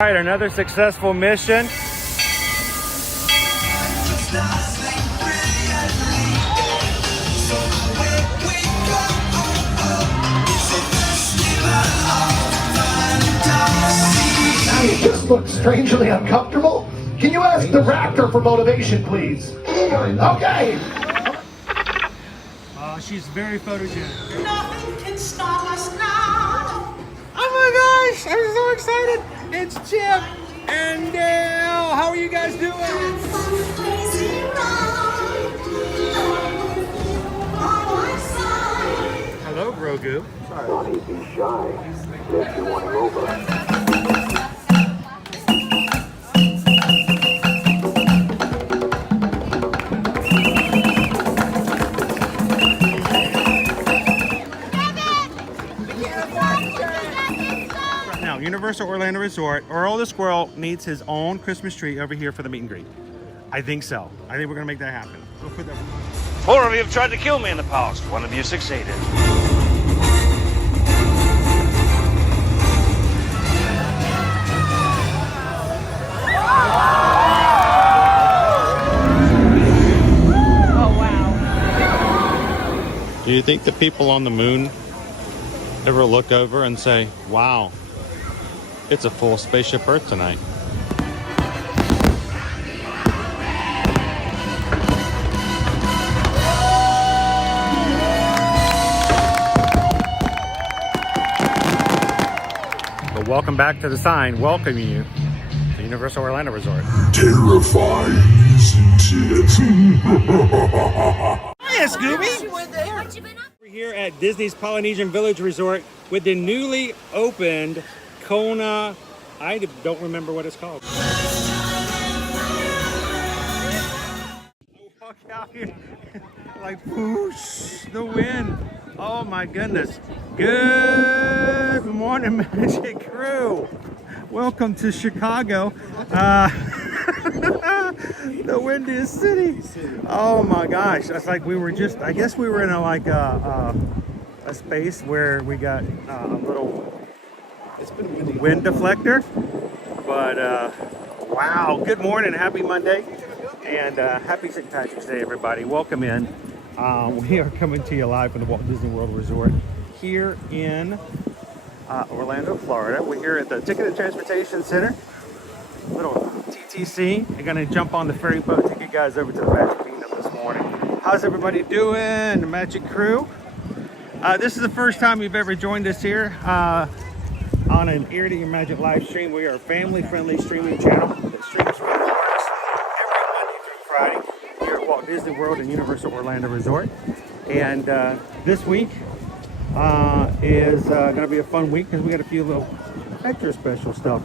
All right, another successful mission. You just look strangely uncomfortable. Can you ask the raptor for motivation, please? Okay. She's very photogenic. Nothing can stop us now. Oh my gosh, I'm so excited. It's Chip and Dale. How are you guys doing? Hello, Grogu. Sorry. Don't be shy. Get you wanting over. Universal Orlando Resort, Earl the Squirrel needs his own Christmas tree over here for the meet and greet. I think so. I think we're gonna make that happen. We'll put that. 4 of you have tried to kill me in the past. 1 of you succeeded. Oh wow. Do you think the people on the moon ever look over and say, wow, it's a full spaceship Earth tonight? But welcome back to the sign welcoming you to Universal Orlando Resort. Terrifying, isn't it? Hiya, Scooby! We're here at Disney's Polynesian Village Resort with the newly opened Kona, I don't remember what it's called. I walk out here like whoosh, the wind. Oh my goodness. Good morning, Magic Crew. Welcome to Chicago. The windiest city. Oh my gosh. That's like we were just, I guess we were in a space where we got a little wind deflector, but wow, good morning, happy Monday, and happy St. Patrick's Day, everybody. Welcome in. We are coming to you live from the Walt Disney World Resort here in Orlando, Florida. We're here at the Ticket and Transportation Center, little TTC. We're gonna jump on the ferry boat, take you guys over to the Magic Kingdom this morning. How's everybody doing, the Magic Crew? This is the first time you've ever joined us here on an Ear to Your Magic live stream. We are a family-friendly streaming channel that streams from the parks every Monday through Friday here at Walt Disney World and Universal Orlando Resort. And this week is going to be a fun week because we got a few little extra special stuff,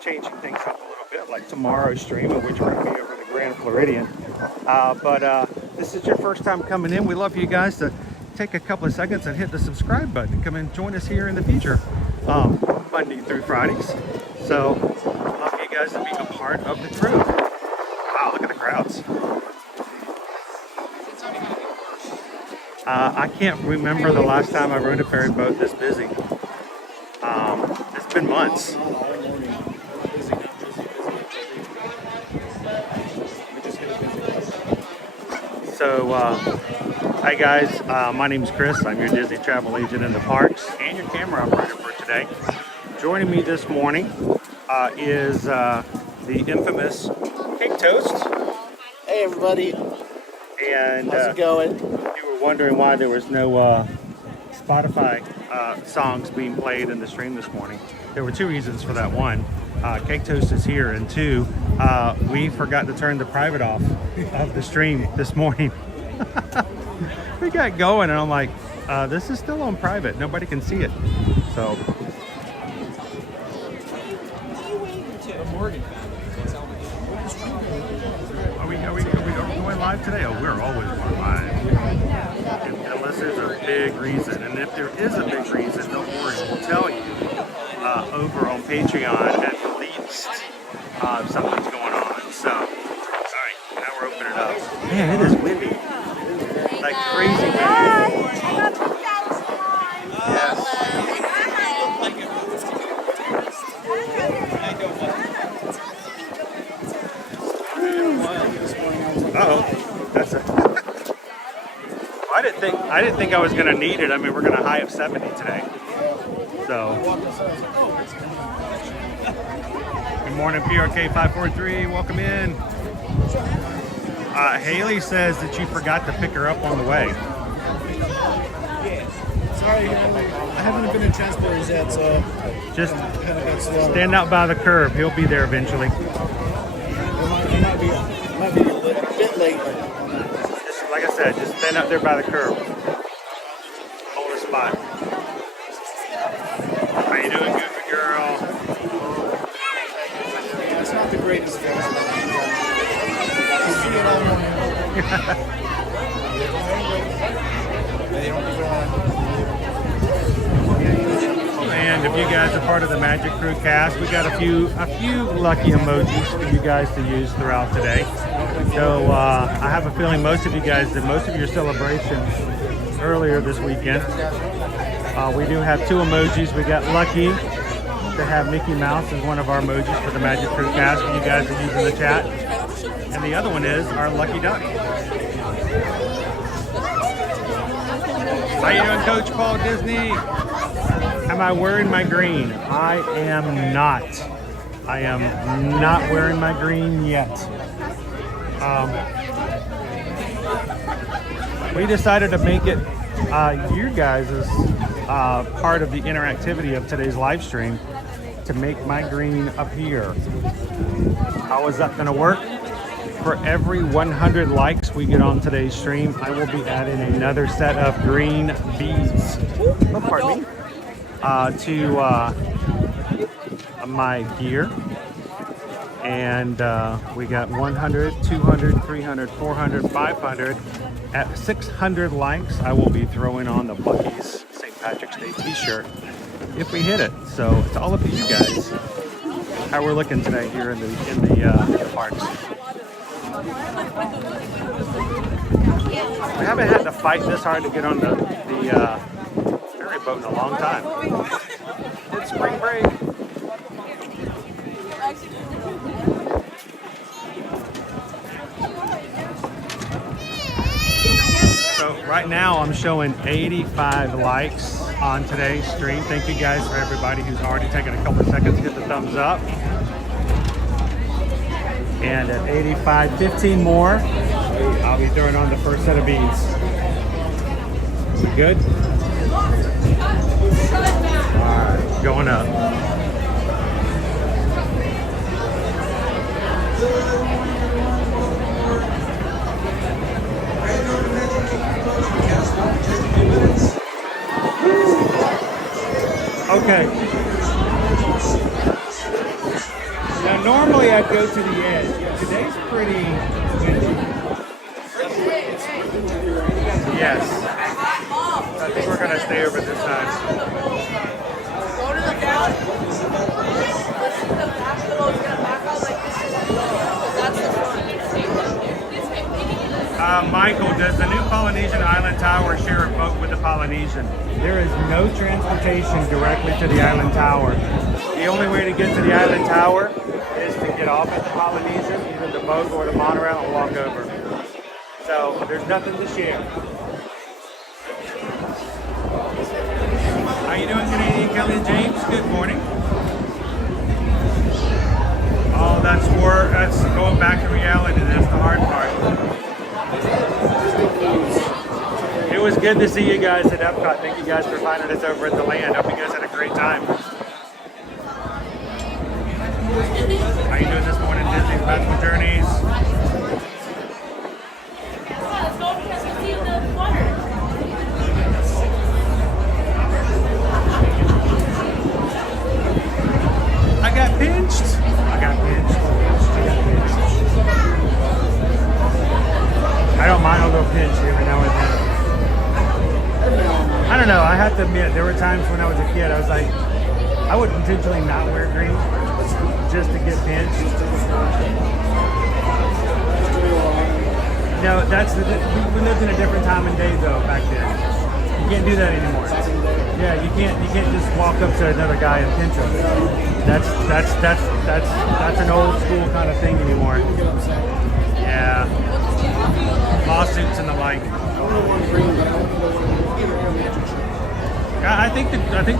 changing things up a little bit, like tomorrow's stream, in which we're going to be over the Grand Floridian. But this is your first time coming in. We love you guys to take a couple of seconds and hit the subscribe button and come and join us here in the future. Monday through Fridays. So, love you guys to be a part of the crew. Wow, look at the crowds. I can't remember the last time I rode a ferry boat this busy. It's been months. So, hi guys, my name is Chris. I'm your Disney travel agent in the parks and your camera operator for today. Joining me this morning is the infamous Cake Toast. Hey everybody. And how's it going? You were wondering why there was no Spotify songs being played in the stream this morning. There were 2 reasons for that. 1, Cake Toast is here, and 2, we forgot to turn the private off of the stream this morning. We got going and I'm like, this is still on private. Nobody can see it. So are we going live today? Oh, we're always going live. Unless there's a big reason. And if there is a big reason, don't worry, we'll tell you over on Patreon at the least if something's going on. So, all right, now we're opening it up. Man, it is windy. Like crazy windy. Yes. didn't think I was gonna need it. I mean, we're gonna high of 70 today. So. Good morning, PRK 543. Welcome in. Haley says that you forgot to pick her up on the way. Sorry, I haven't been in transporters yet, so Just stand out by the curb. He'll be there eventually. I might be a bit late. Just like I said, just stand out there by the curb. Hold a spot. How you doing, goofy girl? Yeah, it's not the greatest thing. And if you guys are part of the Magic Crew cast, we got a few lucky emojis for you guys to use throughout today. So I have a feeling most of you guys did most of your celebrations earlier this weekend. We do have 2 emojis. We got lucky to have Mickey Mouse as one of our emojis for the Magic Crew cast for you guys to use in the chat. And the other one is our lucky duck. How you doing, Coach Paul Disney? Am I wearing my green? I am not. I am not wearing my green yet. We decided to make it you guys as part of the interactivity of today's live stream to make my green appear. How is that going to work? For every 100 likes we get on today's stream, I will be adding another set of green beads. Oh, pardon me. To my gear. And we got 100, 200, 300, 400, 500. At 600 likes, I will be throwing on the Buc-ee's St. Patrick's Day t-shirt if we hit it. So it's all up to you guys how we're looking today here in the parks. We haven't had to fight this hard to get on the ferry boat in a long time. It's spring break. So right now I'm showing 85 likes on today's stream. Thank you guys for everybody who's already taken a couple of seconds to hit the thumbs up. And at 85, 15 more, I'll be throwing on the first set of beads. We good? Alright, going up. Okay. Now normally I'd go to the edge. Today's pretty windy. Yes. I think we're going to stay over this time. Go to the front. Listen to the back little, it's gonna back out like this is that's the front. Michael, does the new Polynesian Island Tower share a boat with the Polynesian? There is no transportation directly to the Island Tower. The only way to get to the Island Tower is to get off at the Polynesian, either the boat or the monorail, and walk over. So there's nothing to share. How you doing, Canadian Kelly and James? Good morning. Oh, that's going back to reality. That's the hard part. It was good to see you guys at Epcot. Thank you guys for finding us over at the land. Hope you guys had a great time. How you doing this morning, Disney's Magical Journeys? I got pinched. I don't mind a little pinch every now and then. I don't know, I have to admit, there were times when I was a kid, I was like, I would intentionally not wear green just to get pinched. No, we lived in a different time and day though back then. You can't do that anymore. Yeah, you can't just walk up to another guy and pinch him. That's an old school kind of thing anymore. Yeah. Yeah. Lawsuits and the like. I think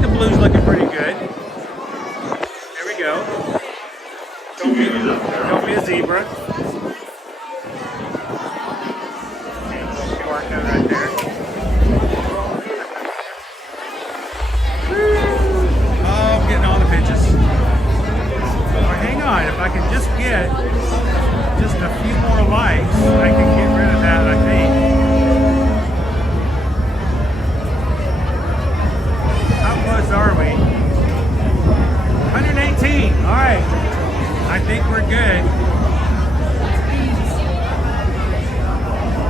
the blue's looking pretty good. There we go. Don't be a zebra. Working right there. Oh, I'm getting all the pitches. Well, hang on, if I can just get just a few more likes, I can get rid of that, I think. How close are we? 118. All right. I think we're good.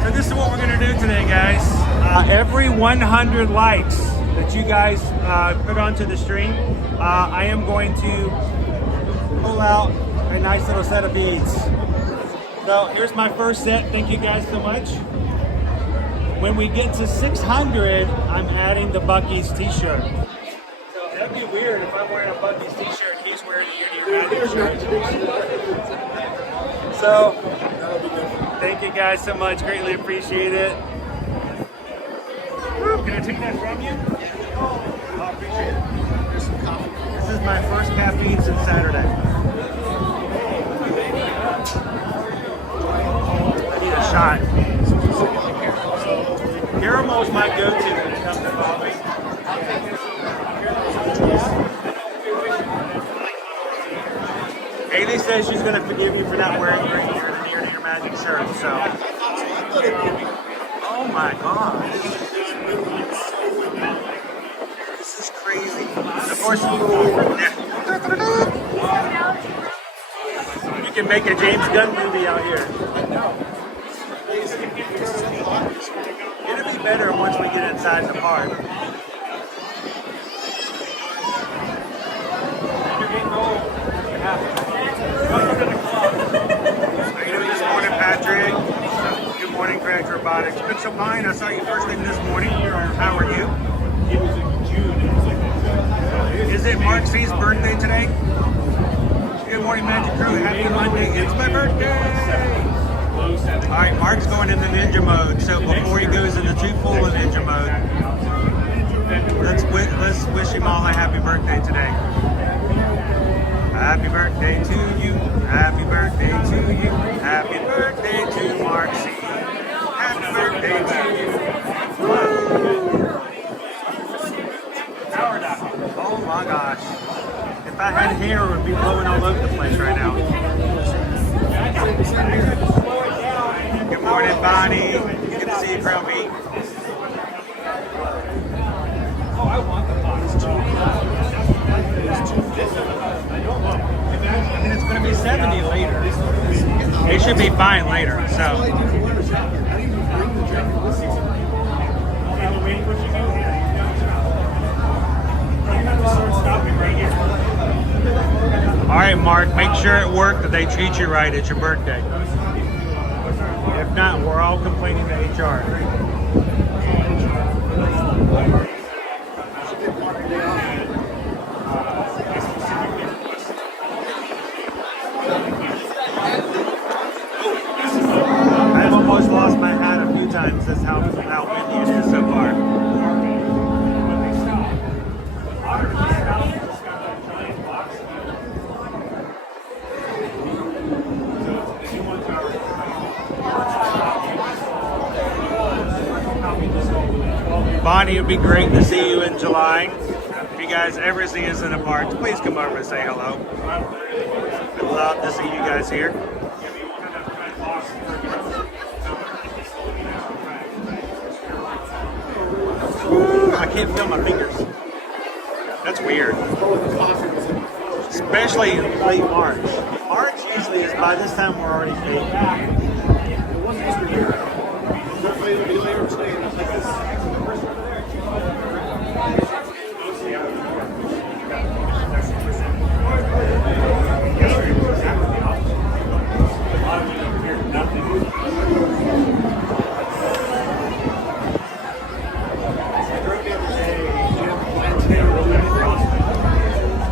So this is what we're going to do today, guys. Every 100 likes that you guys put onto the stream, I am going to pull out a nice little set of beads. So here's my first set. Thank you guys so much. When we get to 600, I'm adding the Buc-ee's t-shirt. So that'd be weird if I'm wearing a Buc-ee's t-shirt and he's wearing a United shirt. So thank you guys so much. Greatly appreciate it. Woo, can I take that from you? Oh, I appreciate it. There's some coffee. This is my first caffeine since Saturday. I need a shot. Caramel's my go-to when it comes to coffee. Haley says she's going to forgive you for not wearing your near to your magic shirt. So, oh my gosh, this is crazy. Of course, you can make a James Gunn movie out here. It'll be better once we get inside the park. How you doing this morning, Patrick? Good morning, Craig Robotics. Been so fine. I saw you first thing this morning. How are you? Is it Mark C's birthday today? Good morning, Magic Crew. Happy Monday. It's my birthday. All right, Mark's going into ninja mode. So before he goes into too full of ninja mode, let's wish him all a happy birthday today. Happy birthday to you. Happy birthday to you. Happy birthday to Mark C. Happy birthday to you. Oh my gosh. If I had hair, it would be blowing all over the place right now. Good morning, Bonnie. Good to see you, Krelby. Oh, I want the box. And it's going to be 70 later. It should be fine later. So. All right, Mark. Make sure at work that they treat you right. It's your birthday. If not, we're all complaining to HR. I've almost lost my hat a few times. That's how windy it is so far. Bonnie, it would be great to see you in July. If you guys ever see us in the parks, please come over and say hello. We'd love to see you guys here. Woo, I can't feel my fingers. That's weird. Especially late March. March usually is by this time we're already fading.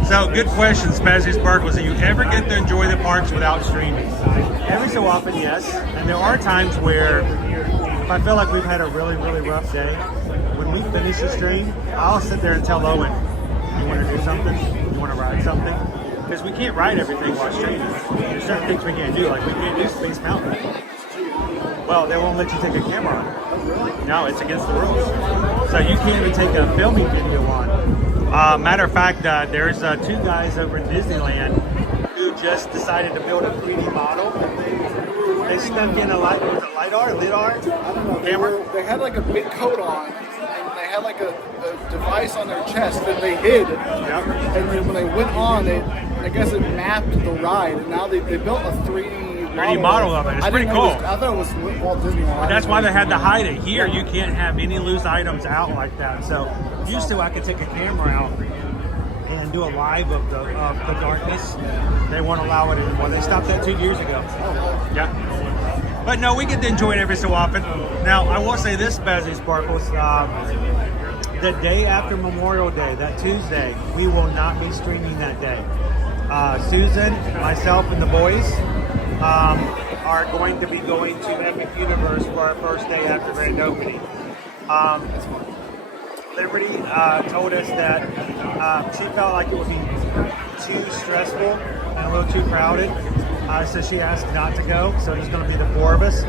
So, good question, Spazzy Sparkles. Do you ever get to enjoy the parks without streaming. Every so often, yes. And there are times where if I feel like we've had a really, really rough day, when we finish the stream, I'll sit there and tell Owen, you want to do something? You want to ride something? Because we can't ride everything while streaming. There's certain things we can't do, like we can't do Space Mountain. Well, they won't let you take a camera on. No, it's against the rules. So you can't even take a filming video on. Matter of fact, there's 2 guys over in Disneyland who just decided to build a 3D model. They stuck in a lidar camera. They had like a big coat on, and they had like a device on their chest that they hid. Yep. And then when they went on, I guess it mapped the ride, and now they built a 3D model of it. It's pretty cool. I thought it was Walt Disney World. But that's why they had to hide it. Here, you can't have any loose items out like that. So used to, I could take a camera out and do a live of the darkness. They won't allow it anymore. They stopped that 2 years ago. Yeah. But no, we get to enjoy it every so often. Now, I will say this, Bezzy Sparkles. The day after Memorial Day, that Tuesday, we will not be streaming that day. Susan, myself, and the boys are going to be going to Epic Universe for our first day after grand opening. Liberty told us that she felt like it would be too stressful and a little too crowded, so she asked not to go. So it's going to be the 4 of us.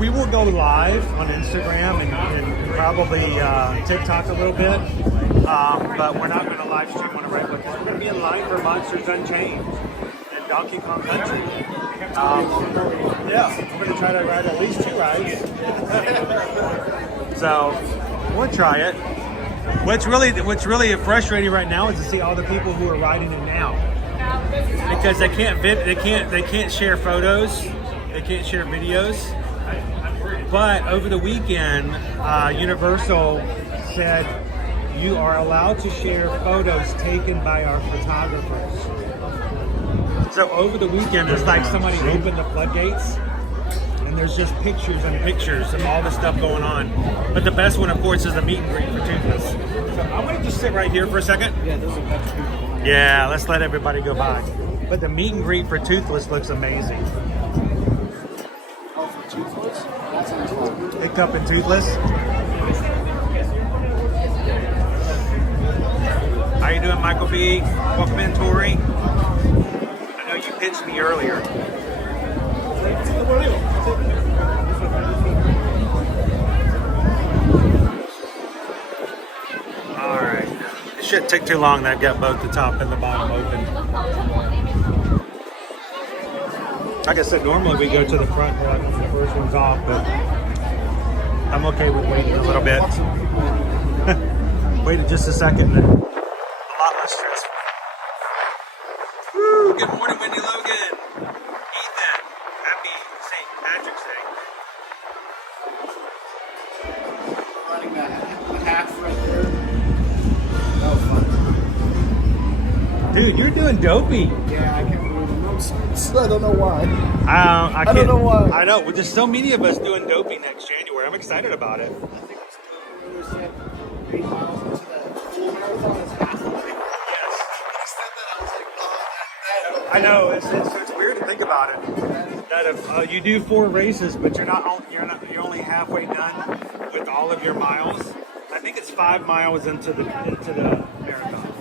We will go live on Instagram and probably TikTok a little bit, but we're not going to live stream on a regular. We're going to be in line for Monsters Unchained and Donkey Kong Country. Yeah, we're going to try to ride at least 2 rides. So we'll try it. What's really frustrating right now is to see all the people who are riding it now, because they can't share photos, they can't share videos. But over the weekend, Universal said you are allowed to share photos taken by our photographers. So over the weekend, it's like somebody opened the floodgates, and there's just pictures and pictures of all the stuff going on. But the best one, of course, is the meet and greet for Toothless. So I'm going to just sit right here for a second. Yeah, those are better people. Yeah, let's let everybody go by. But the meet and greet for Toothless looks amazing. Oh, for Toothless? That sounds fun. Hiccup and Toothless. How you doing, Michael B? Welcome in, Tori. I know you pitched me earlier. All right. It shouldn't take too long. I've got both the top and the bottom open. Like I said, normally we go to the front when the first one's off, but I'm okay with waiting a little bit. Waited just a second. A lot less stressful. Woo! Good morning, Wendy Logan. Ethan. Happy St. Patrick's Day. Running that half right there. That was fun. Dude, you're doing dopey. Yeah, I can't believe it. I don't know why. I don't know why. I know. Well, there's so many of us doing dopey next January. I'm excited about it. I think it's 8 miles into that full marathon is halfway. Yes. He said that, I was like, oh, I know. It's weird to think about it. That if you do 4 races, but you're only halfway done with all of your miles. I think it's 5 miles into the marathon.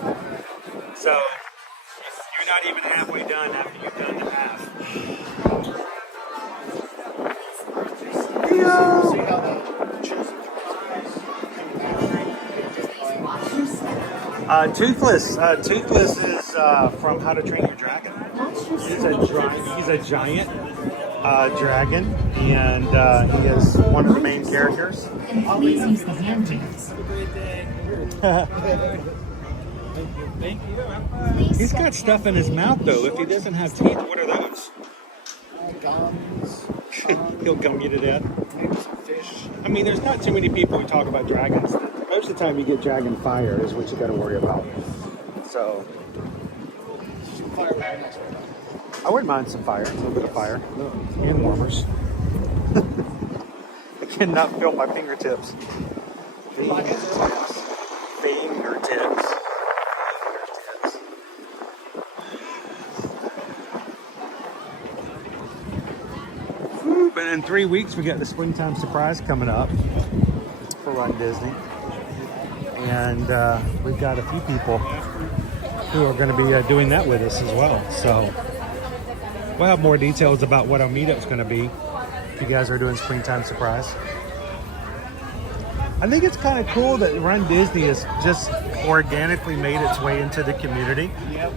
So you're not even halfway done after you've done the half. see how the choosing Toothless is from How to Train Your Dragon. He's a giant dragon, and he is one of the main characters. Please use the hand rails. Thank you. He's got stuff in his mouth, though. If he doesn't have teeth, what are those? Gums. He'll gum you to death. Maybe some fish. I mean, there's not too many people who talk about dragons. Most of the time, you get dragon fire is what you got to worry about. So, Some fire back next week. I wouldn't mind some fire, a little bit of fire, and warmers. I cannot feel my fingertips. Fingertips. then in 3 weeks, we got the springtime surprise coming up for Run Disney. And we've got a few people who are going to be doing that with us as well. So we'll have more details about what our meetup's going to be if you guys are doing springtime surprise. I think it's kind of cool that Run Disney has just organically made its way into the community,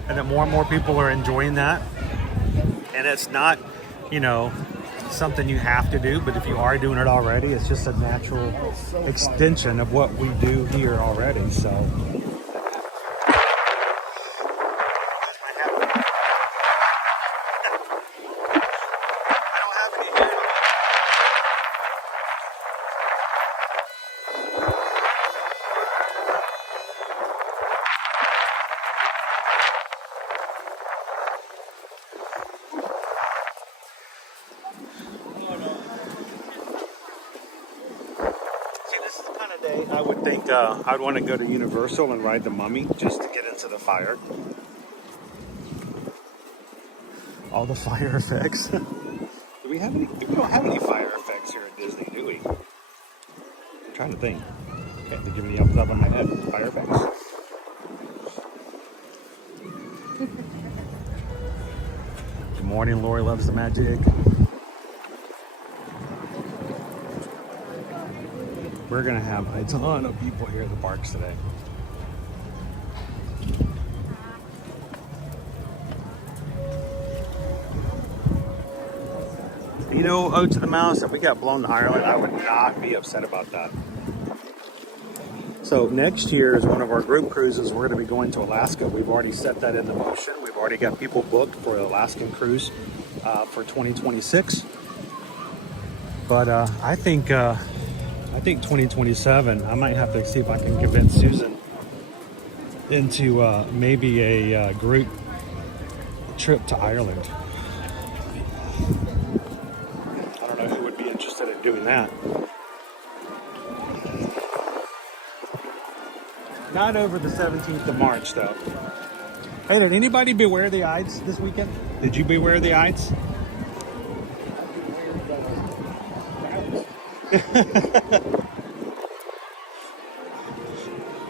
and that more and more people are enjoying that. And it's not, you know, something you have to do, but if you are doing it already, it's just a natural extension of what we do here already. So I would think I'd want to go to Universal and ride the Mummy just to get into the fire. All the fire effects. Do we have any? We don't have any fire effects here at Disney, do we? I'm trying to think. Can't think of any off the top of my head. Fire effects. Good morning, Lori loves the magic. We're gonna have a ton of people here at the parks today. You know, Oats of the Mouse, if we got blown to Ireland, I would not be upset about that. So next year is one of our group cruises. We're gonna be going to Alaska. We've already set that into motion. We've already got people booked for the Alaskan cruise for 2026. But I think 2027, I might have to see if I can convince Susan into maybe a group trip to Ireland. I don't know who would be interested in doing that. Not over the 17th of March, though. Hey, did anybody beware the Ides this weekend? Did you beware the Ides?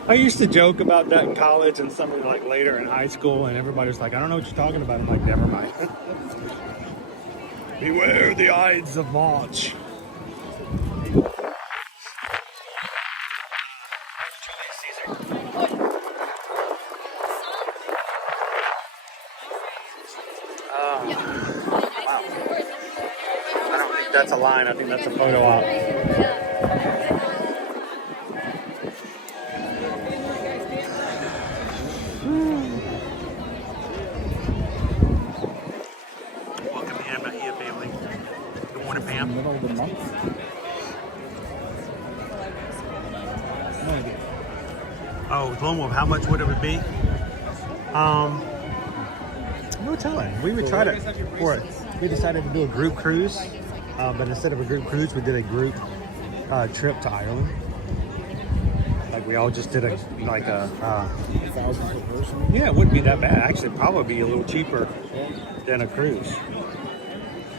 I used to joke about that in college and somebody like later in high school, and everybody was like, I don't know what you're talking about. I'm like, never mind. Beware the Ides of March. Wow. I don't think that's a line. I think that's a photo op. Welcome to Ambersweet family. Good morning, Pam. Middle of the month. No idea. Oh, Lone Wolf, how much would it be? No telling. We would try to for it. We decided to do a group cruise, but instead of a group cruise, we did a group trip to Ireland. Like we all just did a 1,000 per person. Yeah, it wouldn't be that bad. Actually, probably be a little cheaper than a cruise.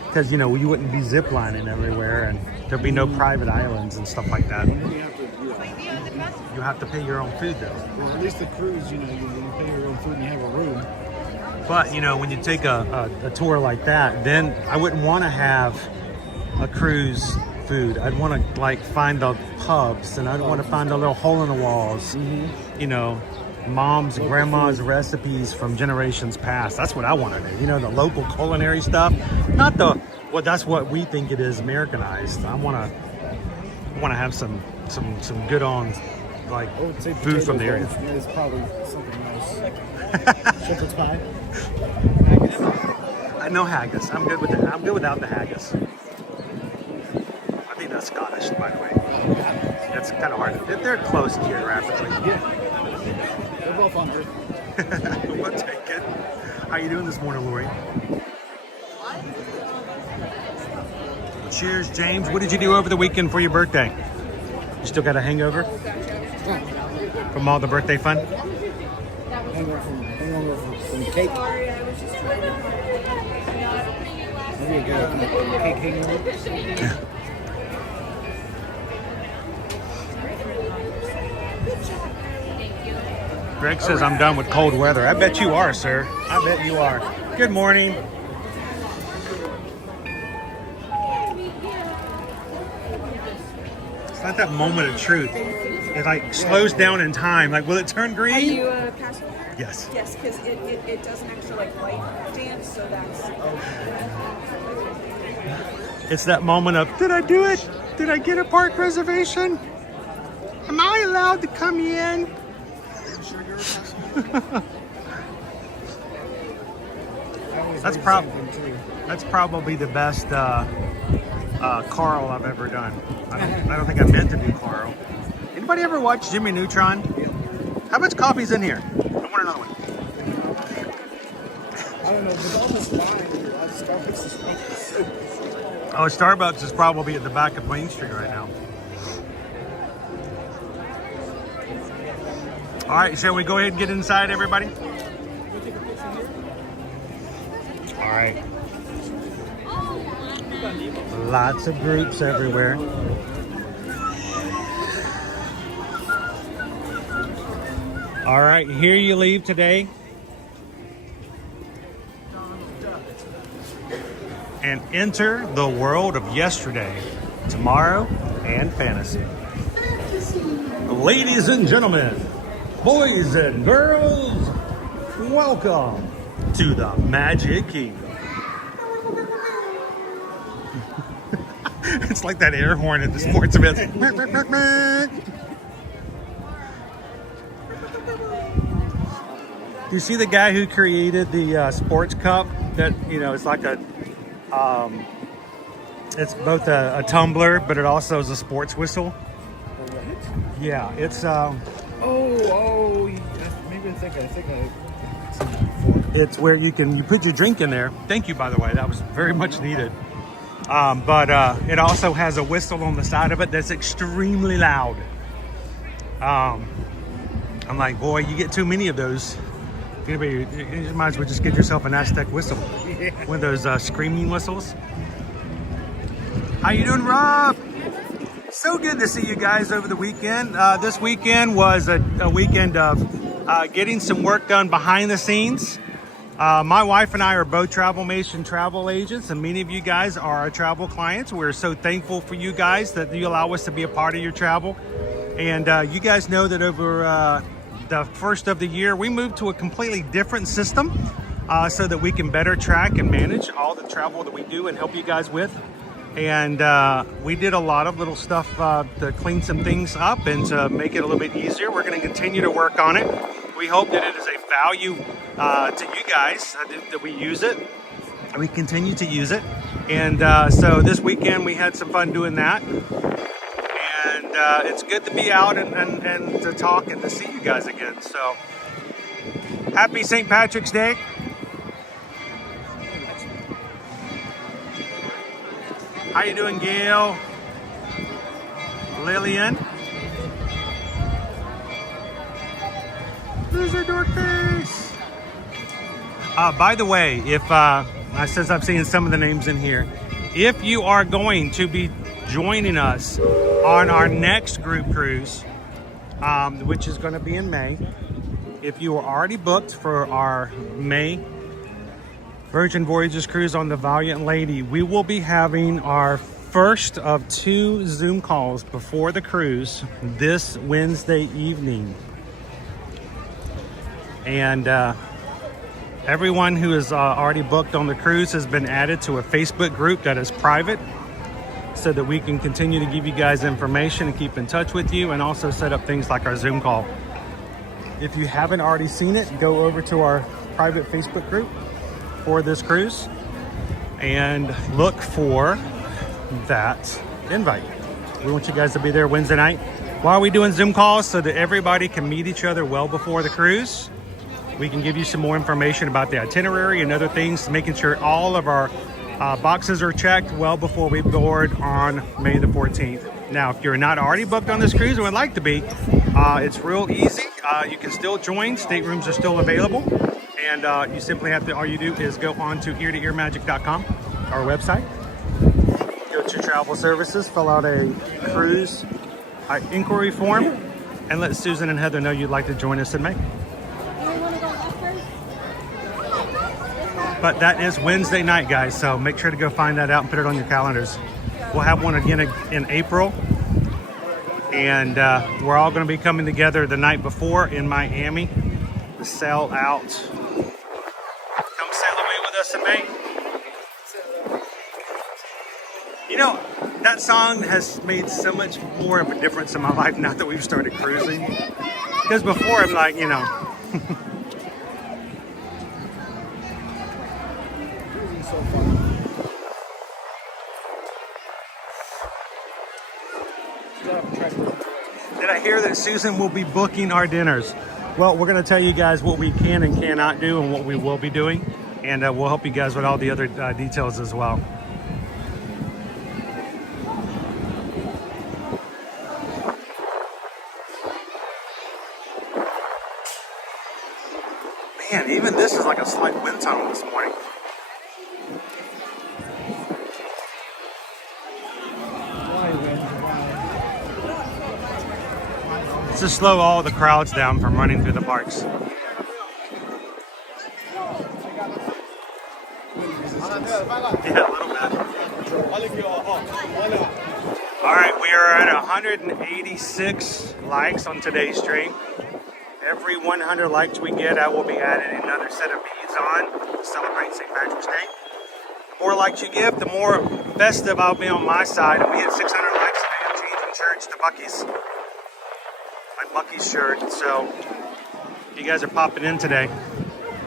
Because, you know, you wouldn't be ziplining everywhere, and there'd be no private islands and stuff like that. You have to pay your own food, though. Well, at least the cruise, you know, you pay your own food and you have a room. But, you know, when you take a tour like that, then I wouldn't want to have a cruise food. I'd want to, like, find the pubs, and I'd want to find a little hole in the walls. You know, mom's, grandma's recipes from generations past. That's what I want to do. You know, the local culinary stuff. Not the, well, that's what we think it is, Americanized. I want to have some good on, like, food from the area. It's probably something else. Shepherd's pie. No haggis. I'm good with it. I'm good without the haggis. I think that's Scottish, by the way. It's kind of hard. They're close geographically. Yeah. They're both hungry. We'll take it. How you doing this morning, Lori? Cheers, James. What did you do over the weekend for your birthday? You still got a hangover? From all the birthday fun? Hangover from cake. Have be a good cake hangover. Greg says I'm done with cold weather. I bet you are, sir. I bet you are. Good morning. It's not that moment of truth. It like slows down in time. Like, will it turn green? Are you a passenger? Yes. Yes, because it does an extra like light dance, so that's. It's that moment of, did I do it? Did I get a park reservation? Am I allowed to come in? That's probably the best Carl I've ever done. I don't think I meant to do Carl. Anybody ever watch Jimmy Neutron? How much coffee's in here? I want another one. I don't know, but all this line, Starbucks is so. Oh, Starbucks is probably at the back of Main Street right now. All right, shall we go ahead and get inside, everybody? All right. Lots of groups everywhere. All right, here you leave today. And enter the world of yesterday, tomorrow, and fantasy. Ladies and gentlemen, boys and girls, welcome to the Magic Kingdom. It's like that air horn at the sports events. Do you see the guy who created the sports cup? That, you know, it's like a, it's both a tumbler, but it also is a sports whistle. Yeah, it's Maybe I think I. it's where you put your drink in there. Thank you, by the way. That was very much needed. But it also has a whistle on the side of it that's extremely loud. I'm like, boy, you get too many of those. You might as well just get yourself an Aztec whistle. One of those screaming whistles. How you doing, Rob? So good to see you guys over the weekend. This weekend was a weekend of getting some work done behind the scenes. My wife and I are both Travelmation travel agents, and many of you guys are our travel clients. We're so thankful for you guys that you allow us to be a part of your travel. And you guys know that over the first of the year, we moved to a completely different system so that we can better track and manage all the travel that we do and help you guys with. And we did a lot of little stuff to clean some things up and to make it a little bit easier. We're going to continue to work on it. We hope that it is a value to you guys, that we use it. We continue to use it. And so this weekend we had some fun doing that. And it's good to be out and to talk and to see you guys again. So happy St. Patrick's Day. How you doing, Gail? Lillian? Loser dork face. By the way, if since I'm seeing some of the names in here, if you are going to be joining us on our next group cruise, which is going to be in May, if you are already booked for our May Virgin Voyages cruise on the Valiant Lady, we will be having our first of 2 Zoom calls before the cruise this Wednesday evening. And everyone who is already booked on the cruise has been added to a Facebook group that is private so that we can continue to give you guys information and keep in touch with you, and also set up things like our Zoom call. If you haven't already seen it, go over to our private Facebook group for this cruise and look for that invite. We want you guys to be there Wednesday night. Why are we doing Zoom calls? So that everybody can meet each other well before the cruise. We can give you some more information about the itinerary and other things, making sure all of our boxes are checked well before we board on May the 14th. Now, if you're not already booked on this cruise and would like to be, it's real easy. You can still join. Staterooms are still available. And you simply have to, all you do is go on to eartoearmagic.com our website. Go to travel services, fill out a cruise inquiry form, and let Susan and Heather know you'd like to join us in May. But that is Wednesday night, guys, so make sure to go find that out and put it on your calendars. We'll have one again in April, and we're all going to be coming together the night before in Miami to sail out. Come sail away with us in May. You know, that song has made so much more of a difference in my life now that we've started cruising. Because before I'm like, you know. Cruising's so fun. Did I hear that Susan will be booking our dinners? Well, we're going to tell you guys what we can and cannot do and what we will be doing. And we'll help you guys with all the other details as well. Man, even this is like a slight wind tunnel this morning. It's to slow all the crowds down from running through the parks. Yeah, a little bit. All right, we are at 186 likes on today's stream. Every 100 likes we get, I will be adding another set of beads on to celebrate St. Patrick's Day. The more likes you give, the more festive I'll be on my side. And we hit 600 likes today. I'm changing shirts to Bucky's. My Bucky's shirt. So you guys are popping in today.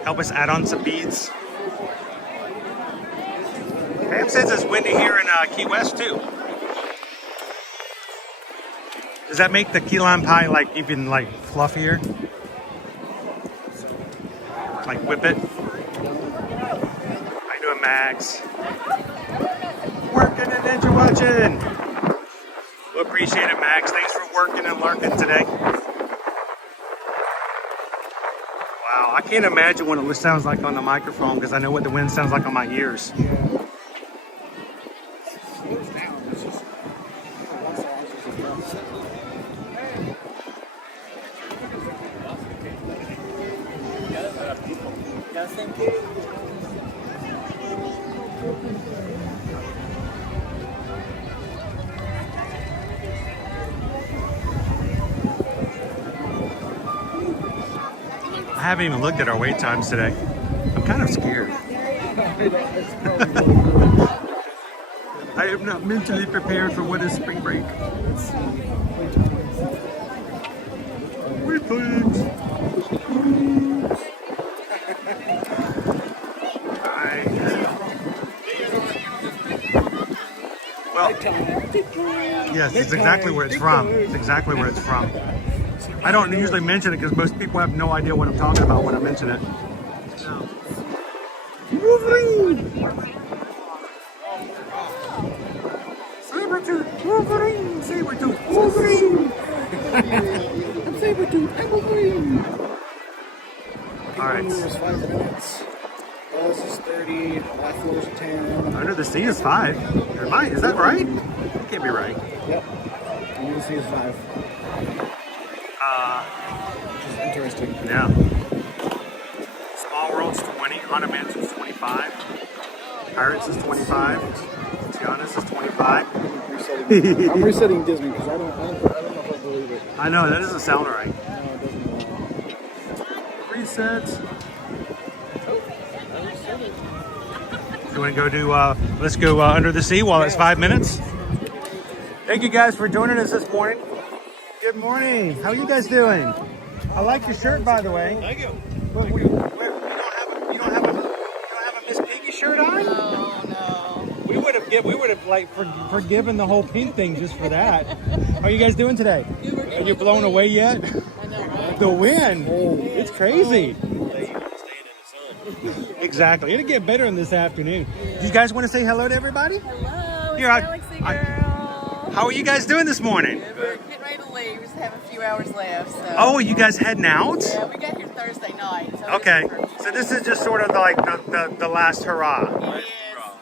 Help us add on some beads. Pam says it's windy here in Key West too. Does that make the key lime pie like even like fluffier? Like whip it? How you doing, Max? Working and ninja watching. We appreciate it, Max. Thanks for working and lurking today. Wow, I can't imagine what it sounds like on the microphone because I know what the wind sounds like on my ears. I haven't even looked at our wait times today. I'm kind of scared. I am not mentally prepared for what is spring break. Wait, please. Well, yes, it's exactly where it's from. It's exactly where it's from. I don't usually mention it because most people have no idea what I'm talking about when I mention it. Wolverine! Sabretooth! Wolverine! Sabretooth! Wolverine! I'm Sabretooth! I'm Wolverine! Alright. This is 5 minutes. This is 30. Last floor is 10. Under the Sea is 5. Is that right? That can't be right. Yep. Under the Sea is 5. Which is interesting. Yeah. Small World's 20. Haunted Mansion's 25. Pirates is 25. Tiana's is 25. I'm resetting Disney because I don't know if I believe it. I know, that doesn't sound right. No, it doesn't. Resets. You want to go do, let's go Under the Sea while it's 5 minutes. Thank you guys for joining us this morning. Good morning. How are you guys doing? I like your shirt, by the way. Thank you. You don't have a Miss Piggy shirt on? No. We would have like forgiven the whole pink thing just for that. How are you guys doing today? Are you blown away yet? I know, right? The wind. It's crazy. Exactly. It'll get better in this afternoon. Do you guys want to say hello to everybody? Hello, it's Here, Galaxy Girl. How are you guys doing this morning? We're getting ready to leave. We just have a few hours left. So. Oh, you guys heading out? Yeah, we got here Thursday night. So Okay. So this is just sort of like the last hurrah. It is.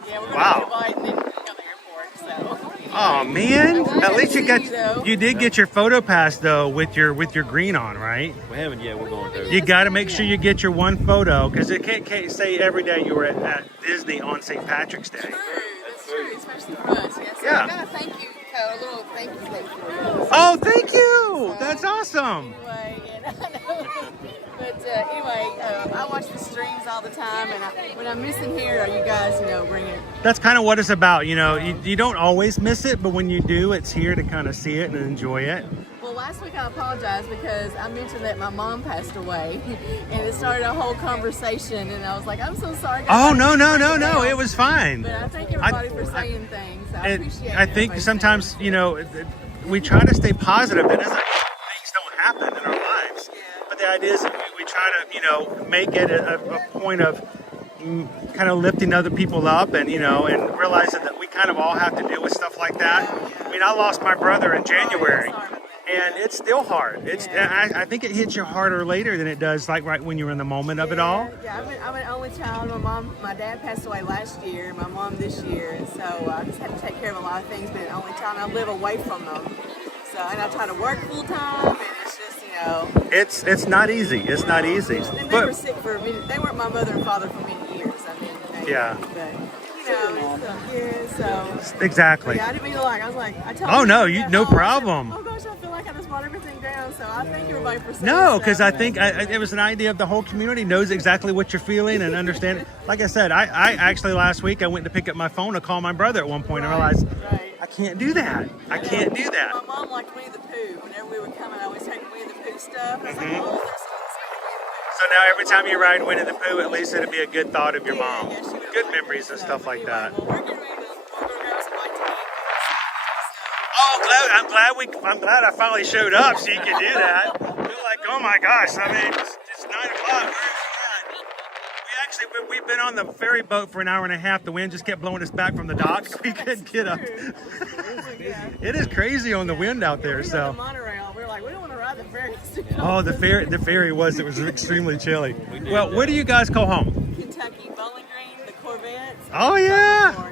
Yeah, we're Wow. Right, and then got the airport, so. Oh man! glad At least to you see got you, though. you did get your photo pass though with your green on, right? We haven't yet. We're going to. You got to make sure you get your one photo because it can't say every day you were at Disney on St. Patrick's Day. That's true, especially for us. Yes. So Yeah. I got a thank you code, a little thank you thing for you. Oh, thank you! That's awesome. Anyway, and I know. But anyway, I watch the streams all the time, and when I'm missing here, you guys, bring it. That's kind of what it's about. You don't always miss it, but when you do, it's here to kind of see it and enjoy it. Well, last week I apologized because I mentioned that my mom passed away, and it started a whole conversation, and I was like, I'm so sorry. Oh, no. It was fine. But I thank everybody for saying things. I appreciate it. I think sometimes, we try to stay positive. It isn't things don't happen in our lives. But the idea is we try to, make it a point of kind of lifting other people up and, and realizing that we kind of all have to deal with stuff like that. I mean, I lost my brother in January. And it's still hard. I think it hits you harder later than it does like right when you're in the moment of it all. Yeah, I'm an only child. My dad passed away last year, my mom this year, and so I just had to take care of a lot of things, being an only child, and I live away from them. So, and I try to work full time, and it's just, It's not easy. It's not easy. And they were sick for many, they weren't my mother and father for many years. Yeah. But, so. Exactly. Yeah, I didn't mean to I was like, I told Oh, you no, that, no problem. Oh gosh, I feel like I just brought everything down. So I thank everybody for saying No, because I stuff. think it was an idea of the whole community knows exactly what you're feeling and understand it. Like I said, I actually last week I went to pick up my phone to call my brother at one point and realized I can't do that. I can't do that. My mom liked Winnie the Pooh. Whenever we would come, I always take Winnie the Pooh stuff. And I was like, oh, there's So now every time you ride Winnie the Pooh, at least it'll be a good thought of your mom. Good memories and stuff like that. Well, we're getting ready to grab some white tea. Oh, I'm glad I finally showed up so you can do that. You're like, oh my gosh, I mean, it's 9 o'clock. We've been on the ferry boat for an hour and a half. The wind just kept blowing us back from the dock. We couldn't get up. It is crazy on the wind out there. So. The monorail, we're like, we don't want to ride the ferry. Oh, the ferry was extremely chilly. Well, what do you guys call home? Kentucky, Bowling Green, the Corvettes. Oh yeah.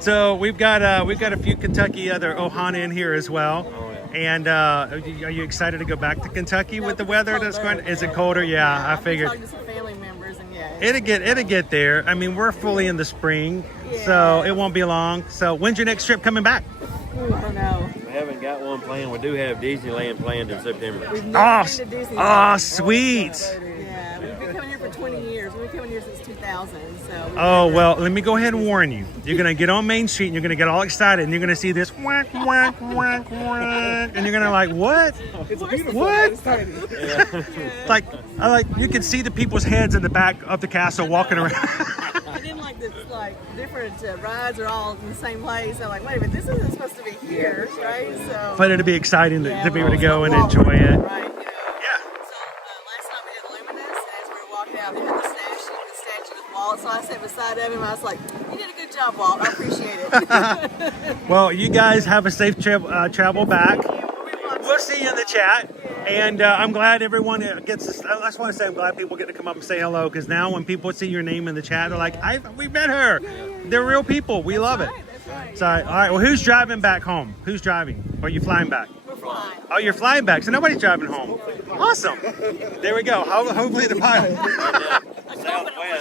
So we've got a few Kentucky other Ohana in here as well. And are you excited to go back to Kentucky with the weather that's going? Is it colder? Yeah, I figured. Talking to some family members, and It'll get there. I mean, we're fully in the spring, so it won't be long. So when's your next trip coming back? I don't know. We haven't got one planned. We do have Disneyland planned in September. We've never been to Disneyland. Sweet. Yeah, we've been coming here for 20 years. We've been coming here since 2000. So. Oh, well, let me go ahead and warn you. You're going to get on Main Street and you're going to get all excited and you're going to see this whack, whack, whack, whack. And you're going to like, what? It's beautiful. What? It's tiny. like you can see the people's heads in the back of the castle walking around. And then different rides are all in the same place. I'm like, wait a minute, this isn't supposed to be here, right? So. But it'll be exciting to be able to go and enjoy it. Right. So last time we did Luminous, and as we were walking out, they had the statue with Walt. So I sat beside him, and I was like, you did a good job, Walt. I appreciate it. Well, you guys have a safe travel back. We'll see you in the chat. And I'm glad everyone gets this. I just want to say I'm glad people get to come up and say hello, because now when people see your name in the chat, they're like, we met her. They're real people. We love it. That's right. So, all right. Well, who's driving back home? Who's driving? Or are you flying back? We're flying. Oh, you're flying back. So nobody's driving home. Awesome. There we go. Hopefully the pilot.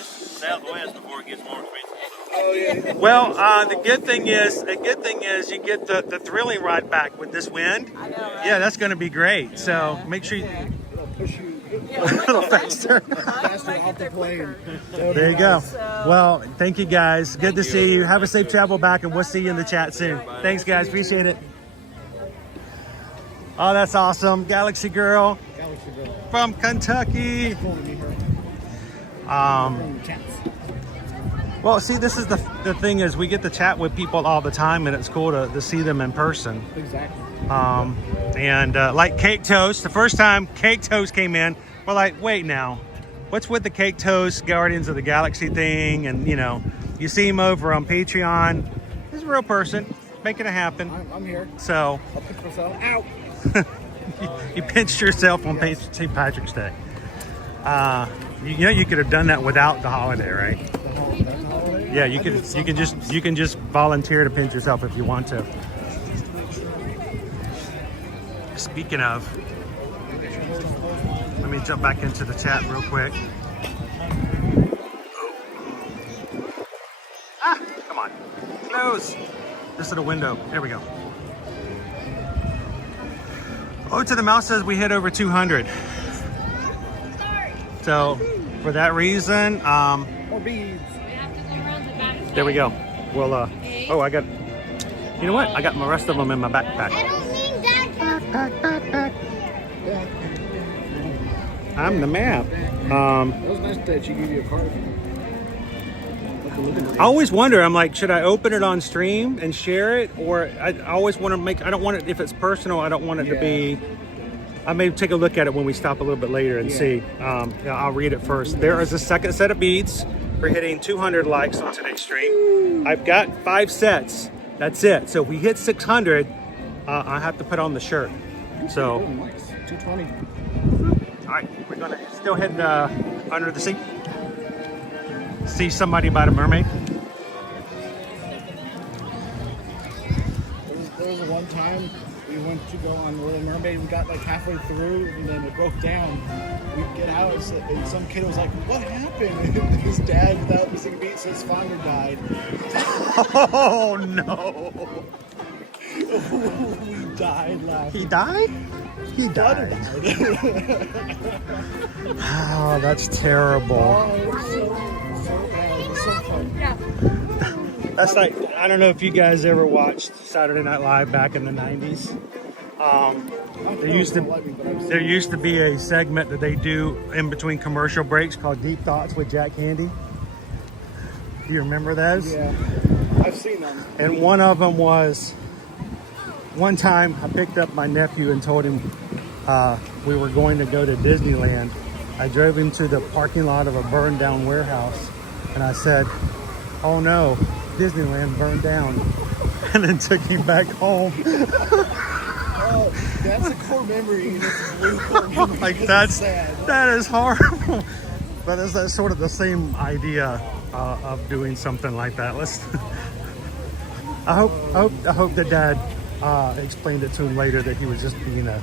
Southwest before it gets more expensive. Well, the good thing is you get the thrilling ride back with this wind. I know, right? Yeah, that's going to be great. So make sure you Push you a little faster. faster off the plane. There you go. Well, thank you guys. Good to see you. Have a safe travel back, and we'll see you in the chat soon. Thanks, guys. Appreciate it. Oh, that's awesome. Galaxy Girl from Kentucky. Well, see, this is the thing is we get to chat with people all the time, and it's cool to see them in person. Exactly. And like Cake Toast, the first time Cake Toast came in, we're like, wait now, what's with the Cake Toast Guardians of the Galaxy thing? And, you see him over on Patreon. He's a real person, making it happen. I'm here. So, I'll pinch myself. Ow! you pinched yourself on St. Patrick's Day. You could have done that without the holiday, right? Yeah, you can just volunteer to pinch yourself if you want to. Speaking of, let me jump back into the chat real quick. Ah, come on, close. This little window. There we go. Oh, to the mouse says we hit over 200. So for that reason, More beads. there we go. Well, oh, I got, you know what? I got my rest of them in my backpack. Backpack. I'm the map. It was nice that she gave you a card. I always wonder, I'm like, should I open it on stream and share it? Or I always want to make, I don't want it, if it's personal, I don't want it to be, I may take a look at it when we stop a little bit later and see. I'll read it first. There is a second set of beads for hitting 200 likes on today's stream. I've got 5 sets. That's it. So if we hit 600, I have to put on the shirt. So, 220. all right, we're gonna still head under the sea. See somebody by the mermaid. There was one time we went to go on Little Mermaid. We got like halfway through and then it broke down. We get out and some kid was like, "What happened?" And his dad, without missing a beat, says father died. Oh no! We died laughing. He died? He died. Oh, that's terrible. Oh, so bad. It was so fun. That's like, I don't know if you guys ever watched Saturday Night Live back in the 90s. There used to be a segment that they do in between commercial breaks called Deep Thoughts with Jack Candy. Do you remember those? Yeah, I've seen them. And one of them was, one time I picked up my nephew and told him we were going to go to Disneyland. I drove him to the parking lot of a burned down warehouse and I said, "Oh no, Disneyland burned down," and then took him back home. Oh, that's a core memory. And it's a blue core memory. Like It's sad. that is horrible. But it's that sort of the same idea of doing something like that. I hope the dad explained it to him later that he was just being a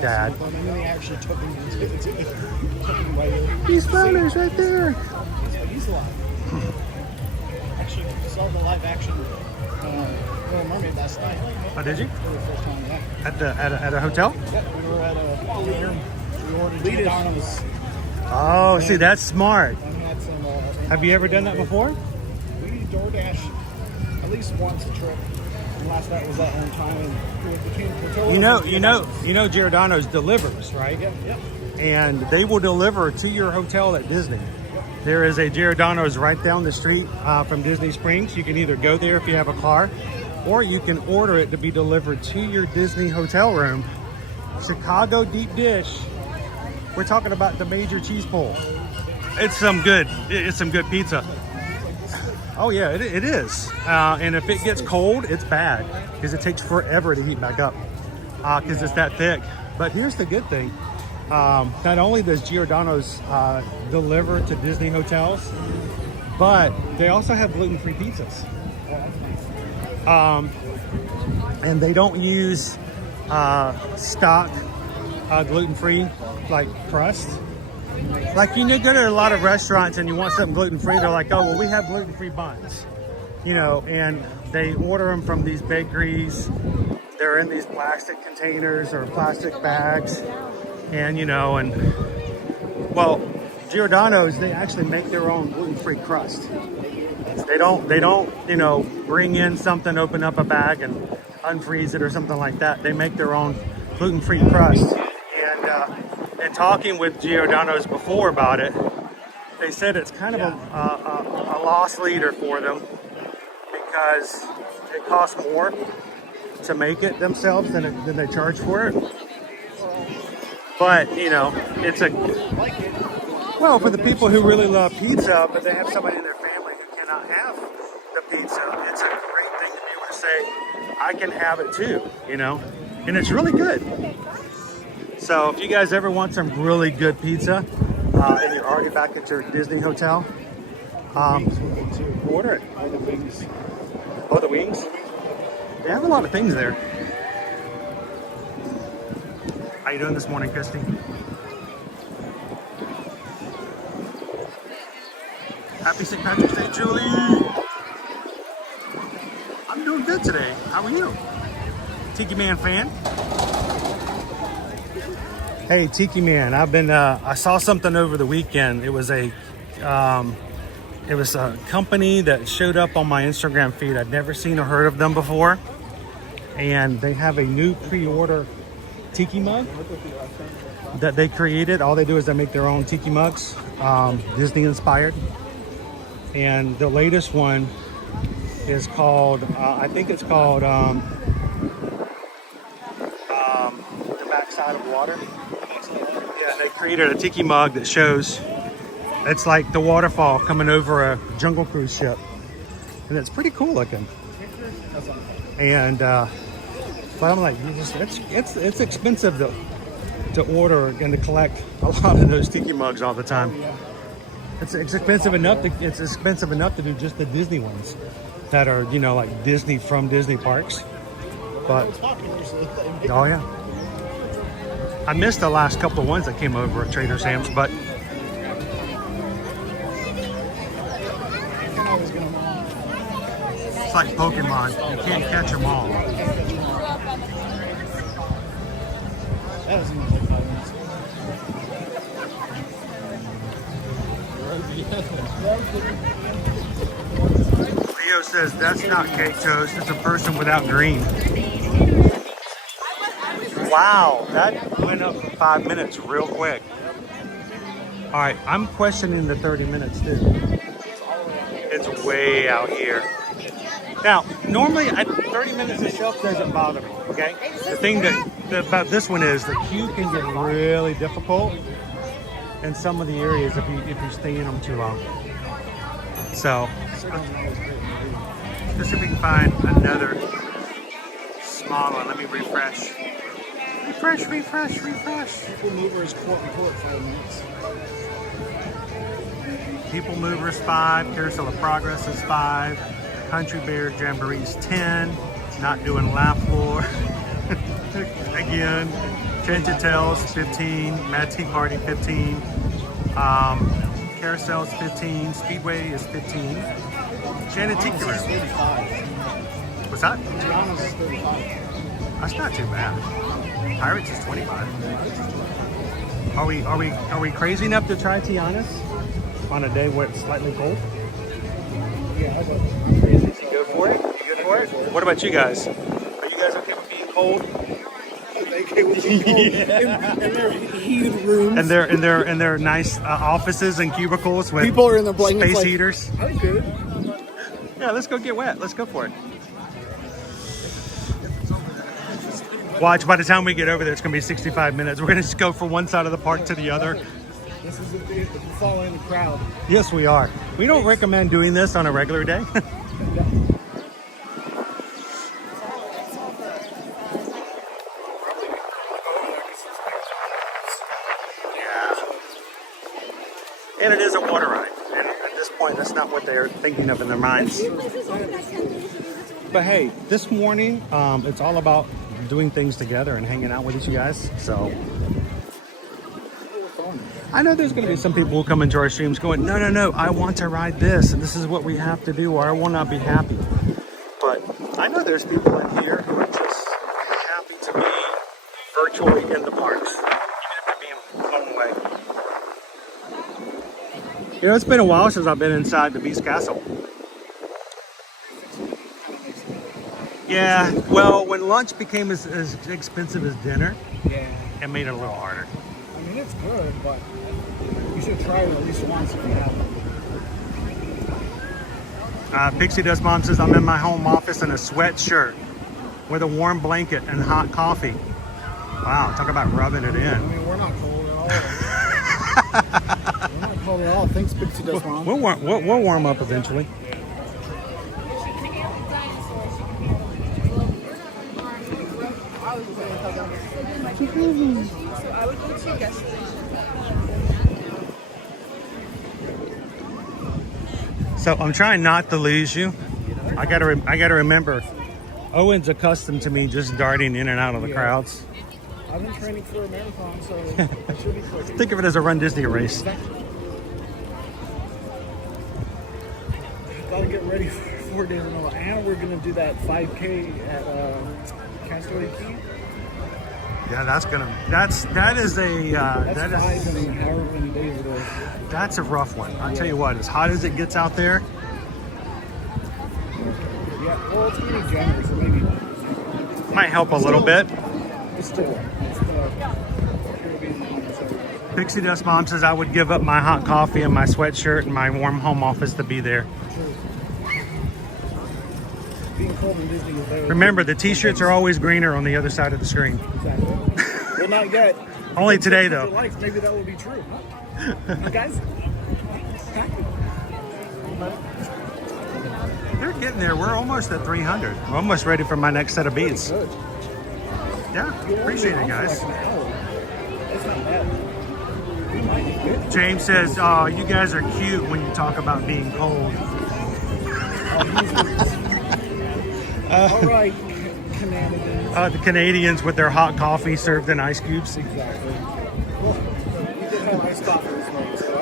dad. And then they actually took him right. He's Spanish right there. He's alive. Actually, saw the live action Little Mermaid last night. Oh, did you? For the first time, yeah. At a hotel? Yeah, we were at a dinner. We ordered Giordano's. Oh, see, that's smart. And had some, Have you ever done that before? We DoorDash at least once a trip. And last night was that one time. And it became You know Giordano's delivers, right? Yep. And they will deliver to your hotel at Disney. There is a Giordano's right down the street from Disney Springs. You can either go there if you have a car, or you can order it to be delivered to your Disney hotel room. Chicago deep dish. We're talking about the major cheese pull. It's some good pizza. Oh yeah, it is. And if it gets cold, it's bad because it takes forever to heat back up because it's that thick. But here's the good thing. Not only does Giordano's deliver to Disney hotels, but they also have gluten-free pizzas. And they don't use stock gluten-free like crust. Like you go to a lot of restaurants and you want something gluten-free, they're like, "Oh, well, we have gluten-free buns," and they order them from these bakeries. They're in these plastic containers or plastic bags. And Giordano's, they actually make their own gluten-free crust. They don't bring in something, open up a bag and unfreeze it or something like that. They make their own gluten-free crust. And talking with Giordano's before about it, they said it's kind of a loss leader for them because it costs more to make it themselves than they charge for it. But, it's for the people who really love pizza, but they have somebody in their family who cannot have the pizza, it's a great thing to be able to say, I can have it too, and it's really good. So if you guys ever want some really good pizza, and you're already back at your Disney hotel, order it. All the wings. Oh, the wings? They have a lot of things there. How you doing this morning, Christy? Happy St. Patrick's Day, Julie! I'm doing good today. How are you? Tiki Man fan? Hey, Tiki Man, I saw something over the weekend. It was a company that showed up on my Instagram feed. I'd never seen or heard of them before. And they have a new pre-order tiki mug that they created. All they do is they make their own tiki mugs, Disney inspired. And the latest one is called, I think it's called The Backside of Water. Yeah, they created a tiki mug that shows, it's like the waterfall coming over a Jungle Cruise ship. And it's pretty cool looking. And, but I'm like, it's expensive to order and to collect a lot of those tiki mugs all the time. It's expensive enough to do just the Disney ones that are, you know, like Disney from Disney parks. But oh yeah, I missed the last couple of ones that came over at Trader Sam's, but it's like Pokemon. You can't catch them all. That was another 5 minutes. Leo says that's not cake toast, it's a person without green. Wow, that went up for 5 minutes real quick. All right, I'm questioning the 30 minutes too. It's way out here. Now, normally 30 minutes of shelf doesn't bother me, okay? The thing about this one is the queue can get really difficult in some of the areas if you stay in them too long. So, let's see if we can find another small one. Let me refresh. Refresh. People Mover is court 5 minutes. People Mover is 5. Carousel of Progress is 5. Country Bear Jamboree is 10. Not doing Laugh Floor. Again. Chanted Tales 15. Mad Tea Party 15. Carousel is 15. Speedway is 15. Shannon Tiki Room. What's that? Tiana's is 35. That's not too bad. Pirates is 25. Are we crazy enough to try Tiana's on a day where it's slightly cold? Yeah, I'll go. I'm crazy. You go for it? You good for it? What about you guys? Are you guys okay with being cold? Yeah. In their heated rooms. And their nice offices and cubicles with people are in their blankets space like, heaters. I'm good. Yeah, let's go get wet. Let's go for it. Watch, by the time we get over there, it's going to be 65 minutes. We're going to just go from one side of the park to the other. This is if we're following the crowd. Yes, we are. We don't recommend doing this on a regular day. And it is a water ride. And at this point, that's not what they're thinking of in their minds. But hey, this morning, it's all about doing things together and hanging out with you guys. So I know there's going to be some people who come into our streams going, no, I want to ride this. And this is what we have to do, or I will not be happy. But I know there's people in here who are just happy to be virtually in the parks, even if they're being blown away. You know, it's been a while since I've been inside the Beast Castle. Yeah, well, when lunch became as expensive as dinner, yeah, it made it a little harder. I mean, it's good, but you should try it at least once if you haven't. Pixie Dust Mom says, I'm in my home office in a sweatshirt with a warm blanket and hot coffee. Wow, talk about rubbing it in. I mean, we're not cold at all. We're not cold at all. Thanks, Pixie Dust Mom. We'll warm up eventually. So I'm trying not to lose you. I gotta remember, Owen's accustomed to me just darting in and out of the crowds. I've been training for a marathon, so it should be quick. Think of it as a Run Disney race. Gotta get ready for 4 days in a row. And we're gonna do that 5K at Castaway Key. Yeah, that is a however many days it is. that's a rough one. I'll tell you what, as hot as it gets out there. Yeah, well, it's getting January, so maybe Might help a little bit. it's still Pixie Dust Mom says I would give up my hot coffee and my sweatshirt and my warm home office to be there. being cold in Disney is there. Remember, the t-shirts are always greener on the other side of the screen. Exactly. Well, not yet. Only today, though. Maybe that will be true, huh? You guys? They're getting there. We're almost at 300. We're almost ready for my next set of beats. Good. Yeah, appreciate it, guys. That's not bad. We might be good. James says, "Oh, you guys are cute when you talk about being cold." All right, Canadians. The Canadians with their hot coffee served in ice cubes. Exactly. Well, we did have iced coffee this morning, so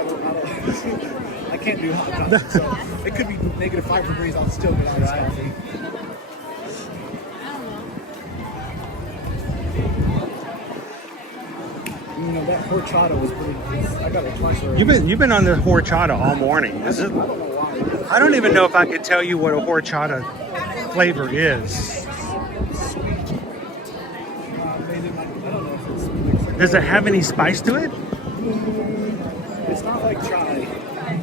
I can't do hot coffee. So it could be -5 degrees. I'll still get iced coffee. You know, that horchata was pretty good. I got a twice already. You've been on the horchata all morning. I don't even know if I could tell you what a horchata flavor is. Does it have any spice to it? It's not like chai.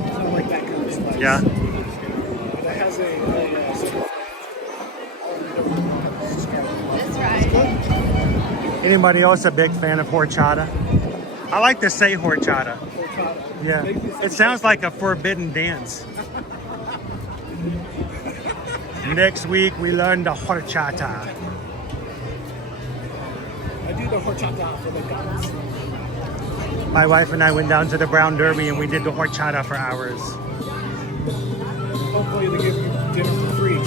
It's not like that kind of spice. Yeah. But it has That's right. Anybody else a big fan of horchata? I like to say horchata. horchata. Yeah. It sounds like a forbidden dance. Next week we learn the horchata. I do the horchata for the guys. My wife and I went down to the Brown Derby and we did the horchata for hours. Hopefully they give you dinner for free.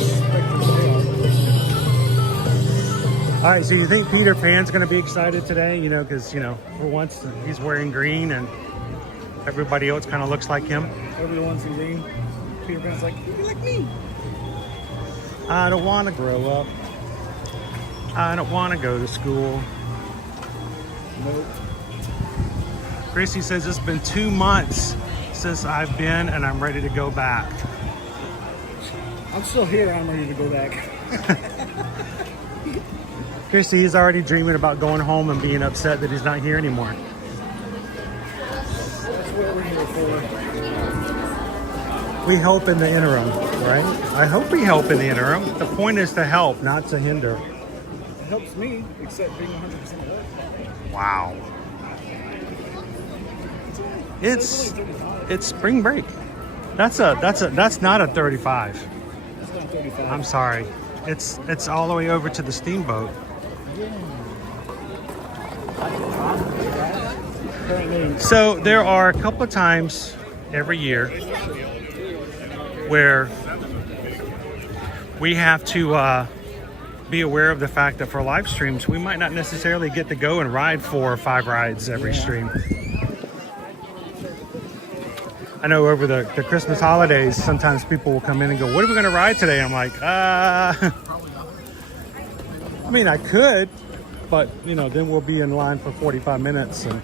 All right, so you think Peter Pan's going to be excited today? You know, because, you know, for once he's wearing green and everybody else kind of looks like him. Everyone's in green. Peter Pan's like, you be like me. I don't want to grow up. I don't want to go to school. Nope. Chrissy says it's been 2 months since I've been and I'm ready to go back. I'm still here. I'm ready to go back. Chrissy, he's already dreaming about going home and being upset that he's not here anymore. That's what we're here for. We help in the interim, right? I hope we help in the interim. The point is to help, not to hinder. It helps me, except being 100% at work. Wow. It's spring break. That's not a 35. It's not 35. I'm sorry. It's all the way over to the steamboat. So there are a couple of times every year where we have to be aware of the fact that for live streams, we might not necessarily get to go and ride 4 or 5 rides every stream. I know over the Christmas holidays, sometimes people will come in and go, what are we going to ride today? I'm like, I mean, I could, but, you know, then we'll be in line for 45 minutes. And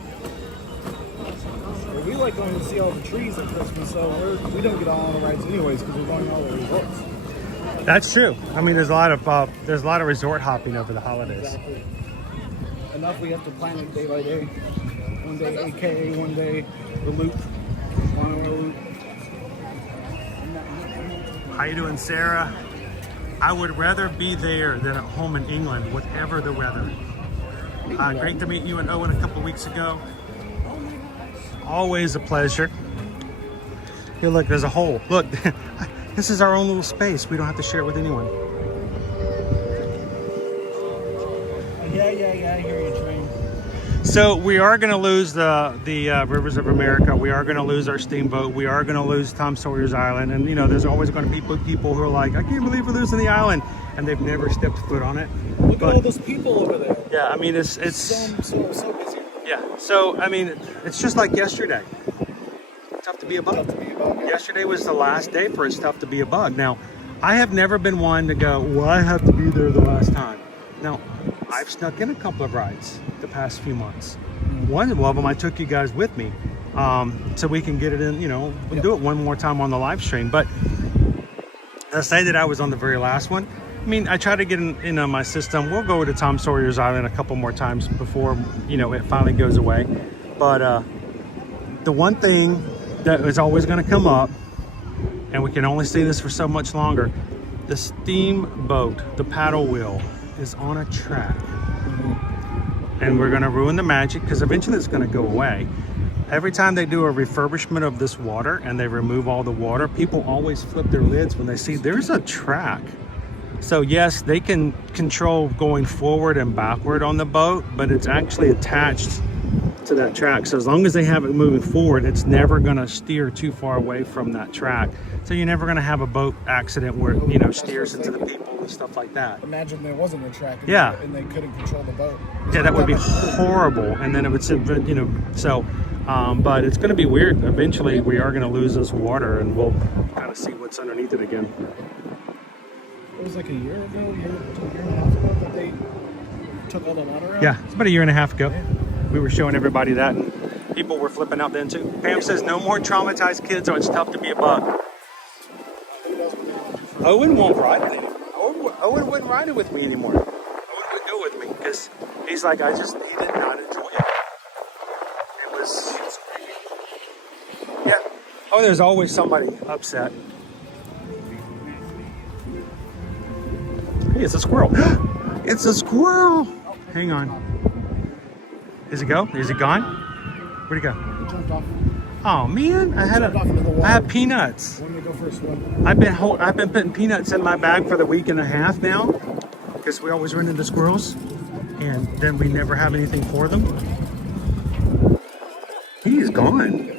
We like going to see all the trees at Christmas, so we don't get on the rides anyways because we're going to all the resorts. that's true. I mean, there's a lot of resort hopping over the holidays. Exactly. Enough we have to plan it day by day. One day AKA, one day the loop. 1 hour loop. How you doing, Sarah? I would rather be there than at home in England, whatever the weather. Great to meet you and Owen a couple weeks ago. Always a pleasure. Here, look, there's a hole. Look, this is our own little space. We don't have to share it with anyone. Yeah, I hear you, Train. So we are going to lose the Rivers of America. We are going to lose our steamboat. We are going to lose Tom Sawyer's Island. And you know, there's always going to be people who are like, I can't believe we're losing the island, and they've never stepped foot on it. Look at all those people over there. Yeah, I mean, it's so busy. Yeah. So I mean, it's just like yesterday. Tough to be a bug. Yesterday was the last day for It's Tough to Be a Bug. Now, I have never been one to go, well, I have to be there the last time. Now, I've snuck in a couple of rides the past few months. One of them, I took you guys with me, so we can get it in, you know, we'll do it one more time on the live stream. But to say that I was on the very last one, I mean, I try to get in my system. We'll go to Tom Sawyer's Island a couple more times before, you know, it finally goes away. But the one thing that is always going to come up, and we can only see this for so much longer, the steamboat, the paddle wheel, is on a track. And we're going to ruin the magic because eventually it's going to go away. Every time they do a refurbishment of this water and they remove all the water, people always flip their lids when they see there's a track. So yes, they can control going forward and backward on the boat, but it's actually attached to that track. So as long as they have it moving forward, it's never going to steer too far away from that track. So you're never going to have a boat accident where, you know, steers into the people and stuff like that. Imagine there wasn't a track and, yeah, and they couldn't control the boat. Yeah, that would be horrible. And then it would, you know, so, but it's going to be weird. Eventually we are going to lose this water and we'll kind of see what's underneath it again. It was like a year ago, a year and a half ago that they took all the water out? Yeah, it's about a year and a half ago. We were showing everybody that, and people were flipping out then too. Pam says, no more traumatized kids, or it's tough to be a bug. Owen won't ride with me. Owen wouldn't ride it with me anymore. Owen wouldn't go with me because he's like, he did not enjoy it. It was, yeah. Oh, there's always somebody upset. Hey, it's a squirrel. It's a squirrel. Hang on. Is it go? Is it gone? Where'd it go? It jumped off. Oh man, I had peanuts. When we go for a swim. I've been putting peanuts in my bag for the week and a half now, because we always run into squirrels, and then we never have anything for them. He's gone.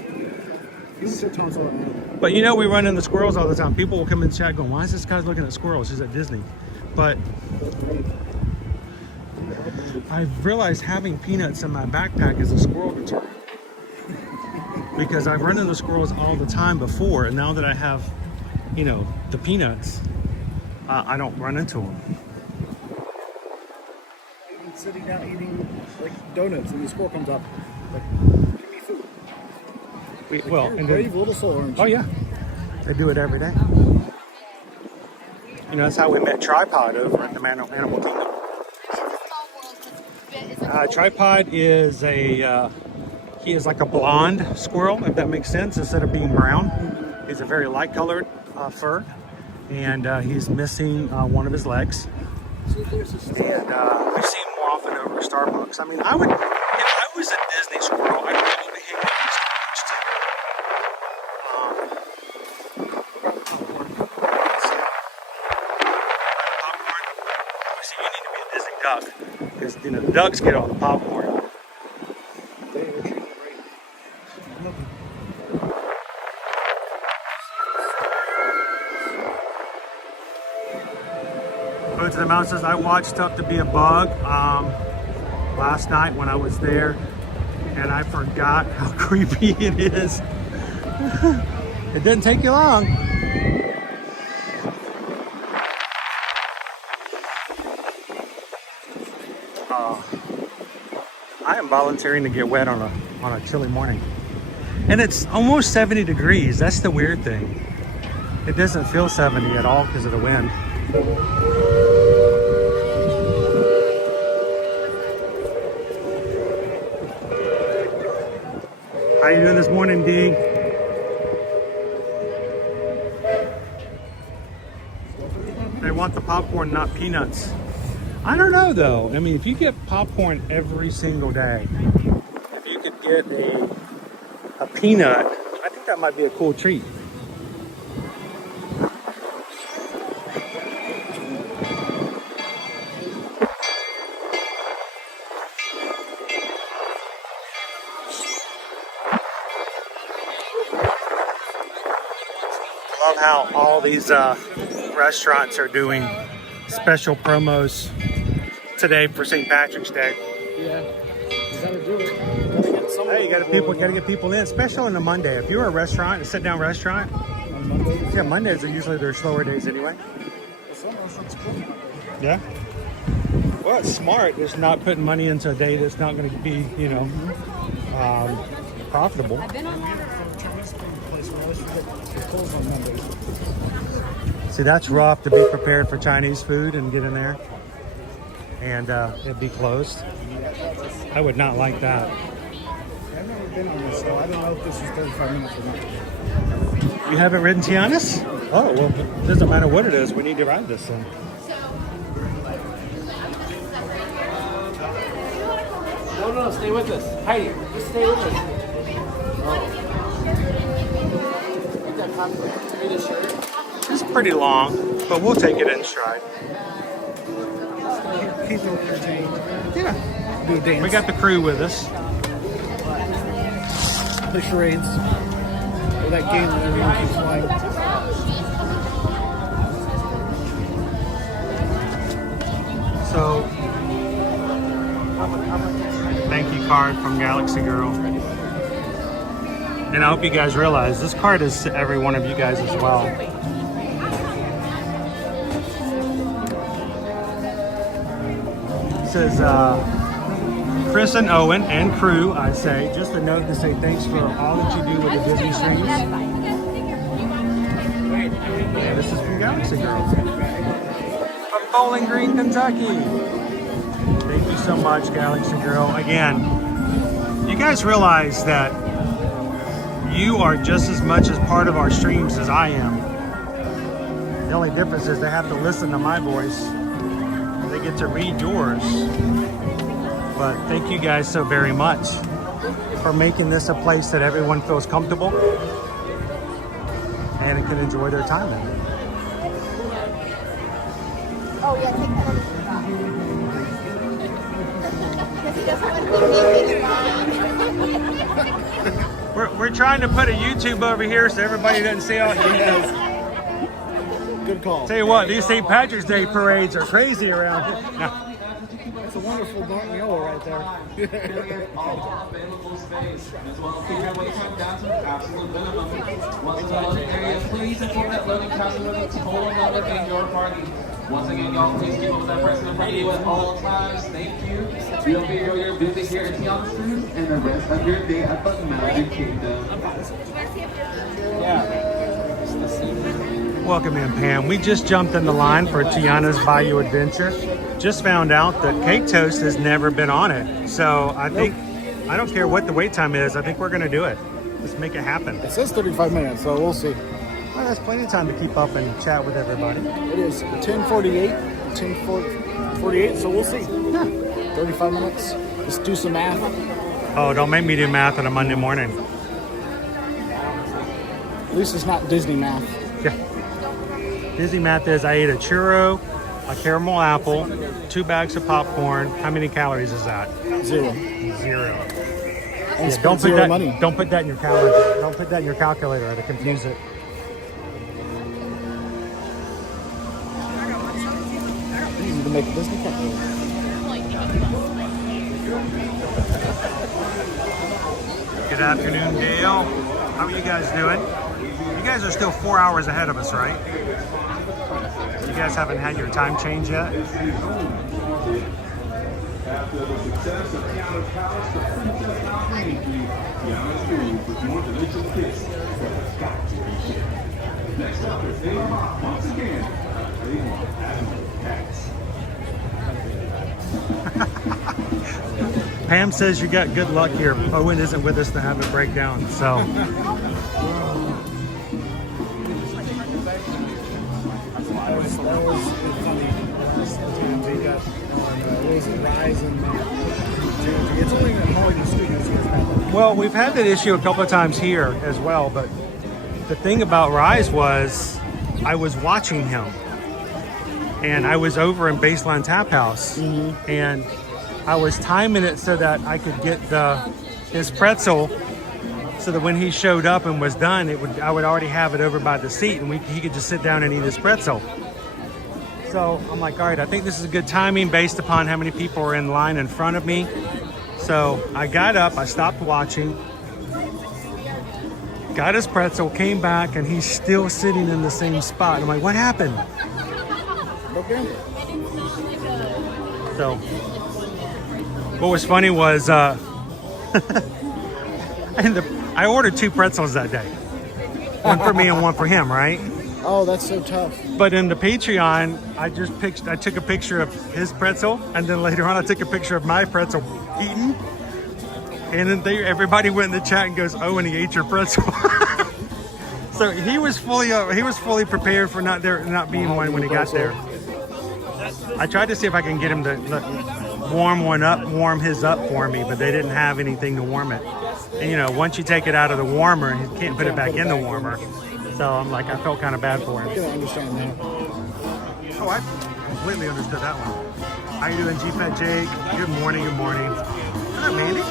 But you know, we run into squirrels all the time. People will come in chat going, "Why is this guy looking at squirrels? He's at Disney." But I've realized having peanuts in my backpack is a squirrel deterrent. Because I've run into squirrels all the time before, and now that I have, you know, the peanuts, I don't run into them. Even sitting down eating like donuts, and the squirrel comes up, like, give me food. And brave little soul, aren't you? Oh yeah, they do it every day. You know, that's how we met Tripod over at the Animal Kingdom. Tripod is he is like a blonde squirrel, if that makes sense, instead of being brown. He's a very light colored fur, and he's missing one of his legs. And we see him more often over Starbucks. I mean, if I was a Disney squirrel, I'd probably hang out at Starbucks too. See, you need to be a Disney duck, because you know, the ducks get all the popcorn. To the Mountain says, I watched Tough to Be a Bug last night when I was there, and I forgot how creepy it is. It didn't take you long. I am volunteering to get wet on a chilly morning, and it's almost 70 degrees. That's the weird thing. It doesn't feel 70 at all because of the wind. How you doing this morning, Dee? They want the popcorn, not peanuts. I don't know though. I mean, if you get popcorn every single day, if you could get a peanut, I think that might be a cool treat. how all these restaurants are doing special promos today for St. Patrick's Day. Yeah, you gotta do it. You gotta get some. Hey, gotta get people in, especially on a Monday. If you're a restaurant, a sit-down restaurant, On Mondays? yeah, Mondays are usually their slower days anyway. Some restaurants close. Yeah. Well, it's smart. It's not putting money into a day that's not going to be, profitable. Chinese place where they're closed on Mondays. See, that's rough to be prepared for Chinese food and get in there and it'd be closed. I would not like that. I've never been on this, so I don't know if this is 35 minutes or not. You haven't ridden Tiana's? Oh, well, it doesn't matter what it is. We need to ride this thing. No, stay with us. Heidi, just stay with us. It's pretty long, but we'll take it in stride. Keep them entertained. Yeah. Do a dance. We got the crew with us. The charades. Or that game that everyone keeps playing. So, thank you card from Galaxy Girl. And I hope you guys realize this card is to every one of you guys as well. It says, Chris and Owen and crew, I say, just a note to say thanks for all that you do with the Disney streams. And this is from Galaxy Girl. From Bowling Green, Kentucky. Thank you so much, Galaxy Girl. Again, you guys realize that you are just as much as part of our streams as I am. The only difference is they have to listen to my voice. They get to read yours. But thank you guys so very much for making this a place that everyone feels comfortable and can enjoy their time in it. Oh, yeah, take that over. Because he doesn't want to be We're trying to put a YouTube over here so everybody doesn't see all Yes. Good call. Tell you what, these St. Patrick's Day parades are crazy around here. No. It's a wonderful dark yellow right there. All available space, as well as figure out what time down to absolute minimum. Once the loading area, please inform that loading passenger the total number in your party. Once again, y'all, please keep up with that person in front of you at all times. Thank you. We hope you enjoy your visit here at Tiana Street and the rest of your day at the Magic Kingdom. Welcome in, Pam. We just jumped in the line for Tiana's Bayou Adventure. Just found out that Cake Toast has never been on it. So I think, I don't care what the wait time is, I think we're going to do it. Let's make it happen. It says 35 minutes, so we'll see. Well, that's plenty of time to keep up and chat with everybody. It is 10:48, so we'll see. Yeah. 35 minutes. Let's do some math. Oh, don't make me do math on a Monday morning. At least it's not Disney math. Yeah. Disney math is I ate a churro, a caramel apple, 2 bags of popcorn. How many calories is that? 0. 0. And Yeah, don't put zero that. money. Don't put that in your calculator. Don't put that in your calculator to confuse it. Easy to make a Disney calculator. Good afternoon, Dale. How are you guys doing? You guys are still 4 hours ahead of us, right? You guys haven't had your time change yet? After the success of Tiana's Palace, the Princess Mountain Main Street, Tiana's Street with more delicious kits that has got to be shared. Next up is Avon once again. Avon Animal Pets. Pam says you got good luck here. Owen isn't with us to have it break down, so. That was funny. They got Rise and it's only in Hollywood Studios. Well, we've had that issue a couple of times here as well, but the thing about Rise was I was watching him and I was over in Baseline Tap House and I was timing it so that I could get his pretzel so that when he showed up and was done, I would already have it over by the seat, and he could just sit down and eat his pretzel. So I'm like, all right, I think this is good timing based upon how many people are in line in front of me. So I got up, I stopped watching, got his pretzel, came back, and he's still sitting in the same spot. I'm like, what happened? So what was funny was I ordered 2 pretzels that day. One for me and one for him, right? Oh, that's so tough. But in the Patreon, I took a picture of his pretzel, and then later on I took a picture of my pretzel eaten. And then everybody went in the chat and goes, "Oh, and he ate your pretzel." So he was fully prepared for not being one when he got there. I tried to see if I can get him to warm his up for me, but they didn't have anything to warm it. And you know, once you take it out of the warmer, you can't put it back in the warmer. So I'm like, I felt kind of bad for him. I can understand that. Oh, I completely understood that one. How you doing, G-Pet Jake? Good morning, good morning. Hello, Mandy.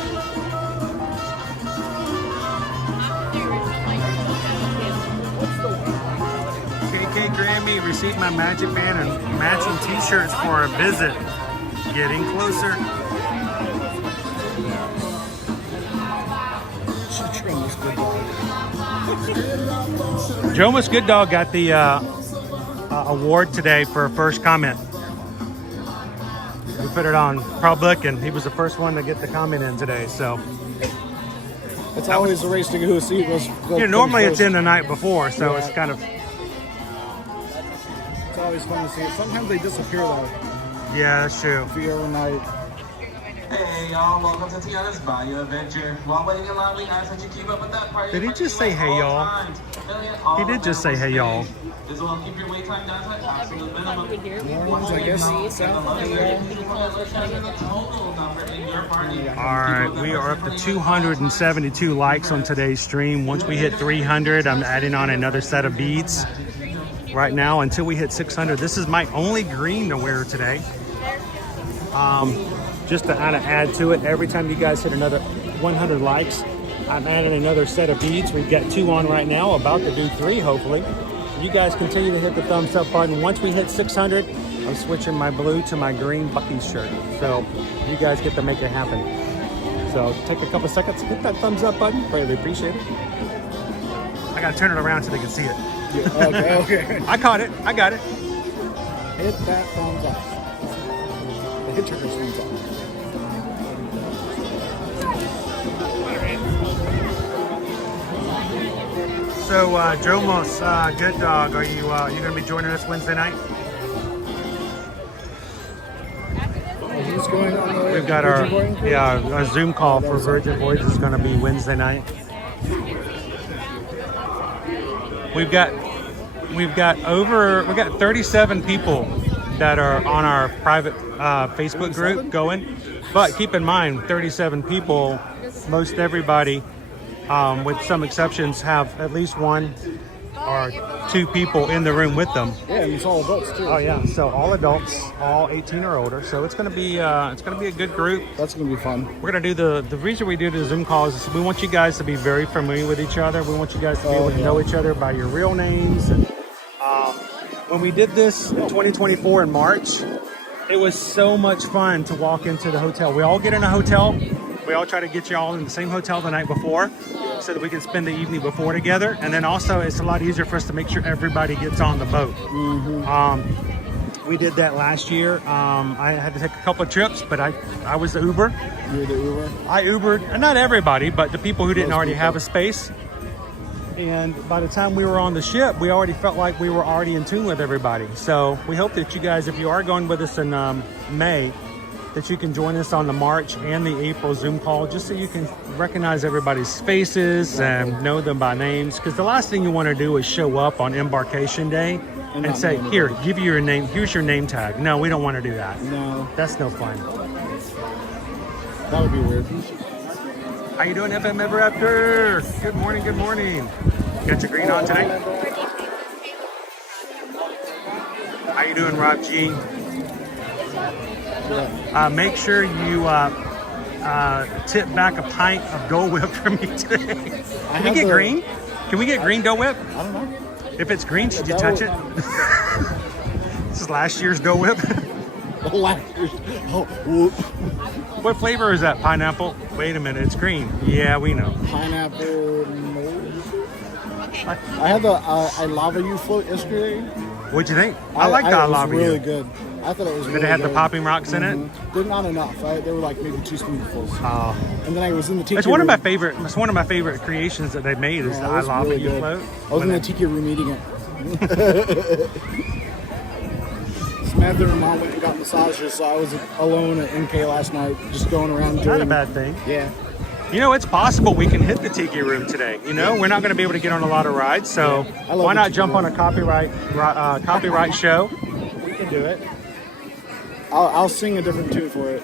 KK Grammy received my Magic Band and matching t-shirts for a visit. Getting closer. Jomas Good Dog got the award today for first comment. We put it on public, and he was the first one to get the comment in today. So it's always a race to who see goes. Normally it's in the night before, so it's kind of. It's always fun to see it. Sometimes they disappear though. Yeah, that's true. Overnight. Hey y'all, welcome to Tiana's Bayou Adventure. While waiting in line, we ask that you keep up with that party. Did he just say hey y'all? He did just say hey y'all. As well, keep your wait time down to absolute minimum. Mornings, I guess. Alright, we are up to 272 likes on today's stream. Once we hit 300, I'm adding on another set of beads. Right now, until we hit 600, this is my only green to wear today. Just to kind of add to it, every time you guys hit another 100 likes, I'm adding another set of beads. We've got 2 on right now, about to do 3 hopefully. You guys continue to hit the thumbs up button. Once we hit 600, I'm switching my blue to my green Bucky's shirt. So you guys get to make it happen. So take a couple seconds, hit that thumbs up button. Greatly appreciate it. I gotta turn it around so they can see it. Yeah, okay. I caught it. I got it. Hit that thumbs up. Hit your thumbs up. So, Jomos, Good Dog, are you going to be joining us Wednesday night? We've got our Zoom call for Virgin Voyage is going to be Wednesday night. We've got 37 people that are on our private Facebook group going, but keep in mind 37 people, most everybody with some exceptions have at least 1 or 2 people in the room with them. Yeah, and it's all adults too. Oh yeah, so all adults, all 18 or older. So it's gonna be a good group. That's gonna be fun. We're gonna do the reason we do the Zoom calls is we want you guys to be very familiar with each other. We want you guys to be able to know each other by your real names. And when we did this in 2024 in March, it was so much fun to walk into the hotel. We all get in a hotel. We all try to get you all in the same hotel the night before so that we can spend the evening before together. And then also it's a lot easier for us to make sure everybody gets on the boat. We did that last year. I had to take a couple of trips, but I was the Uber. You were the Uber? I Ubered, not everybody, but the people who didn't already have a space. And by the time we were on the ship, we already felt like we were already in tune with everybody. So we hope that you guys, if you are going with us in May, that you can join us on the March and the April Zoom call, just so you can recognize everybody's faces and know them by names. Because the last thing you want to do is show up on embarkation day and say, here, give you your name, here's your name tag. No, we don't want to do that. No. That's no fun. That would be weird. How you doing, FM Ever After? Good morning, good morning. Got your green on today? How you doing, Rob G? Make sure you tip back a pint of Dole Whip for me today. Can we get green? Can we get green Dole Whip? I don't know. If it's green, should you touch it? This is last year's Dole Whip. What flavor is that? Pineapple? Wait a minute, it's green. Yeah, we know. Pineapple. I had the I Lava You float yesterday. What'd you think? I like the I Lava You. It was really good. I thought it was really Did it have good. the popping rocks in it? Did not enough. They were like maybe 2 spoonfuls. Oh. And then I was in the tiki It's one of room. my favorite. It's one of my favorite creations that they made. Is the I Lava really You good. float. I was in the tiki room eating it. Samantha and Mom went and got massages, so I was alone at MK last night, just going around. Not a bad thing. Yeah. You know, it's possible we can hit the tiki room today. You know, we're not going to be able to get on a lot of rides, so why not jump on a copyright show? We can do it. I'll sing a different tune for it.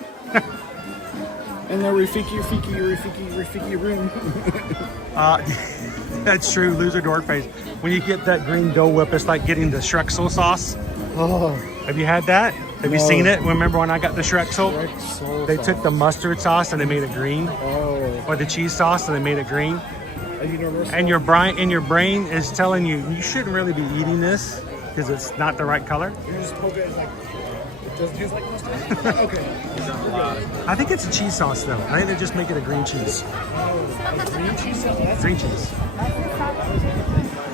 In the Rafiki room. That's true, loser dork face. When you get that green Dole Whip, it's like getting the Shrexel sauce. Oh. Have you had that? Have you seen it? Remember when I got the Shrexel? They sauce. took the mustard sauce and they made it green. Oh. Or the cheese sauce and they made it green. And your brain is telling you, you shouldn't really be eating this because it's not the right color. You just poke it like, it doesn't taste like mustard? Okay. I think it's a cheese sauce though. I think they just make it a green cheese. A green cheese sauce? Green cheese.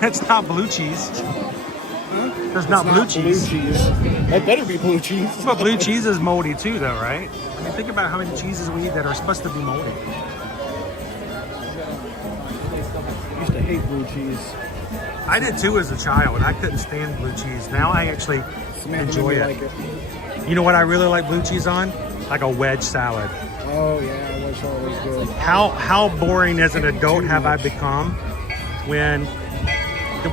It's not blue cheese. There's not blue cheese. That better be blue cheese. But blue cheese is moldy too though, right? I mean, think about how many cheeses we eat that are supposed to be moldy. I used to hate blue cheese. I did too as a child. I couldn't stand blue cheese. Now I actually enjoy it. Like it. You know what I really like blue cheese on? Like a wedge salad. Oh yeah, wedge salad was good. How boring as an adult have I become when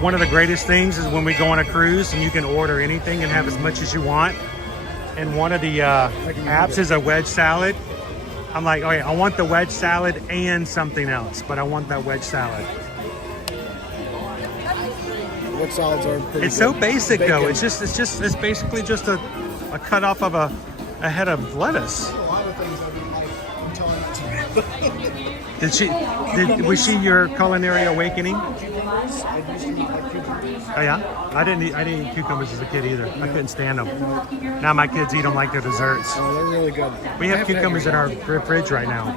one of the greatest things is when we go on a cruise and you can order anything and have as much as you want. And one of the apps is a wedge salad. I'm like, okay, I want the wedge salad and something else, but I want that wedge salad. Wedge salads are pretty It's good. so basic Bacon. though. It's basically just a cut off of a head of lettuce. A lot of things I didn't like until I met Did was she your culinary awakening? I used to eat like cucumbers. Oh yeah, I didn't eat cucumbers as a kid either. I couldn't stand them. Now my kids eat them like they're desserts. Oh, they're really good. We have cucumbers in our fridge right now,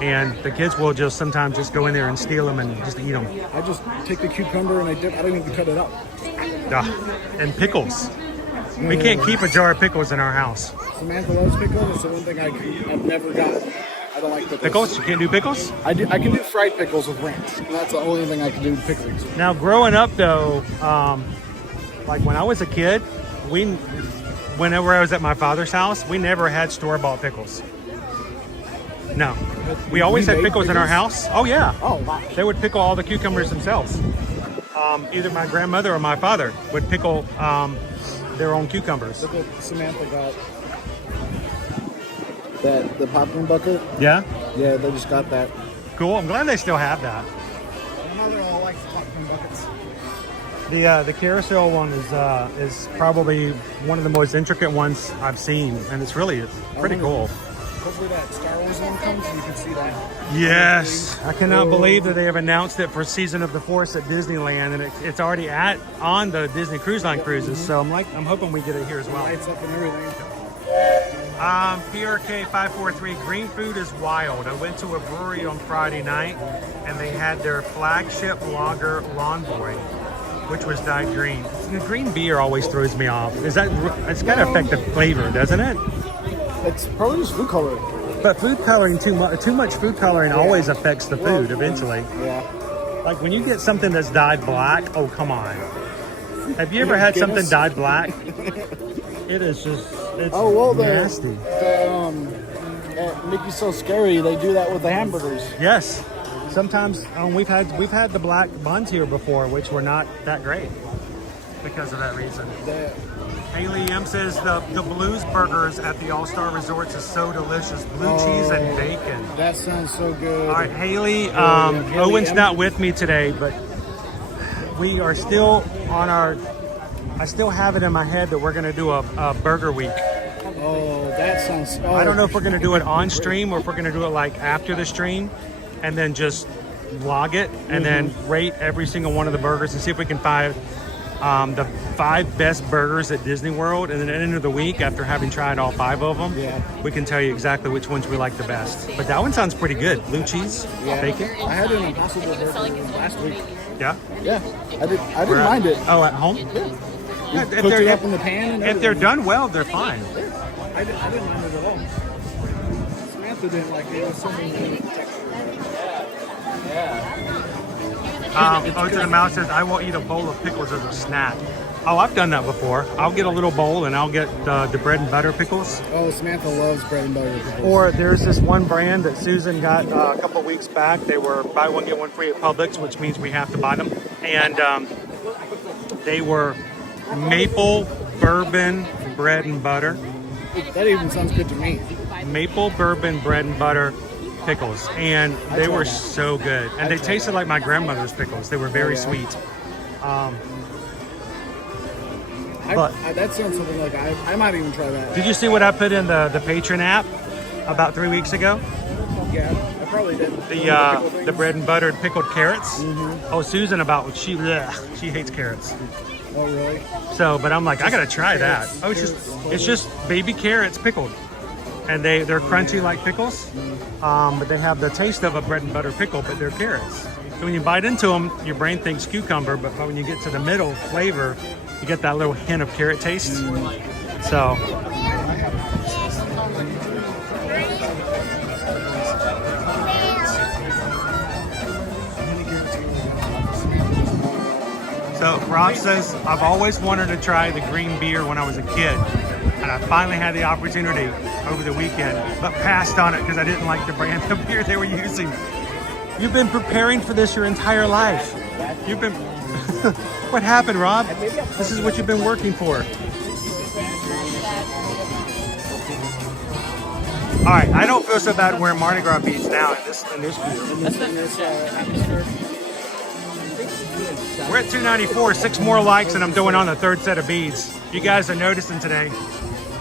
and the kids will just sometimes just go in there and steal them and just eat them. I just take the cucumber and I don't even cut it up. And pickles. We can't keep a jar of pickles in our house. Samantha loves pickles. It's the one thing I've never gotten. I don't like pickles. Pickles? You can't do pickles? I can do fried pickles with ranch. And that's the only thing I can do with pickles. Now, growing up though, like when I was a kid, whenever I was at my father's house, we never had store-bought pickles. No, we always had pickles in our house. Oh yeah. Oh wow. They would pickle all the cucumbers themselves. Either my grandmother or my father would pickle their own cucumbers. Look what Samantha got. The popcorn bucket. Yeah. Yeah, they just got that. Cool. I'm glad they still have that. My mother all likes popcorn buckets. The carousel one is probably one of the most intricate ones I've seen, and it's really pretty cool. Hopefully that Star Wars one comes and you can see that. Yes, I cannot believe that they have announced it for Season of the Force at Disneyland, and it's already on the Disney Cruise Line cruises. So I'm hoping we get it here as well. Lights up and everything. PRK 543, green food is wild. I went to a brewery on Friday night, and they had their flagship lager Lawn Boy, which was dyed green. The green beer always throws me off. It's got to affect the flavor, doesn't it? It's probably just food coloring. But food coloring, too much food coloring always affects the food eventually. Yeah. Like when you get something that's dyed black, oh come on. Have you ever had something dyed black? It is just, it's nasty. At Mickey's So Scary, they do that with the hamburgers. Yes. Sometimes we've had the black buns here before, which were not that great because of that reason. Haley M says the Blues burgers at the All-Star Resorts is so delicious. Blue cheese and bacon. That sounds so good. All right, Haley. Owen's not with me today, but we are still on our. I still have it in my head that we're going to do a burger week Oh, that sounds. Oh, I don't know if we're gonna do it on stream or if we're gonna do it like after the stream, and then just vlog it and then rate every single one of the burgers and see if we can find the 5 best burgers at Disney World. And then at the end of the week, after having tried all 5 of them, we can tell you exactly which ones we like the best. But that one sounds pretty good. Blue cheese, bacon. I had an Impossible Burger last week. Yeah. Yeah, I didn't mind it. Oh, at home. Yeah. If Cooked it up in the pan. And if they're done well, they're fine. I didn't mind it at all. Samantha didn't like it. It was so many textures. Oh, to the mouse says, I will eat a bowl of pickles as a snack. Oh, I've done that before. I'll get a little bowl and I'll get the bread and butter pickles. Oh, Samantha loves bread and butter pickles. Or there's this one brand that Susan got a couple weeks back. They were buy one, get one free at Publix, which means we have to buy them. And they were maple bourbon bread and butter. That even sounds good to me. Maple bourbon bread and butter pickles, and they were so good, and they tasted like my grandmother's pickles. They were very sweet. But that sounds something like I might even try that. did you see what I put in the Patreon app about 3 weeks ago? Yeah, I probably did. The bread and buttered pickled carrots. Oh, Susan she hates carrots. Oh, really? So, but I'm like, I gotta try that. Oh, it's just baby carrots pickled. And they're crunchy like pickles, but they have the taste of a bread and butter pickle, but they're carrots. So when you bite into them, your brain thinks cucumber, but when you get to the middle flavor, you get that little hint of carrot taste. So. So Rob says, I've always wanted to try the green beer when I was a kid. And I finally had the opportunity over the weekend, but passed on it because I didn't like the brand of beer they were using. You've been preparing for this your entire life. You've been... What happened, Rob? This is what you've been working for. All right, I don't feel so bad wearing Mardi Gras beads now in this beer. We're at 294, 6 more likes, and I'm doing on the 3rd set of beads. You guys are noticing today.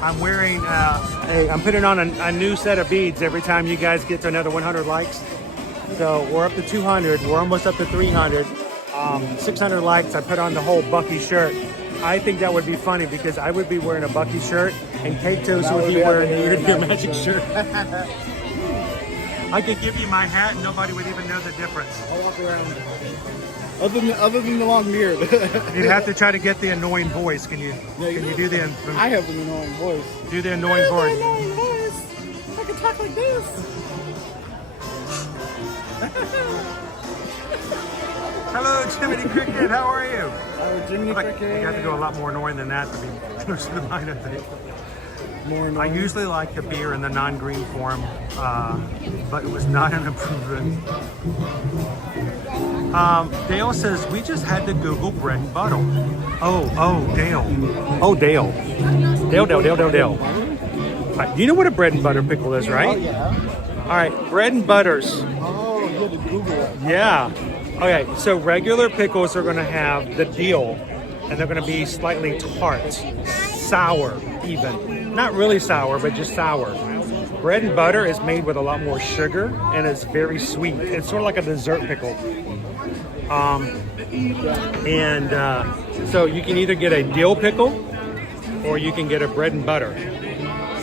I'm wearing, I'm putting on a new set of beads every time you guys get to another 100 likes. So we're up to 200, we're almost up to 300. 600 likes, I put on the whole Bucky shirt. I think that would be funny because I would be wearing a Bucky shirt and Cake Toast would be wearing your magic shirt. I could give you my hat and nobody would even know the difference. I'll walk around. Other than the long beard. You'd have to try to get the annoying voice. Can you do the... I have an annoying voice. Do the annoying voice. I can talk like this. Hello, Jiminy Cricket. How are you? Oh, Jiminy Cricket. You have to go a lot more annoying than that to be close to the mic, I think. More annoying. I usually like the beer in the non-green form, but it was not an improvement. Dale says, we just had to Google bread and butter. Oh, Dale. Oh, Dale. Dale. Right, you know what a bread and butter pickle is, right? Oh, yeah. All right, bread and butters. Oh, you had to Google it. Yeah. Okay, so regular pickles are going to have the deal, and they're going to be slightly tart, sour even. Not really sour, but just sour. Bread and butter is made with a lot more sugar, and it's very sweet. It's sort of like a dessert pickle. So you can either get a dill pickle, or you can get a bread and butter.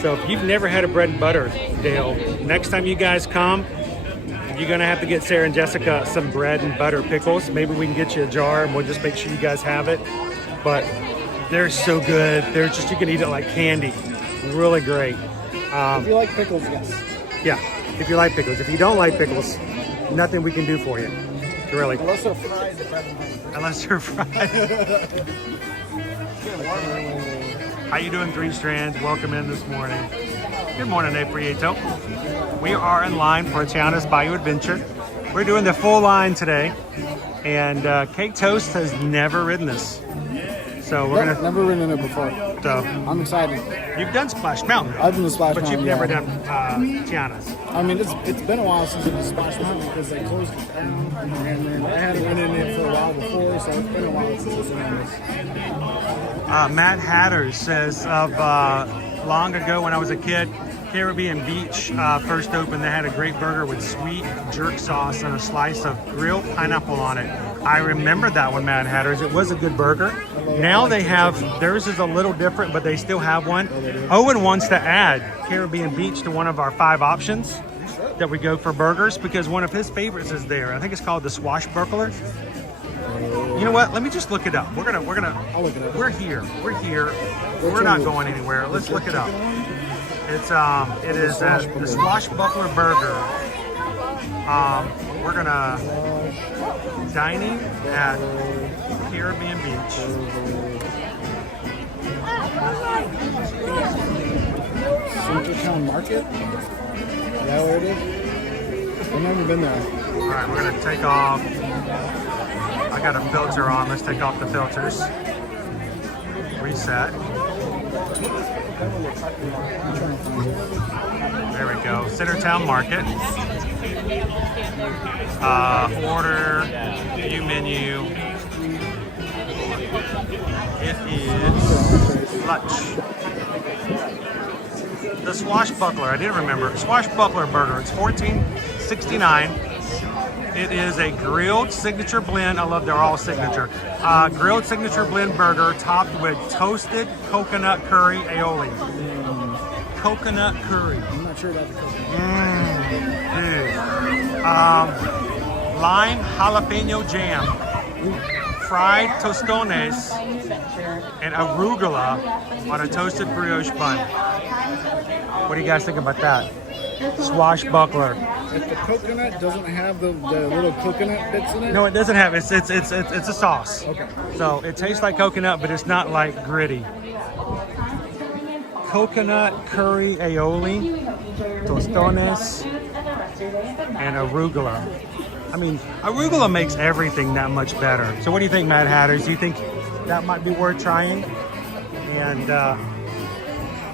So if you've never had a bread and butter, Dale, next time you guys come, you're gonna have to get Sarah and Jessica some bread and butter pickles. Maybe we can get you a jar and we'll just make sure you guys have it. But they're so good. They're just, you can eat it like candy. Really great. If you like pickles, yes. Yeah, if you like pickles. If you don't like pickles, nothing we can do for you. Really. Unless they're fried. Unless they're fried. How you doing, Three Strands? Welcome in this morning. Good morning, Aprieto. We are in line for Tiana's Bayou Adventure. We're doing the full line today, and Cake Toast has never ridden this. So we're never ridden it before. So I'm excited. You've done Splash Mountain. I've done the Splash Mountain, but you've never done Tiana's. I mean, it's been a while since I did Splash Mountain because they closed it down, and then I hadn't been in it for a while before, so it's been a while since I've done this. Matt Hatters says of long ago when I was a kid, Caribbean Beach first opened. They had a great burger with sweet jerk sauce and a slice of grilled pineapple on it. I remember that one, Matt Hatters. It was a good burger. Now they have, theirs is a little different, but they still have one. Owen wants to add Caribbean Beach to one of our 5 options that we go for burgers because one of his favorites is there. I think it's called the Swashbuckler. You know what? Let me just look it up. We're gonna. I'll look it up. We're here. We're not going anywhere. Let's look it up. It is the Swashbuckler Burger. We're gonna dining at Caribbean Beach. Centertown Market? Is that where it is? I've never been there. All right, we're gonna take off. I got a filter on. Let's take off the filters. Reset. There we go. Centertown Market. Order, view menu. It is lunch. The Swashbuckler, I didn't remember. Swashbuckler Burger, it's $14.69. It is a grilled signature blend. I love they're all signature. Grilled signature blend burger topped with toasted coconut curry aioli. Coconut curry. I'm not sure about the coconut. Dude. Lime jalapeno jam. Fried tostones and arugula on a toasted brioche bun. What do you guys think about that? Swashbuckler. If the coconut doesn't have the little coconut bits in it? No, it doesn't have. It's a sauce. Okay. So it tastes like coconut, but it's not like gritty. Coconut curry aioli, tostones, and arugula. I mean, arugula makes everything that much better. So what do you think, Matt Hatters? Do you think that might be worth trying? And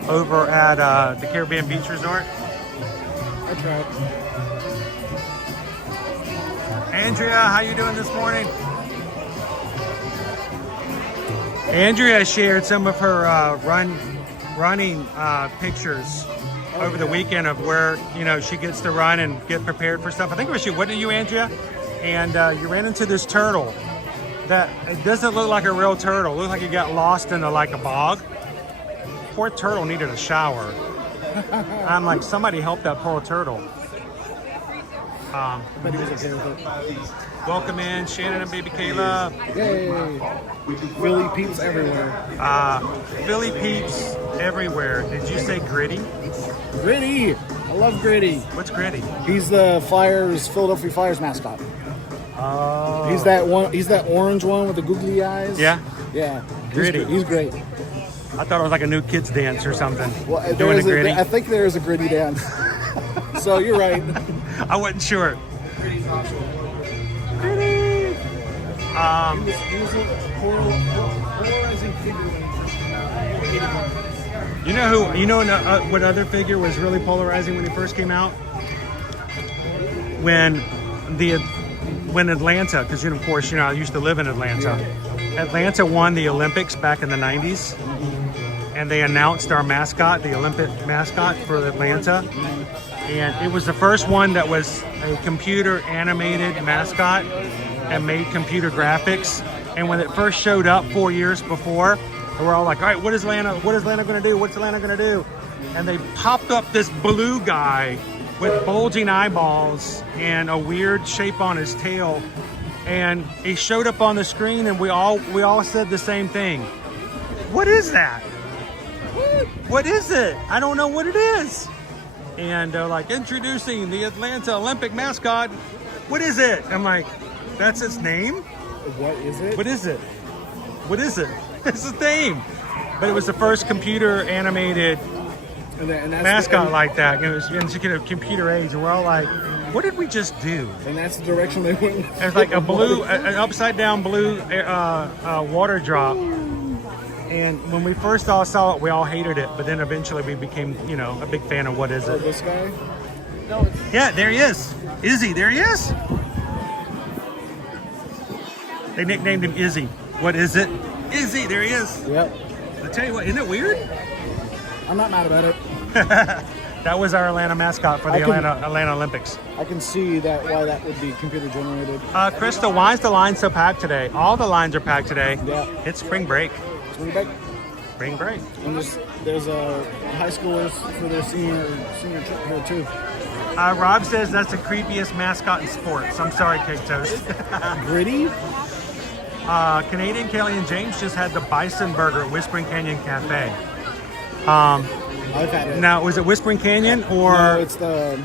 over at the Caribbean Beach Resort? That's right. Andrea, how you doing this morning? Andrea shared some of her running pictures over the weekend of where she gets to run and get prepared for stuff. I think it was you, wasn't it you, Andrea? And you ran into this turtle that it doesn't look like a real turtle. It looked like it got lost in a bog. Poor turtle needed a shower. I'm like, somebody help that poor turtle. But he was okay with it. Welcome in, Shannon and baby Kayla. Yay! Philly peeps everywhere. Philly peeps everywhere. Did you say Gritty? Gritty! I love Gritty. What's Gritty? He's the Philadelphia Flyers mascot. Oh. He's that one. He's that orange one with the googly eyes. Yeah? Yeah. Gritty. He's great. I thought it was like a new kids dance or something. Well, Doing a Gritty. I think there is a Gritty dance. So you're right. I wasn't sure. Gritty. He was a polarizing figure when he first came out. You know what other figure was really polarizing when he first came out? When Atlanta, because of course I used to live in Atlanta. Yeah. Atlanta won the Olympics back in the 90s, and they announced our mascot, the Olympic mascot for Atlanta. And it was the first one that was a computer animated mascot and made computer graphics. And when it first showed up 4 years before, we're all like, all right, what is Atlanta going to do? What's Atlanta going to do? And they popped up this blue guy with bulging eyeballs and a weird shape on his tail. And he showed up on the screen, and we all said the same thing. What is that? What is it? I don't know what it is. And like, introducing the Atlanta Olympic mascot. What is it? I'm like, that's its name? What is it? What is it? What is it? It's its name. But it was the first computer animated mascot like that. It was in the computer age, and we're all like, what did we just do? And that's the direction they went. It's like an upside down blue water drop. And when we first all saw it, we all hated it. But then eventually we became, a big fan of what is it. This guy? No. Yeah, there he is. Izzy, there he is. They nicknamed him Izzy. What is it? Izzy, there he is. Yep. I tell you what, isn't it weird? I'm not mad about it. That was our Atlanta mascot for the Atlanta Olympics. I can see that why that would be computer generated. Crystal, why is the line so packed today? All the lines are packed today. Yeah. It's spring break. Spring break. Spring break. And there's high schoolers for their senior trip here too. Rob says that's the creepiest mascot in sports. I'm sorry, Cake Toast. Gritty? Canadian Kelly and James just had the Bison Burger at Whispering Canyon Cafe. I've had it. Now, was it Whispering Canyon or? No, it's the.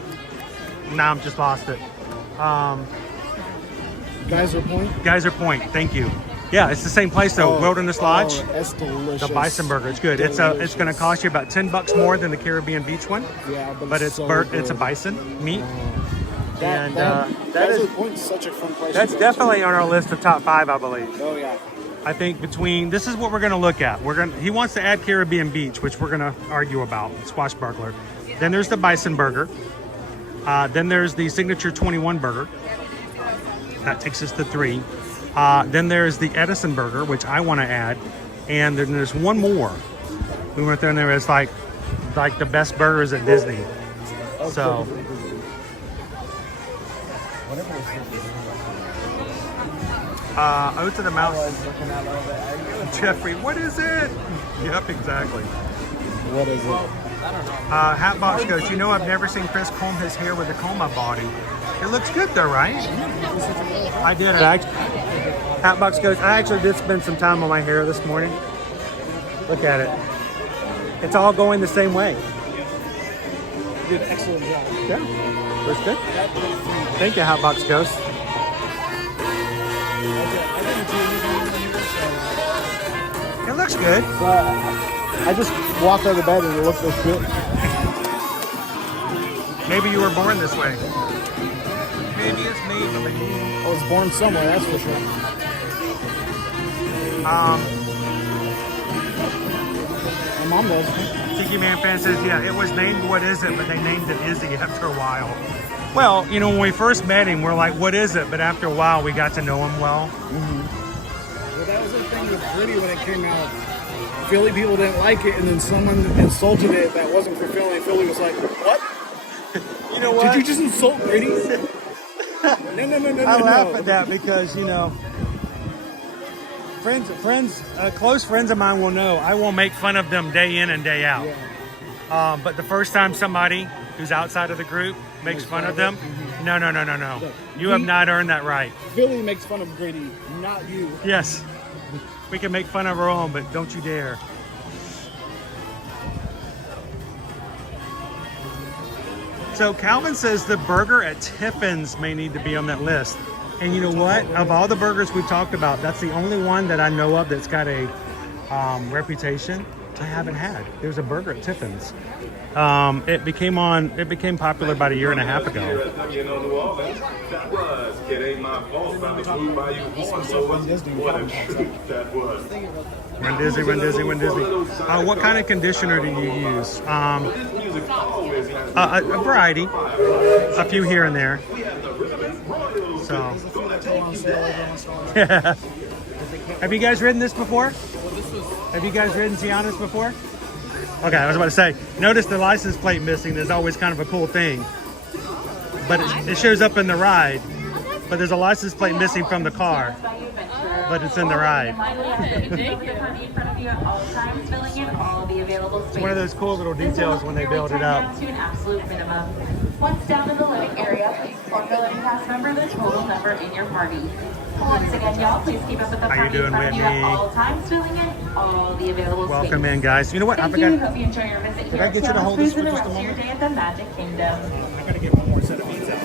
Now I'm just lost it. Geyser Point? Geyser Point, thank you. Yeah, it's the same place though, Wilderness Lodge. Oh, that's delicious. The Bison Burger, it's good. Delicious. It's going to cost you about $10 more than the Caribbean Beach one. Yeah, but it's so it's a bison meat. That is Point's such a fun place. That's definitely on our list of top 5, I believe. Oh yeah. I think this is what we're going to look at. He wants to add Caribbean Beach, which we're going to argue about. Swashbuckler. Then there's the Bison Burger. Then there's the Signature 21 Burger. That takes us to 3. Then there's the Edison Burger, which I want to add. And then there's one more. We went there and there was like the best burgers at Disney. So. Oats of the Mountain. Jeffrey, what is it? Yep, exactly. What is it? Hatbox goes, you know, I've never seen Chris comb his hair with a comb I bought him. It looks good though, right? I did it. Hatbox goes, I actually did spend some time on my hair this morning. Look at it. It's all going the same way. You did an excellent job. Yeah, looks good. Thank you, Hatbox Ghost. It looks good. I just walked out of bed and it looked this good. Maybe you were born this way. Maybe it's me. I was born somewhere, that's for sure. My mom was. Tiki Man Fan says, yeah, it was named What Is It, but they named it Izzy after a while. Well, you know, when we first met him, we're like, what is it? But after a while, we got to know him well. Mm-hmm. Well, that was the thing with Gritty when it came out. Philly people didn't like it, and then someone insulted it that wasn't for Philly, and Philly was like, what? You know what? Did you just insult Gritty? No. I laugh at that because, you know, close friends of mine will know I will make fun of them day in and day out. Yeah. But the first time somebody who's outside of the group makes fun of them, no. You have not earned that right. Philly makes fun of Gritty, not you. Yes. We can make fun of our own, but don't you dare. So Calvin says the burger at Tiffin's may need to be on that list. And you know what? Of all the burgers we've talked about, that's the only one that I know of that's got a reputation I haven't had. There's a burger at Tiffin's. It became popular about a year and a half ago. When Disney. What kind of conditioner do you use? A variety, a few here and there. So, have you guys ridden this before? Have you guys ridden Tiana's before? Okay, I was about to say, notice the license plate missing. There's always kind of a cool thing. But it shows up in the ride. But there's a license plate missing from the car. But it's in the ride. It's one of those cool little details when they build it up. Once down in the loading area, please inform the loading pass member the total number in your party. Once again, y'all, please keep up with the party in front of you at all times, filling in all the available space. Welcome in, guys. You know what? Thank you. Hope you enjoy your visit here. Did I get you to hold this for just a moment? Your day at the Magic Kingdom. I gotta get one more set of beats out.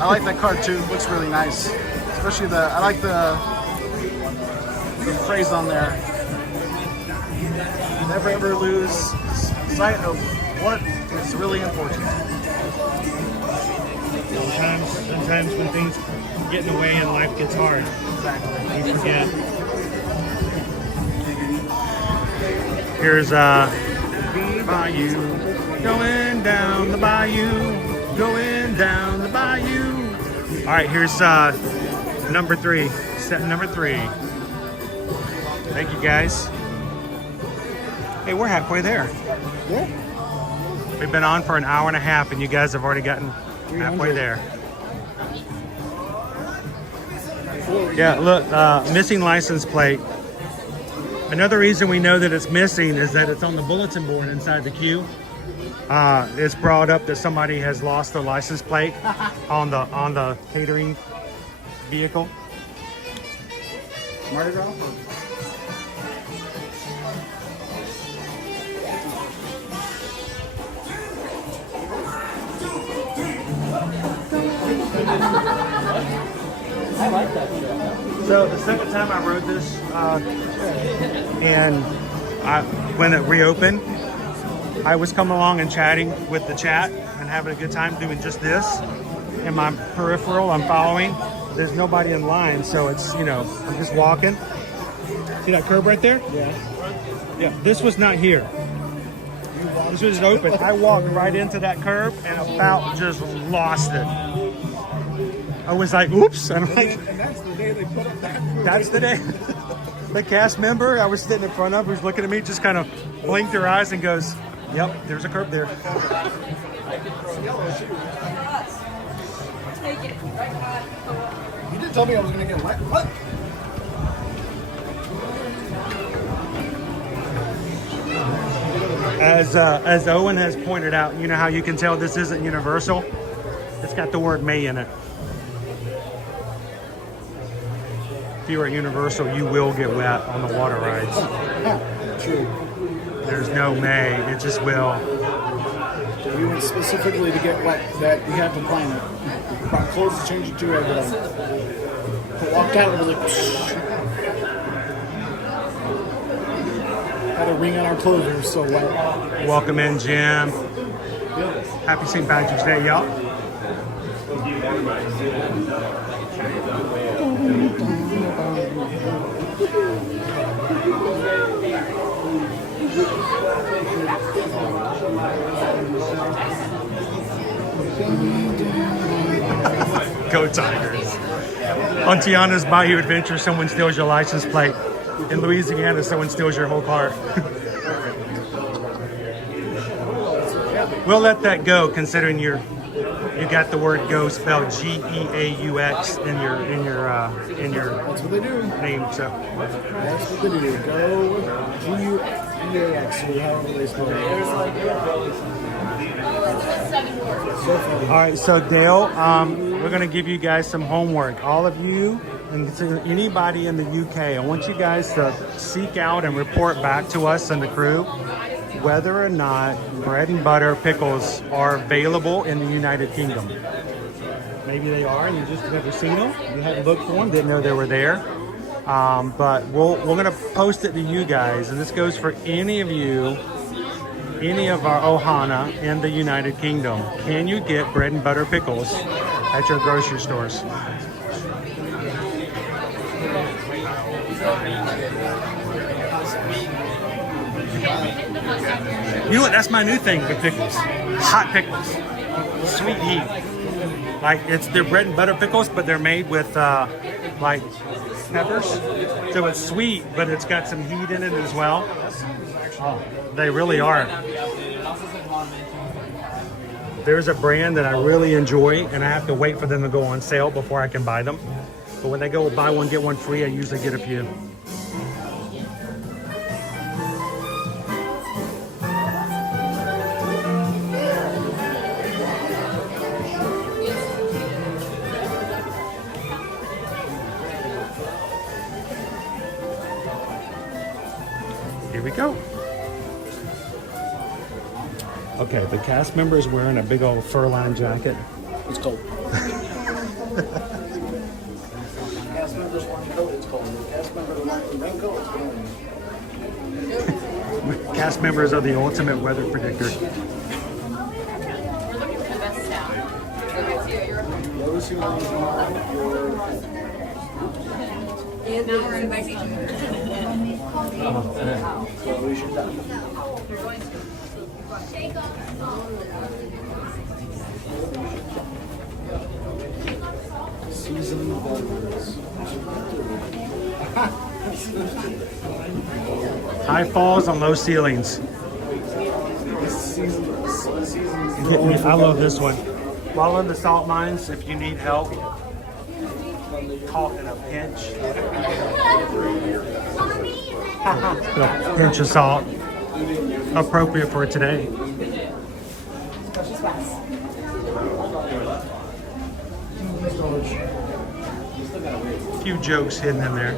I like that cartoon. Looks really nice. Especially I like the phrase on there. Never ever lose sight of what is really important. Sometimes when things get in the way and life gets hard, you forget. Here's Bayou. Going down the bayou, going down the bayou. All right, here's number 3, set number 3. Thank you guys. Hey, we're halfway there. Yeah. We've been on for an hour and a half, and you guys have already gotten halfway there. Yeah, look, missing license plate. Another reason we know that it's missing is that it's on the bulletin board inside the queue. It's brought up that somebody has lost their license plate on the catering vehicle. Mardi Gras? I like that show. So the second time I rode this, and when it reopened, I was coming along and chatting with the chat and having a good time doing just this. In my peripheral, I'm following. There's nobody in line, so it's, you know, I'm just walking. See that curb right there? Yeah. Yeah, this was not here. This was open. I walked right into that curb and about just lost it. I was like, oops. And I'm like, and that's the day they put up that. That's the day. The cast member I was sitting in front of was looking at me, just kind of blinked her eyes and goes, yep, there's a curb there. Take it. You didn't tell me I was going to get wet. What? As Owen has pointed out, you know how you can tell this isn't Universal? It's got the word May in it. If you're at Universal, you will get wet on the water rides. True. There's no May, it just will. We went specifically to get wet that we have to plan it. Brought clothes to change it to everything. But walked out and was like, had a ring on our clothes, it was so wet. Welcome in, Jim. Happy St. Patrick's Day, y'all. Go Tigers. On Tiana's Bayou Adventure, someone steals your license plate. In Louisiana, someone steals your whole car. We'll let that go, considering you got the word "go" spelled G-E-A-U-X in your That's what they do. name. So That's what they do. Go G-U-E-A-X. However they spell it. all right, so Dale, we're going to give you guys some homework. All of you, and anybody in the UK, I want you guys to seek out and report back to us and the crew whether or not bread and butter pickles are available in the United Kingdom. Maybe they are, and you just never seen them. You hadn't looked for them, didn't know they were there. But we're going to post it to you guys, and this goes for any of you, any of our Ohana in the United Kingdom. Can you get bread and butter pickles at your grocery stores? You know what? That's my new thing with pickles. Hot pickles. Sweet heat. Like, they're bread and butter pickles, but they're made with like peppers. So it's sweet, but it's got some heat in it as well. Oh, they really are. There's a brand that I really enjoy, and I have to wait for them to go on sale before I can buy them. But when they go buy one, get one free, I usually get a few. Here we go. Okay, the cast member is wearing a big old fur-lined jacket. It's cold. Cast members want coat, it's cold. Cast members want raincoat, it's cold. Cast members are the ultimate weather predictor. We're looking for the best sound. Those who want And now we're in vacation. so we should Seasoned boulders. High falls on low ceilings. I love this one. While in the salt mines, if you need help, caught in a pinch. A pinch of salt. Appropriate for today. A few jokes hidden in there.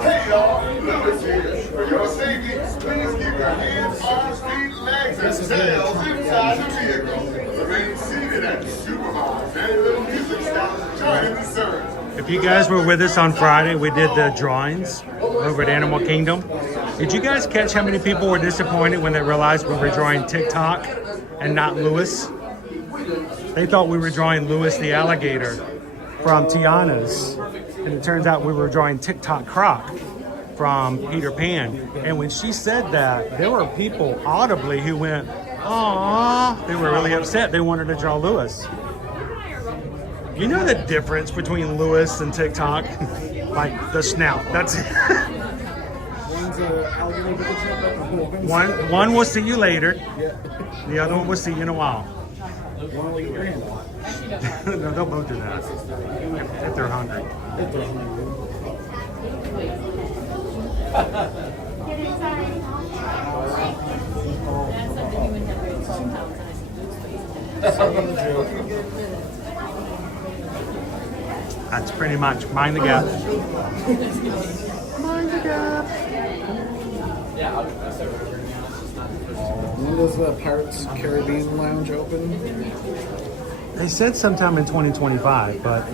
Hey y'all, Lewis here. For your safety, please keep your hands, arms, feet, legs, and tails inside the vehicle. Remain seated and supervise any little music stops joining the service. If you guys were with us on Friday, we did the drawings over at Animal Kingdom. Did you guys catch how many people were disappointed when they realized we were drawing TikTok and not Lewis? They thought we were drawing Lewis the alligator from Tiana's. And it turns out we were drawing TikTok Croc from Peter Pan. And when she said that, there were people audibly who went, "Aww." They were really upset. They wanted to draw Lewis. You know the difference between Lewis and TikTok? Like the snout. That's it. One will see you later. The other one will see you in a while. No, they'll both do that if they're hungry. That's pretty much mind the gap. Mind the gap. When does the Pirates Caribbean Lounge open? They said sometime in 2025, but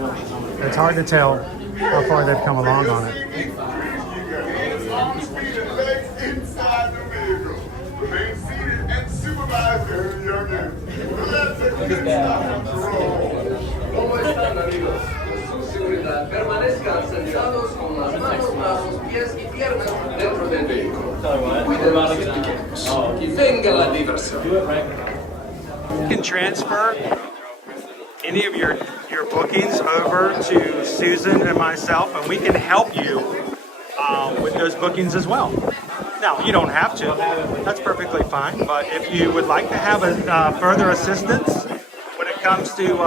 it's hard to tell how far they've come along on it. Keep your hands, arms, feet, and legs inside the vehicle. Remain seated and supervise any young ends. Let's take a good stop to roll. ¿Cómo están, amigos? Su seguridad, permanezcan sentados con las manos, brazos, pies y piernas dentro del vehículo. Cuiden las etiquetas. Y venga la diversión. You can transfer any of your bookings over to Susan and myself, and we can help you with those bookings as well. Now, you don't have to. That's perfectly fine. But if you would like to have further assistance when it comes to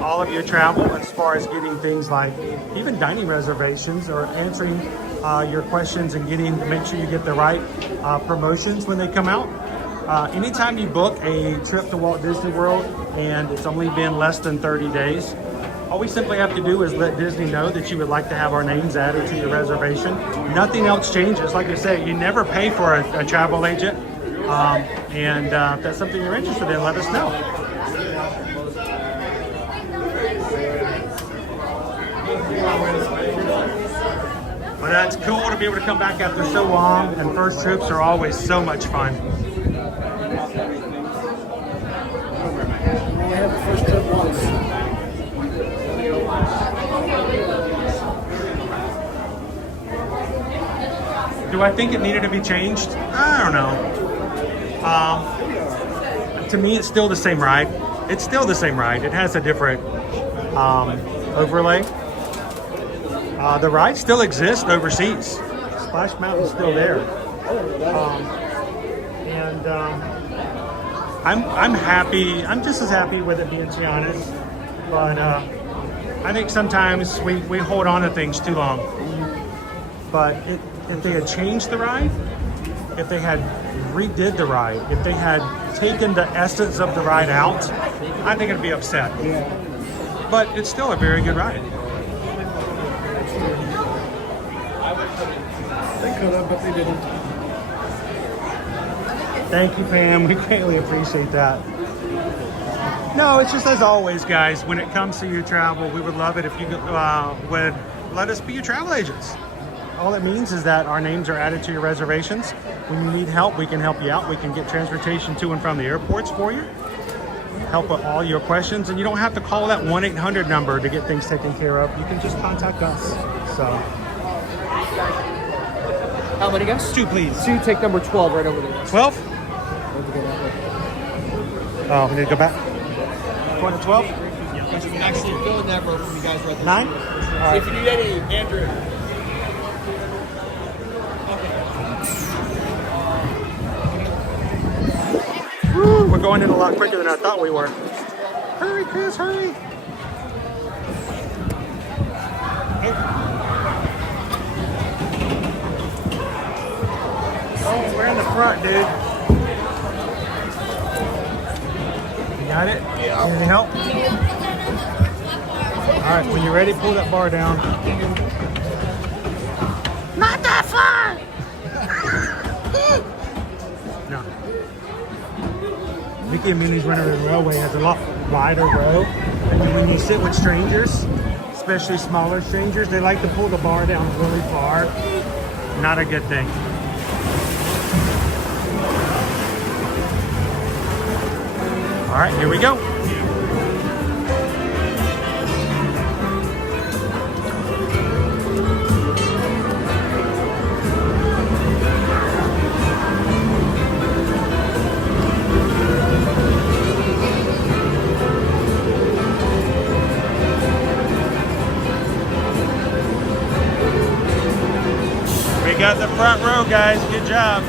all of your travel, as far as getting things like even dining reservations or answering your questions and make sure you get the right promotions when they come out. Anytime you book a trip to Walt Disney World and it's only been less than 30 days, all we simply have to do is let Disney know that you would like to have our names added to your reservation. Nothing else changes. Like I say, you never pay for a travel agent. And if that's something you're interested in, let us know. But that's cool to be able to come back after so long, and first trips are always so much fun. I had the first trip once. Do I think it needed to be changed? I don't know. To me, it's still the same ride. It's still the same ride. It has a different overlay. The ride still exists overseas. Splash Mountain's still there. I'm happy. I'm just as happy with it being Tiana's. But I think sometimes we hold on to things too long. But if they had changed the ride, if they had redid the ride, if they had taken the essence of the ride out, I think I'd be upset. But it's still a very good ride. They could have, but they didn't. Thank you, Pam. We greatly appreciate that. No, it's just as always, guys, when it comes to your travel, we would love it if you would let us be your travel agents. All it means is that our names are added to your reservations. When you need help, we can help you out. We can get transportation to and from the airports for you. help with all your questions, and you don't have to call that 1-800 number to get things taken care of. You can just contact us. So, How many guys? 2, please. 2, take number 12 right over there. 12? Oh, we need to go back. Going to 12? But you can actually fill in that row from you guys right there. 9? All right. If you need any, Andrew. Woo, we're going in a lot quicker than I thought we were. Hurry, Chris, hurry. Oh, we're in the front, dude. You got it? Yeah. Need any help? All right, when you're ready, pull that bar down. Not that far! No. Mickey and Minnie's Runaway Railway has a lot wider row. And when you sit with strangers, especially smaller strangers, they like to pull the bar down really far. Not a good thing. All right, here we go. We got the front row, guys. Good job.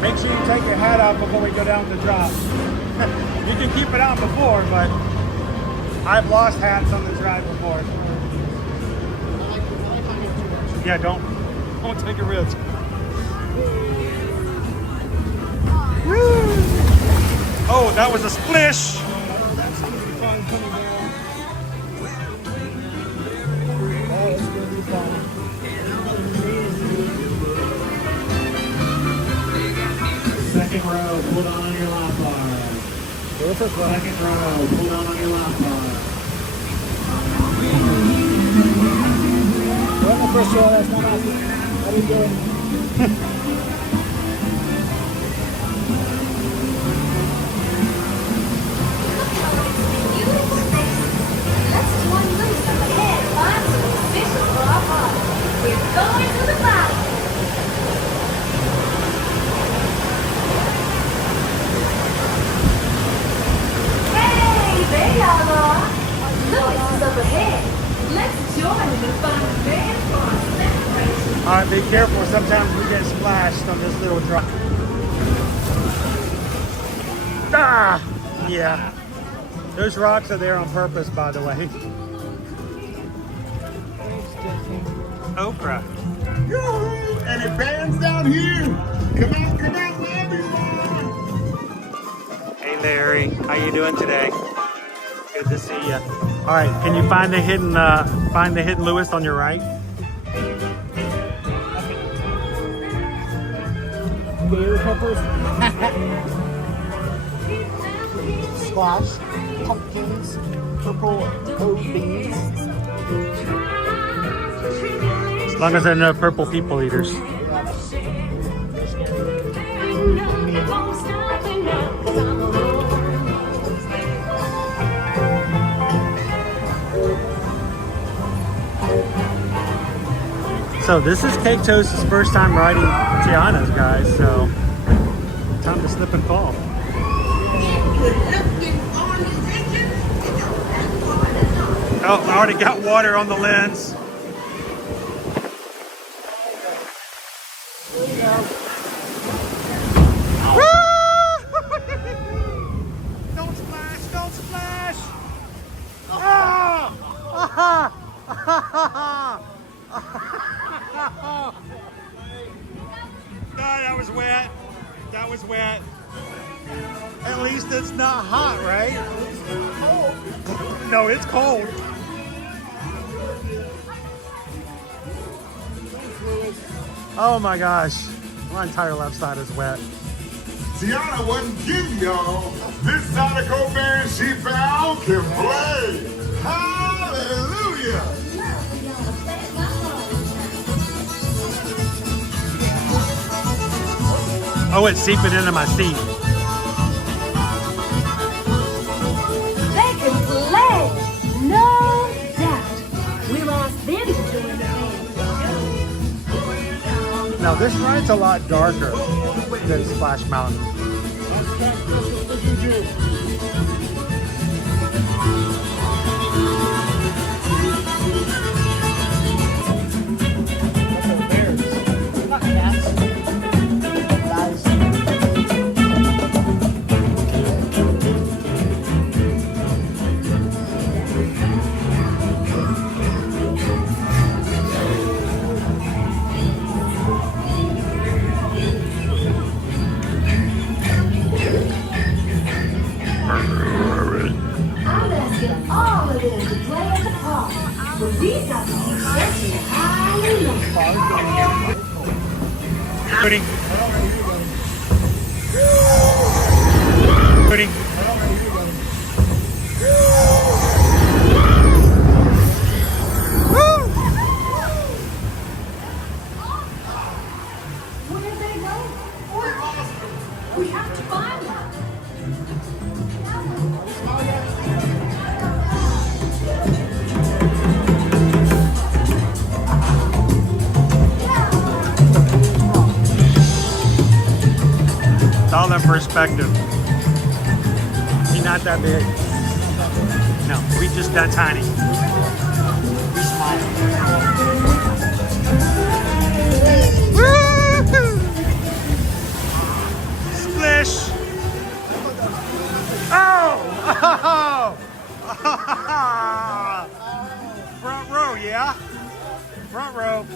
Make sure you take your hat off before we go down the drop. You can keep it on before, but I've lost hats on the drive before. Yeah, don't take a risk. Woo! Oh, that was a splish. That's going to be fun coming down. Oh, it's going to be fun. Second row, hold on your lap bar. Second row, hold on your lap bar. Well, first of all, that's not awesome. How are you doing? All right, be careful. Sometimes we get splashed on this little drop. Ah, yeah. Those rocks are there on purpose, by the way. Okra. And it bands down here. Come on, everyone. Hey, Larry. How you doing today? Good to see you. All right, can you find the hidden Lewis on your right? Peppers, squash, pumpkins, purple beans. As long as they're no purple people eaters. So this is Cake Toast's first time riding Tiana's, guys, so time to slip and fall. Oh, I already got water on the lens. Don't splash, don't splash! Ah! God, that was wet. That was wet. At least it's not hot, right? No, it's cold. Oh my gosh. My entire left side is wet. Tiana wasn't kidding, y'all. This Zydeco band she found can play. Hallelujah. Oh, it's seeping into my seat. They can play, no doubt. We'll ask them to join the band. Now this ride's a lot darker than Splash Mountain. I'm asking all of them to play at the park. But these got to keep searching high and low. Ready? Ready? Where they go? We have to find them. It's all in perspective. He's not that big. No, we just that tiny. We're small. Splish! Oh! Front row, yeah? Front row.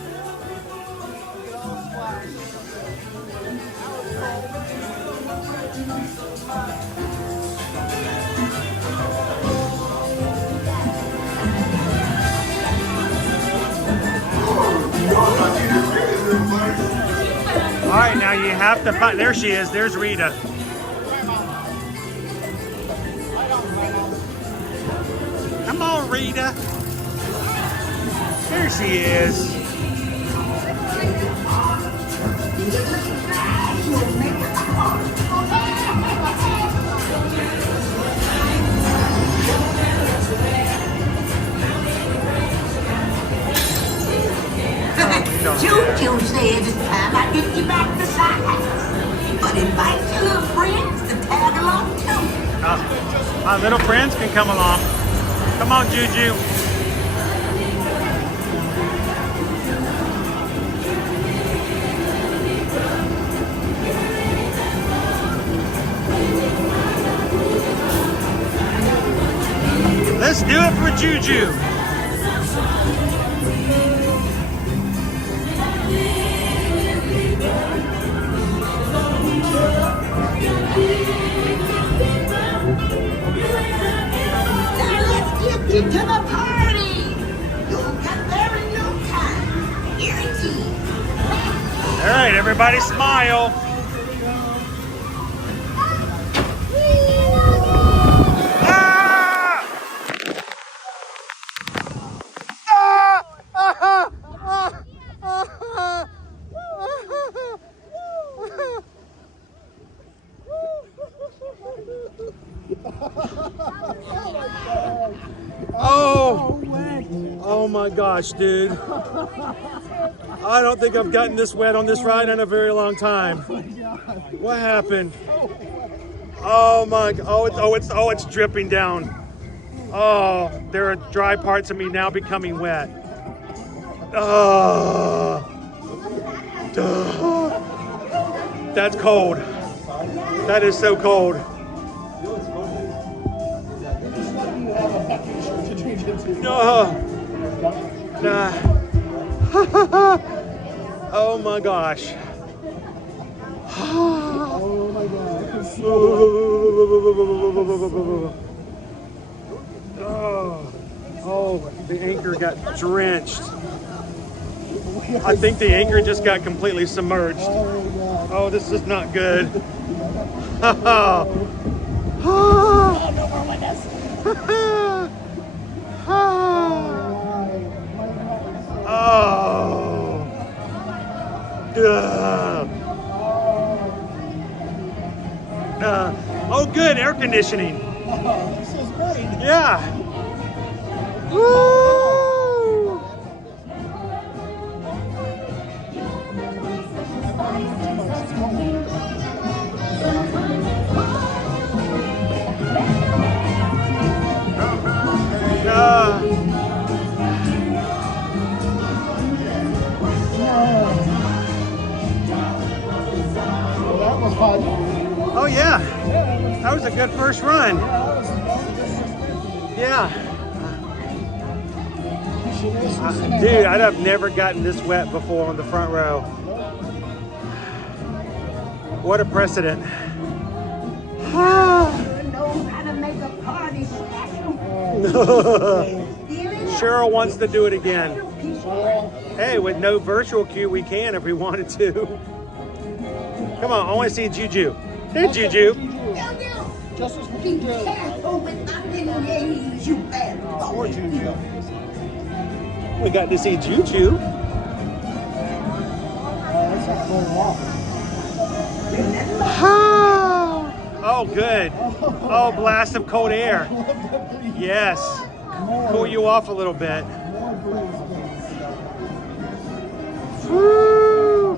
All right, now you have to find. There she is. There's Rita. Come on, Rita. There she is. Choo-choo says it's time I get you back to science. But invite your little friends to tag along too. My little friends can come along. Come on, Juju. Let's do it for Juju. Get you to the party! You'll get there in no time. Guaranteed. All right, everybody smile. Oh my gosh, dude. I don't think I've gotten this wet on this ride in a very long time. What happened? Oh my, it's dripping down. Oh, there are dry parts of me now becoming wet. Oh, that's cold. That is so cold. Nah. Oh my gosh. Oh my gosh. Oh, the anchor got drenched. I think the anchor just got completely submerged. Oh, this is not good. Oh, no more windows. Oh. conditioning. This is great. Yeah. Woo! Well, that was fun. Oh yeah, that was a good first run. Yeah. Dude, I've never gotten this wet before on the front row. What a precedent. Cheryl wants to do it again. Hey, with no virtual queue, we can if we wanted to. Come on, I want to see Juju. Hey, Juju. Just as we do. Or Juju. We got to see Juju. Oh, good. Oh, blast of cold air. Yes. Cool you off a little bit. Woo.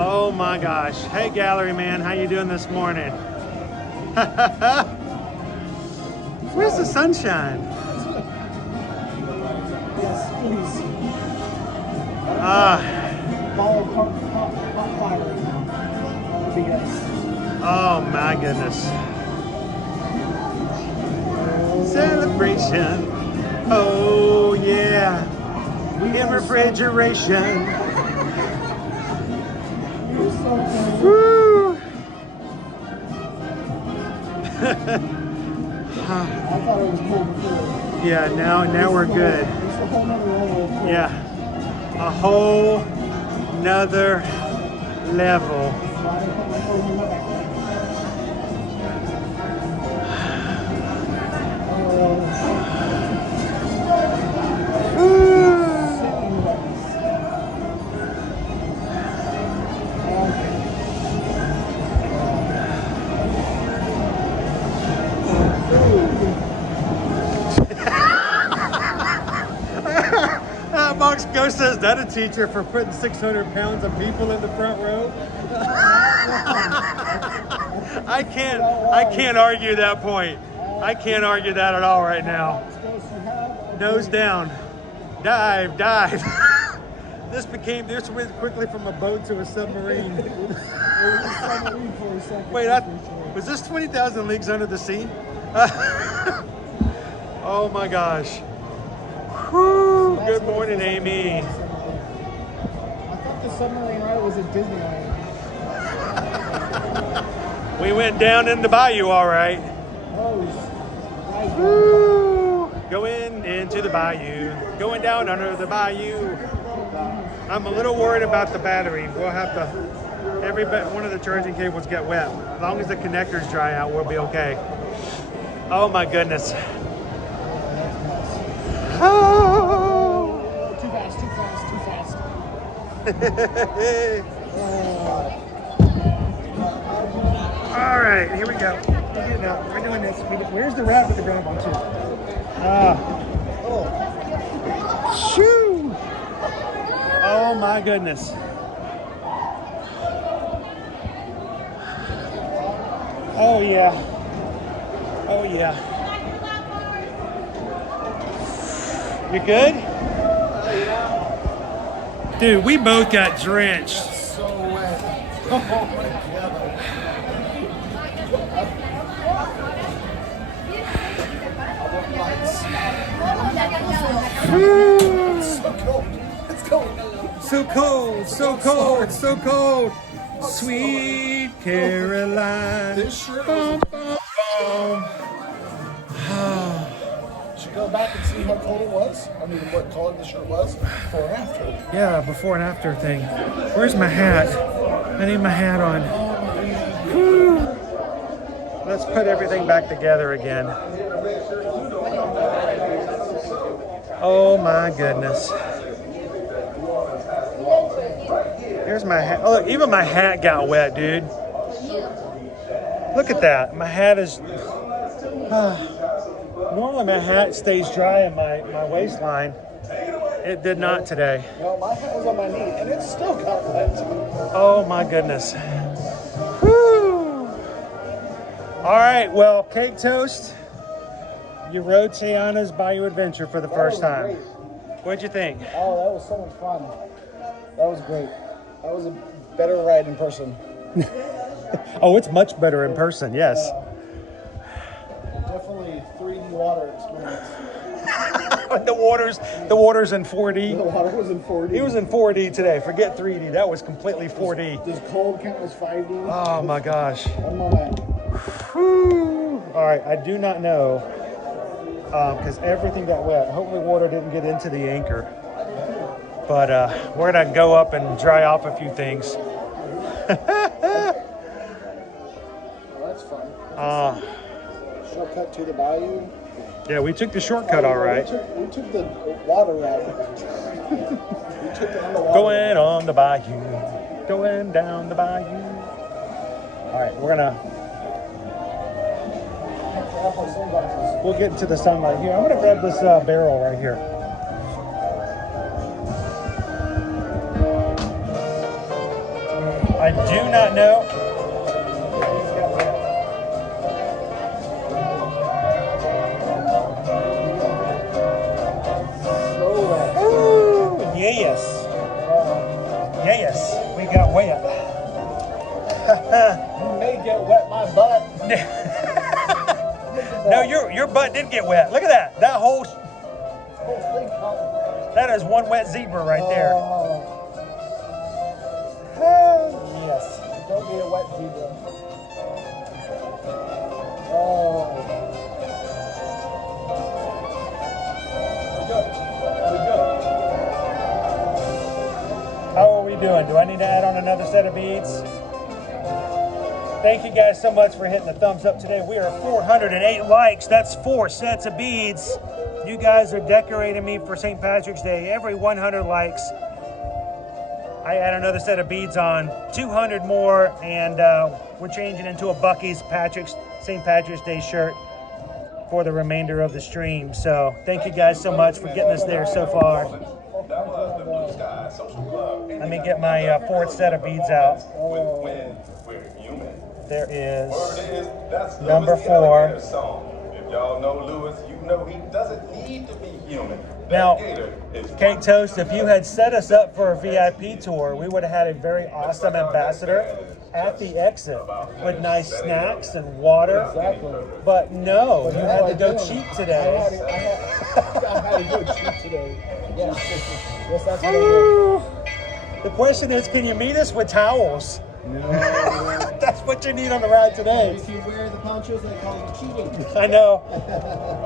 Oh my gosh. Hey, gallery man, how you doing this morning? Where's the sunshine? Oh my goodness. Celebration. Oh yeah. In refrigeration. Woo. I thought it was cool before. Yeah, now we're good. Yeah. A whole nother level. Box Ghost says that a teacher for putting 600 pounds of people in the front row. I can't argue that point. I can't argue that at all right now. Nose down. Dive. This went quickly from a boat to a submarine. Wait, was this 20,000 Leagues Under the Sea? Oh my gosh. Whew, good morning, Amy. I thought the submarine ride was at Disneyland. We went down in the Bayou, all right. Woo, going into the Bayou. Going down under the Bayou. I'm a little worried about the battery. We'll have to, one of the charging cables get wet. As long as the connectors dry out, we'll be okay. Oh my goodness. Oh. Too fast. All right, here we go. We're doing this. Where's the wrap with the grab on too? Shoo! Oh my goodness. Oh yeah. You good? Dude, we both got drenched. So wet. Oh my God. So cold. Sweet Caroline. This shirt should go back and see how cold it was. I mean, what color the shirt was before and after. Yeah, before and after thing. Where's my hat? I need my hat on. Whew. Let's put everything back together again. Oh my goodness. Here's my hat. Oh, look, even my hat got wet, dude. Look at that. My hat is... normally my hat stays dry in my waistline. It did not today. No, my hat was on my knee, and it still got wet. Oh my goodness. Whew. All right, well, Cake Toast, you rode Tiana's Bayou Adventure for the first time. Great. What'd you think? Oh, that was so much fun. That was great. That was a better ride in person. Oh, it's much better in person, yes. Definitely 3D water experience. the water's in 4D. The water was in 4D. It was in 4D today. Forget 3D. That was completely 4D. Does cold count as 5D? Oh my gosh. One moment. Whew. All right, I do not know because everything got wet. Hopefully water didn't get into the anchor. But we're gonna go up and dry off a few things. Oh, that's fun. Shortcut to the bayou. Yeah, we took the shortcut all right. We took the water route. We took the underwater. Going on the bayou, going down the bayou. All right, we'll get into the sunlight here. I'm gonna grab this barrel right here. I do not know. Ooh, yes. Yes, we got wet. You may get wet my butt. No, your butt did get wet. Look at that. That whole that is one wet zebra right there. Yes. Don't be a wet zebra. Oh. How are we doing? Do I need to add on another set of beads? Thank you guys so much for hitting the thumbs up today. We are 408 likes. That's 4 sets of beads. You guys are decorating me for St. Patrick's Day. Every 100 likes, I add another set of beads on. 200 more, and we're changing into a Buc-ee's St. Patrick's Day shirt for the remainder of the stream. So thank you guys so much for getting us there so far. Let me get my 4th set of beads out. There is number 4. If y'all know Lewis, you know he doesn't need to be human. Now, Cake Toast, if you had set us up for a VIP tour, we would have had a very awesome ambassador at the exit with nice snacks and water. Exactly. But no, you had to go cheap today. I had to go cheap today. Yes, that's what I did. The question is, can you meet us with towels? No. That's what you need on the ride today. If you wear the ponchos, they call it cheating. I know.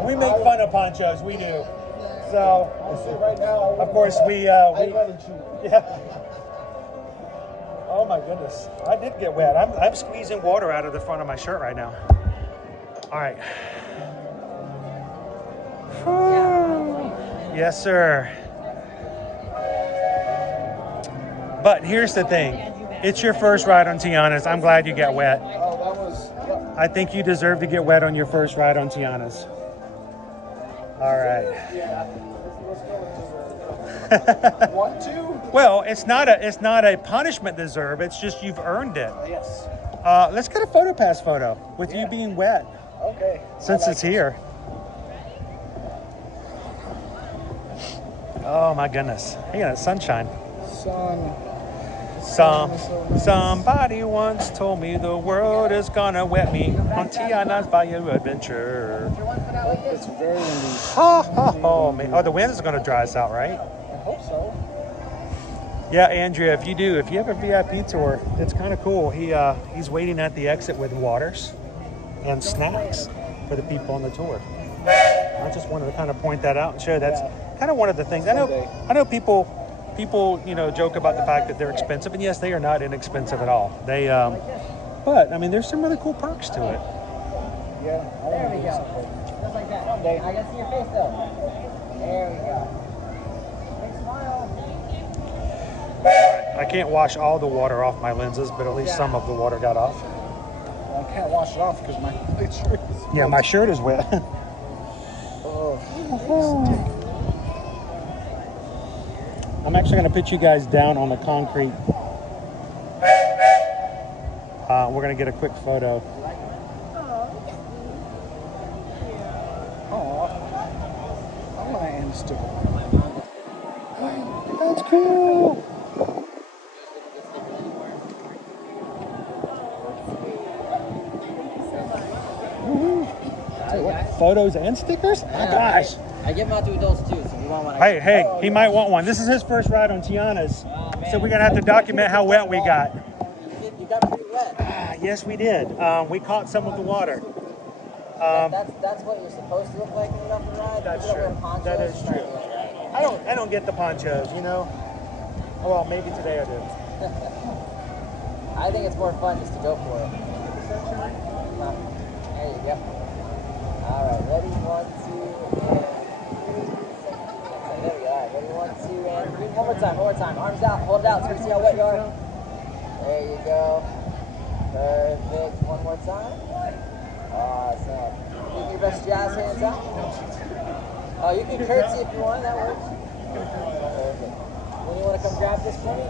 We make fun of ponchos. We do. So, right now, of course, we I'd rather cheat. Yeah. Oh my goodness, I did get wet. I'm squeezing water out of the front of my shirt right now. All right. Yes, sir. But here's the thing. It's your first ride on Tiana's. I'm glad you got wet. Oh, that was... I think you deserve to get wet on your first ride on Tiana's. All right. Yeah. Want to? Well, it's not a punishment deserve. It's just you've earned it. Yes. Let's get a photo pass photo with you being wet. Okay. Since it's here. Oh my goodness. Look at that sunshine. Somebody once told me the world is gonna wet me on Tiana's Bayou Adventure. It's very windy. Oh man. Oh, the wind is gonna dry us out, right? I hope so. Yeah, Andrea, if you have a VIP tour, it's kind of cool. He's waiting at the exit with waters and snacks for the people on the tour. I just wanted to kind of point that out and show that's kind of one of the things. I know people joke about the fact that they're expensive, and yes, they are not inexpensive at all. They but I mean, there's some really cool perks to it. Yeah. There we go. Just like that. I can see your face though. There we go. Big smile. I can't wash all the water off my lenses, but at least some of the water got off. can't wash it off because my shirt is Yeah, my shirt is wet. I'm actually going to put you guys down on the concrete. We're going to get a quick photo. I'm gonna end sticker. That's cool. Photos and stickers? Oh, gosh. I give them out to adults too, so if you want one. Hey, he might want one. This is his first ride on Tiana's, so we're gonna have to document how wet we got. You got pretty wet. Yes, we did. We caught some of the water. That's what you're supposed to look like when you get off the ride. That's People true. wear ponchos, That is it's not true. really right. I don't get the ponchos, you know. Oh, well, maybe today I do. I think it's more fun just to go for it. There you go. All right, ready, 1, 2, and there we go. All right, ready, 1, 2, and one more time. Arms out, hold it out so we can see how wet you are. There you go. Perfect. One more time. Awesome. Keep your best jazz hands up. Oh, you can curtsy if you want. That works. Perfect. When you want to come grab this for me?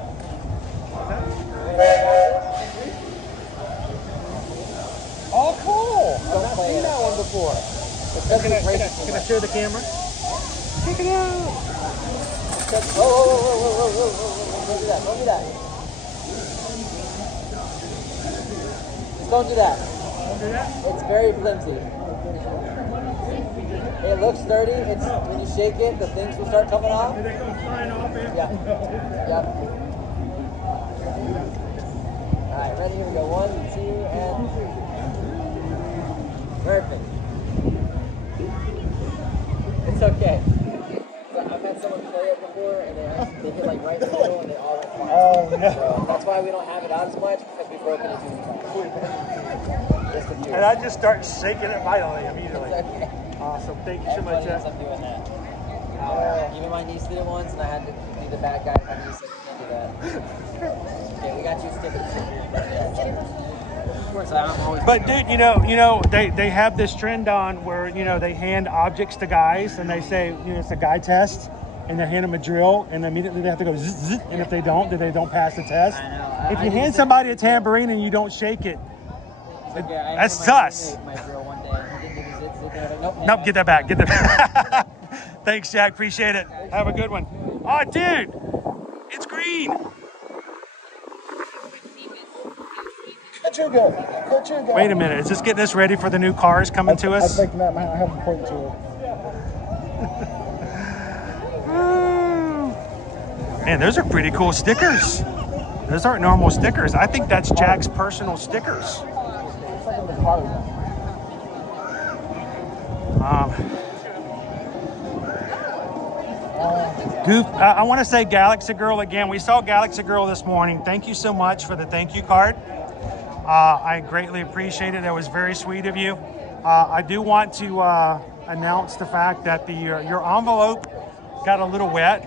Oh, cool! I've not seen that one before. Can I show the camera? Check it out! Whoa. Don't do that. Just don't do that. It's very flimsy. It looks sturdy. It's when you shake it, the things will start coming off. Did they come flying off it? Yeah. Yep. All right, ready? Here we go. 1, 2, and perfect. It's okay. So I've had someone play it before, and they hit like right in the middle, and they all went flying. Oh no! So that's why we don't have it out as much because we've broken it too much. Just a few. And I just start shaking it violently immediately. It's okay. Awesome. Thank you so much, Everybody ends Jeff. up doing that. Even my niece did it once, and I had to be the bad guy. My niece said, "You can't do that." Okay, we got you stickers. So I'm always. But dude, you know, they have this trend on where they hand objects to guys and they say it's a guy test, and they hand them a drill, and immediately they have to go zzz, zzz, and if they don't, then they don't pass the test. I know. If you hand somebody a tambourine and you don't shake it, Okay, that's sus. My drill one day. He didn't give me zits, and I was like, Nope, get that back. Get that back. Thanks, Jack. Appreciate it. Have a good one. Oh, dude, it's green. Could you go? Wait a minute. Is this getting us ready for the new cars coming to us? I think that might have a point to it. Man, those are pretty cool stickers. Those aren't normal stickers. I think that's Jack's personal stickers. I want to say Galaxy Girl again. We saw Galaxy Girl this morning. Thank you so much for the thank you card. I greatly appreciate it. That was very sweet of you. I do want to announce the fact that your envelope got a little wet.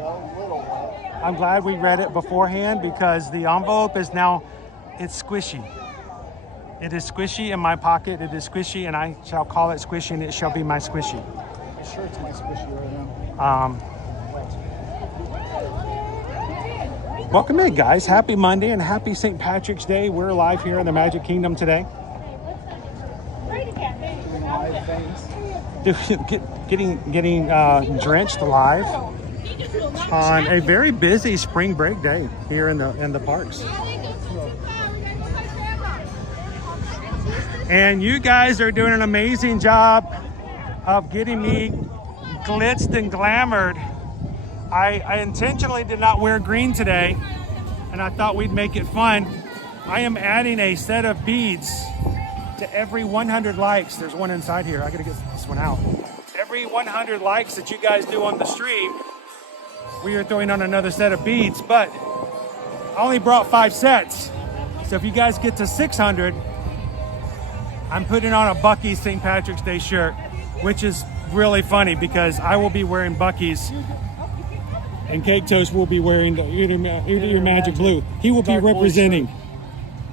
I'm glad we read it beforehand because the envelope is now, it's squishy. It is squishy in my pocket. It is squishy, and I shall call it squishy, and it shall be my squishy. My shirt's my squishy right now. Welcome in, guys. Happy Monday and happy St. Patrick's Day. We're live here in the Magic Kingdom today. Getting drenched live on a very busy spring break day here in the parks. And you guys are doing an amazing job of getting me glitzed and glamored. I intentionally did not wear green today, and I thought we'd make it fun. I am adding a set of beads to every 100 likes. There's one inside here. I gotta get this one out. Every 100 likes that you guys do on the stream, we are throwing on another set of beads, but I only brought 5 sets. So if you guys get to 600, I'm putting on a Buc-ee's St. Patrick's Day shirt, which is really funny because I will be wearing Buc-ee's and Cake Toast will be wearing the Eat Your Magic Blue. He will be representing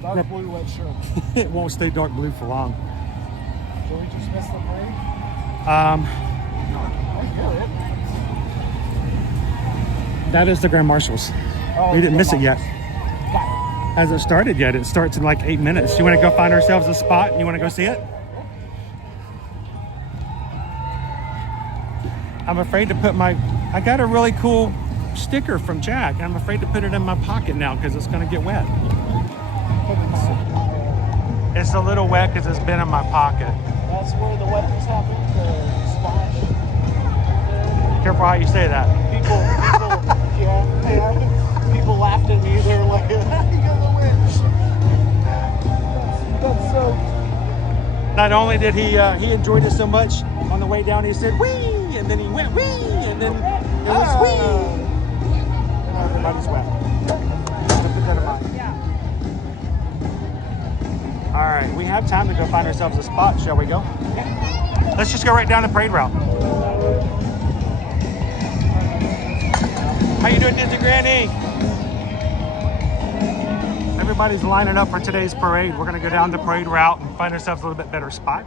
Dark blue wet shirt. It won't stay dark blue for long. Did we just miss the parade? That is the Grand Marshals. Oh, We didn't miss it Grand yet. Hasn't started yet. It starts in like 8 minutes. You want to go find ourselves a spot? You want to go see it? I'm afraid to put I got a really cool sticker from Jack. I'm afraid to put it in my pocket now because it's going to get wet. It's a little wet because it's been in my pocket. That's where the weddings happen, the splash. Careful how you say that. People, people laughed at me. They were like, "You're the witch." That's so. Not only did he enjoyed it so much on the way down, he said wee, and then he went wee, and then it was wee. Everybody's wet. Put that in mind. All right, we have time to go find ourselves a spot. Shall we go? Let's just go right down the parade route. How you doing, Disney Granny? Everybody's lining up for today's parade. We're gonna go down the parade route and find ourselves a little bit better spot.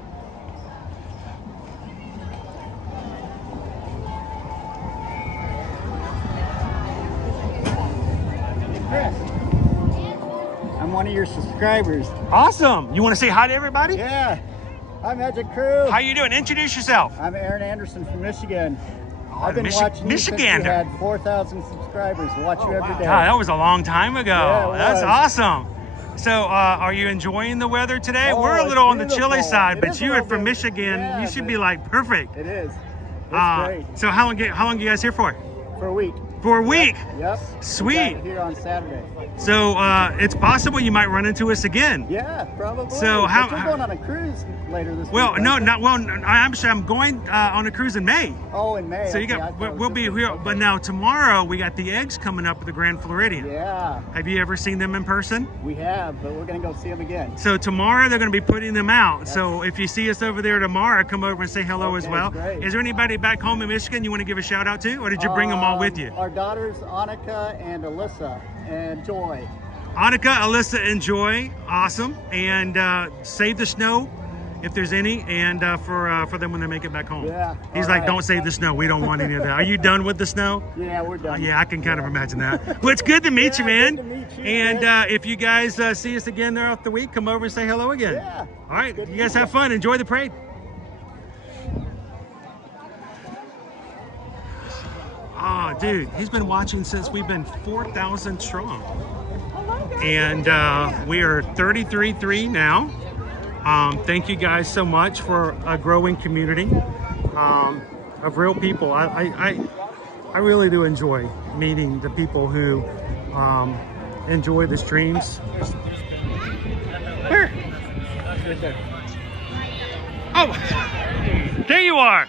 I'm one of your subscribers. Awesome. You want to say hi to everybody? Yeah. Hi, Magic Crew. How you doing? Introduce yourself. I'm Aaron Anderson from Michigan. Oh, I've been watching you since you Michigander. had 4,000 subscribers. Watch you every day. God, that was a long time ago. Yeah, it That's was. awesome. So, are you enjoying the weather today? Oh, We're a it's little on the chilly beautiful. side, It but is a you are little from bit- Michigan. yeah, You should but be like perfect. It is. It's great. So, how long you guys here for? For a week. For a week. Yep. Sweet. Got here on Saturday. So, it's possible you might run into us again. Yeah, probably. So But how- you're going on a cruise later this Well, week? no, aren't you? not well. I'm going on a cruise in May. Oh, in May. So you okay, I got, thought it was we'll this be week. here. Okay. But now tomorrow we got the eggs coming up at the Grand Floridian. Yeah, Have you ever seen them in person? we have, but we're going to go see them again. So tomorrow they're going to be putting them out. So if you see us over there tomorrow, come over and say hello as Okay, well. great. Is there anybody back home in Michigan you want to give a shout out to, or did you bring them all with you? Our daughters, Annika and Alyssa, and Joy. Annika, Alyssa, and Joy, awesome. And save the snow if there's any, and for them when they make it back home. Yeah. He's all like, right. don't save the snow. We don't want any of that. Are you done with the snow? Yeah, we're done. Yeah, I can kind of imagine that. Well, it's good to meet you, man. good to meet you, And man. if you guys see us again throughout the week, come over and say hello again. Yeah. All right, Good to you guys meet have you. fun. Enjoy the parade. Oh, dude, he's been watching since we've been 4,000 strong. And we are 33.3 now. Thank you guys so much for a growing community of real people. I really do enjoy meeting the people who enjoy the streams. Where? Oh, there you are.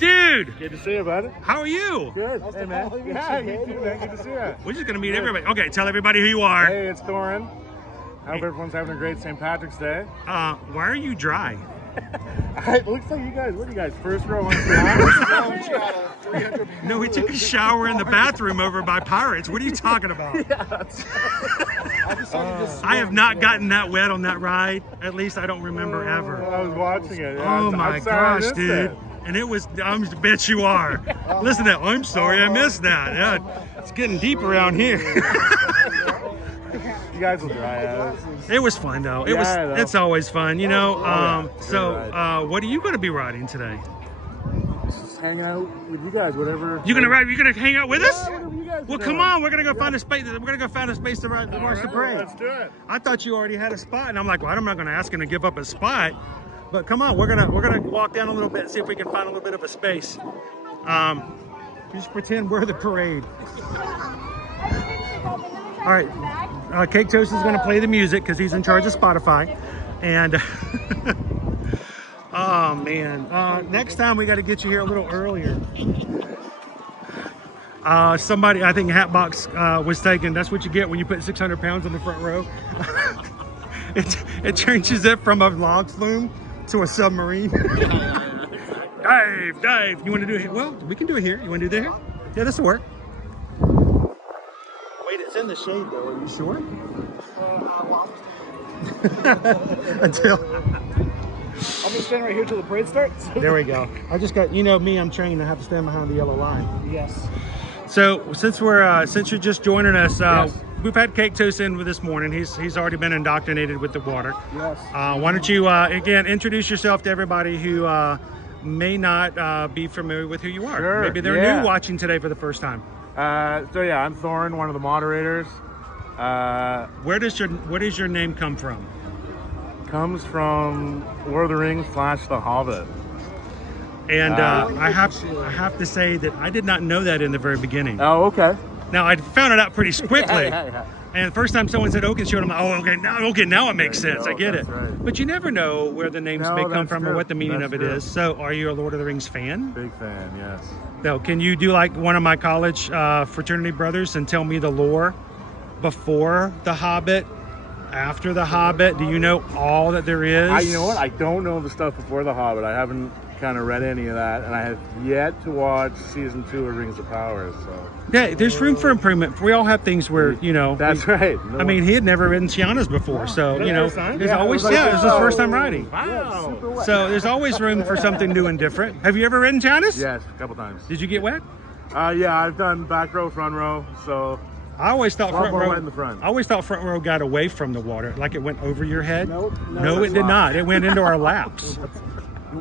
Dude. Good to see you, buddy. How are you? Good. Hey, man. Yeah, you too, man. Good to see you. We're just going to meet everybody. Okay, tell everybody who you are. Hey, it's Thorin. I hope everyone's having a great St. Patrick's Day. Why are you dry? It looks like you guys, what are you guys, first row on No, we took a shower in the bathroom over by Pirates. What are you talking about? I have not gotten that wet on that ride. At least I don't remember ever. I was watching it. Yeah, Oh I'm my sorry I gosh, missed dude. it. And it was, I bet you are. Listen to that. I'm sorry I missed that. Yeah, it's getting deep around here. You guys will dry out. It was fun though. It's always fun, you know. What are you going to be riding today? Just hanging out with you guys, whatever. You gonna ride? You gonna hang out with us? Whatever you guys Well, are come doing. on. We're gonna go find a space. We're gonna go find a space to ride. To watch the parade. Let's do it. I thought you already had a spot, and I'm like, well, I'm not gonna ask him to give up a spot. But come on, we're gonna walk down a little bit and see if we can find a little bit of a space. Just pretend we're the parade. All right, Cake Toast is gonna play the music because he's in charge of Spotify, and oh man, next time we got to get you here a little earlier. Somebody, I think Hatbox was taken. That's what you get when you put 600 pounds on the front row. It changes it from a log flume to a submarine. Dave, you want to do it? Well, we can do it here. You want to do it here? Yeah, this will work. Wait, it's in the shade though. Are you sure? until. I'll be standing right here till the parade starts. There we go. I just got, you know me, I'm trained to have to stand behind the yellow line. Yes. So since you're just joining us, we've had Cake Toast in with this morning. He's already been indoctrinated with the water. Yes. Why don't you again introduce yourself to everybody who may not be familiar with who you are. Sure, Maybe they're new watching today for the first time. So yeah, I'm Thorin, one of the moderators. Where does your name come from? Comes from Lord of the Rings / The Hobbit. And I have to say that I did not know that in the very beginning. Oh, okay. Now I found it out pretty quickly. Yeah. And the first time someone said Oakenshield, I'm like, oh, okay, now it makes sense. I get it. Right. But you never know where the names may come from or what the meaning of it is. So, are you a Lord of the Rings fan? Big fan, yes. So, can you do like one of my college fraternity brothers and tell me the lore before The Hobbit, after The Hobbit? Do you know all that there is? You know what? I don't know the stuff before The Hobbit. I haven't kind of read any of that, and I have yet to watch season 2 of Rings of Power. So yeah, there's room for improvement. We all have things where That's right. I mean, he had never written Tiana's before, so there's always it was his first time writing. Wow. So there's always room for something new and different. Have you ever written Tiana's? Yes, a couple times. Did you get wet? Yeah, I've done back row, front row. So I always thought front row. in the front. I always thought front row got away from the water, like it went over your head. No, it did not. It went into our laps.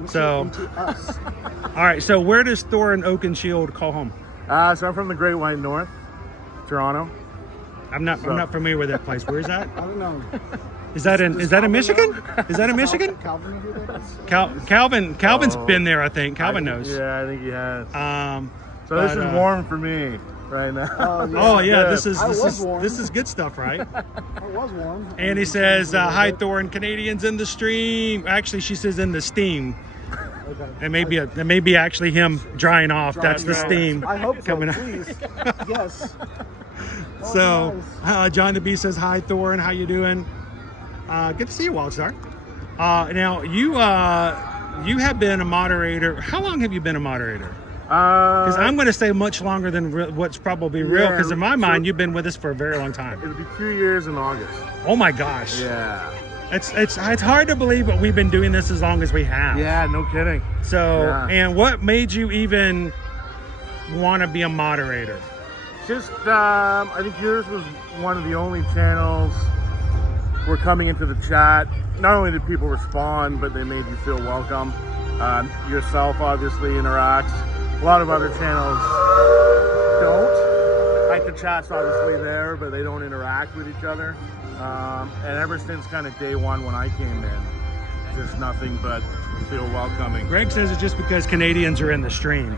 So, all right. So, where does Thorin Oakenshield call home? So I'm from the Great White North, Toronto. I'm not familiar with that place. Where is that? I don't know. Is that in Michigan? Is that in Michigan? Calvin's been there, I think. Calvin knows. Yeah, I think he has. So but, this is warm for me right now. Oh yeah, this is good stuff, right? I was warm. And he says, "Hi, Thorin, Canadians in the stream." Actually, she says in the steam. Okay. It may be actually him drying off. That's the steam. I hope so, coming out. please. Yes. So, John the Bee says, "Hi, Thorin. How you doing? Good to see you, Wildstar." Now you have been a moderator. How long have you been a moderator? Because I'm going to say much longer than what's probably real. Because in my mind, you've been with us for a very long time. It'll be 2 years in August. Oh my gosh! Yeah. It's hard to believe, but we've been doing this as long as we have. Yeah, no kidding. So, and what made you even want to be a moderator? Just, I think yours was one of the only channels where coming into the chat, not only did people respond, but they made you feel welcome. Yourself obviously interacts. A lot of other channels don't. Like the chat's obviously there, but they don't interact with each other. And ever since kind of day one when I came in, just nothing but feel welcoming. Greg says it's just because Canadians are in the stream.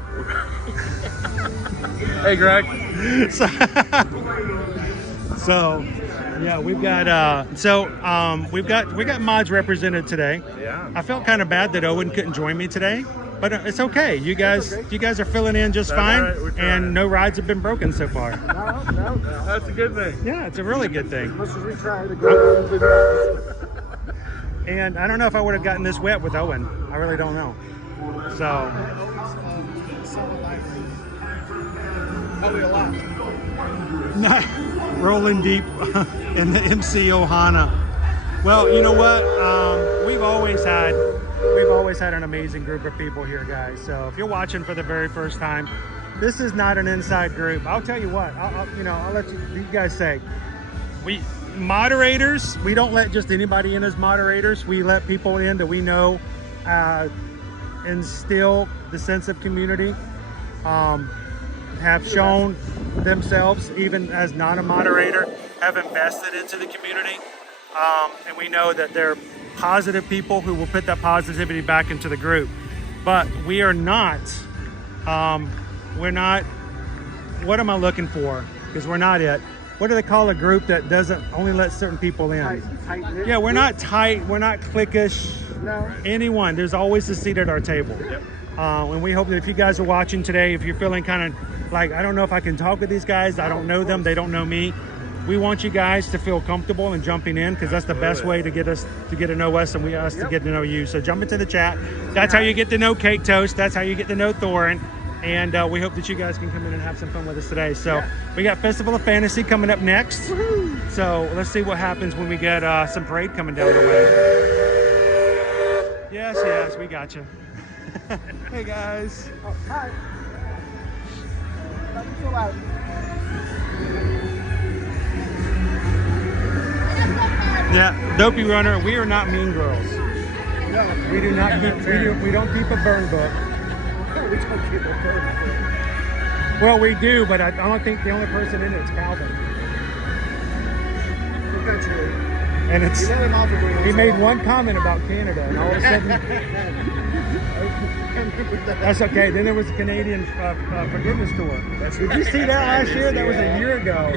Hey, Greg. So yeah, we've got mods represented today. Yeah. I felt kind of bad that Owen couldn't join me today, but it's okay. You guys are filling in just fine, and no rides have been broken so far. No. That's a good thing. Yeah, it's a really good thing. Let's just retry to go. And I don't know if I would have gotten this wet with Owen. I really don't know. So. Probably a lot. Rolling deep in the MC Ohana. Well, you know what? We've always had an amazing group of people here, guys. So if you're watching for the very first time, this is not an inside group. I'll tell you what. I'll let you guys say. We moderators. We don't let just anybody in as moderators. We let people in that we know instill the sense of community. Have shown themselves, even as not a moderator, have invested into the community. And we know that they're positive people who will put that positivity back into the group. But we are not, what am I looking for? Because we're not it. What do they call a group that doesn't only let certain people in? Tight. Yeah, we're not tight, we're not cliquish. No. Anyone, there's always a seat at our table. Yep. And we hope that if you guys are watching today, if you're feeling kind of like, I don't know if I can talk with these guys, I don't know them, they don't know me, we want you guys to feel comfortable in jumping in, because that's the best way to get to know us, and us to get to know you. So jump into the chat. That's how you get to know Cake Toast. That's how you get to know Thorin. And we hope that you guys can come in and have some fun with us today. So we got Festival of Fantasy coming up next. So let's see what happens when we get some parade coming down the way. Yes, we got you. Hey guys. Oh, hi. Not so loud. Yeah, Dopey Runner, we are not mean girls. No. We do not keep, we don't keep a burn book. We don't keep a burn book. Well, we do, but I don't think the only person in it is Calvin. Eventually. And it's, You let him off every once he in a made while. one comment about Canada, and all of a sudden, that's okay. Then there was a Canadian forgiveness tour. Did you see that last year? That was a year ago.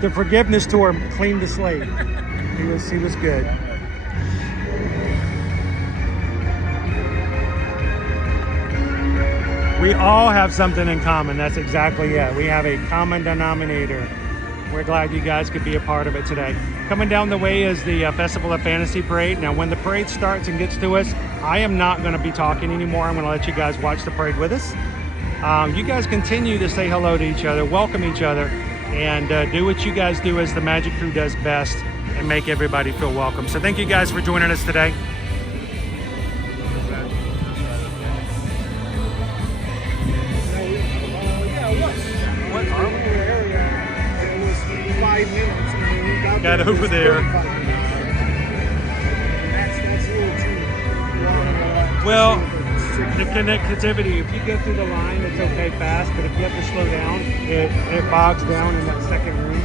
The forgiveness tour cleaned the slate. He was good. We all have something in common. That's exactly it. We have a common denominator. We're glad you guys could be a part of it today. Coming down the way is the Festival of Fantasy Parade. Now, when the parade starts and gets to us, I am not going to be talking anymore. I'm going to let you guys watch the parade with us. You guys continue to say hello to each other, welcome each other, and do what you guys do as the Magic Crew does best and make everybody feel welcome. So thank you guys for joining us today. What are we? It was 5 minutes. And we Got over there. That's a little too long. Well, the connectivity, if you get through the line, it's okay fast, but if you have to slow down, it bogs down in that second room.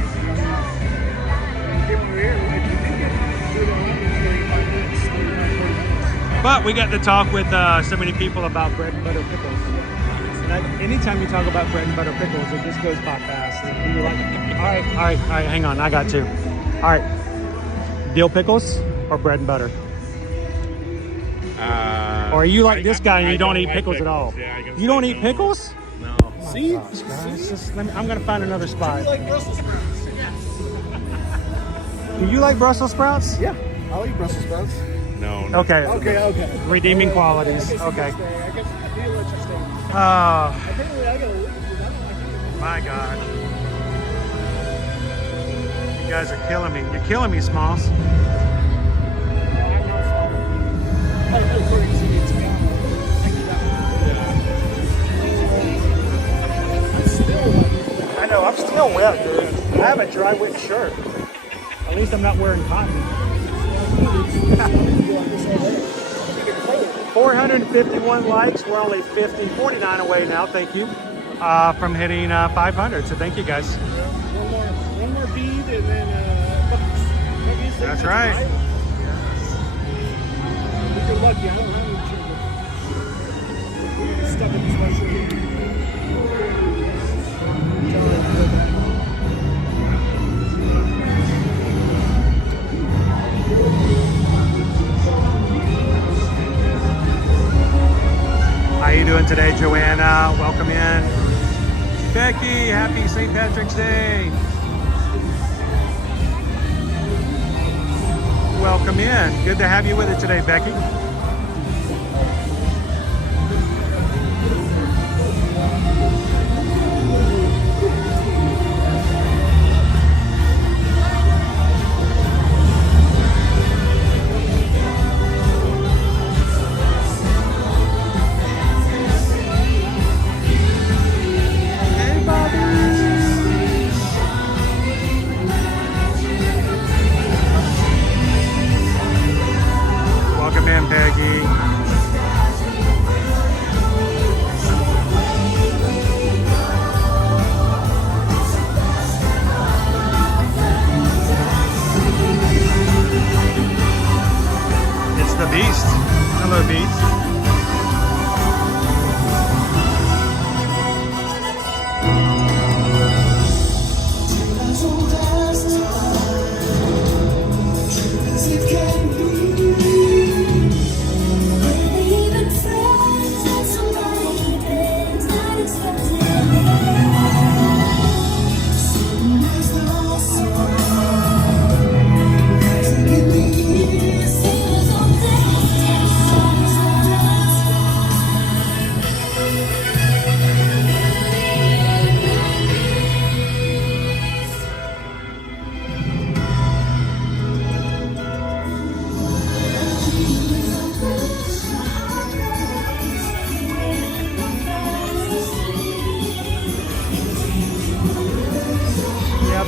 But we got to talk with so many people about bread and butter pickles. Anytime you talk about bread and butter pickles, it just goes by fast. And you're like, all right, hang on, I got you. All right, dill pickles or bread and butter? Or are you like this guy and you don't eat pickles at all? You don't eat pickles? No. See? I'm going to find another spot. Do you like Brussels sprouts? Do you like Brussels sprouts? Yeah, I'll eat Brussels sprouts. No. Okay. Okay. Redeeming qualities. Okay. My God. You guys are killing me. You're killing me, Smalls. I know, I'm still wet, dude. I have a dry, wet shirt. At least I'm not wearing cotton. 451 likes. We're only 49 away now. Thank you. From hitting 500. So thank you guys. One more bead and then buggies. That's right. If you're lucky, I don't have any chicken. Stuck in this mushroom. How you doing today, Joanna? Welcome in. Becky, happy St. Patrick's Day. Welcome in. Good to have you with us today, Becky. Welcome in, Peg.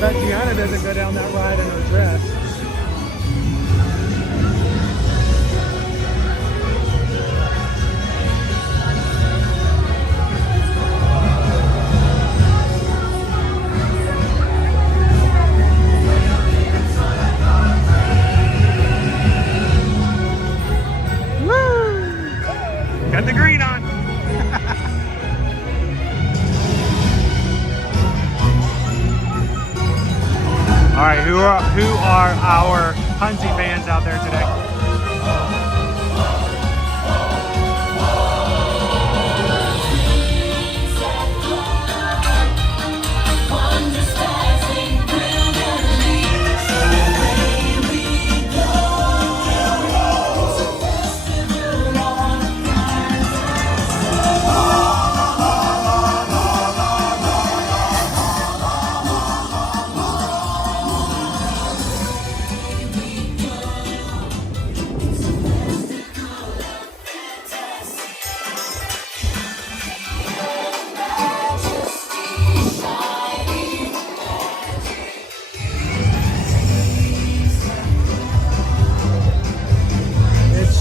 bet Tiana doesn't go down that ride in her dress. Woo! Got the green on. All right, who are our Huntsy fans out there today?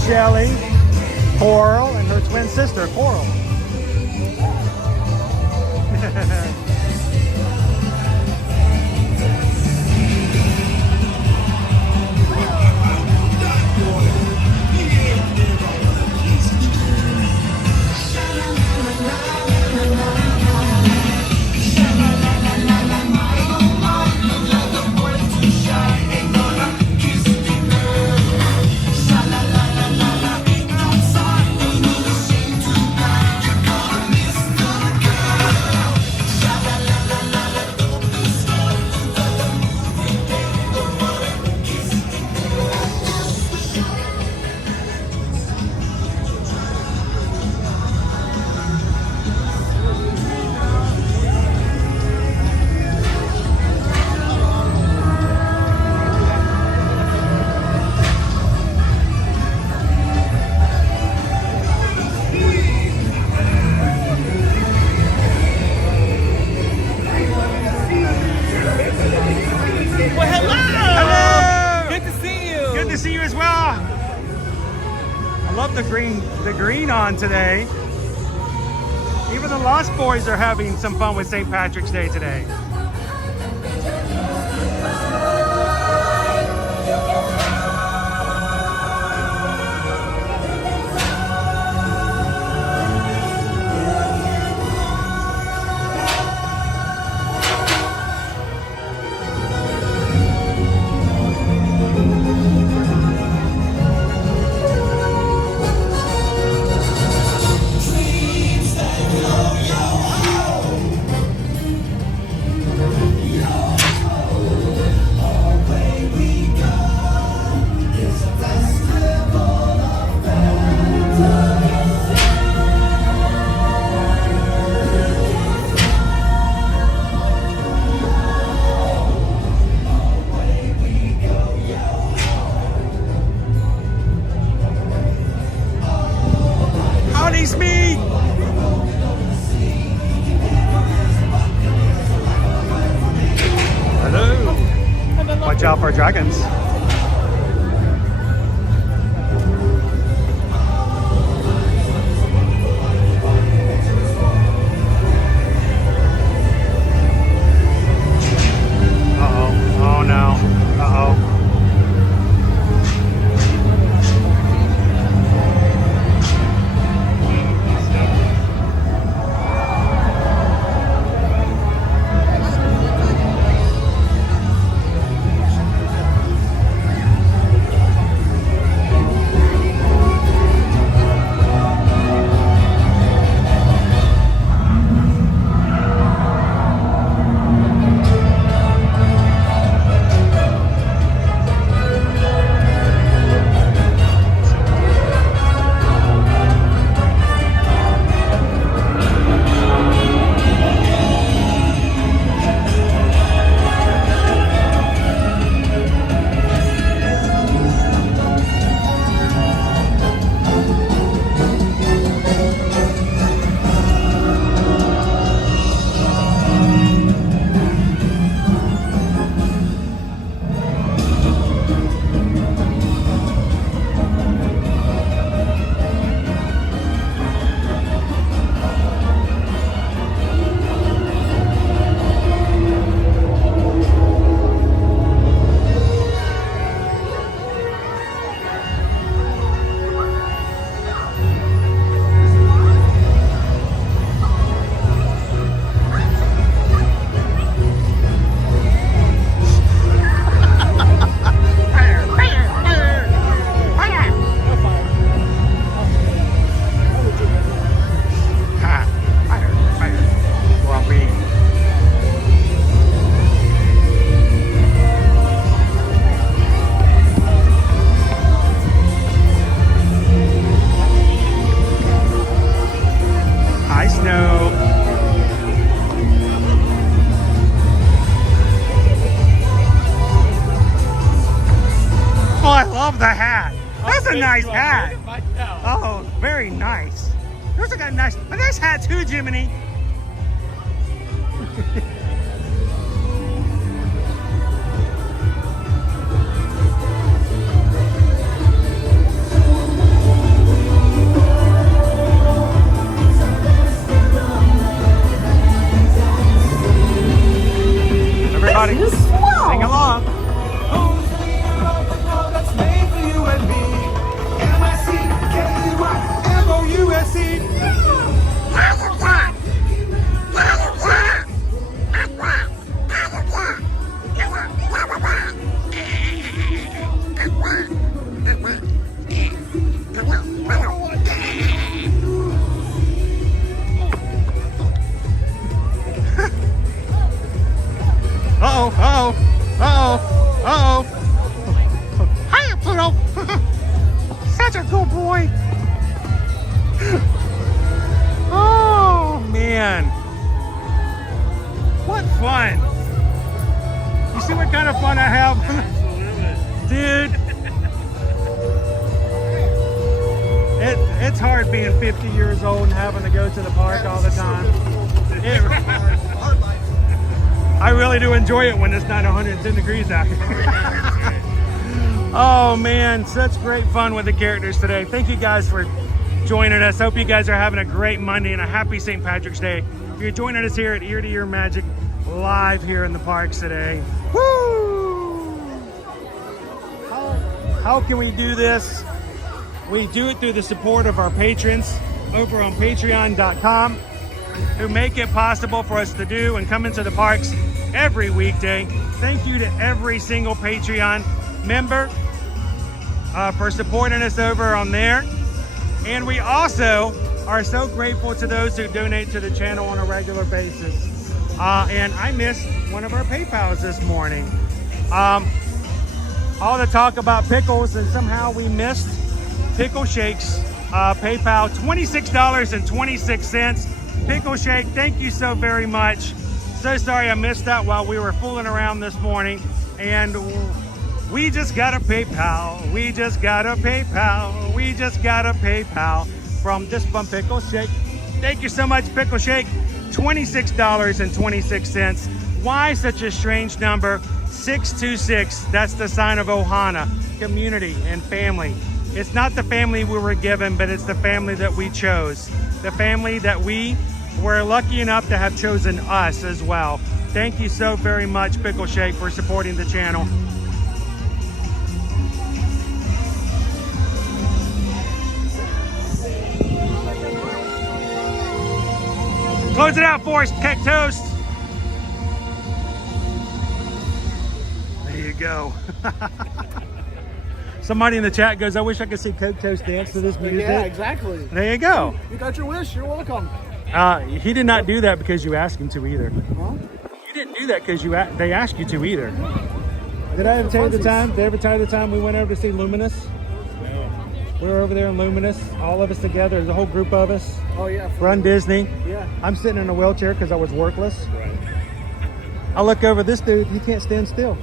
Shelly, Coral, and her twin sister, Coral. The green on today. Even the Lost Boys are having some fun with St. Patrick's Day today. Watch out for dragons. Uh-oh. Oh no. Uh-oh. snow. Oh, I love the hat. That's a nice hat. Oh, very nice. There's a nice hat too, Jiminy. Everybody, sing along. Hiya, Pluto. Such a good boy. Oh, man. What fun. You see what kind of fun I have? Dude. It's hard being 50 years old and having to go to the park all the time. I really do enjoy it when it's not 110 degrees out here. Oh man, such great fun with the characters today. Thank you guys for joining us. Hope you guys are having a great Monday and a happy St. Patrick's Day. You're joining us here at Ear to Ear Magic live here in the parks today. Woo! How can we do this? We do it through the support of our patrons over on patreon.com who make it possible for us to do and come into the parks every weekday. Thank you to every single Patreon member for supporting us over on there. And we also are so grateful to those who donate to the channel on a regular basis. And I missed one of our PayPals this morning. All the talk about pickles, and somehow we missed Pickle Shake's PayPal, $26.26. Pickle Shake, thank you so very much. So sorry I missed that while we were fooling around this morning. And we just got a PayPal. We just got a PayPal. We just got a PayPal from Pickle Shake. Thank you so much, Pickle Shake. $26.26. Why such a strange number? 626. That's the sign of Ohana, community and family. It's not the family we were given, but it's the family that we chose. The family that we were lucky enough to have chosen us as well. Thank you so very much, Pickle Shake, for supporting the channel. Close it out for us, Cake Toast. There you go. Somebody in the chat goes, I wish I could see Coke Toast dance to this music. Yeah, exactly. There you go. You got your wish. You're welcome. He did not do that because you asked him to either. Huh? You didn't do that because they asked you to either. Did I ever tell you the time? Did I ever tell you the time we went over to see Luminous? No. We were over there in Luminous, all of us together. There's a whole group of us. Oh yeah. Run Disney. Yeah. I'm sitting in a wheelchair because I was workless. Right. I look over this dude. He can't stand still.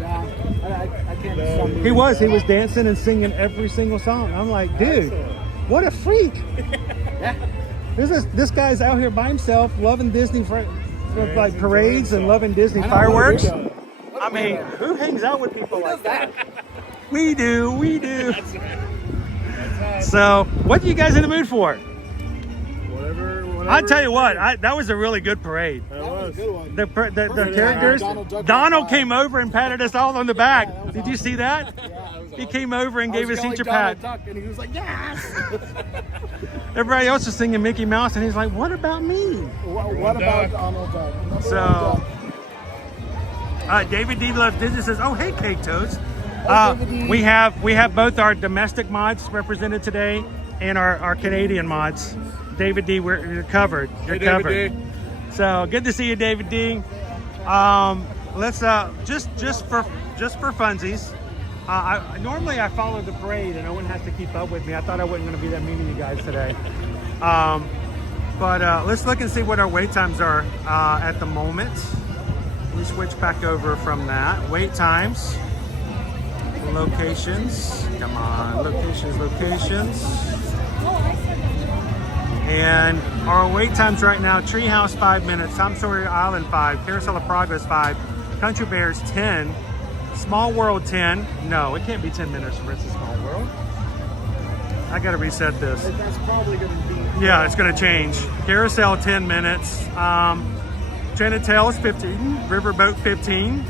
Nah, I can't. No. He was dancing and singing every single song. I'm like, dude, what a freak. Yeah. This guy's out here by himself, loving Disney for like parades and loving Disney fireworks. I mean, who hangs out with people like that? We do. That's right. So, what are you guys in the mood for? Whatever. I'll tell you what, that was a really good parade. That was a good one. The characters. Donald came over and patted us all on the back. Did you see that? He came over and gave us each a pat. And he was like, yes! Everybody else was singing Mickey Mouse, and he's like, what about me? What about Donald Duck? So, David D. Loves Disney says, oh, hey, Cake Toast. We have both our domestic mods represented today and our Canadian mods. David D, you're covered. You're covered. David D. So good to see you, David D. Let's just for funsies. Normally I follow the parade and no one has to keep up with me. I thought I wasn't going to be that mean to you guys today. But let's look and see what our wait times are at the moment. We switch back over from that. Wait times, locations, come on, locations. And our wait times right now, Treehouse 5 minutes, Tom Sawyer Island 5, Carousel of Progress 5, Country Bears 10, Small World 10. No, it can't be 10 minutes for It's a Small World. I gotta reset this. That's probably gonna be. Yeah, it's gonna change. Carousel 10 minutes. Chinatail is 15. Riverboat 15.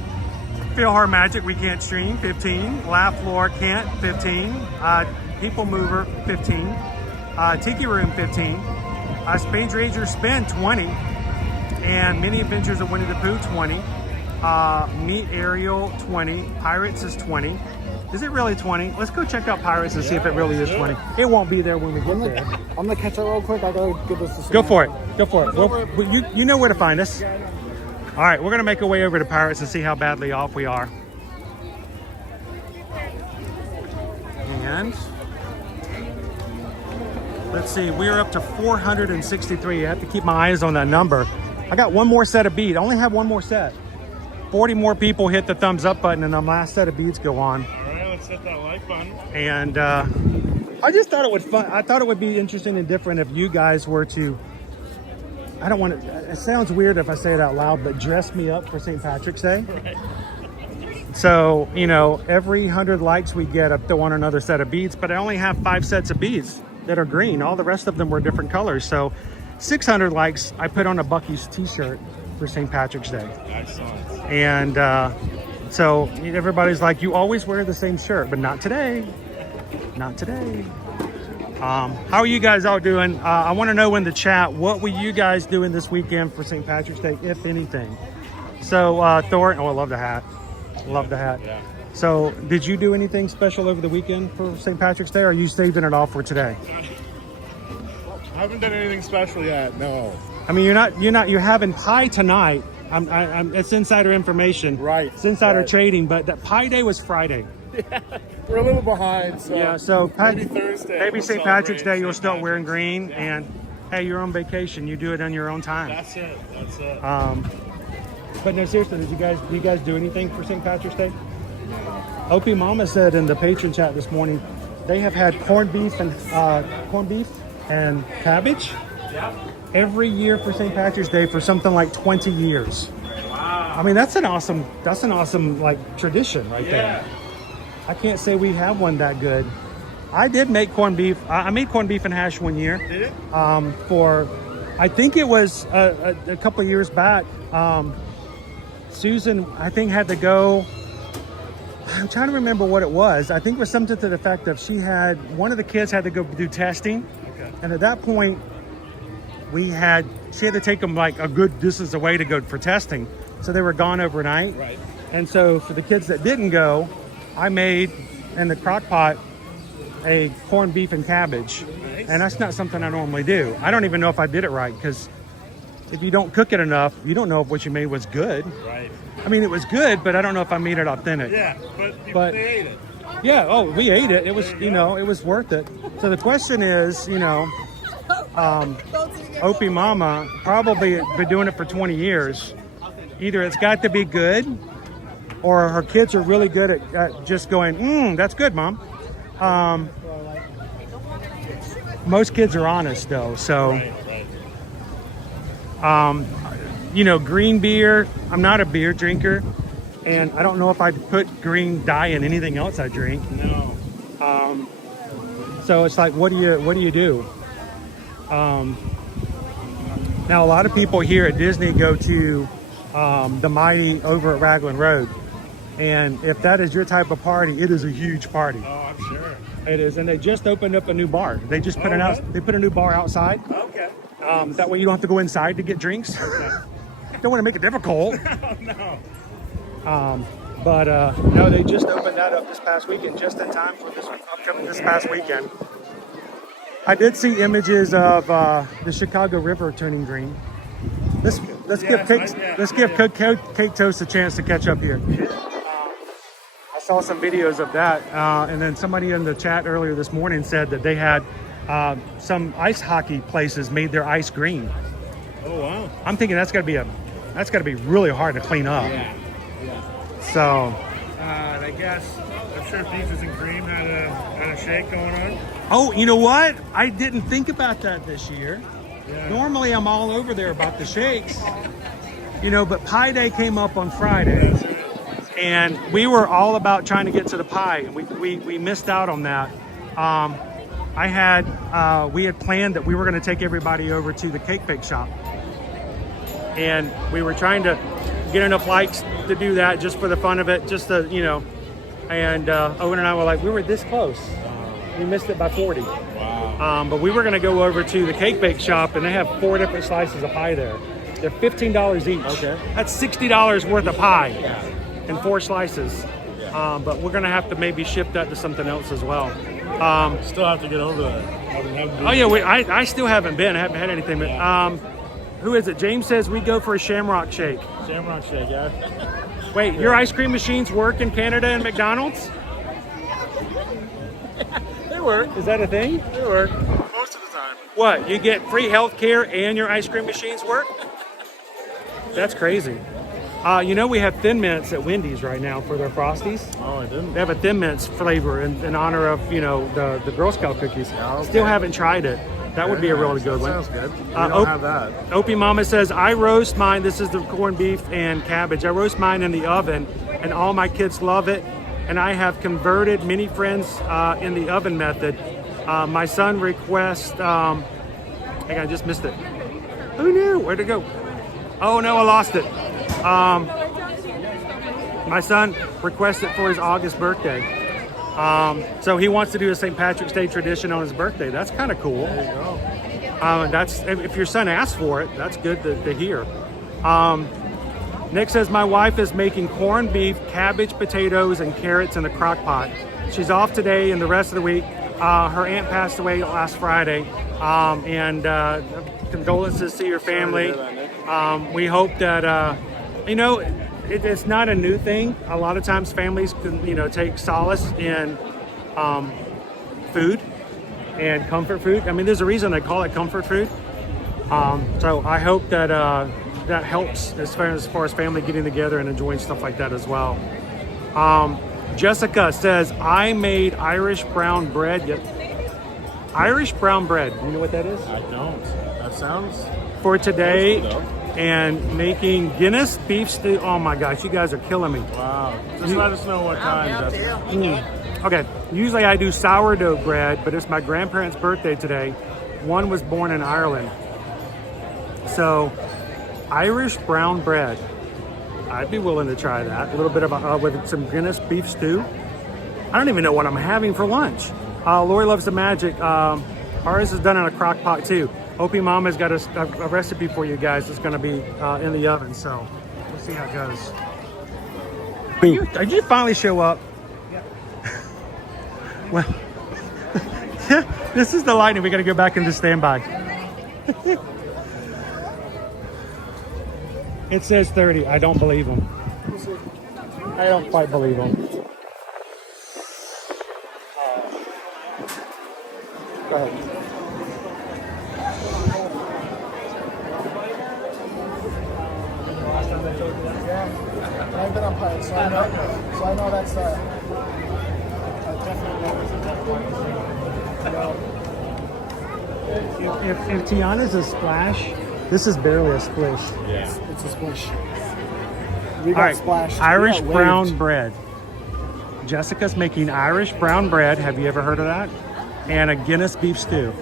Feel Hard Magic We Can't Stream 15. Laugh Floor Can't 15. People Mover 15. Tiki Room 15. Space Ranger Spin 20. And Mini Adventures of Winnie the Pooh 20. Meet Ariel 20. Pirates is 20. Is it really 20? Let's go check out Pirates and see if it really is 20. It won't be there when we get there. I'm gonna catch up real quick. I gotta give this a Go for it. Go for it. Well, you know where to find us. All right, we're gonna make our way over to Pirates and see how badly off we are. And let's see, we're up to 463. I have to keep my eyes on that number. I got one more set of beads. I only have one more set. 40 more people hit the thumbs up button and the last set of beads go on. All right, let's hit that like button. And I just thought it would fun. I thought it would be interesting and different if you guys were to, I don't want to, it sounds weird if I say it out loud, but dress me up for St. Patrick's Day. Right. So, you know, every 100 likes we get, I throw on another set of beads, but I only have 5 sets of beads that are green. All the rest of them were different colors. So 600 likes, I put on a Buc-ee's t-shirt for St. Patrick's Day. Excellent. And so everybody's like, you always wear the same shirt, but not today. Not today. How are you guys all doing? I want to know in the chat, what were you guys doing this weekend for St. Patrick's Day, if anything? So Thor, oh, I love the hat. Love the hat. Yeah. So did you do anything special over the weekend for St. Patrick's Day, or are you saving it all for today? I haven't done anything special yet, no. I mean, you're having pie tonight. It's insider information. Right. It's insider right. trading, but that pie day was Friday. Yeah, we're a little behind, so yeah. So maybe Thursday. Maybe we'll St. Patrick's Day you'll start Patrick's. wearing green, Yeah. and hey, you're on vacation. You do it on your own time. That's it. That's it. But no, seriously, do you guys do anything for St. Patrick's Day? Opie Mama said in the patron chat this morning, they have had corned beef and cabbage. Yep. Every year for St. Patrick's Day for something like 20 years. Wow. I mean, that's an awesome like tradition right there. I can't say we have one that good. I did make corned beef. I made corned beef and hash one year. Did it? I think it was a couple of years back. Susan, I think, had to go. I'm trying to remember what it was. I think it was something to the effect of one of the kids had to go do testing. Okay. And at that point, she had to take them like a good distance away to go for testing. So they were gone overnight. Right. And so for the kids that didn't go, I made in the crock pot a corned beef and cabbage. Nice. And that's not something I normally do. I don't even know if I did it right, because if you don't cook it enough, you don't know if what you made was good. Right. I mean, it was good, but I don't know if I made it authentic. Yeah, but they ate it. Yeah, oh, we ate it. It was, it was worth it. So the question is, Opie Mama probably been doing it for 20 years. Either it's got to be good, or her kids are really good at just going, that's good, Mom. Most kids are honest, though. So, green beer, I'm not a beer drinker. And I don't know if I'd put green dye in anything else I drink. No. So it's like, what do you do? Now, a lot of people here at Disney go to the Mighty over at Raglan Road. And if that is your type of party, it is a huge party. Oh, I'm sure. It is. And they just opened up a new bar. They just put they put a new bar outside. Okay. That way you don't have to go inside to get drinks. Okay. Don't want to make it difficult. No. No, they just opened that up this past weekend, just in time for this past weekend. I did see images of the Chicago River turning green. Let's give Cake Toast a chance to catch up here. I saw some videos of that, and then somebody in the chat earlier this morning said that they had some ice hockey places made their ice green. Oh wow! I'm thinking that's got to be really hard to clean up. Yeah. So. And I guess I'm sure Peaches and Cream had a shake going on. Oh, you know what? I didn't think about that this year. Yeah. Normally, I'm all over there about the shakes. You know, but Pie Day came up on Friday, and we were all about trying to get to the pie, and we missed out on that. We had planned that we were going to take everybody over to the cake bake shop, and we were trying to get enough likes to do that just for the fun of it, just to, you know. And Owen and I were like, we were this close. We missed it by 40. Wow. But we were going to go over to the cake bake shop, and they have 4 different slices of pie there. They're $15 each. Okay. That's $60 worth of pie and 4 slices. Yeah. But we're going to have to maybe shift that to something else as well. Still have to get over that. Oh, yeah, I still haven't been. I haven't had anything. But, who is it? James says we go for a Shamrock Shake. Shamrock Shake, yeah. Wait, your ice cream machines work in Canada and McDonald's? They work. Is that a thing? They work. Most of the time. What? You get free health care and your ice cream machines work? That's crazy. You know, we have Thin Mints at Wendy's right now for their Frosties. Oh, I didn't. They have a Thin Mints flavor in honor of, you know, the Girl Scout cookies. Okay. Still haven't tried it. That would be a really good one. Sounds good. We don't have that. Opie Mama says, I roast mine. This is the corned beef and cabbage. I roast mine in the oven, and all my kids love it. And I have converted many friends in the oven method. My son requests, hang on, I just missed it. Who knew? Where'd it go? Oh no, I lost it. My son requested for his August birthday. So he wants to do a St. Patrick's Day tradition on his birthday. That's kind of cool. There you go. That's if your son asks for it, that's good to hear. Nick says, my wife is making corned beef, cabbage, potatoes, and carrots in a crock pot. She's off today and the rest of the week. Her aunt passed away last Friday. And condolences to your family. We hope that, you know, it's not a new thing. A lot of times families can, you know, take solace in food and comfort food. I mean, there's a reason they call it comfort food. So I hope that that helps as far as family getting together and enjoying stuff like that as well. Jessica says, I made Irish brown bread. Irish brown bread. You know what that is? I don't. That sounds... For today, and making Guinness beef stew. Oh my gosh, you guys are killing me. Wow. Just let us know what time. Okay, usually I do sourdough bread, but it's my grandparents' birthday today. One was born in Ireland. So, Irish brown bread. I'd be willing to try that. A little bit of with some Guinness beef stew. I don't even know what I'm having for lunch. Lori loves the magic. Ours is done in a crock pot too. Opie Mama's got a recipe for you guys. It's going to be in the oven, so we'll see how it goes. Did you finally show up? Yeah. Well, this is the lightning. We got to go back into standby. It says 30. I don't believe him. I don't quite believe him. Go ahead. I've been on pilot, so I know that's If Tiana's a splash, this is barely a splish. Yeah. It's a splish. We got All right, splashed. Irish brown bread. Jessica's making Irish brown bread. Have you ever heard of that? And a Guinness beef stew.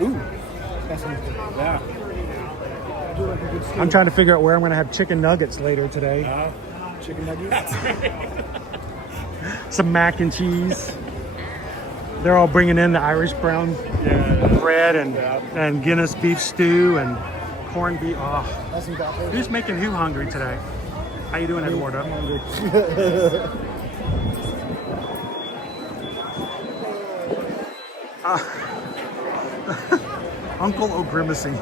Ooh, that sounds good. Yeah. I'm trying to figure out where I'm going to have chicken nuggets later today. Chicken nuggets? Some mac and cheese. They're all bringing in the Irish brown bread and Guinness beef stew and corned beef. Oh. Who's making who hungry today? How you doing, Eduardo? I'm hungry. Uncle O'Grimacy.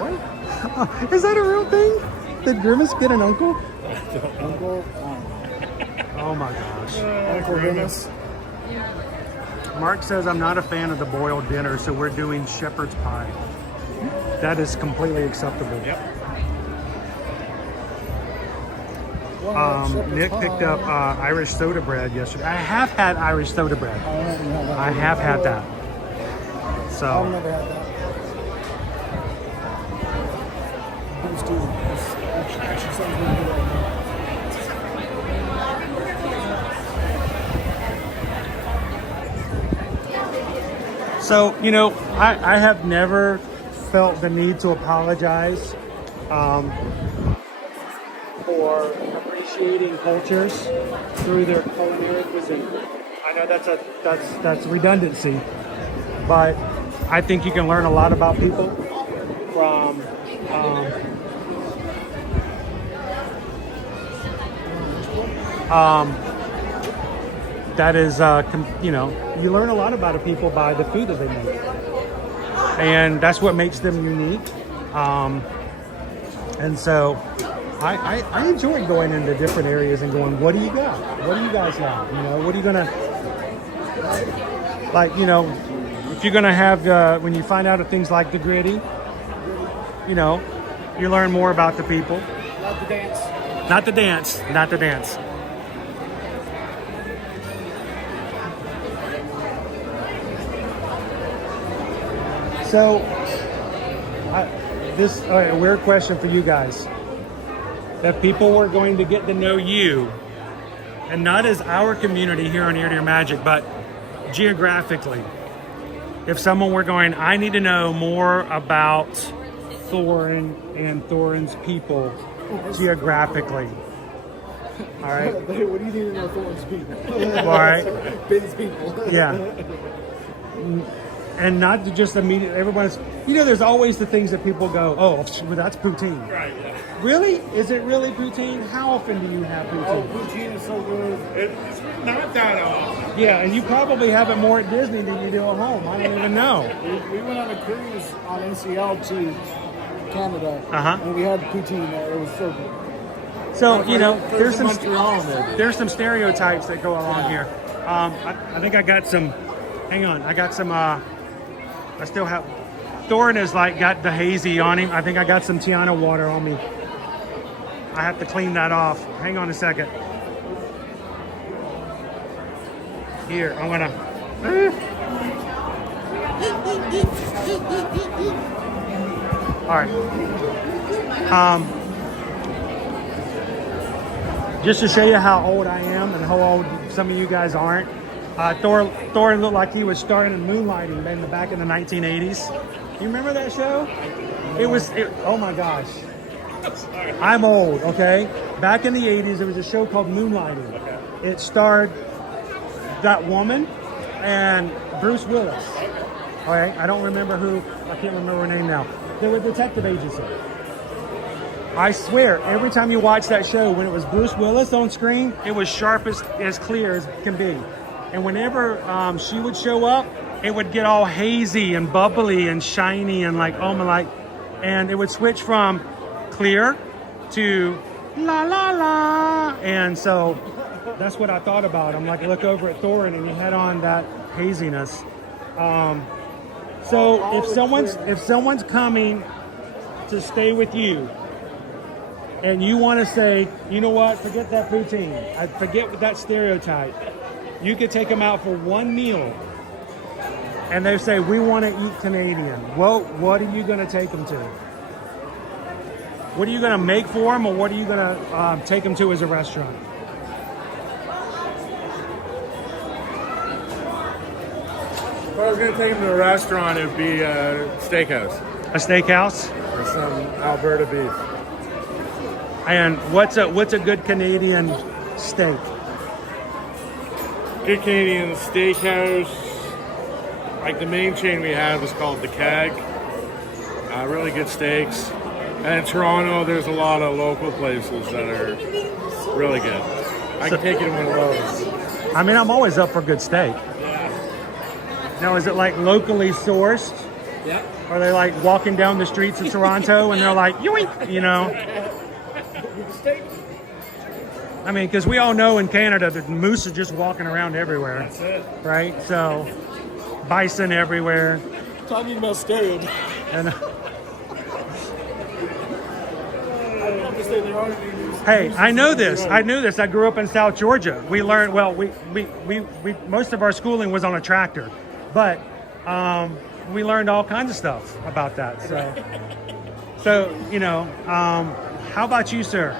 What? Is that a real thing? Did Grimace get an uncle? Uncle? Oh my gosh. Uncle Grimace? Mark says I'm not a fan of the boiled dinner, so we're doing shepherd's pie. That is completely acceptable. Yep. Nick picked up Irish soda bread yesterday. I have had Irish soda bread. I have had that. So. I've never had that. Those two. Actually sounds really good. So, you know, I have never felt the need to apologize for appreciating cultures through their culinary cuisine. I know that's redundancy, but I think you can learn a lot about people from that is, you know, you learn a lot about a people by the food that they make. And that's what makes them unique. And so I enjoy going into different areas and going, what do you got? What do you guys have? You know, what are you going to, like, you know, if you're going to have, when you find out of things like the gritty, you know, you learn more about the people. Not the dance. Not the dance. Not the dance. So, this a weird question for you guys. If people were going to get to know you, and not as our community here on Ear to Your Magic, but geographically, if someone were going, I need to know more about Thorin and Thorin's people geographically. All right. What do you need to know Thorin's people? All right. Ben's people. Yeah. And not to just immediately, everyone's, you know, there's always the things that people go, oh, well, that's poutine. Right, yeah. Really? Is it really poutine? How often do you have poutine? Oh, poutine is so good. It's not that often. Yeah, and you probably have it more at Disney than you do at home. I don't even know. We went on a cruise on NCL to Canada, and we had poutine there. It was so good. So, you know, there's some maybe. stereotypes that go along here. I think I got some, hang on, I got some, I still have, Thorin has like got the hazy on him. I think I got some Tiana water on me. I have to clean that off. Hang on a second. Here, I'm gonna. All right. Just to show you how old I am and how old some of you guys aren't. Thorin looked like he was starring in Moonlighting in the back in the 1980s. You remember that show? Oh my gosh. I'm old, okay? Back in the 80s, there was a show called Moonlighting. It starred that woman and Bruce Willis. All right, I don't remember who, I can't remember her name now. They were a detective agency. I swear, every time you watch that show, when it was Bruce Willis on screen, it was sharpest, as clear as can be. And whenever she would show up, it would get all hazy and bubbly and shiny and like, oh my, like, and it would switch from clear to la la la. And so that's what I thought about. I'm like, look over at Thorin and he had on that haziness. So if someone's coming to stay with you and you want to say, you know what, forget that poutine, I forget that stereotype, you could take them out for one meal and they say, we want to eat Canadian. Well, what are you going to take them to? What are you going to make for them, or what are you going to take them to as a restaurant? If I was going to take them to a restaurant, it would be a steakhouse. A steakhouse? Or some Alberta beef. And what's a good Canadian steak? Good Canadian steakhouse. Like the main chain we had was called The Keg. Really good steaks. And in Toronto, there's a lot of local places that are really good. I can take you to one of those. I mean, I'm always up for good steak. Yeah. Now, is it like locally sourced? Yeah. Are they like walking down the streets of Toronto and they're like, yoink, you know? I mean, because we all know in Canada that moose are just walking around everywhere. That's it. Right? So. bison everywhere. Talking about steroids. And I love to say there aren't any news. hey, I know this. I knew this. I grew up in South Georgia. We learned, well, we most of our schooling was on a tractor, but we learned all kinds of stuff about that. So you know, how about you, sir?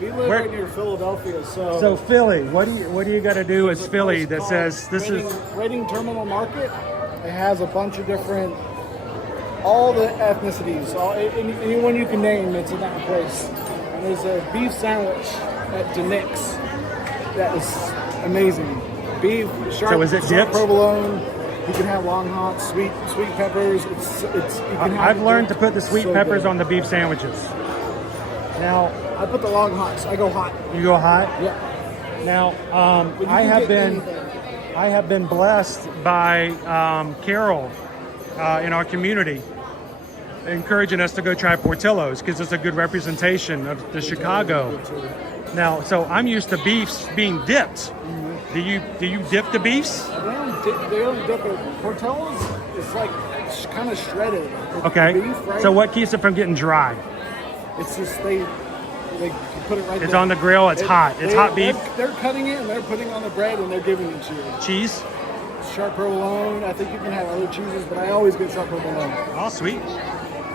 We live right near Philadelphia, So Philly, what do you got to do as Philly that says this is Reading Terminal Market? It has a bunch of different, all the ethnicities, anyone you can name, it's in that place. And there's a beef sandwich at Denick's that is amazing. Beef, sharp, So is it sharp dipped? provolone. You can have long hot, sweet peppers. I've learned to put the sweet peppers on the beef sandwiches. Now I put the long hots. I go hot. You go hot? Yeah. Now But you I can have get been anything. I have been blessed by Carol in our community encouraging us to go try Portillo's because it's a good representation of the Chicago. Now, so I'm used to beefs being dipped. Do you dip the beefs? They don't dip it. Portillo's is like kind of shredded. It's Okay. beef, right? So what keeps it from getting dry? It's just they put it right there. It's on the grill. It's hot. It's hot beef. They're cutting it and they're putting it on the bread and they're giving it to you. Cheese? Sharp provolone. I think you can have other cheeses, but I always get sharp provolone. Oh, sweet.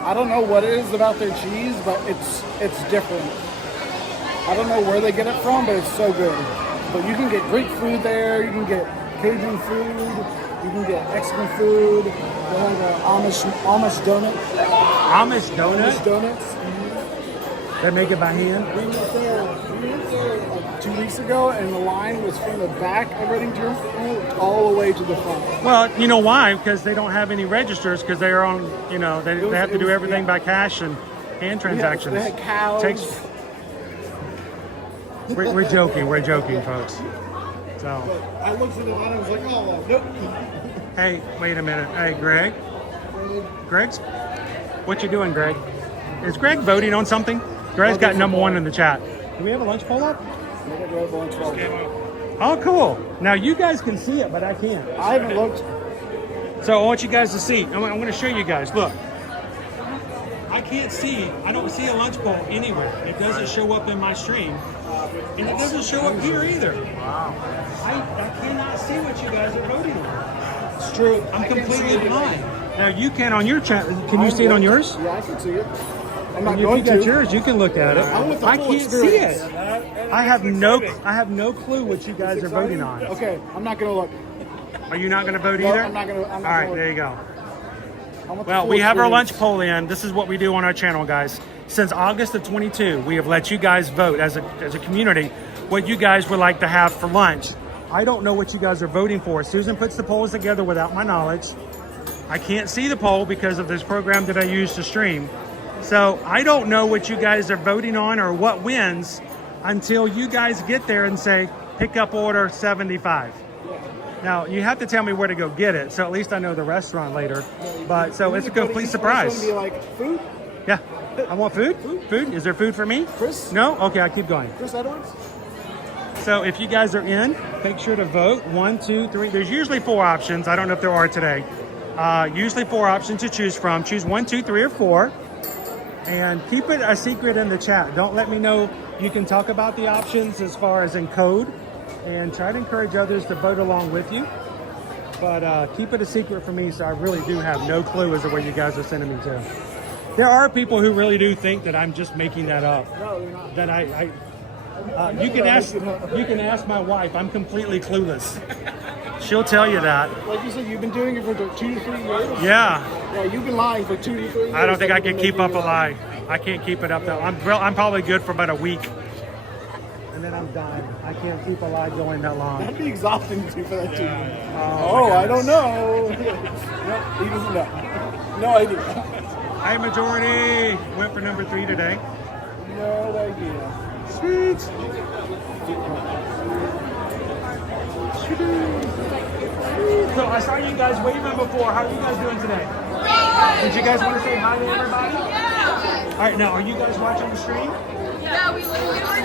I don't know what it is about their cheese, but it's different. I don't know where they get it from, but it's so good. But you can get Greek food there. You can get Cajun food. You can get Mexican food. They have Amish donut. Amish donut? Amish donuts. They make it by hand? We went there like 2 weeks ago, and the line was from the back of Reading Terminal all the way to the front. Well, you know why? Because they don't have any registers because they're on, you know, they have to do everything by cash and hand transactions. They had cows. We're joking, folks. So. But I looked at the line and was like, oh, nope. Hey, wait a minute. Hey, Greg. Greg's? What you doing, Greg? Is Greg voting on something? Greg's got number one in the chat. Do we have a lunch poll up? Oh, cool. Now you guys can see it, but I can't. I haven't looked. So I want you guys to see. I'm going to show you guys. Look. I can't see. I don't see a lunch poll anywhere. It doesn't show up in my stream. And it doesn't show up here either. Wow. I cannot see what you guys are voting on. It's true. I'm completely blind. Now you can on your channel. Can you see it on yours? Yeah, I can see it. I'm not If going you got to. yours, you can look at it. I can't see it. I have no clue what you guys are voting on. Okay, I'm not going to look. Are you not going to vote No, either? I'm not going to. All right, there you go. Well, we have our lunch poll in. This is what we do on our channel, guys. Since August of 22, we have let you guys vote as a community what you guys would like to have for lunch. I don't know what you guys are voting for. Susan puts the polls together without my knowledge. I can't see the poll because of this program that I use to stream. So I don't know what you guys are voting on or what wins until you guys get there and say, pick up order 75. Now, you have to tell me where to go get it, so at least I know the restaurant later. But so it's a complete surprise. It's going to be like food? Yeah. I want food? Food? Is there food for me? Chris? No? Okay, I keep going. Chris Edwards? So if you guys are in, make sure to vote. 1, 2, 3. There's usually 4 options. I don't know if there are today. Usually 4 options to choose from. Choose 1, 2, 3, or 4. And keep it a secret in the chat. Don't let me know. You can talk about the options as far as in code. And try to encourage others to vote along with you. But keep it a secret for me, so I really do have no clue as to where you guys are sending me to. There are people who really do think that I'm just making that up. No, you're not. That you can ask my wife. I'm completely clueless. She'll tell you that. Like you said, you've been doing it for 2 to 3 years? Yeah. Yeah, you've been lying for 2 to 3 years. I don't think I can keep up a lie. I can't keep it up though. I'm probably good for about a week. And then I'm done. I can't keep a lie going that long. That'd be exhausting to do for that too. Oh, I don't know. No, he doesn't know. No idea. Hi, majority. Went for number 3 today. No idea. Sweet. So I saw you guys waving before. How are you guys doing today? Did you guys want to say hi to everybody? Yeah. All right, now are you guys watching the stream? Yeah, we literally were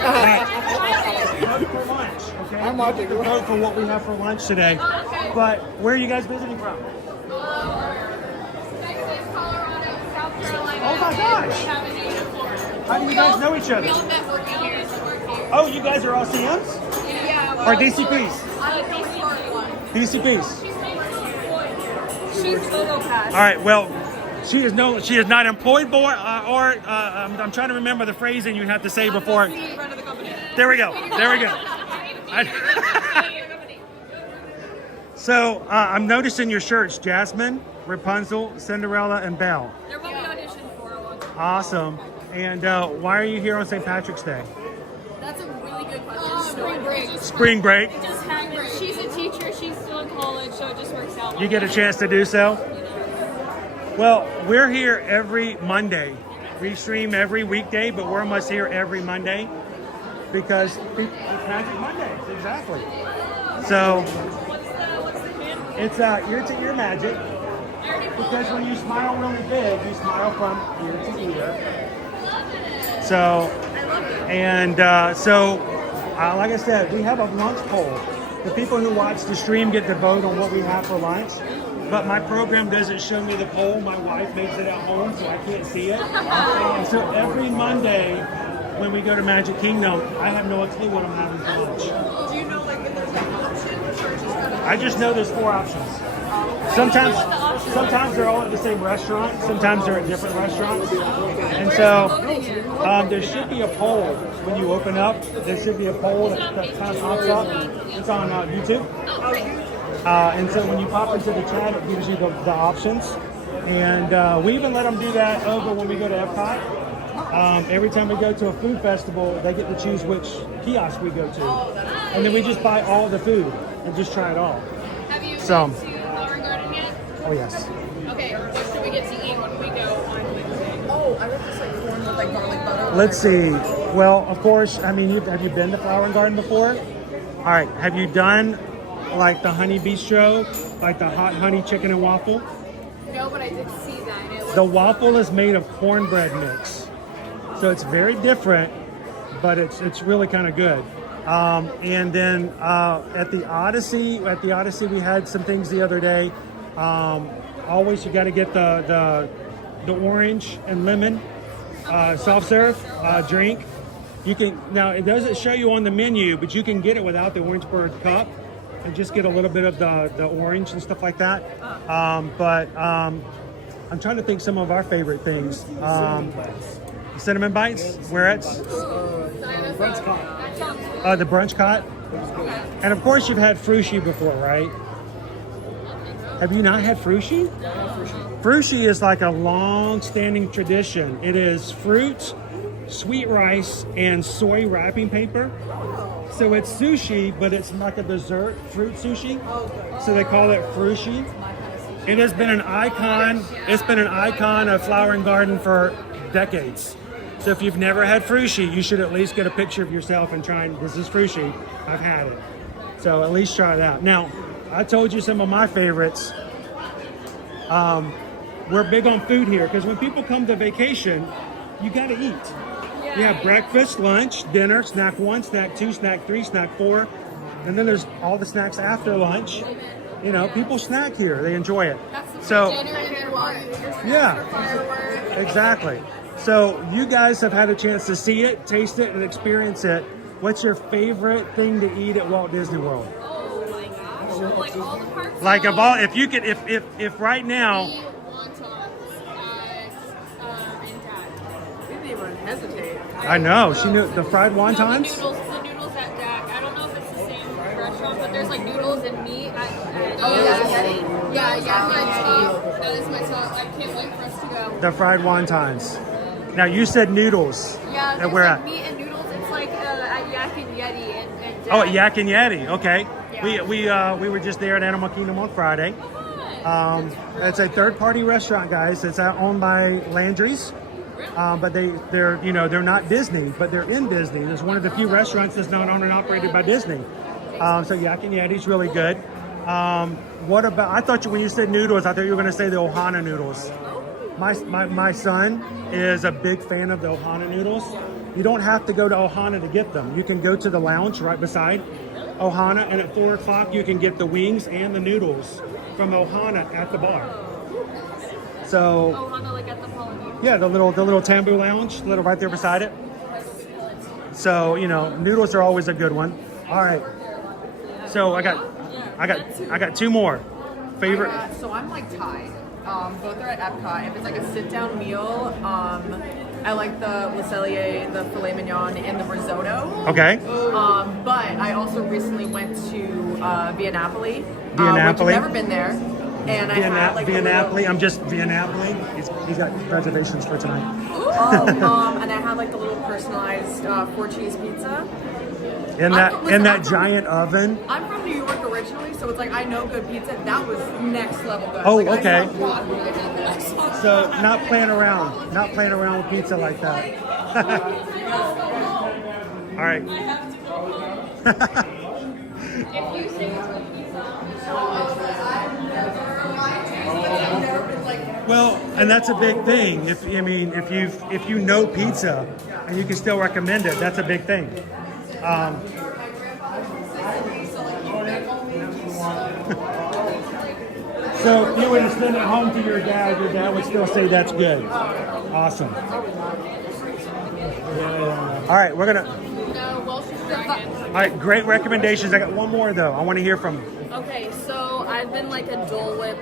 For lunch, okay? I'm watching. To vote for what we have for lunch today. But where are you guys visiting from? Texas, Colorado, South Carolina. Oh my gosh! How do you guys know each other? We all met working here. Oh, you guys are all CMs? Yeah. Or DCPs? DCPs. She's solo pass. All right. Well, she is not employed I'm trying to remember the phrasing you have to say before. There we go. So I'm noticing your shirts: Jasmine, Rapunzel, Cinderella, and Belle. They're what we auditioned for. Awesome. And why are you here on St. Patrick's Day? That's a really good question. Spring break. Spring break. Just hanging. She's a teacher. She's still in college, so it just works out. You get a chance to do so? Well, we're here every Monday. We stream every weekday, but we're almost here every Monday because it's Magic Mondays, exactly. So What's the hint? it's ear-to-ear magic because when you smile really big, you smile from ear to ear. So, and like I said, we have a lunch poll. The people who watch the stream get to vote on what we have for lunch. But my program doesn't show me the poll. My wife makes it at home, so I can't see it. And so every Monday, when we go to Magic Kingdom, I have no clue what I'm having for lunch. Do you know like if there's an option or just gonna... I just know there's 4 options. Sometimes they're all at the same restaurant. Sometimes they're at different restaurants. And so there should be a poll when you open up. There should be a poll that kind of pops up. It's on YouTube. And so when you pop into the chat, it gives you the options. And we even let them do that over when we go to Epcot. Every time we go to a food festival, they get to choose which kiosk we go to. And then we just buy all the food and just try it all. Have you been So, to Flower Garden yet? oh yes. Okay, what should we get to eat when we go on Wednesday? Oh, I would just like corn with like garlic butter. Let's see. Well, of course, I mean, have you been to Flower Garden before? All right. Have you done like the honey bistro, like the hot honey chicken and waffle? No, but I did see that. It was The waffle is made of cornbread mix, so it's very different, but it's really kind of good. And then at the Odyssey, we had some things the other day. Always you got to get the orange and lemon soft serve drink. You can now it doesn't show you on the menu, but you can get it without the Orangeburg cup and just get a little bit of the orange and stuff like that. But I'm trying to think some of our favorite things. Cinnamon bites, where it's the brunch cot, and of course you've had frushi before, right? Have you not had frushi? Frushi is like a long-standing tradition. It is fruit, sweet rice, and soy wrapping paper. So it's sushi, but it's like a dessert fruit sushi. So they call it frushi. It has been an icon. It's been an icon of Flower and Garden for decades. So if you've never had frushi, you should at least get a picture of yourself and try and, this is frushi, I've had it. So at least try it out. Now, I told you some of my favorites. We're big on food here because when people come to vacation, you got to eat. You have breakfast, lunch, dinner, snack 1, snack 2, snack 3, snack 4, and then there's all the snacks after lunch. You know, people snack here; they enjoy it. So, yeah, exactly. So you guys have had a chance to see it, taste it, and experience it. What's your favorite thing to eat at Walt Disney World? Oh my gosh! Like all the parks. Like of all, if you could, if right now. Hesitate. I know. She knew the fried wontons. The noodles at Dak. I don't know if it's the same restaurant, but there's like noodles and meat at Yeti. Yeah, my top. That is my top. I can't wait for us to go. The fried wontons. Now you said noodles. Yeah, and where like at? Meat and noodles. It's like at Yak and Yeti and Oh, at Yak and Yeti. Okay. Yeah. We were just there at Animal Kingdom on Friday. It's a third-party restaurant, guys. It's owned by Landry's. But they're not Disney, but they're in Disney. There's one of the few restaurants that's not owned and operated by Disney. So Yak and Yeti's really good. What about? I thought when you said noodles, I thought you were going to say the Ohana noodles. My son is a big fan of the Ohana noodles. You don't have to go to Ohana to get them. You can go to the lounge right beside Ohana, and at 4 o'clock you can get the wings and the noodles from Ohana at the bar. So Ohana, like at the Polynesian. yeah, the little Tambu lounge, little right there beside it. So noodles are always a good one. All right. So I got 2 more. Favorite. So I'm like Thai. Both are at Epcot. If it's like a sit-down meal, I like the Le Cellier, the filet mignon, and the risotto. Okay. But I also recently went to Via Napoli. Which Napoli. I've never been there. And I had like Via Napoli. I'm just Via Napoli. He's got reservations for tonight. And I had like the little personalized 4-cheese pizza. In that giant oven. I'm from New York originally, so it's like I know good pizza. That was next level good. Oh, like, okay. I So not playing around with pizza like that. All right. Well, and that's a big thing. If you know pizza and you can still recommend it, that's a big thing. So if you were to send it home to your dad would still say that's good. Awesome. All right, we're gonna. All right, great recommendations. I got one more though. I want to hear from you. Okay, so I've been like a Dole Whip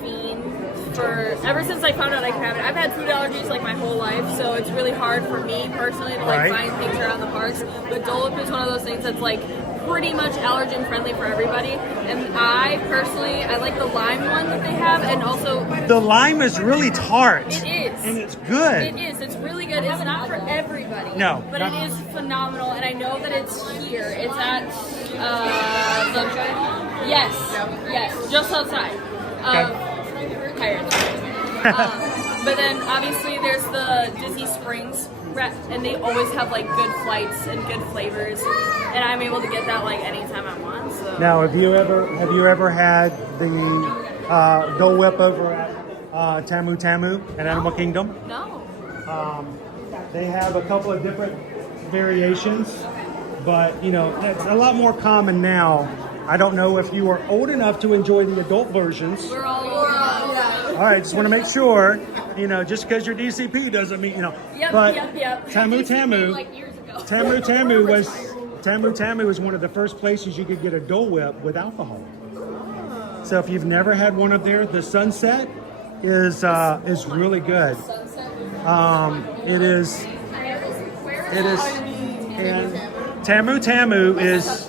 fiend ever since I found out I could have it. I've had food allergies like my whole life, so it's really hard for me personally to like find things around the parks. But Dole Whip is one of those things that's like pretty much allergen friendly for everybody. And I personally, I like the lime one that they have, and also the lime is really tart. It is, and it's good. It is. It's really good. It's not for everybody. No, but it is phenomenal, and I know that it's here. It's at yes, just outside. But then obviously there's the Disney Springs, and they always have like good flights and good flavors, and I'm able to get that like anytime I want. So. Now, have you ever had the Dole Whip over at Tamu Tamu at Animal Kingdom? No. They have a couple of different variations, but that's a lot more common now. I don't know if you are old enough to enjoy the adult versions. We're all All right, just want to make sure, just because you're DCP doesn't mean, But Tamu Tamu, like years ago. Tamu Tamu was one of the first places you could get a Dole Whip with alcohol. So if you've never had one up there, the Sunset is really good. It is, and Tamu Tamu is.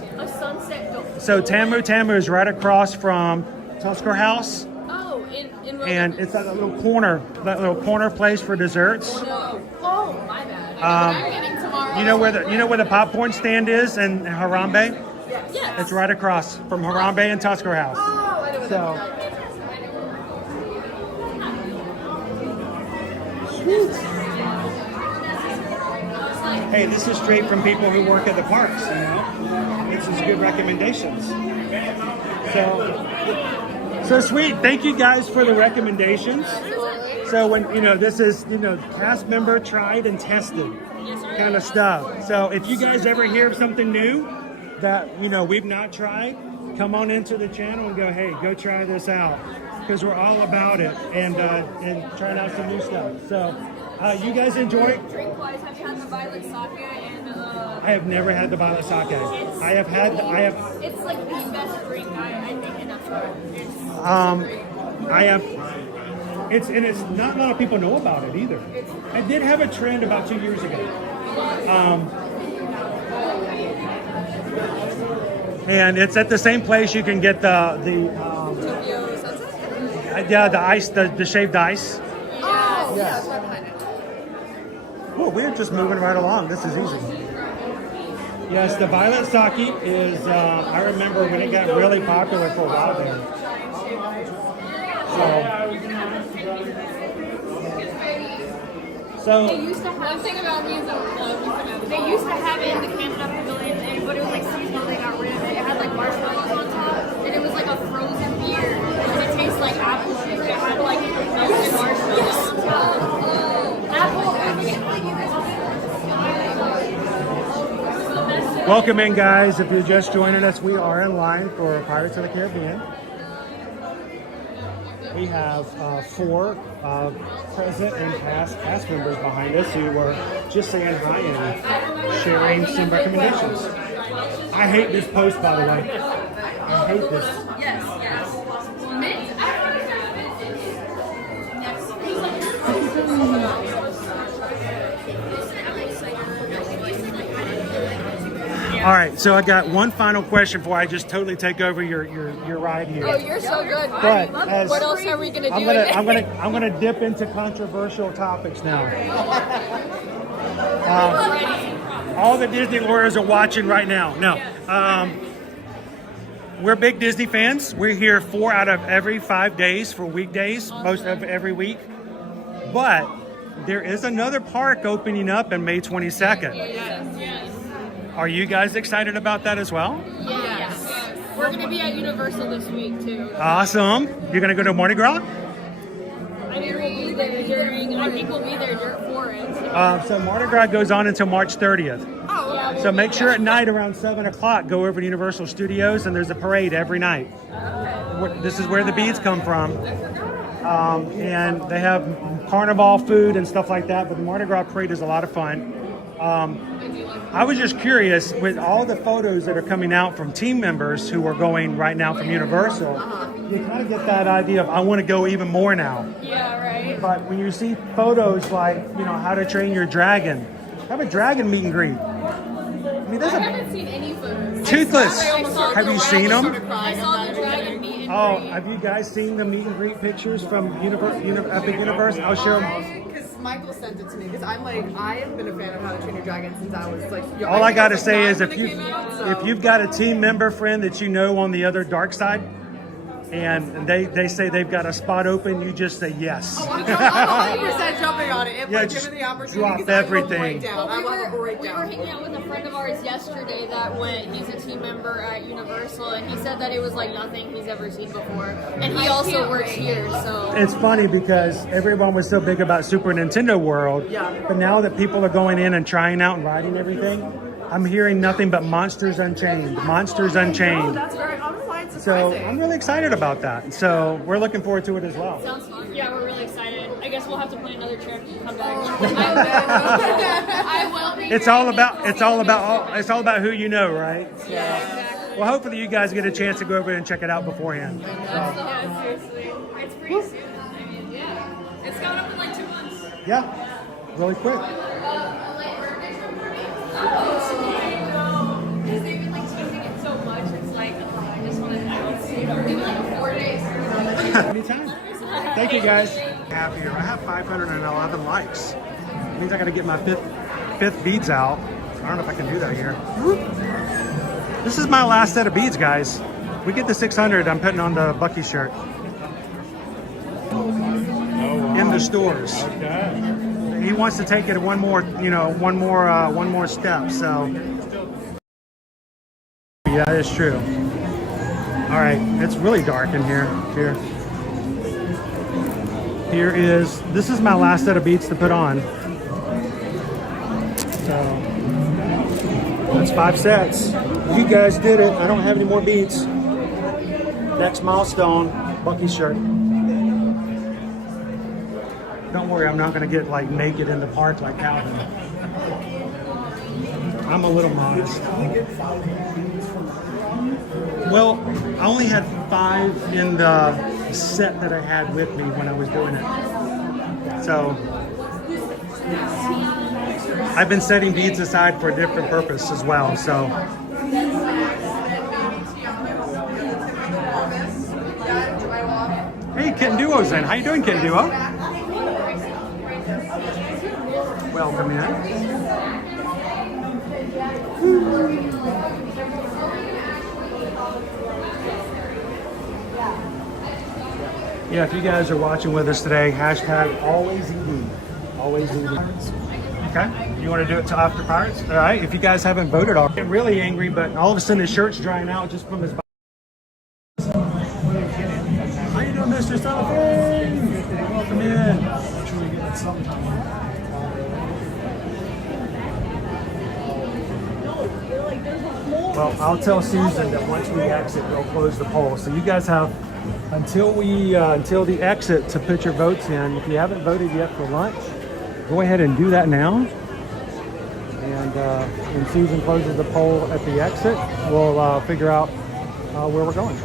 So Tamu Tamu is right across from Tusker House. Oh, in and it's that little corner place for desserts. Oh, my bad. I'm getting tomorrow. You know where the popcorn stand is in Harambe? Yes. It's right across from Harambe and Tusker House. Oh, I know So. Hey, this is straight from people who work at the parks, This is good recommendations. So sweet. Thank you guys for the recommendations. So when, this is, cast member tried and tested kind of stuff. So if you guys ever hear of something new that, we've not tried, come on into the channel and go, hey, go try this out. Because we're all about it and trying out some new stuff. So you guys enjoy. Drink-wise, have you had the violet sake and I have never had the violet sake. It's like the best drink I think in Epcot. I have. It's not a lot of people know about it either. I did have a trend about 2 years ago. And it's at the same place you can get the ice, the shaved ice. Oh, yes. Well, we're just moving right along. This is easy. Yes, the violet sake is, I remember when it got really popular for a while there. So they used to have, one thing about me is they used to have it in the Canada Pavilion, but it was like seasonal, they got rid of it. It had like marshmallows on top, and it was like a frozen beer, and it tastes like apple juice. It had like melted marshmallow on top. Apple. Welcome in, guys. If you're just joining us, we are in line for Pirates of the Caribbean. We have 4 present and past cast members behind us who were just saying hi and sharing some recommendations. I hate this post, by the way. I hate this. Yes. All right, so I got one final question before I just totally take over your ride here. Oh, you're so good. But What else are we gonna do? I'm gonna dip into controversial topics now. All the Disney lawyers are watching right now. No, we're big Disney fans. We're here 4 out of every 5 days for weekdays, most of every week. But there is another park opening up on May 22nd. Yes. Are you guys excited about that as well? Yes. We're going to be at Universal this week, too. Awesome. You're going to go to Mardi Gras? I mean, we'll be there I think we'll be there for it. So Mardi Gras goes on until March 30th. Oh, yeah. So make sure at night around 7 o'clock, go over to Universal Studios, and there's a parade every night. This is where the beads come from. And they have carnival food and stuff like that, but the Mardi Gras parade is a lot of fun. I was just curious, with all the photos that are coming out from team members who are going right now from Universal, you kind of get that idea of, I want to go even more now. Yeah, right. But when you see photos like, How to Train Your Dragon, have a dragon meet and greet. I mean, I haven't seen any photos. Toothless. I saw Have you seen them? I saw the dragon meet and greet. Oh, have you guys seen the meet and greet pictures from Epic Universe? I'll show them. Michael sent it to me because I have been a fan of How to Train Your Dragon since I was like young. All I got to say is if you've got a team member friend that you know on the other dark side, and they say they've got a spot open, you just say yes. Oh, I'm 100% jumping on it. If Yeah, we're just given the opportunity, drop 'cause everything. I will have a We breakdown. were hanging out with a friend of ours yesterday that went, he's a team member at Universal, and he said that it was like nothing he's ever seen before. And he also works here, so. It's funny because everyone was so big about Super Nintendo World, but now that people are going in and trying out and riding everything, I'm hearing nothing but Monsters Unchained. Monsters Unchained. That's very, I don't know why it's So surprising. I'm really excited about that. So we're looking forward to it as well. Sounds fun. Yeah, we're really excited. I guess we'll have to plan another trip and come back. I will be. It's all about who you know, right? Yeah, exactly. Well, hopefully you guys get a chance to go over and check it out beforehand. Yeah, seriously. It's pretty soon. I mean, yeah. It's coming up in like 2 months. Yeah, really quick. Because they've been like teasing it so much, it's like, I just want to maybe like 4 days. Anytime. Thank you, guys. Happier. I have 511 likes. It means I got to get my fifth beads out. I don't know if I can do that here. This is my last set of beads, guys. We get the 600. I'm putting on the Bucky shirt. In the stores. Okay. He wants to take it one more step. So yeah, it's true. All right, it's really dark in here. This is my last set of beads to put on. So that's 5 sets. You guys did it. I don't have any more beads. Next milestone, Bucky shirt. Don't worry, I'm not going to get like naked in the park like Calvin. I'm a little modest. Well, I only had 5 in the set that I had with me when I was doing it. So I've been setting beads aside for a different purpose as well. So hey, Kitten Duo's in. How you doing, Kitten Duo? Welcome in. Yeah, if you guys are watching with us today, hashtag always ED. Always ED. Okay, you want to do it to After Pirates? All right, if you guys haven't voted, I'll get really angry, but all of a sudden his shirt's drying out just from his body. How you doing, Mr. Well, I'll tell Susan that once we exit, we'll close the poll. So you guys have until the exit to put your votes in. If you haven't voted yet for lunch, go ahead and do that now. And when Susan closes the poll at the exit, we'll figure out where we're going.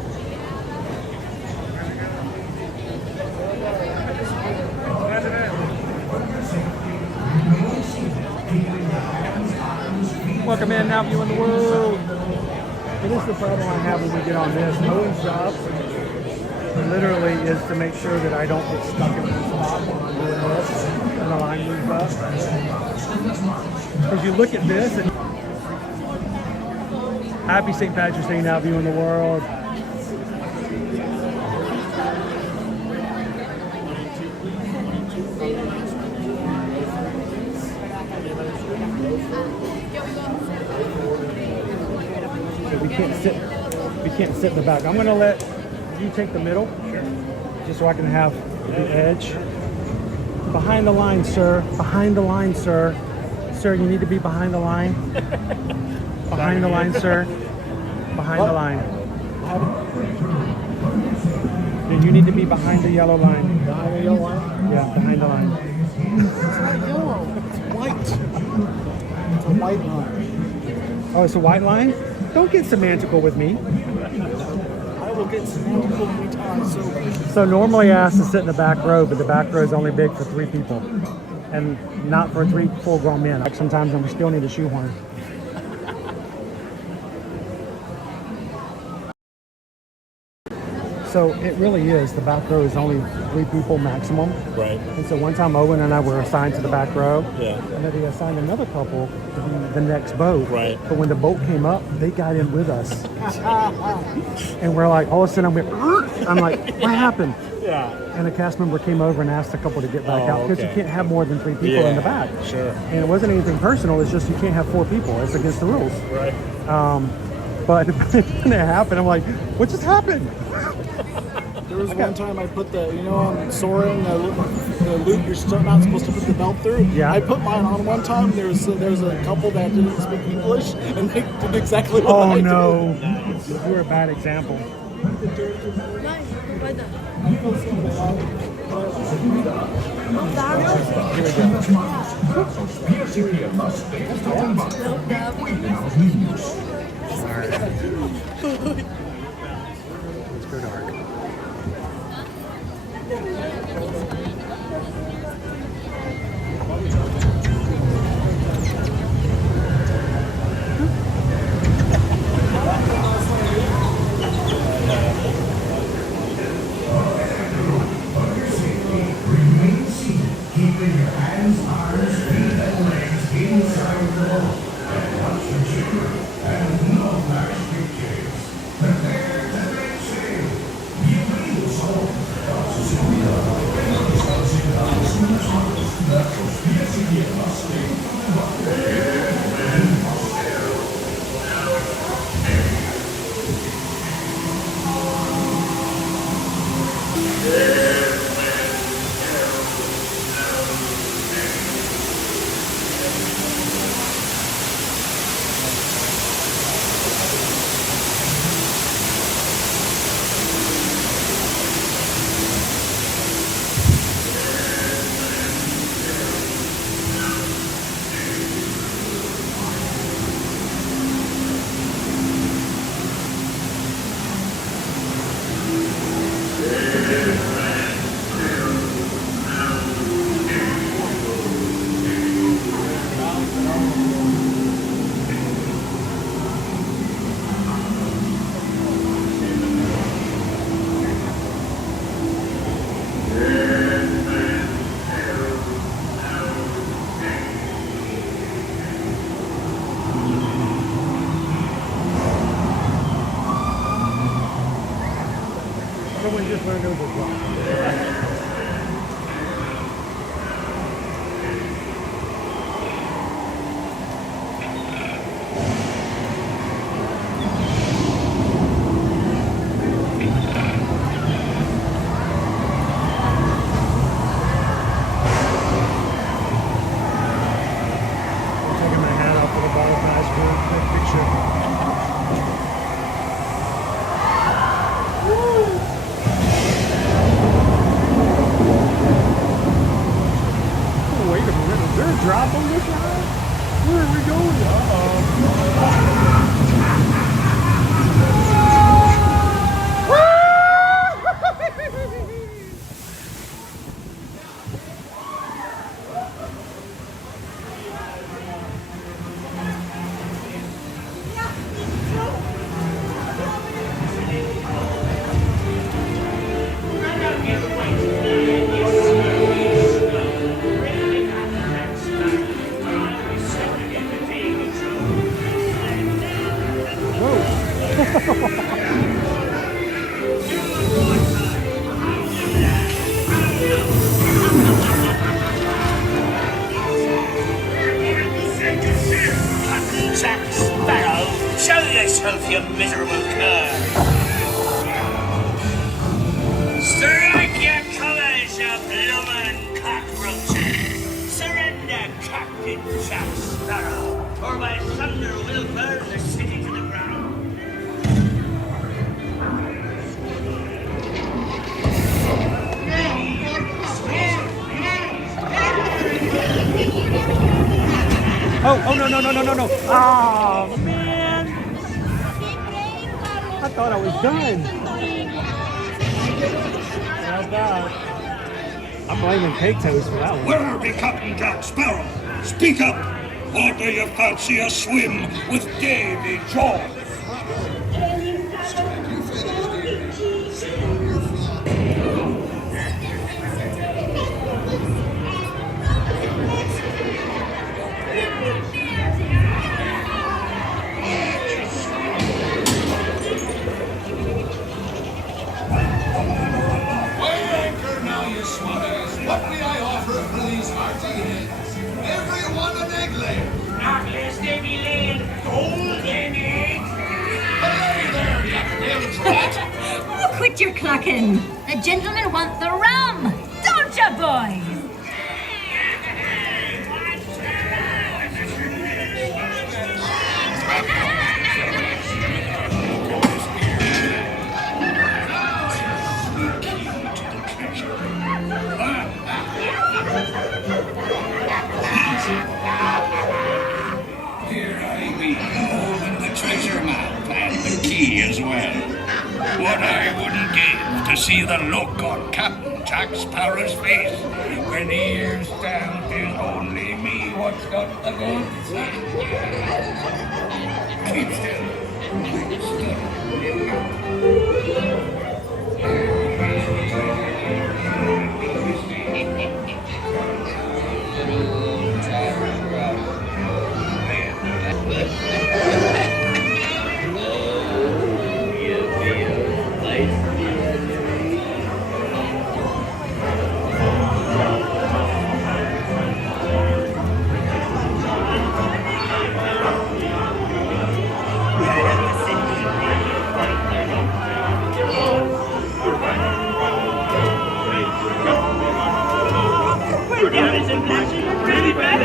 Welcome in, now viewing the world. It is the problem I have when we get on this. Owen's job literally is to make sure that I don't get stuck in one spot while I'm doing this and the line moves up. Because you look at this and happy St. Patrick's Day, now viewing the world. We can't sit in the back. I'm gonna let you take the middle, just so I can have the edge. Behind the line, sir. Behind the line, sir. Sir, you need to be behind the line. Behind the line, sir. Behind the line. Then you need to be behind the yellow line. Behind the yellow line? Yeah, behind the line. It's not yellow. It's white. It's a white line. Oh, it's a white line? Don't get semantical with me. I will get semantical anytime. So normally I ask to sit in the back row, but the back row is only big for 3 people. And not for 3 full-grown men. Like sometimes we still need a shoehorn. So it really is, the back row is only 3 people maximum. Right. And so one time Owen and I were assigned to the back row. Yeah. And then they assigned another couple to be the next boat. Right. But when the boat came up, they got in with us. And we're like, all of a sudden I'm like, what happened? Yeah. And a cast member came over and asked a couple to get back out because you can't have more than 3 people in the back. Sure. And it wasn't anything personal, it's just you can't have 4 people. It's against the rules. Right. But when it happened, I'm like, what just happened? There was one time I put the, on Soarin', the loop you're not supposed to put the belt through. Yeah. I put mine on one time. There was a couple that didn't speak English, and they did exactly what I did. Oh no, you're a bad example. Let's go dark. Keeping your hands, arms, feet, and legs inside the boat. And watch the chipper and no plastic kids. Prepare to make sail. Bienvenidos a nuestros pies y piernas dentro del barco. Everyone just learned over the block. Where are we going? Jack Sparrow, show yourself, you miserable cur! Strike your colours, you bloomin' cockroaches! Surrender, Captain Jack Sparrow, or my thunder will burn the city to the ground! Oh, no. Oh, man. I thought I was done. Not bad. I'm blaming Pecos for that one. Where be Captain Jack Sparrow? Speak up! Or do you fancy a swim with Davy Jones? What may I offer for these hearty heads? Everyone an egg layer. Not less they be laying golden eggs. Hey there, you little drat. Oh, quit your clucking. The gentlemen want the rum. Don't ya, boys? Here I be, holding the treasure map and the key as well. What I wouldn't give to see the look on Captain Jack Sparrow's face when he hears down tis only me what's got the goods. Keep still. Really bad.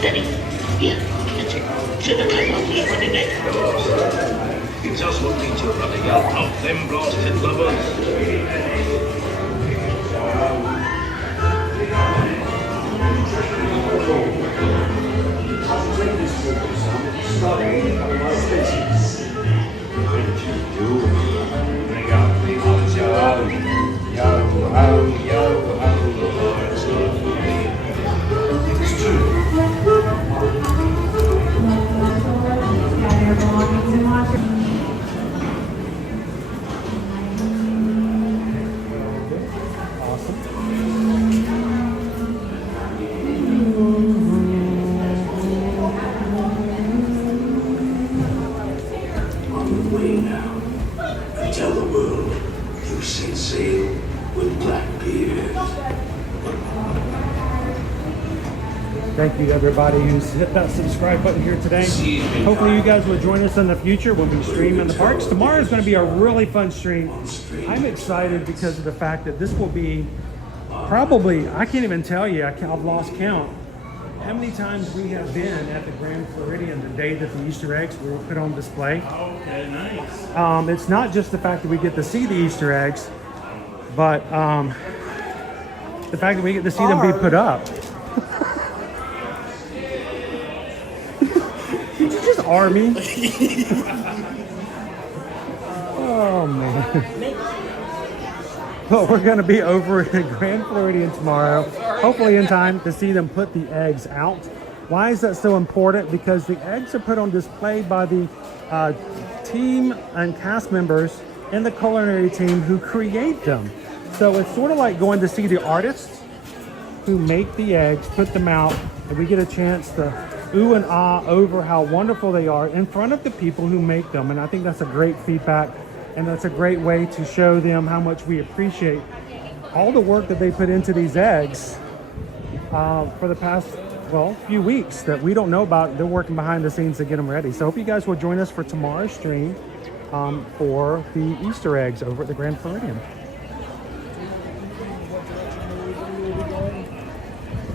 Steady. Yeah, that's it. Set the time up just running next. It's us what needs you running out of them blasted lovers. Way now. And tell the world you set sail with Blackbeard. Thank you everybody who's hit that subscribe button here today. Hopefully you guys will join us in the future. We'll be streaming the parks. Tomorrow is going to be a really fun stream. I'm excited because of the fact that this will be probably, I can't even tell you, I've lost count how many times we have been at the Grand Floridian the day that the Easter eggs were put on display. Okay, nice. It's not just the fact that we get to see the Easter eggs, but the fact that we get to see them be put up. Did you just R me? Oh man. Well, we're going to be over in Grand Floridian tomorrow, hopefully in time to see them put the eggs out. Why is that so important? Because the eggs are put on display by the team and cast members and the culinary team who create them. So it's sort of like going to see the artists who make the eggs, put them out, and we get a chance to ooh and ah over how wonderful they are in front of the people who make them. And I think that's a great feedback. And that's a great way to show them how much we appreciate all the work that they put into these eggs for the past, well, few weeks that we don't know about. They're working behind the scenes to get them ready. So I hope you guys will join us for tomorrow's stream for the Easter eggs over at the Grand Floridian.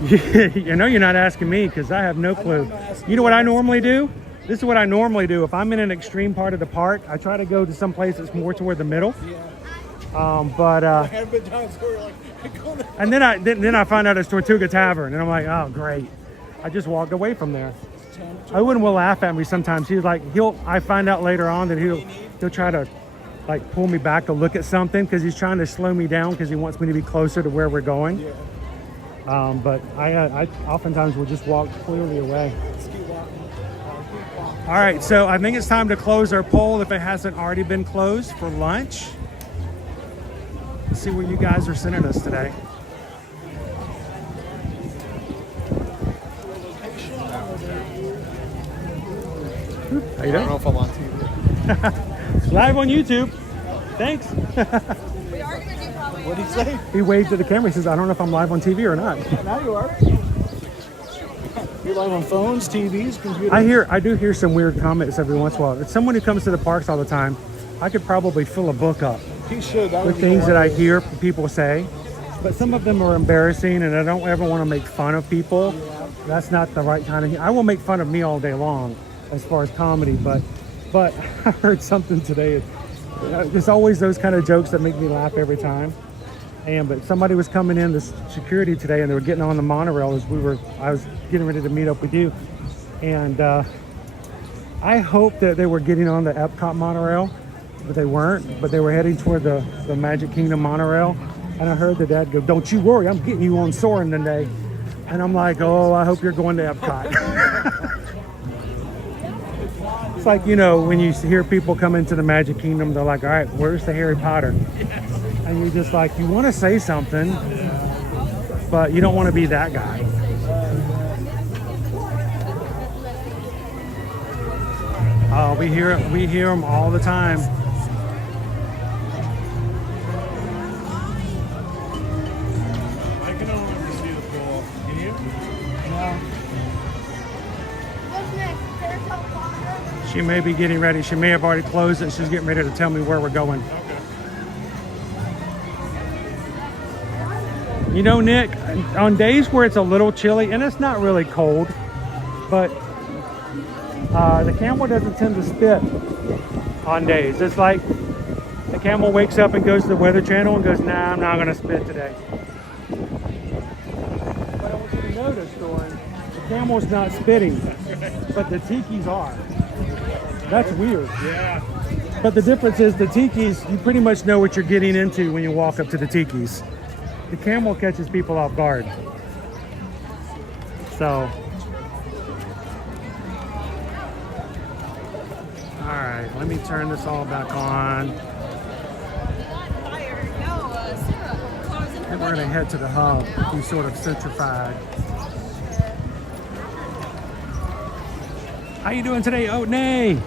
You know you're not asking me because I have no clue. You know what I normally do? This is what I normally do. If I'm in an extreme part of the park, I try to go to some place that's more toward the middle. And then I find out it's Tortuga Tavern, and I'm like, oh great. I just walked away from there. Owen will laugh at me sometimes. He's like, I find out later on that he'll try to like pull me back to look at something because he's trying to slow me down because he wants me to be closer to where we're going. But I oftentimes will just walk clearly away. All right, so I think it's time to close our poll if it hasn't already been closed for lunch. Let's see where you guys are sending us today. How you doing? I don't know if I'm on TV. Live on YouTube. Thanks. What did he say? He waved at the camera. He says, I don't know if I'm live on TV or not. Now you are. You're live on phones, TVs, computers. I do hear some weird comments every once in a while. It's someone who comes to the parks all the time. I could probably fill a book up He should. with things that I hear people say. But some of them are embarrassing, and I don't ever want to make fun of people. That's not the right kind of... I will make fun of me all day long as far as comedy, but I heard something today. There's always those kind of jokes that make me laugh every time. But somebody was coming in the security today, and they were getting on the monorail as I was getting ready to meet up with you. And I hope that they were getting on the Epcot monorail, but they weren't. But they were heading toward the Magic Kingdom monorail. And I heard the dad go, "Don't you worry, I'm getting you on Soarin' today." And I'm like, oh, I hope you're going to Epcot. It's like, you know, when you hear people come into the Magic Kingdom, they're like, all right, where's the Harry Potter? And you're just like, you want to say something, but you don't want to be that guy. Oh, we hear them all the time. I can no longer see the pool. Can you? No. She may be getting ready. She may have already closed it. She's getting ready to tell me where we're going. You know, Nick, on days where it's a little chilly, and it's not really cold, but the camel doesn't tend to spit on days. It's like the camel wakes up and goes to the Weather Channel and goes, nah, I'm not going to spit today. But I want you to notice, Doran, the camel's not spitting, but the tikis are. That's weird. Yeah. But the difference is the tikis, you pretty much know what you're getting into when you walk up to the tikis. The camel catches people off guard. So, all right, let me turn this all back on. And we're gonna head to the hub, be sort of centrified. How you doing today, Oatney?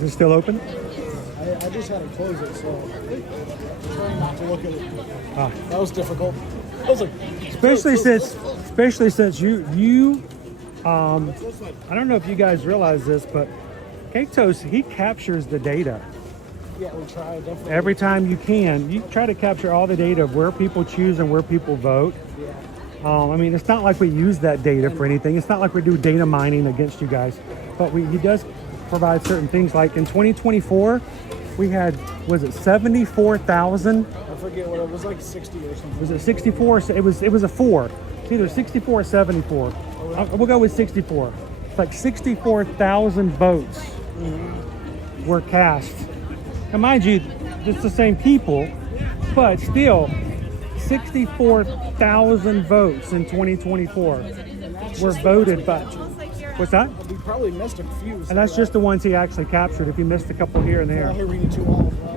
Is it still open? I just had to close it, so trying not to look at it. Ah. That was difficult. I was like, Especially since you I don't know if you guys realize this, but Pecos, he captures the data. yeah, we tried definitely. Every time you can, you try to capture all the data of where people choose and where people vote. I mean, it's not like we use that data for anything. It's not like we do data mining against you guys, but he does provide certain things. Like in 2024, we had, was it 74,000? I forget what it was, like 60 or something. Was it 64? It was a 4. It's either 64 or 74. We'll go with 64. It's like 64,000 votes were cast. Now, mind you, it's the same people, but still, 64,000 votes in 2024 were voted by. What's that? We probably missed a few. And that's just the ones he actually captured. If he missed a couple here and there. All her reading too long as well.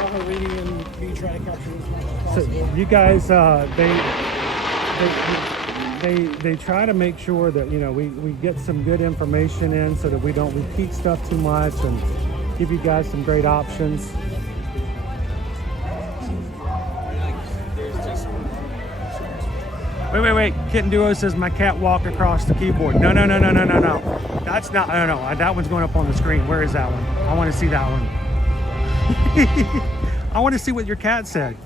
All her reading and me trying to capture as much as So possible. you guys, they try to make sure that, you know, we get some good information in so that we don't repeat stuff too much and give you guys some great options. Wait. Kitten Duo says my cat walked across the keyboard. No. That's not, no. That one's going up on the screen. Where is that one? I want to see that one. I want to see what your cat said.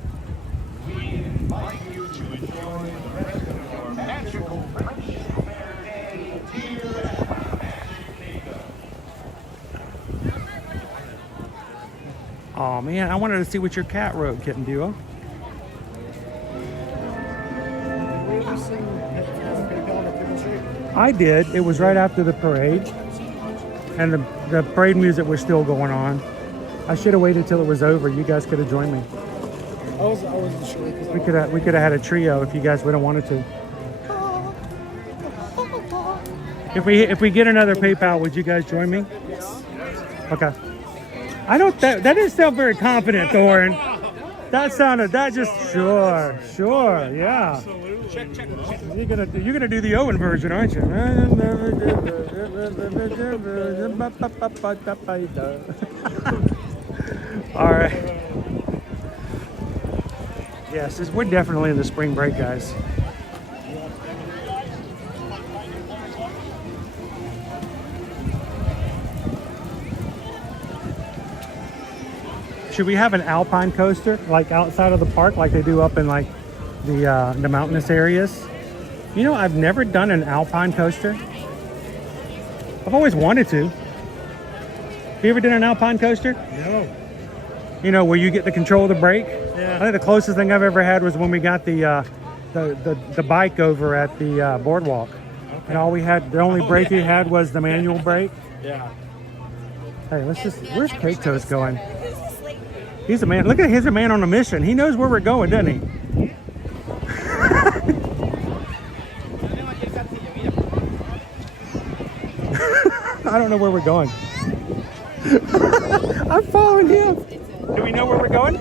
Oh man, I wanted to see what your cat wrote, Kitten Duo. I did. It was right after the parade, and the parade music was still going on. I should have waited till it was over. You guys could have joined me. I wasn't sure. We could have had a trio if you guys would have wanted to. If we get another PayPal, would you guys join me? Yes. Okay. I don't. That didn't sound very confident, Thorin. That just sure, yeah. You're gonna do the Owen version, aren't you? All right. Yes, we're definitely in the spring break, guys. Should we have an alpine coaster like outside of the park like they do up in like the mountainous areas? You know, I've never done an alpine coaster. I've always wanted to. Have you ever done an alpine coaster? No. You know, where you get the control of the brake? Yeah. I think the closest thing I've ever had was when we got the bike over at the boardwalk. Okay. And the only brake you had was the manual brake. Yeah. Hey, where's Pecos going? He's a man. Look at, he's a man on a mission. He knows where we're going, doesn't he? I don't know where we're going. I'm following him. Do we know where we're going?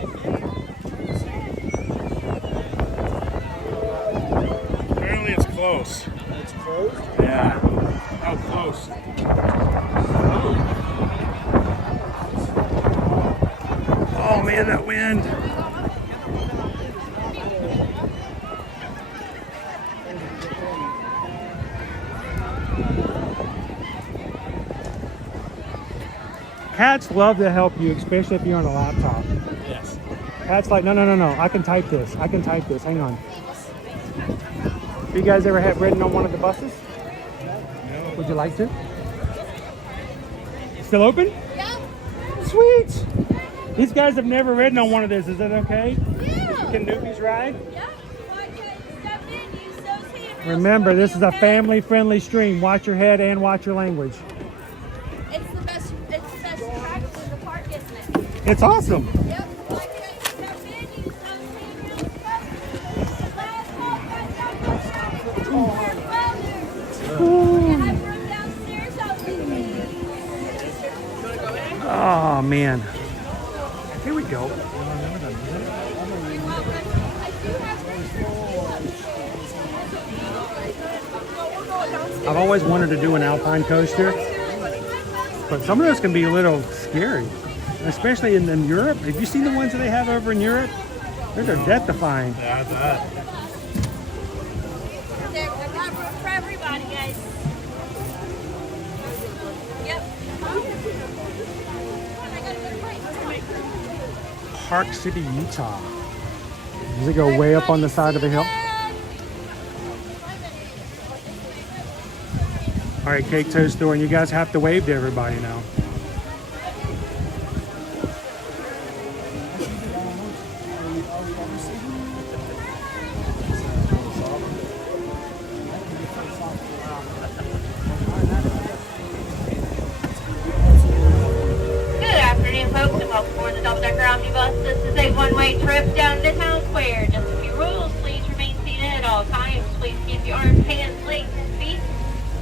Apparently it's close. It's closed? Yeah. How close? Oh man, that wind. Cats love to help you, especially if you're on a laptop. Yes. Cat's like, no. I can type this. Hang on. Have you guys ever ridden on one of the buses? No. Would you like to? Still open? Yeah. Sweet. These guys have never ridden on one of this. Is that okay? Yeah. Can newbies ride? Yeah. Step in, use those handrails. Remember, this is a family-friendly stream. Watch your head and watch your language. It's the best practice in the park, isn't it? It's awesome. Yep. Step in, use those Oh man. Here we go. I've always wanted to do an alpine coaster. But some of those can be a little scary, especially in Europe. Have you seen the ones that they have over in Europe? Those are death-defying. There's not room for everybody, guys. Yep. Park City, Utah. Does it go way up on the side of the hill? All right, Cake Toast Store, and you guys have to wave to everybody now. Good afternoon, folks, and welcome aboard the double-decker Omnibus. This is a one-way trip down to Town Square. Just a few rules. Please remain seated at all times. Please keep your arms, hands, legs, and feet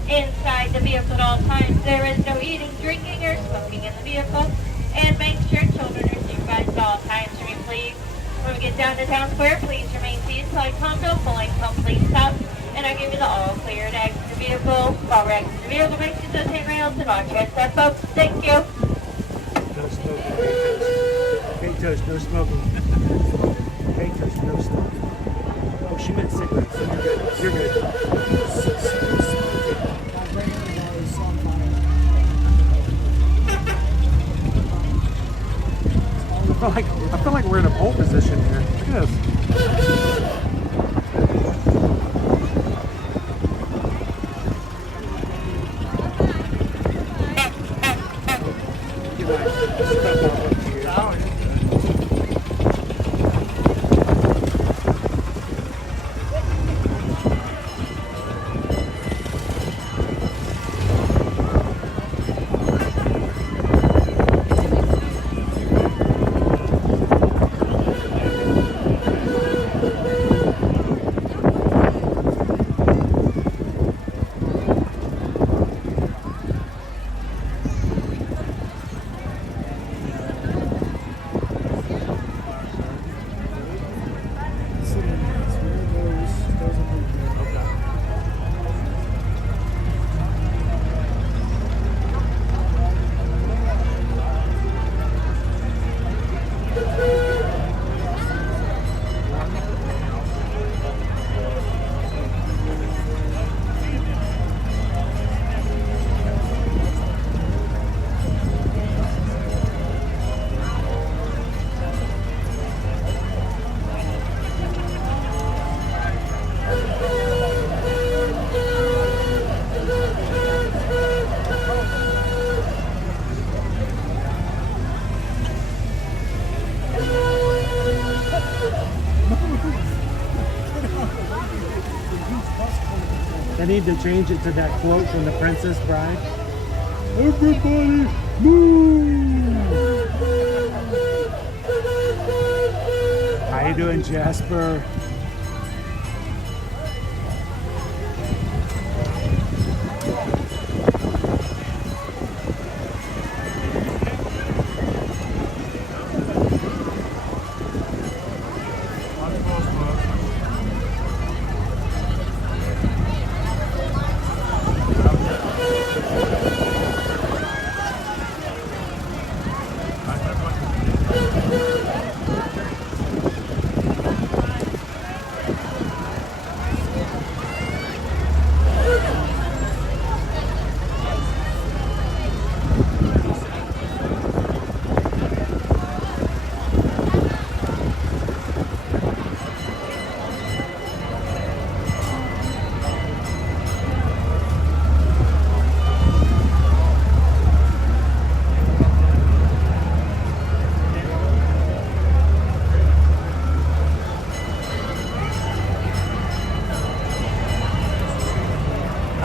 inside the vehicle at all times. There is no eating, drinking, or smoking in the vehicle. And make sure children are supervised at all times. Please, when we get down to Town Square, please remain seated until I come to a fully complete stop. And I give you the all clear to exit the vehicle. While we're exiting the vehicle, make sure those handrails and watch your step, folks. Thank you. No smoking. Cake Toast, no smoking. Cake Toast, no smoking. Oh, she meant cigarettes. So you're good. You're good. I feel like we're in a pole position here. Look at this. They need to change it to that quote from The Princess Bride. Everybody move! How you doing, Jasper?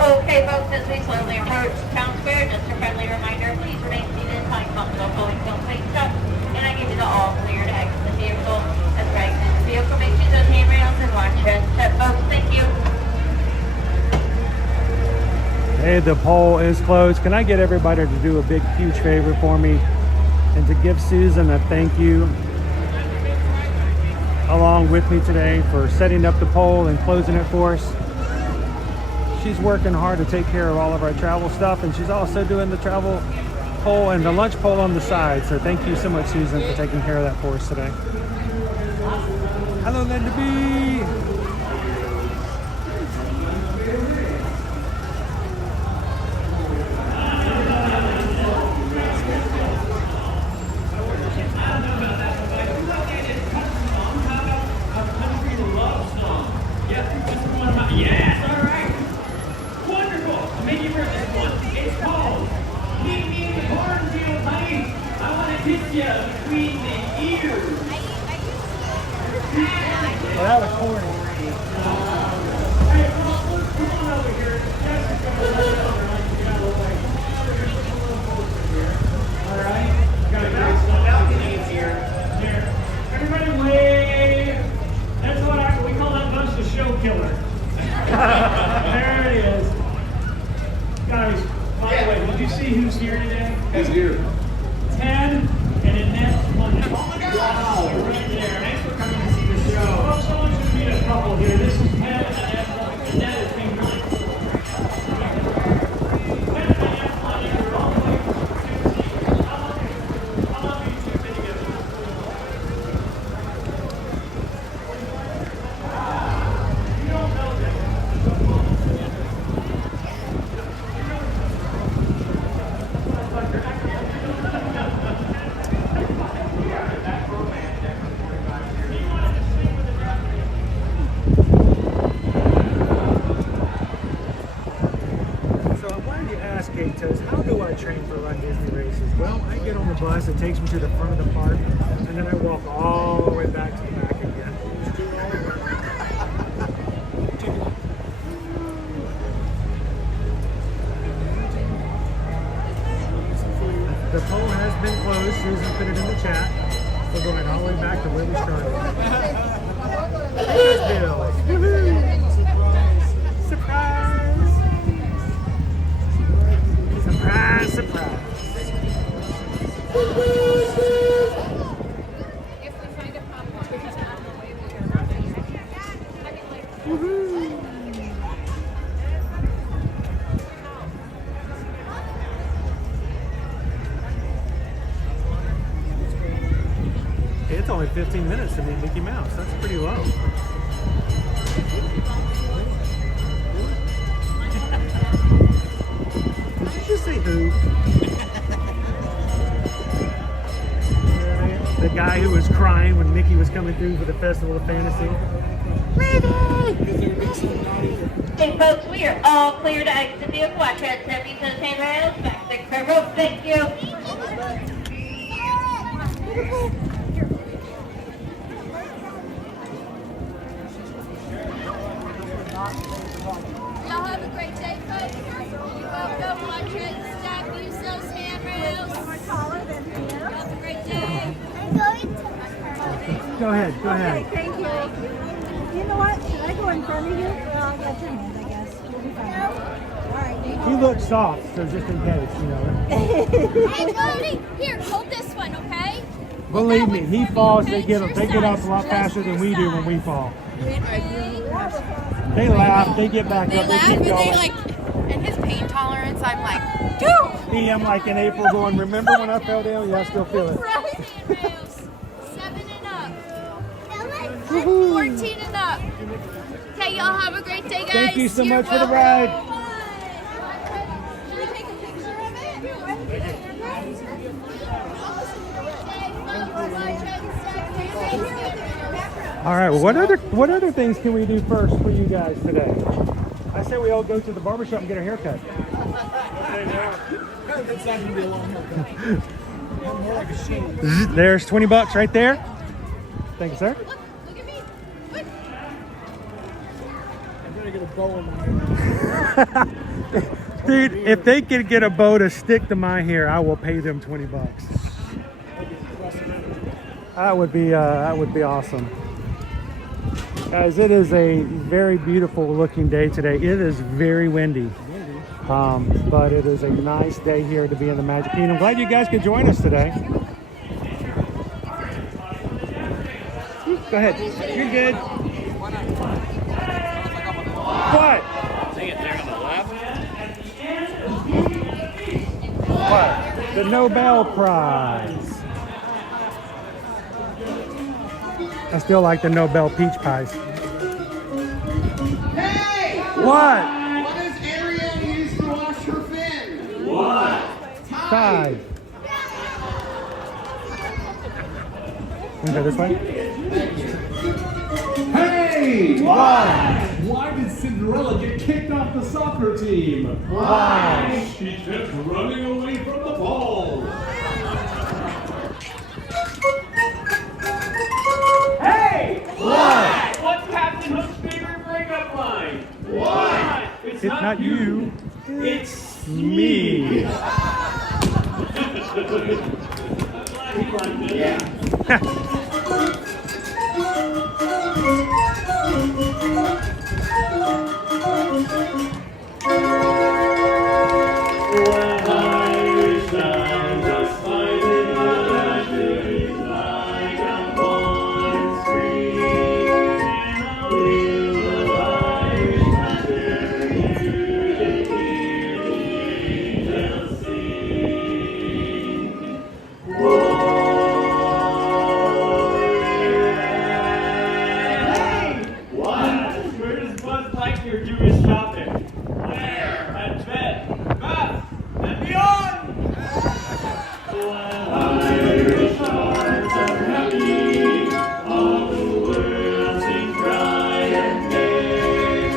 Okay, folks, as we slowly approach Town Square, just a friendly reminder, please remain seated until I come to a fully complete stop, and I give you the all clear to exit the vehicle. As we exit the vehicle, make sure those handrails and watch your step, folks. Thank you. Hey, the poll is closed. Can I get everybody to do a big, huge favor for me and to give Susan a thank you along with me today for setting up the poll and closing it for us. She's working hard to take care of all of our travel stuff, and she's also doing the travel pole and the lunch pole on the side. So thank you so much, Susan, for taking care of that for us today. Hello, Linda B. Yes, all right. Wonderful. I'll make you for this one. It's called Meet Me in the Cornfield, honey. I want to kiss you between the ears. Well, that was corny. Hey, come on over here. All right. I got a great balcony here. Here. Everybody wave. That's what we call that bunch the show killer. There it is. Guys, by the way, did you see who's here today? Who's here? 10 and Annette one. Oh my God! Wow. You're right there. Thanks for coming to see the show. Well, someone should meet a couple here. This is 10 and Annette one. Annette is being really cool. 10 and Annette one. You're all the way from Tennessee. How long have you two been together? You don't know them. So I wanted to ask Kate, how do I train for Run Disney races? Well, I get on the bus, it takes me to the front of the park, and then I walk all the way back to the back again. The poll has been closed. Susan put it in the chat. We're going all the way back to where we started. Pecos Bill. Woohoo! Surprise! Surprise, surprise. Woohoo! It's only 15 minutes to meet Mickey Mouse. That's pretty low. Did you just say who? The guy who was crying when Mickey was coming through for the Festival of Fantasy. Hey folks, we are all clear to exit the aqua tread. 70 to the handrails, back 6 per rope. Thank you. Y'all have a great day, folks. You're welcome. Watch your step. Use those handrails. We're taller than him. Y'all have a great day. I'm going to. Go ahead, go ahead. Okay, thank you. You know what? Should I go in front of you? Well, I'll get your hand, I guess. We'll be fine. All right. He looks soft, so just in case, you know. Hey, Cody, here, hold this one, okay? Believe me, he falls, they get up a lot faster than we do when we fall. They laugh, they get back up, they keep going. And his pain tolerance, I'm like, dude! Me, I'm like in April going, remember when I fell down? Yeah, I still feel it. Right. 7 and up. 14 and up. Okay, y'all have a great day, guys. Thank you so You're much for the welcome. ride. Should we take a picture of it? All right, well, what other things can we do first for you guys today? I say we all go to the barbershop and get a haircut. That's not going to be a long haircut. More like a shave. There's $20 right there. Thank you, sir. Look at me. Look. I'm going to get a bow in my hair. Dude, if they could get a bow to stick to my hair, I will pay them $20. That would be awesome. Guys, it is a very beautiful looking day today. It is very windy. But it is a nice day here to be in the Magic Kingdom. Glad you guys could join us today. Go ahead. You're good. What? I think it's there on the left. What? The Nobel Prize. I still like the Nobel peach pies. Hey! What? What does Ariel use to wash her fin? What? Tide. Wanna go this way? Hey! Why? Why did Cinderella get kicked off the soccer team? Why? She kept running away from the ball. Hey! What? What's Captain Hook's favorite breakup line? What? It's not you. It's Me. I'm glad he liked it. Yeah. Where does Buzz Lightyear do his shopping? Where? At Bed, Bath, and Beyond! When Irish hearts are happy, all the world seems bright and gay.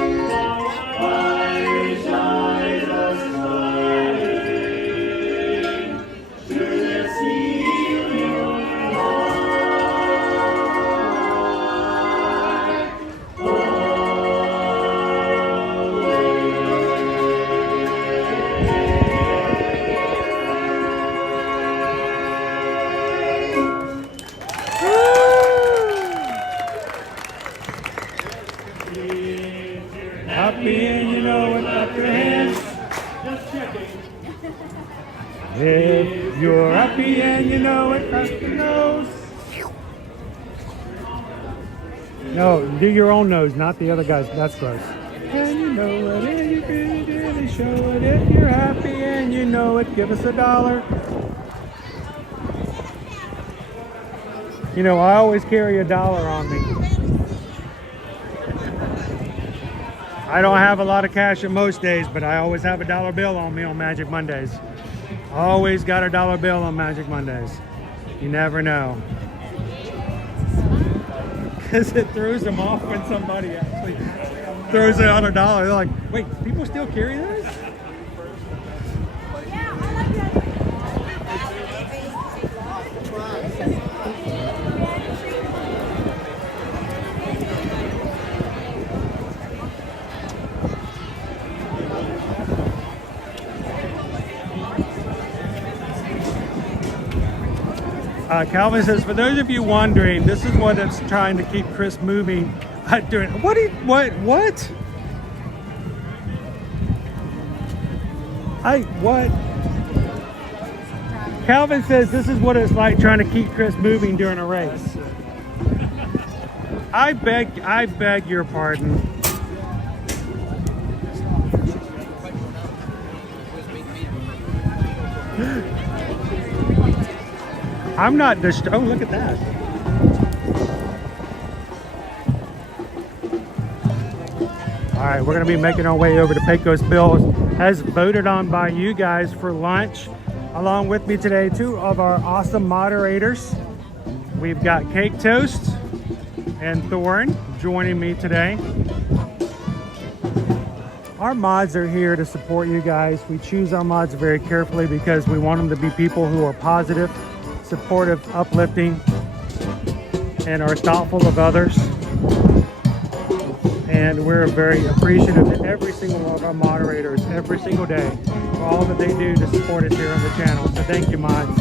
For Irish eyes are smiling, sure they'll seal your heart. Happy and you know it, clap your hands. Just checking. If you're happy and you know it, clap your nose. No, do your own nose, not the other guy's. That's gross. And you know it, and you really show it. If you're happy and you know it, give us $1. You know, I always carry $1 on me. I don't have a lot of cash on most days, but I always have $1 bill on me on Magic Mondays. Always got $1 bill on Magic Mondays. You never know. Because it throws them off when somebody actually throws out $1. They're like, wait, people still carry those? Calvin says, for those of you wondering, this is what it's trying to keep Chris moving. Doing what? What? Calvin says this is what it's like trying to keep Chris moving during a race. I beg your pardon. I'm not oh, look at that. All right, we're gonna be making our way over to Pecos Bill, as voted on by you guys for lunch. Along with me today, 2 of our awesome moderators. We've got Cake Toast and Thorn joining me today. Our mods are here to support you guys. We choose our mods very carefully because we want them to be people who are positive, supportive, uplifting, and are thoughtful of others. And we're very appreciative to every single one of our moderators every single day for all that they do to support us here on the channel. So thank you, mods.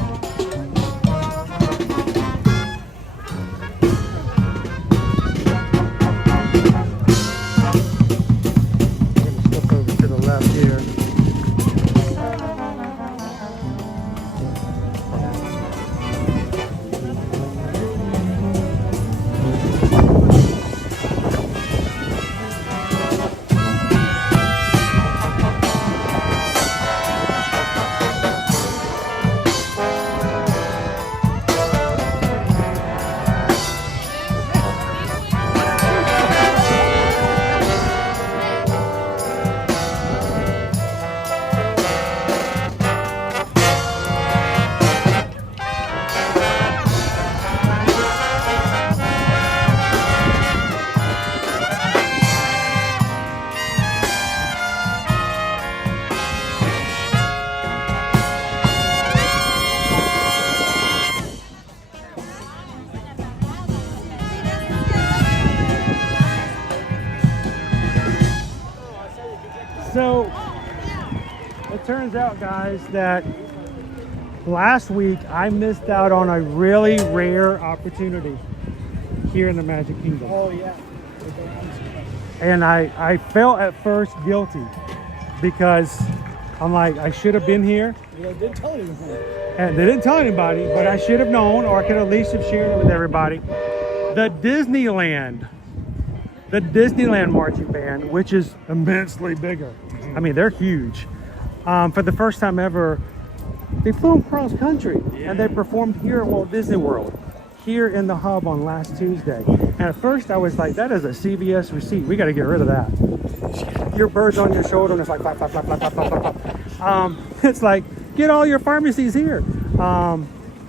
turns out, guys, that last week I missed out on a really rare opportunity here in the Magic Kingdom. Oh, yeah. And I felt at first guilty because I'm like, I should have been here. They didn't tell anyone. And they didn't tell anybody, but I should have known, or I could at least have shared it with everybody. The Disneyland marching band, which is immensely bigger. I mean, they're huge. For the first time ever, they flew across country and they performed here at Walt Disney World, here in the hub on last Tuesday. And at first I was like, that is a CVS receipt. We got to get rid of that. Your bird's on your shoulder and it's like, flap, flap, flap, flap, flap, flap, flap. It's like, get all your pharmacies here.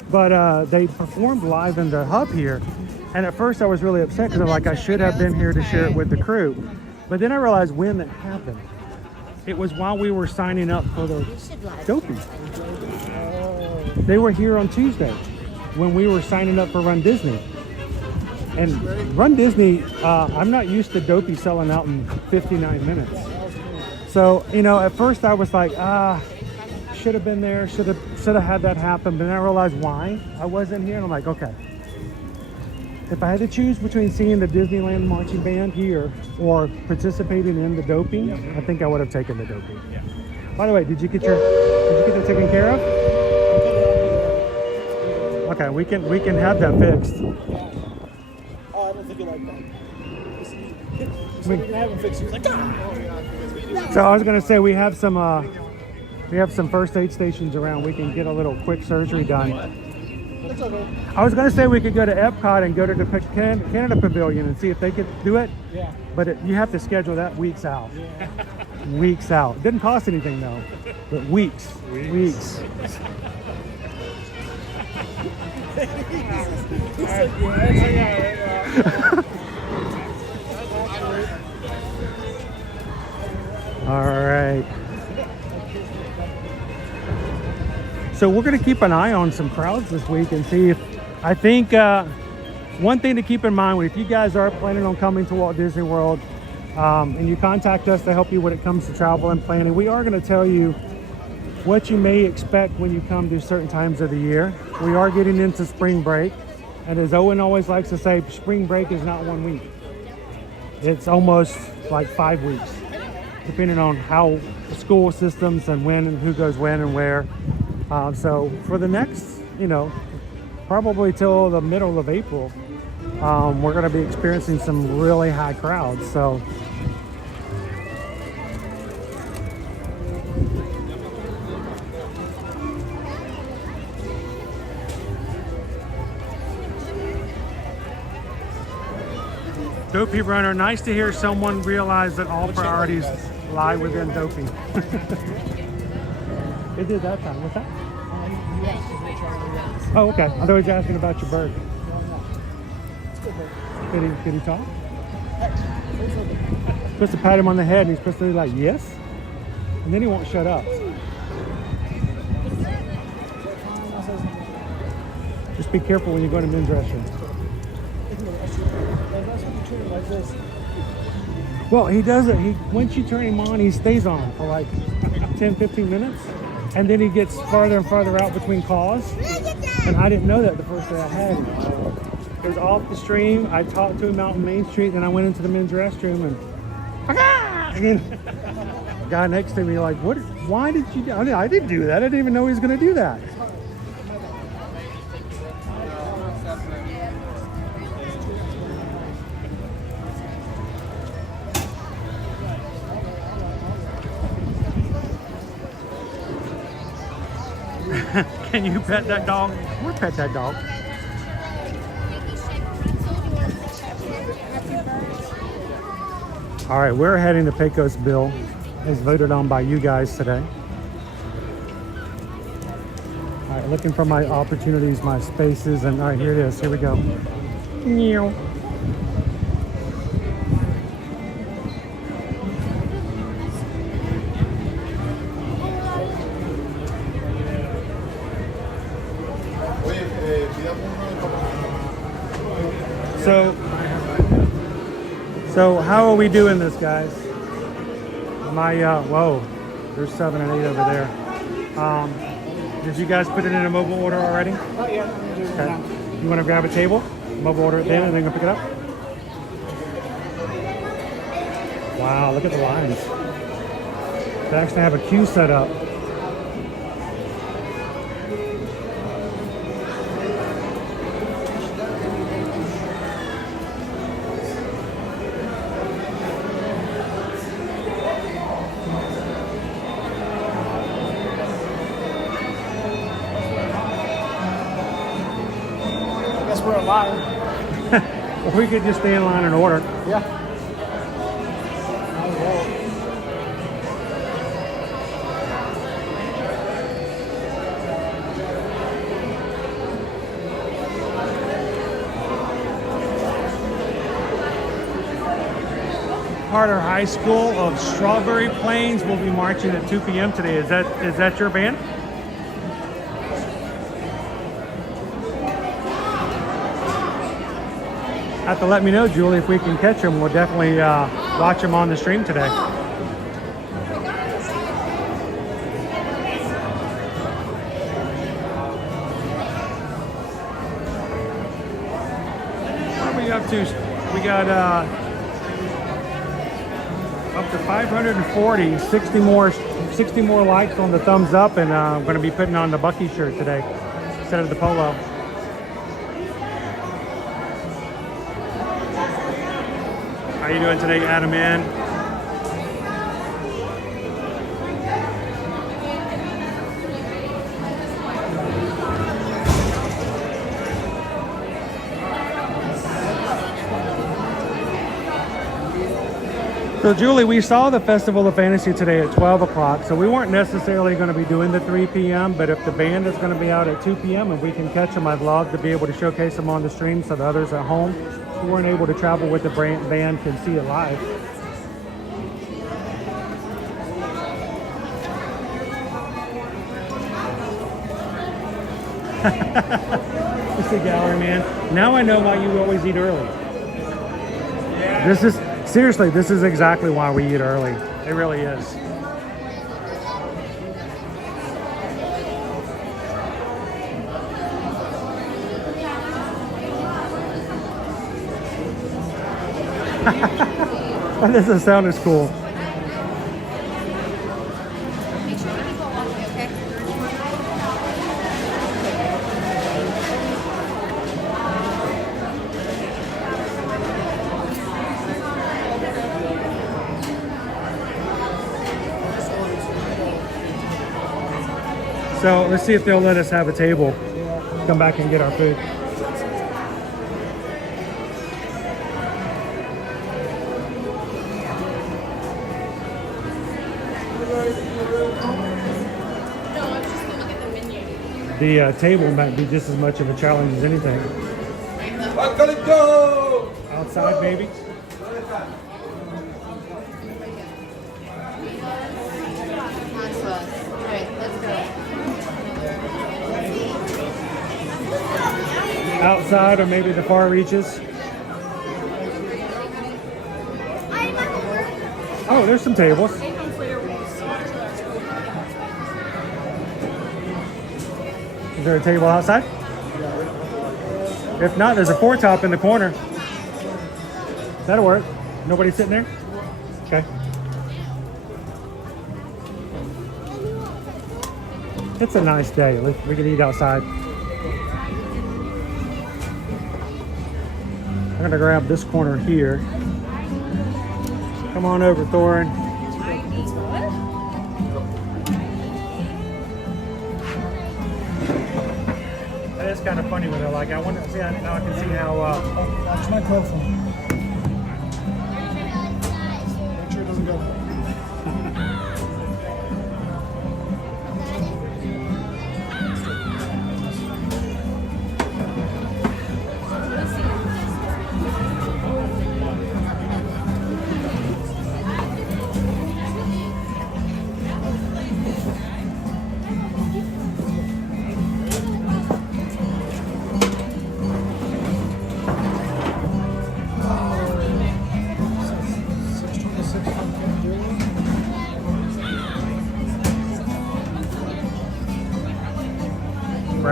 But they performed live in the hub here. And at first I was really upset because I'm like, I should have been here to share it with the crew. But then I realized when that happened. It was while we were signing up for the Dopey. They were here on Tuesday when we were signing up for Run Disney. And Run Disney, I'm not used to Dopey selling out in 59 minutes. So, you know, at first I was like, should have been there, should have had that happen. But then I realized why I wasn't here. And I'm like, okay. If I had to choose between seeing the Disneyland marching band here or participating in the Dopey, I think I would have taken the Dopey. Yeah. By the way, did you get that taken care of? Okay, we can have that fixed. Oh, I don't think you like that. So we can have him fixed. He was like, ah! So I was gonna say we have some first aid stations around. We can get a little quick surgery done. That's okay. I was going to say we could go to Epcot and go to the Canada Pavilion and see if they could do it. Yeah. But you have to schedule that weeks out. Yeah. Weeks out. Didn't cost anything though, but weeks. All right. So we're going to keep an eye on some crowds this week and see if, I think one thing to keep in mind, if you guys are planning on coming to Walt Disney World and you contact us to help you when it comes to travel and planning, we are going to tell you what you may expect when you come to certain times of the year. We are getting into spring break. And as Owen always likes to say, spring break is not 1 week. It's almost like 5 weeks, depending on how school systems and when and who goes when and where. So for the next, probably till the middle of April, we're going to be experiencing some really high crowds. So Dopey Runner, nice to hear someone realize that all priorities lie within Dopey. It did that time. What's that? Oh, okay. I thought he was asking about your bird. Did he talk? You're supposed to pat him on the head and he's supposed to be like, yes? And then he won't shut up. Just be careful when you go to men's restroom. Well, he doesn't. Once you turn him on, he stays on for like 10-15 minutes. And then he gets farther and farther out between calls. And I didn't know that the first day I had him. It was off the stream. I talked to him out on Main Street. Then I went into the men's restroom and then the guy next to me like, what? Why did you do? I didn't do that. I didn't even know he was going to do that. Can you pet that dog? We'll pet that dog. All right, we're heading to Pecos Bill, as voted on by you guys today. All right, looking for my opportunities, my spaces, and all right, here it is. Here we go. Meow. So how are we doing this, guys? My, whoa. There's 7 and 8 over there. Did you guys put it in a mobile order already? Oh, yeah. I'm doing it now. Okay. You want to grab a table? Mobile order it then and then go pick it up? Wow, look at the lines. They actually have a queue set up. I guess we're alive. Or we could just stay in line and order. Yeah. Carter High School of Strawberry Plains will be marching at 2 p.m. today. Is that your band? Have to let me know, Julie, if we can catch them. We'll definitely watch them on the stream today. What are we up to? We got up to 540, 60 more likes on the thumbs up, and I'm going to be putting on the Bucky shirt today instead of the polo. How you doing today, Adam Ann? So Julie, we saw the Festival of Fantasy today at 12 o'clock, so we weren't necessarily going to be doing the 3 p.m., but if the band is going to be out at 2 p.m. and we can catch them, I'd love to be able to showcase them on the stream so the others at home who weren't able to travel with the band can see it live. It's the gallery, man. Now I know why you always eat early. This is seriously, this is exactly why we eat early. It really is. This sound is cool. So let's see if they'll let us have a table. Come back and get our food. The table might be just as much of a challenge as anything. I'm gonna go! Outside, baby. Outside or maybe the far reaches. Oh, there's some tables. Is there a table outside? If not, there's a four-top in the corner. That'll work. Nobody sitting there? Okay. It's a nice day. We can eat outside. I'm gonna grab this corner here. Come on over, Thorin. That is kind of funny when they're like, I want to see. Now I can see how. Watch my profile. Make sure it doesn't go.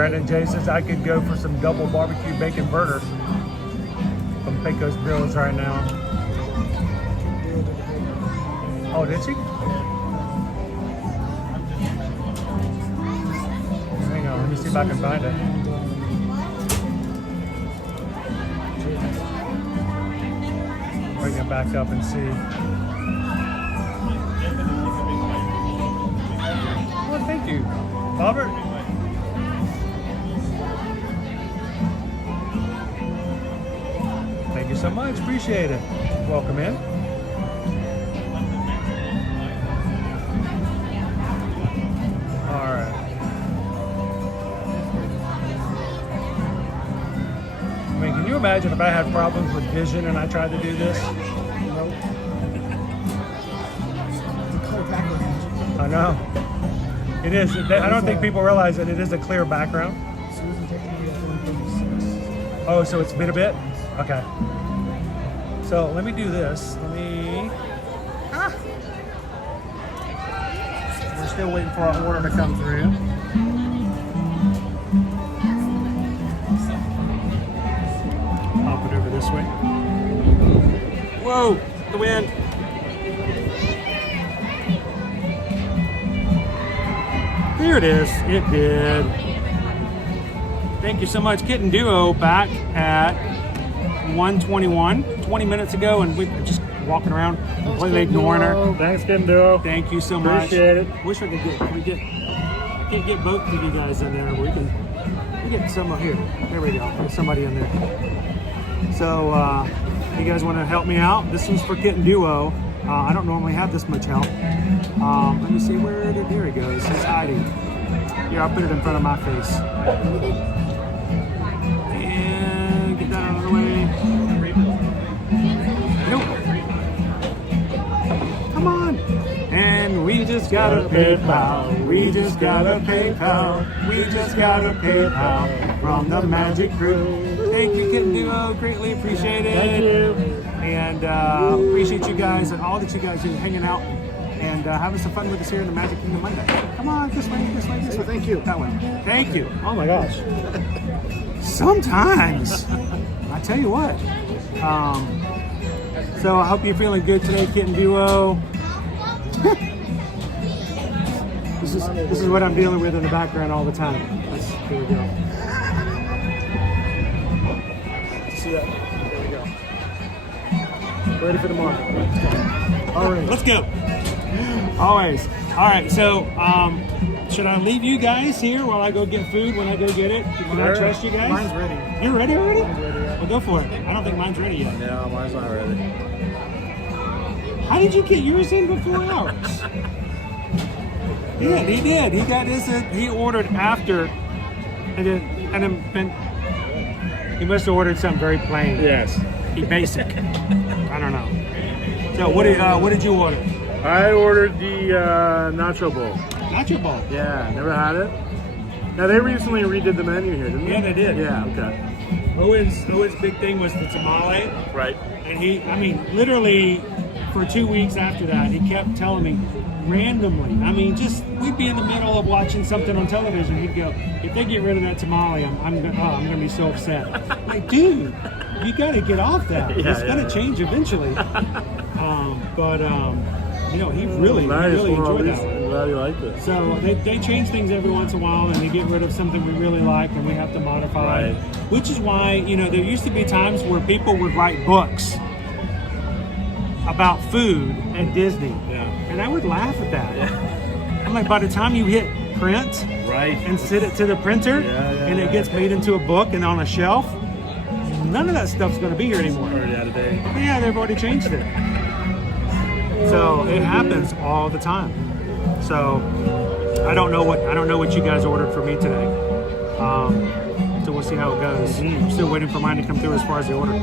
Brandon J says I could go for some double barbecue bacon burgers from Pecos Bill's right now. Oh, did she? Hang on, let me see if I can find it. Bring it back up and see. Oh, thank you, Robert. Thank you so much. Appreciate it. Welcome in. All right. I mean, can you imagine if I had problems with vision and I tried to do this? Nope. It's a color background. I know. It is. I don't think people realize that it is a clear background. Oh, so it's bit a bit? Okay. So let me do this. We're still waiting for our order to come through. Pop it over this way. Whoa, the wind. There it is. It did. Thank you so much. Kitten Duo back at 1:21, 20 minutes ago, and we're just walking around completely ignoring her. Thanks, Kitten Duo. Thank you so much. Appreciate it. Wish I could can't get both of you guys in there. We get some here. There we go. There's somebody in there. So you guys want to help me out? This one's for Kitten Duo. I don't normally have this much help. Let me see where there he goes. He's hiding. Here, I'll put it in front of my face. And get that out of the way. Nope. Come on. And we just got a PayPal. We just got a PayPal. We just got a PayPal from the Magic Crew. Thank you, Kitten Duo. Greatly appreciate it. Thank you. And appreciate you guys and all that you guys are hanging out and having some fun with us here in the Magic Kingdom Monday. Come on, this way, this way, this way. Thank you. That way. Thank you. Oh my gosh. Sometimes. I tell you what. So I hope you're feeling good today, Kitten Duo. This is what I'm dealing with in the background all the time. Here we go. See that? There we go. Ready for tomorrow. All right, let's go. Always. All right, so should I leave you guys here while I go get food when I go get it? Can I trust you guys? Mine's ready. You're ready already? Mine's ready, yeah. Well, go for it. I don't think mine's ready yet. No, mine's not ready. How did you get yours in before ours? Yeah, he did. He got his. He ordered after, and then he must have ordered something very plain. Yes. He basic. I don't know. So what did you order? I ordered the nacho bowl. Nacho bowl. Yeah, never had it. Now they recently redid the menu here, didn't they? Yeah, they did. Yeah. Okay. Owen's big thing was the tamale. Right. And literally for 2 weeks after that, he kept telling me randomly. We'd be in the middle of watching something on television. He'd go, "If they get rid of that tamale, I'm gonna be so upset." I'm like, dude, you gotta get off that. Yeah, it's gonna change eventually. He really enjoyed that. I'm glad you liked it. So they change things every once in a while, and they get rid of something we really like, and we have to modify. Right. Which is why there used to be times where people would write books about food at Disney, and I would laugh at that. Yeah. I'm like, by the time you hit print, right, and send it to the printer, and it gets made into a book and on a shelf, none of that stuff's going to be here anymore. Already out of date. Yeah, they've already changed it. So it happens all the time. So I don't know what you guys ordered for me today. So we'll see how it goes. I'm still waiting for mine to come through as far as the order.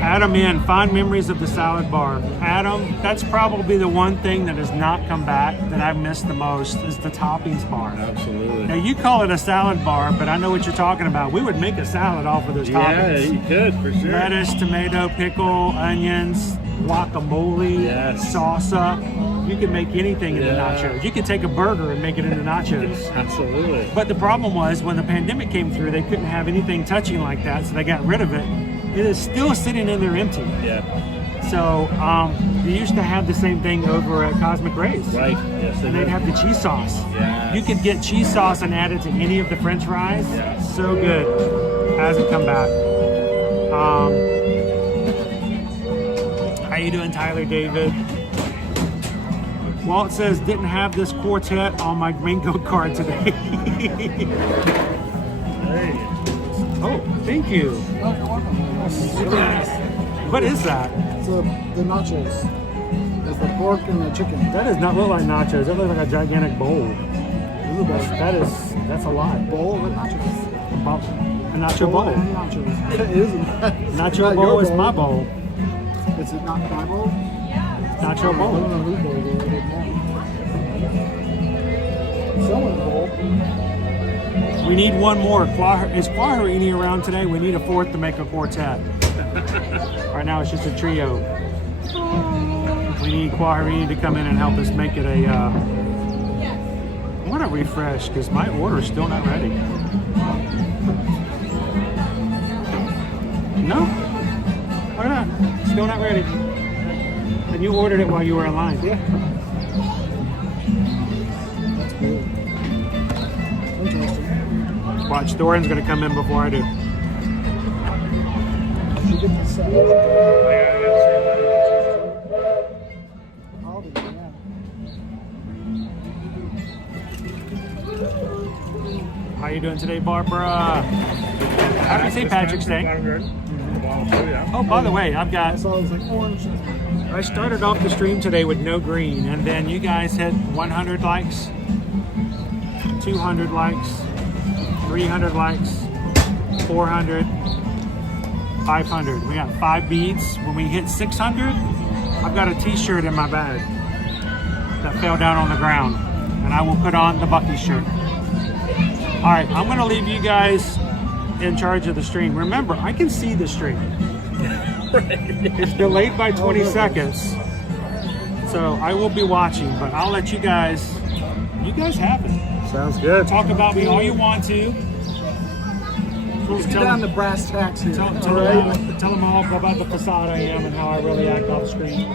Adam in, fond memories of the salad bar. Adam, that's probably the one thing that has not come back that I've missed the most is the toppings bar. Absolutely. Now you call it a salad bar, but I know what you're talking about. We would make a salad off of those toppings. Yeah, you could, for sure. Lettuce, tomato, pickle, onions, guacamole, salsa. You can make anything into nachos. You could take a burger and make it into nachos. Absolutely. But the problem was when the pandemic came through, they couldn't have anything touching like that, so they got rid of it. It is still sitting in there empty. Yeah. So they used to have the same thing over at Cosmic Rays. Right. Yes. And they'd have the cheese sauce. Yes. You could get cheese sauce and add it to any of the French fries. Yeah. So good. Hasn't come back. How you doing, Tyler David? Walt says, didn't have this quartet on my bingo card today. Hey. Oh, thank you. What is that? It's the nachos. It's the pork and the chicken. That does not look like nachos. That looks like a gigantic bowl. That's a lot. Bowl with nachos. A nacho bowl. And nachos. It isn't. Nacho bowl is my bowl. Is it not my bowl? Nacho I bowl. don't know whose bowl it is. Someone's bowl. We need one more. Is Quaharini around today? We need a fourth to make a quartet. Right now it's just a trio. We need Quaharini to come in and help us make it a... I want to refresh because my order's still not ready. No? Why not? Still not ready. And you ordered it while you were in line. Yeah. That's cool. Interesting. Watch, Doran's going to come in before I do. You get the set. How you doing today, Barbara? Happy St. Patrick's Day. Oh, by the way, I've got... I started off the stream today with no green, and then you guys hit 100 likes, 200 likes, 300 likes, 400, 500. We got 5 beads. When we hit 600, I've got a t-shirt in my bag that fell down on the ground, and I will put on the Bucky shirt. All right, I'm going to leave you guys in charge of the stream. Remember, I can see the stream. It's delayed by 20 seconds, so I will be watching, but I'll let you guys have it. Sounds good. Talk about me all you want to. Let's get down to brass tacks here. Tell them all about the facade I am and how I really act off screen.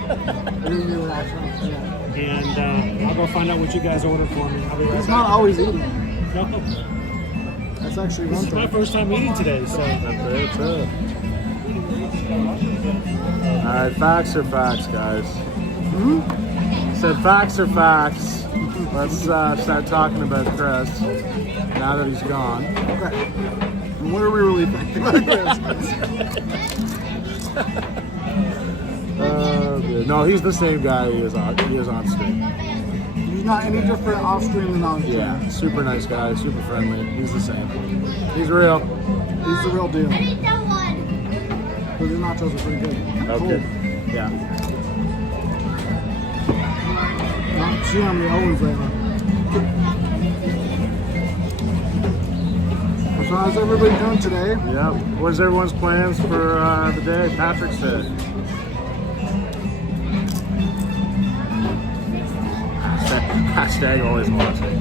And I'll go find out what you guys ordered for me. I'll be right He's back. not always eating. No. That's actually This one is my thing. first time eating today, so. That's it. Alright, facts are facts, guys. Said facts are facts. Let's start talking about Chris now that he's gone. Okay. And what are we really thinking about Chris? No, he's the same guy he is on stream. He's not any different off stream than on stream. Yeah, super nice guy, super friendly. He's the same. He's real. He's the real deal. But the nachos are pretty good. Okay. Yeah. See how many Owens they are. So how's everybody doing today? Yeah. What's everyone's plans for the day? Patrick's Day. Hashtag always watching.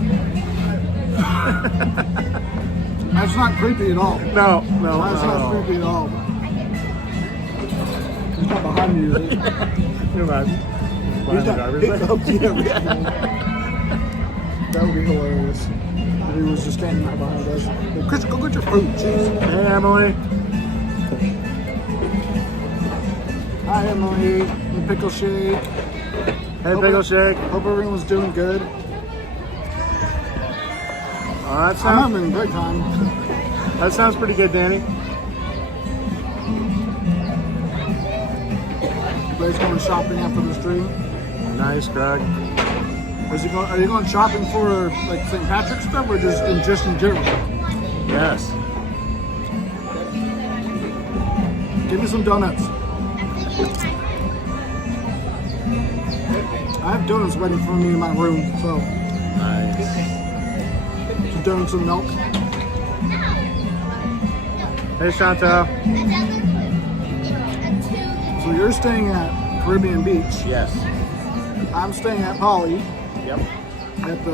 That's not creepy at all. No, That's not creepy at all. He's not behind you, is he? You're not. He's not. That would be hilarious. If he was just standing right behind us. Like, Chris, go get your fruit. Jeez. Hey, Emily. Hi, Emily. And Pickle Shake. Hey, Pickle Shake. Hope everyone's doing good. That sounds, I'm having a great time. That sounds pretty good, Danny. Everybody's going shopping after the stream. Nice, Greg. Are you going shopping for like St. Patrick's stuff or just in general? Yes. Give me some donuts. I have donuts waiting for me in my room, so. Nice. Some donuts and milk. Hey, Chantal. So you're staying at Caribbean Beach. Yes. I'm staying at Polly. Yep. At the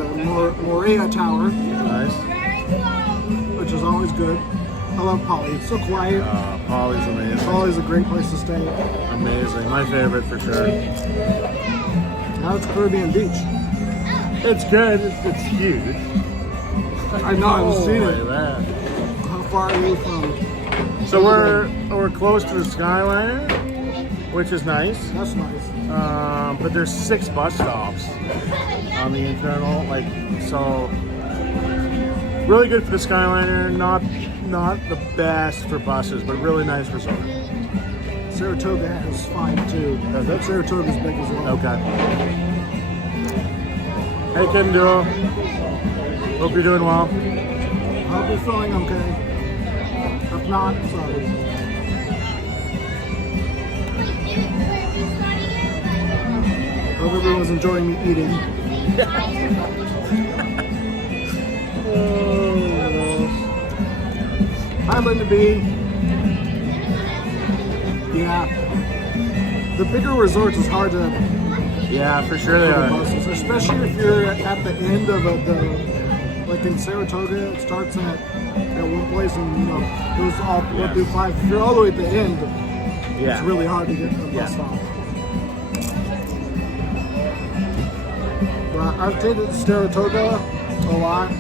Morea Tower. Nice. Which is always good. I love Polly. It's so quiet. Polly's amazing. Polly's a great place to stay. Amazing. My favorite for sure. Now it's Caribbean Beach. It's good. It's huge. I know. I've seen it. Man. How far are you from? So we're close to the Skyliner, which is nice. That's nice. But there's 6 bus stops on the internal, so really good for the Skyliner. Not the best for buses, but really nice resort. Saratoga has 5 too. Saratoga's big as well. Okay. Hey, Ken Duo. Hope you're doing well. Hope you're feeling okay. If not, sorry. Hope everyone's enjoying me eating. Hi, Linda B. Yeah. The bigger resorts is hard to. Yeah, for sure they are. Buses, especially if you're at the end of like in Saratoga, it starts at one place and goes all through 5. If you're all the way at the end, it's really hard to get to the bus stop. But I've taken Saratoga a lot.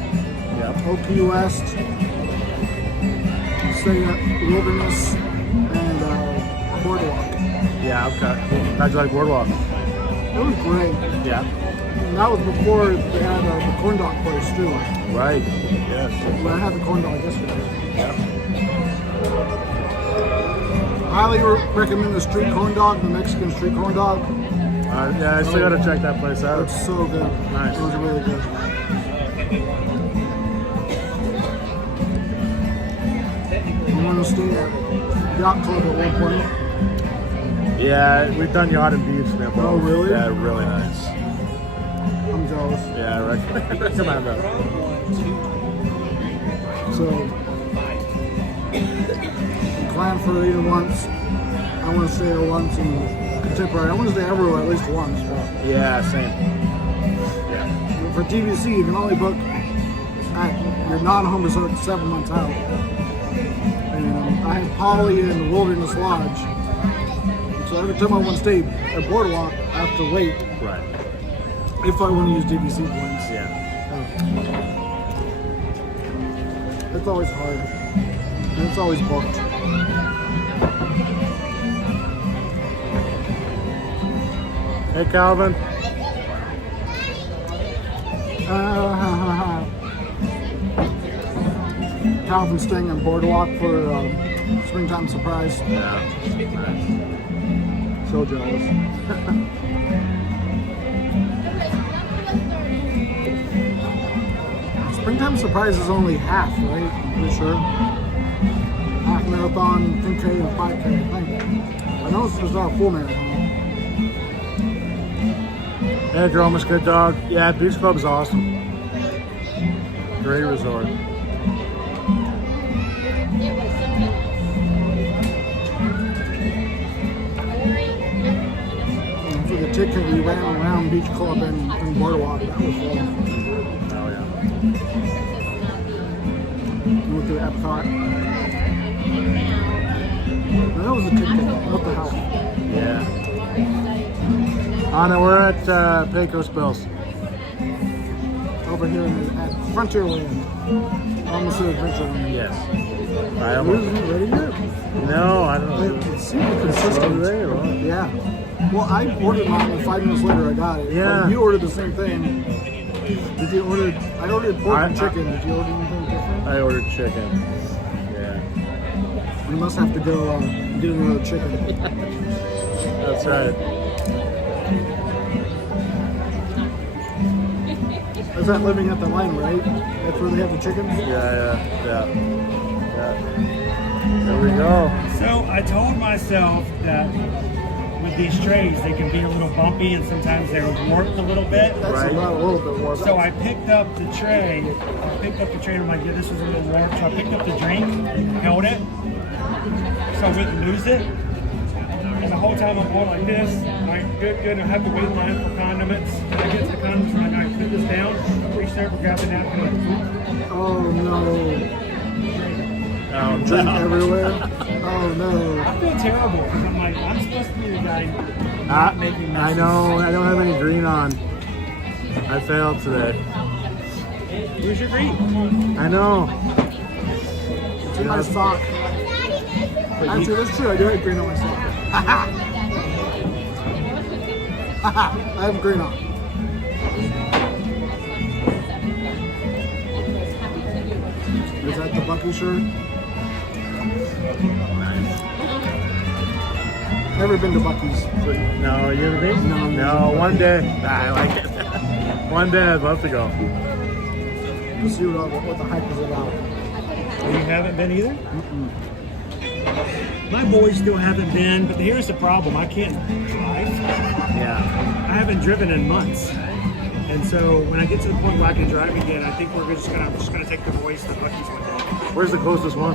Oakey West, stay at Wilderness, and Boardwalk. Yeah, okay. How'd you like Boardwalk? It was great. Yeah. And that was before they had the corn dog place too. Right. Yes. But I had the corn dog yesterday. Yeah. I highly recommend the street corn dog, the Mexican street corn dog. Yeah, I still gotta check that place out. It's so good. Nice. It was really good. I want to stay at Yacht Club at one point. Yeah, we've done Yacht and Beach now. Oh, really? Yeah, really nice. I'm jealous. Yeah, I recommend that. So, Clanford once. I want to stay there once in Contemporary. I want to stay everywhere at least once. But yeah, same. Yeah. For TVC, you can only book at your non-home resort 7 months out. And I have Polly and Wilderness Lodge. So every time I want to stay at Boardwalk, I have to wait. Right. If I want to use DVC points. Yeah. It's always hard. And it's always booked. Hey, Calvin. Calvin's staying on Boardwalk for springtime surprise. Yeah. Nice. So jealous. Springtime surprise is only half, right? Pretty sure. Half marathon, 10K, and 5K, I think. I know it's not a full marathon. Hey, Jerome, it's good dog. Yeah, Beach Club is awesome. Great resort. For the ticket, we ran around Beach Club and Boardwalk. That was fun. Oh, yeah. We went to Epcot. That was a ticket, not the house. Yeah. Anna, we're at Pecos Bill. Over here at Frontierland. Almost at Adventureland. Yes. I Isn't it ready yet? No, I don't know. It's super consistent. Yeah. Well, I ordered mine and 5 minutes later I got it. Yeah. But you ordered the same thing. Did you order? I ordered pork and chicken. Did you order anything different? I ordered chicken. Yeah. You must have to go get another chicken. That's right. Is that living at the line, right? That's where they have the chickens? Yeah. There we go. So I told myself that with these trays, they can be a little bumpy and sometimes they're warped a little bit. That's about a little bit warped. So I picked up the tray. And I'm like, yeah, this is a little warped. So I picked up the drink and held it so we could lose it. And the whole time I'm going like this. Like, good. I have to wait in line for condiments. When I get to the condiments, I'm like, put this down. I'm pretty sure we're grabbing that. Oh no. Drink everywhere. Oh no. I feel terrible because I'm like, I'm supposed to be the guy not making messes. I know. I don't have any green on. I failed today. Where's your green? I know. It's in my sock. Actually, that's true. I do have green on my sock. I have green on. Is that the Bucky shirt? Never been to Bucky's. No, you ever been? No, one day. I like it. One day I'd love to go. We'll see what the hype is about. You haven't been either? My boys still haven't been, but here's the problem. I can't drive. Yeah. I haven't driven in months. And so when I get to the point where I can drive again, I think we're just gonna take the boys to Bucky's one day. Where's the closest one?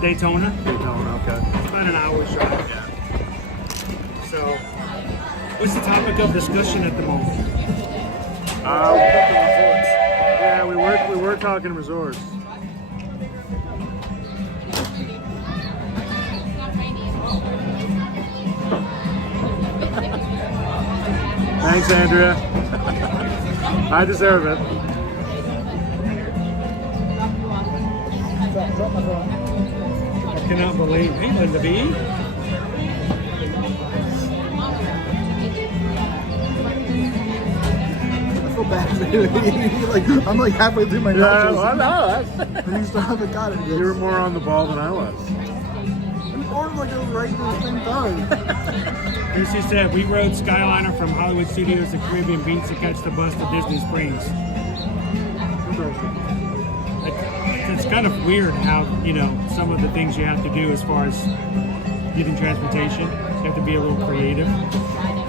Daytona. Daytona, okay. It's about an hour's drive. Yeah. So, what's the topic of discussion at the moment? Yeah, we were talking resorts. Thanks, Andrea. I deserve it. I cannot believe England to be. I feel bad for you. Like, I'm like halfway through my nachos. I know. And you still haven't got it yet. You were more on the ball than I was. You ordered like it was right at the same time. Lucy said, we rode Skyliner from Hollywood Studios to Caribbean Beach to catch the bus to Disney Springs. It's kind of weird how, some of the things you have to do as far as getting transportation. You have to be a little creative.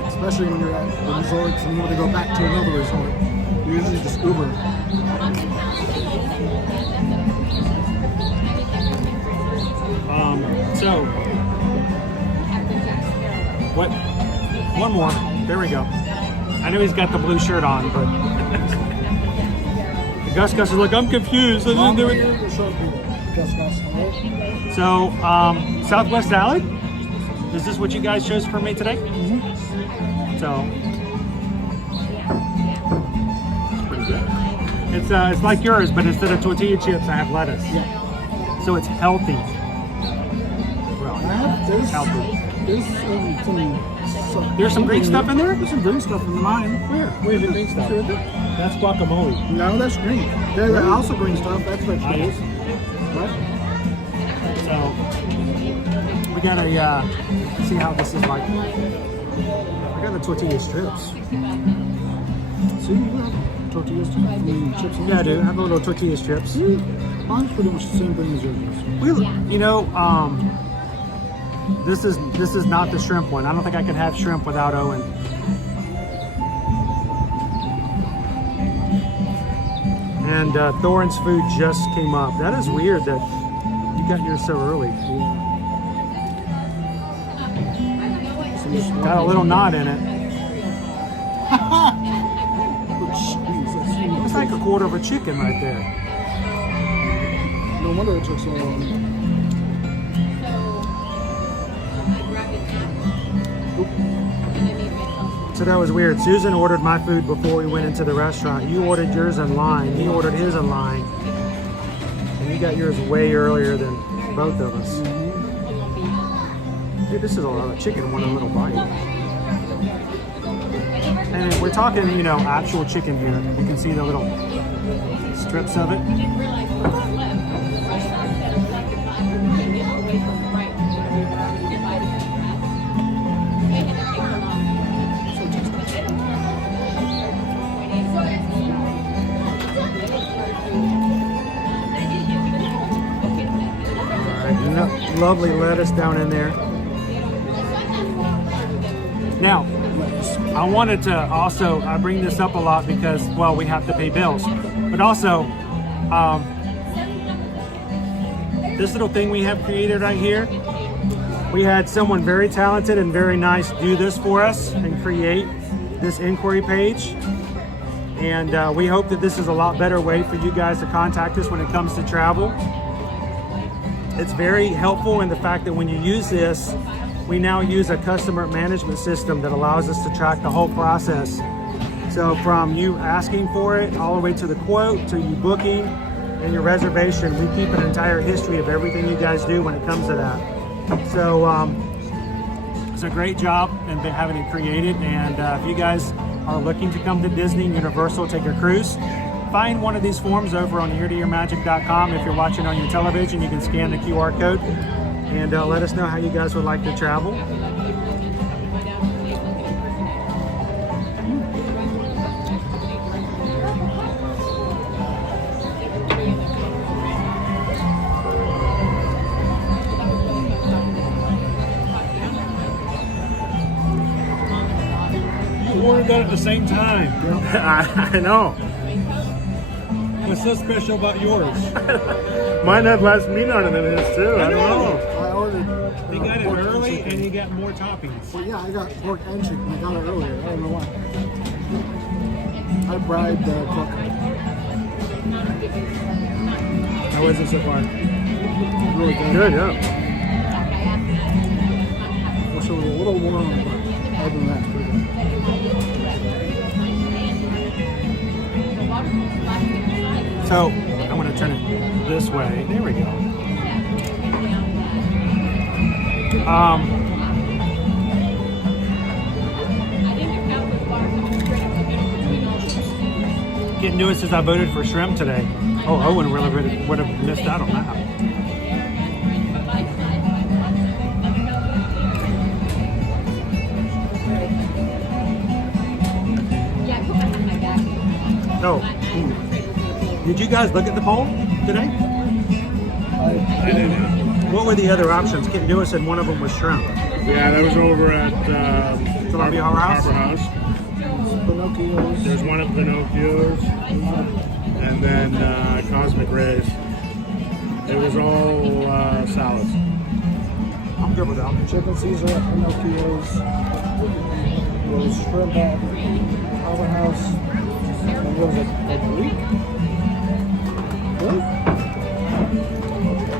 Especially when you're at the resorts and you want to go back to another resort. You usually just Uber. So, what? One more. There we go. I know he's got the blue shirt on, but Gus is like, I'm confused. I didn't do it. So, Southwest Salad. Is this what you guys chose for me today? So, it's pretty good. It's like yours, but instead of tortilla chips, I have lettuce. Yeah. So it's healthy. There's some green stuff in there? There's some green stuff in mine. Where's the green stuff? That's guacamole. No, that's green. There's also green stuff. That's vegetables. What? So, we gotta see how this is like. I got the tortilla strips. See, you have tortilla chips. Yeah, I do. I have a little tortilla strips. Mine's pretty much the same thing as yours. This is not the shrimp one. I don't think I could have shrimp without Owen. And Thorin's food just came up. That is weird that you got yours so early. Got a little knot in it. It's like a quarter of a chicken right there. No wonder it took so long. So that was weird. Susan ordered my food before we went into the restaurant. You ordered yours in line. He ordered his in line. And you got yours way earlier than both of us. Dude, this is a lot of chicken in one little bite. And we're talking, actual chicken here. You can see the little strips of it. Lovely lettuce down in there. Now, I wanted to also, I bring this up a lot because, well, we have to pay bills. But also, this little thing we have created right here, We had someone very talented and very nice do this for us and create this inquiry page. And we hope that this is a lot better way for you guys to contact us when it comes to travel. It's very helpful in the fact that when you use this, we now use a customer management system that allows us to track the whole process. So from you asking for it all the way to the quote, to you booking and your reservation, we keep an entire history of everything you guys do when it comes to that. So it's a great job in having it created. And if you guys are looking to come to Disney and Universal, take a cruise, find one of these forms over on eartoyourmagic.com. If you're watching on your television, you can scan the QR code and let us know how you guys would like to travel. You ordered that at the same time. I know. What's so special about yours? Mine had less meat on it than his too. I don't know. I ordered. He got it early and he got more toppings. Well, yeah, I got pork and chicken. I got it earlier. I don't know why. I bribed the cook. How was it so far? Really good. Good, yeah. Wish it was a little warm, but other than that, pretty good. So I'm going to turn it this way. There we go. Getting to it since I voted for shrimp today. Oh, Owen really would have missed out on that. Oh, did you guys look at the poll today? I didn't. What were the other options? Kitten Lewis said one of them was shrimp. Yeah, that was over at Columbia Harbor House. Pinocchio's. There's one at Pinocchio's, and then Cosmic Rays. It was all salads. I'm good with that. Chicken Caesar at Pinocchio's. There was shrimp at Harbor House. And there was a Greek. What?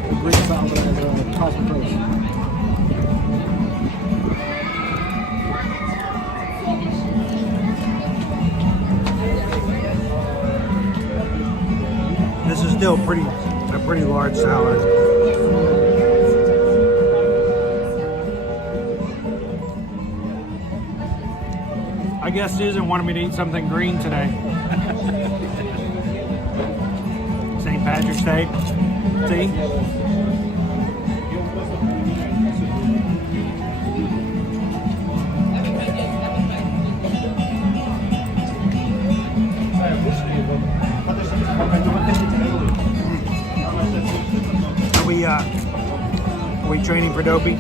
A Greek salad at Cosmic Rays. This is still a pretty large salad. I guess Susan wanted me to eat something green today. St. Patrick's Day. See? Are we training for Dopey?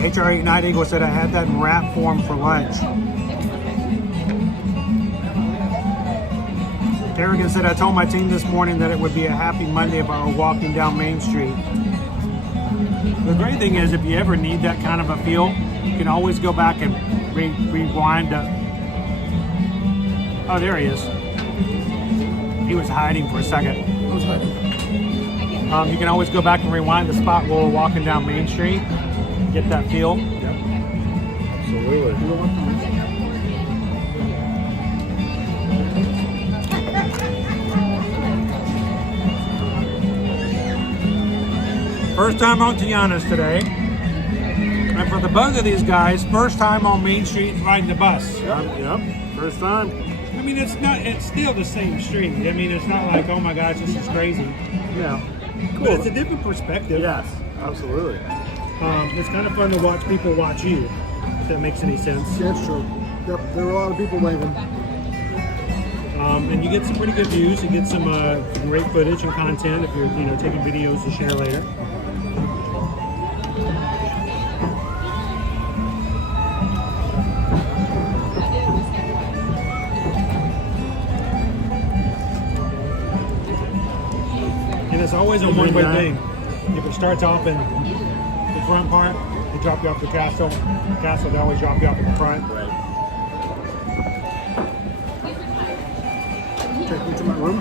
HR8 Night Eagle said I had that in wrap form for lunch. Kerrigan said I told my team this morning that it would be a happy Monday if I were walking down Main Street. The great thing is if you ever need that kind of a feel, you can always go back and rewind. Oh, there he is. He was hiding for a second. You can always go back and rewind the spot where we're walking down Main Street. Get that feel. Yep. Absolutely. First time on Tiana's today. And for the both of these guys, first time on Main Street riding the bus. Yep. First time. I mean, it's still the same street. I mean, it's not like, oh my gosh, this is crazy. Yeah. Cool. But it's a different perspective. Yes, absolutely. It's kind of fun to watch people watch you, if that makes any sense. Yeah, it's true. Yep, there were a lot of people waving. And you get some pretty good views. You get some great footage and content if you're, taking videos to share later. And And it's always a one-way thing. If it starts off in the front part, they drop you off the castle. The castle, they always drop you off in the front. Right. Take me to my room.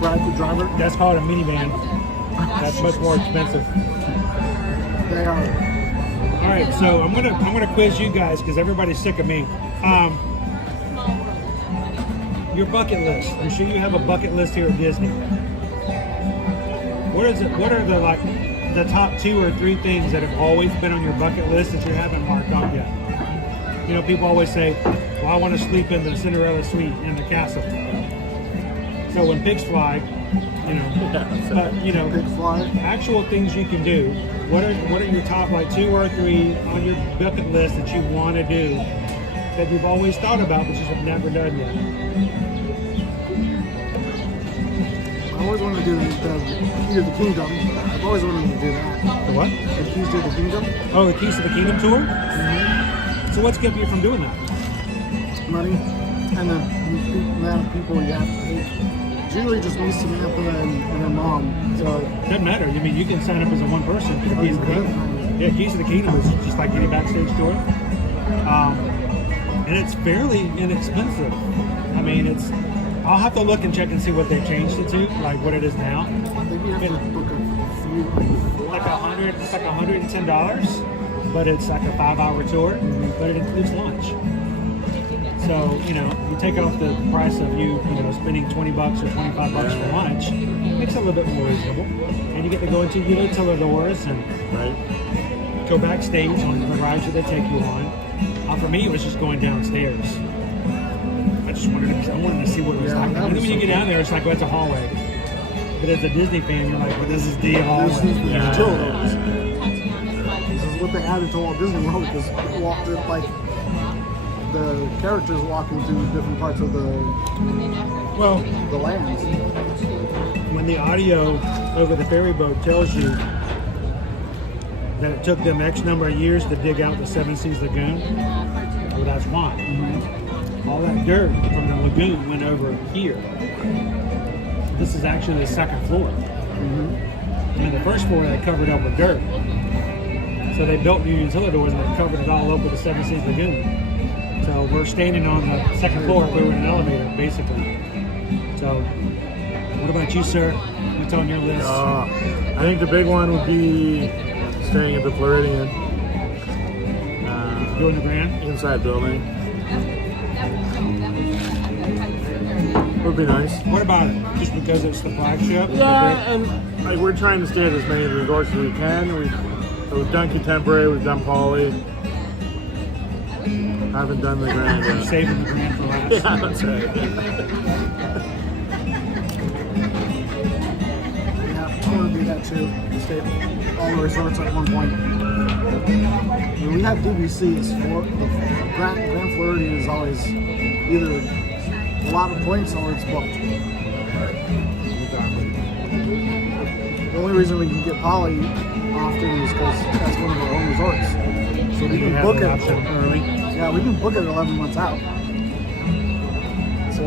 Bribed the driver. That's called a minivan. That's much more expensive. They are. All right, so I'm gonna quiz you guys because everybody's sick of me. Your bucket list. I'm sure you have a bucket list here at Disney. What is it? What are the top 2 or 3 things that have always been on your bucket list that you haven't marked off yet? You know, people always say, "Well, I want to sleep in the Cinderella suite in the castle." So when pigs fly, you know, but you know, pigs fly. Actual things you can do. What are your top 2 or 3 on your bucket list that you want to do that you've always thought about but just have never done yet? I always wanted to do the Key to the Kingdom. I've always wanted to do that. The what? The Keys to the Kingdom. Oh, the Keys to the Kingdom tour? Mm-hmm. So what's kept you from doing that? Money. And the amount of people you have to take. It's usually just me, Samantha, and her mom. So doesn't matter. I mean, you can sign up as a one person for the Keys of the Kingdom. Yeah, Keys of the Kingdom is just like any backstage tour. And it's fairly inexpensive. I mean, I'll have to look and check and see what they changed it to, like what it is now. I think you have to book a few. It's like $110, but it's like a 5-hour tour, but it includes lunch. So, you know, you take off the price of you spending $20 or $25 for lunch, it makes it a little bit more reasonable. And you get to go into utilitarians and go backstage on the rides that they take you on. For me, it was just going downstairs. I wanted to see what it was like. And then when you get down there, it's like, well, it's a hallway. But as a Disney fan, you're like, well, this is the hallway. This is the utilities. This is what they added to Walt Disney World because the characters walking through different parts of the lands. When the audio over the ferry boat tells you that it took them X number of years to dig out the Seven Seas Lagoon, well, that's why. Mm-hmm. All that dirt from the lagoon went over here. This is actually the second floor. Mm-hmm. And the first floor they covered up with dirt. So they built new utilidors and they covered it all up with the Seven Seas Lagoon. So we're standing on the second floor. We were in an elevator, basically. So, what about you, sir? What's on your list? I think the big one would be staying at the Floridian. Doing the Grand? Inside building. Would be nice. What about it? Just because it's the flagship? Yeah, and we're trying to stay at as many resorts as we can. We've done Contemporary, we've done Poly. I haven't done the Grand yet. Saving the Grand for last. Yeah, that's right. Yeah, I want to do that too. Stay at all the resorts at one point. We have DVCs. Grand Floridian is always either a lot of points or it's booked. The only reason we can get Poly often is because that's one of our own resorts. So we can book it early. Yeah, we can book it 11 months out. So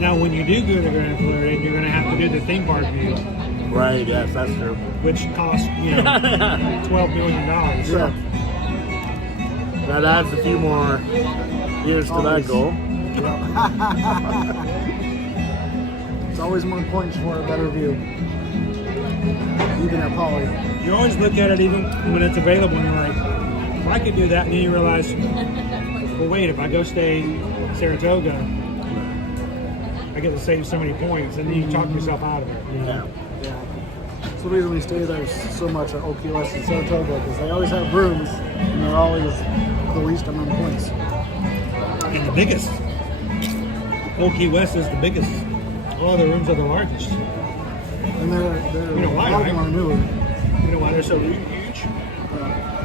now, when you do go to Grand Floridian, you're going to have to do the theme park view. Right. Yes, that's true. Which costs $12 million. Sure. That adds a few more years to that goal. It's always more points for a better view. Even at Poly. You always look at it even when it's available and you're like, well, I could do that, and then you realize, well, wait, if I go stay in Saratoga, I get to save so many points, and then you talk yourself out of it. You know? Yeah. That's the reason we stay there so much at OQS and Saratoga, because they always have rooms, and they're always the least amount of points. And the biggest. Old Key West is the biggest. All the rooms are the largest. And they're you know why, a lot right? more newer. You know why they're so huge?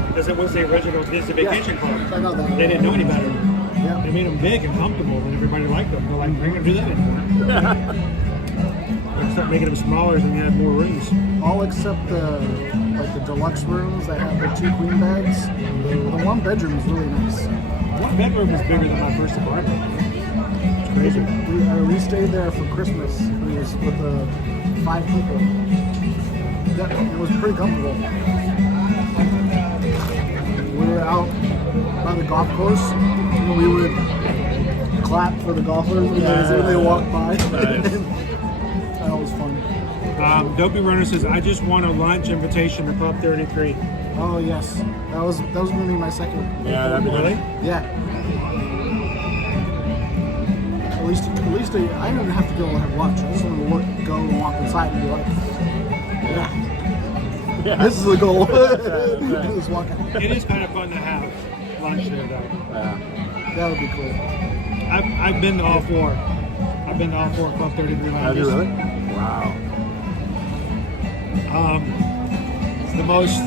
Because it was the original Disney Vacation Club. I know that. They didn't know any better. Yeah. They made them big and comfortable, and everybody liked them. They're like, we're going to do that anymore. They start making them smaller and they have more rooms. All except the deluxe rooms that have the 2 queen beds. The 1 bedroom is really nice. 1 bedroom is bigger than my first apartment. amazing. We stayed there for Christmas. It was with 5 people. It was pretty comfortable. We were out by the golf course, and we would clap for the golfers as they walked by. Nice. That was fun. Dopey Runner says, I just want a lunch invitation to Club 33. Oh yes, that was gonna be my second. Yeah, that'd be really? Yeah. At least I didn't have to go and have lunch. I just wanted to go and walk inside and be like, yeah. This is the goal. Just walk out. It is kind of fun to have lunch there, though. Yeah. That would be cool. I've been to all 4. I've been to all 4 Club 33 lounges. Have you really? Wow. The most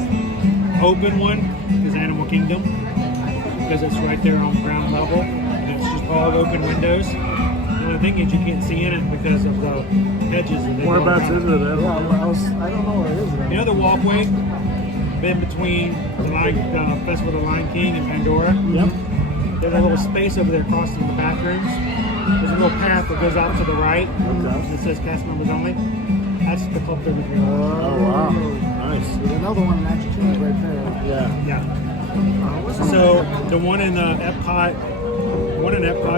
open one is Animal Kingdom because it's right there on ground level. And it's just all open windows. And the thing is, you can't see in it because of the hedges. Whereabouts is it? Yeah, I don't know where it is. You know the walkway in between the Festival of the Lion King and Pandora? Yep. There's a little space over there crossing the bathrooms. There's a little path that goes out to the right that says cast members only. That's the Club 33. Oh, wow. Nice. There's another one in Magic Kingdom right there. Yeah. So the one in Epcot,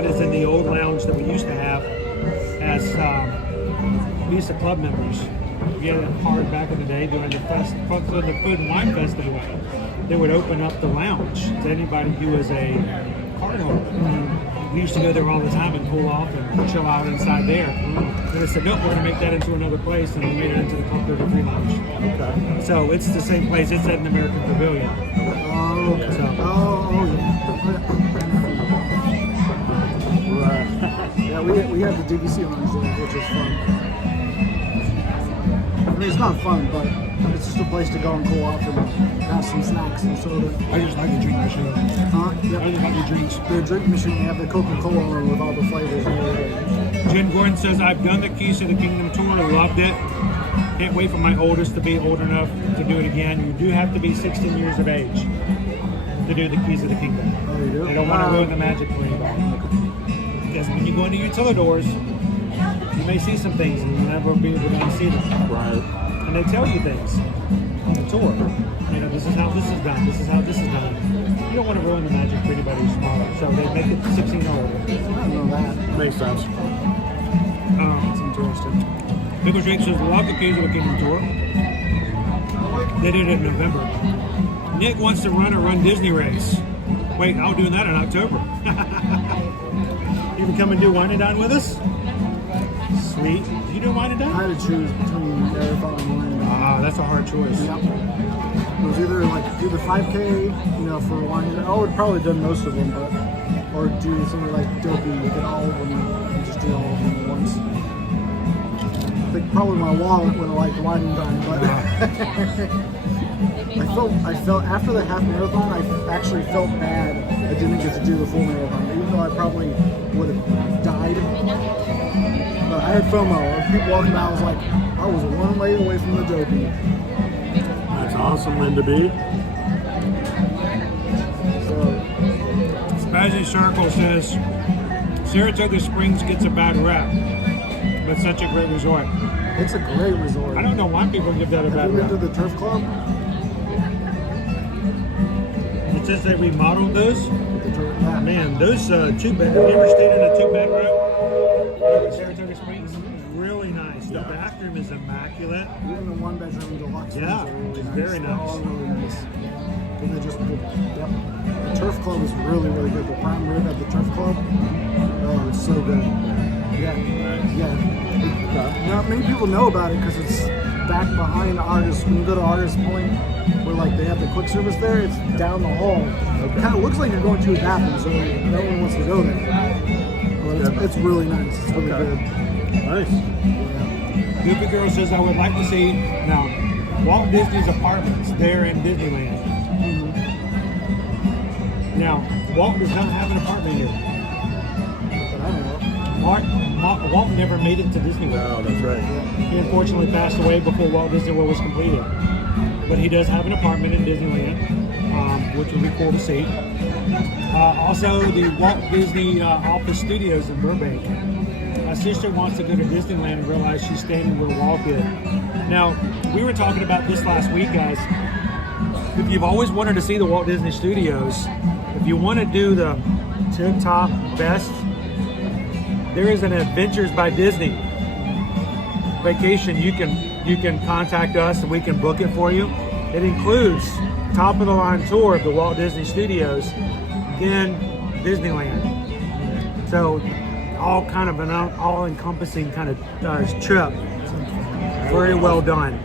is in the old lounge that we used to have as Visa Club members. We had it hard back in the day during the Food and Wine Festival. They would open up the lounge to anybody who was a card holder. We used to go there all the time and cool off and chill out inside there. And they said, nope, we're going to make that into another place, and we made it into the Club 33 Lounge. Okay. So it's the same place. It's at an American Pavilion. Oh, okay. So, right. Yeah, we had the DVC lounge there, which is fun. I mean, it's not fun, but it's just a place to go and cool off and have some snacks and soda. I just like the drink machine. Huh? Yep. I just like the drinks. The drink machine, they have the Coca-Cola with all the flavors. Jen Gordon says, I've done the Keys to the Kingdom tour, loved it. Can't wait for my oldest to be old enough to do it again. You do have to be 16 years of age to do the Keys of the Kingdom. Oh, you do? They don't want to ruin the magic for anybody. Because when you go into Utilidors, you may see some things and you'll never be able to see them. Right. And they tell you things on the tour. You know, this is how this is done. This is how this is done. You don't want to ruin the magic for anybody who's smaller. So they make it 16 or older. I don't know that. Makes sense. That's interesting. Pickle Drake says, love the Keys of the Kingdom tour. They did it in November. Nick wants to run a Run Disney race. Wait, I'll do that in October. You can come and do Wine and Dine with us? Sweet. Did you do Wine and Dine? I had to choose between Marathon and Wine and Dine. Ah, that's a hard choice. Yep. It was either do the 5K, for Wine and Dine. I would probably done most of them, but or do something like Dopey, get all of them and just do all of them at once. I think probably my wallet would have liked Wine and Dine, but I felt after the half marathon, I actually felt bad I didn't get to do the full marathon, even though I probably would have died. But I had FOMO. People walking by, I was like, I was one leg away from the Dopey. That's awesome, Linda B. Spazzy Circle says, Saratoga Springs gets a bad rap, but such a great resort. It's a great resort. I don't know why people give that a bad rap. Have you been to the Turf Club? It says they remodeled those. Man, those 2-bedroom. You ever stayed in a 2-bedroom in Saratoga Springs? Really nice. The bathroom is immaculate. Even the 1-bedroom deluxe. Yeah, really it's nice. very They're all nice. really nice. And they just, the Turf Club is really, really good. The prime rib at the Turf Club, oh, it's so good. Yeah. Not many people know about it because it's back behind Artist. When you go to Artist Point, where they have the quick service there, it's down the hall. It kind of looks like you're going to a bathroom, so no one wants to go there. But it's really nice. It's really good. Nice. Goofy Girl says, I would like to see now Walt Disney's apartments there in Disneyland. Now, Walt does not have an apartment here. Walt never made it to Disney World. Oh, that's right. He unfortunately passed away before Walt Disney World was completed. But he does have an apartment in Disneyland, which would be cool to see. Also, the Walt Disney Office Studios in Burbank. My sister wants to go to Disneyland and realize she's staying where Walt did. Now, we were talking about this last week, guys. If you've always wanted to see the Walt Disney Studios, if you want to do the tip-top best, there is an Adventures by Disney vacation. You can contact us and we can book it for you. It includes top of the line tour of the Walt Disney Studios in Disneyland. So all kind of an all-encompassing kind of trip. Very well done.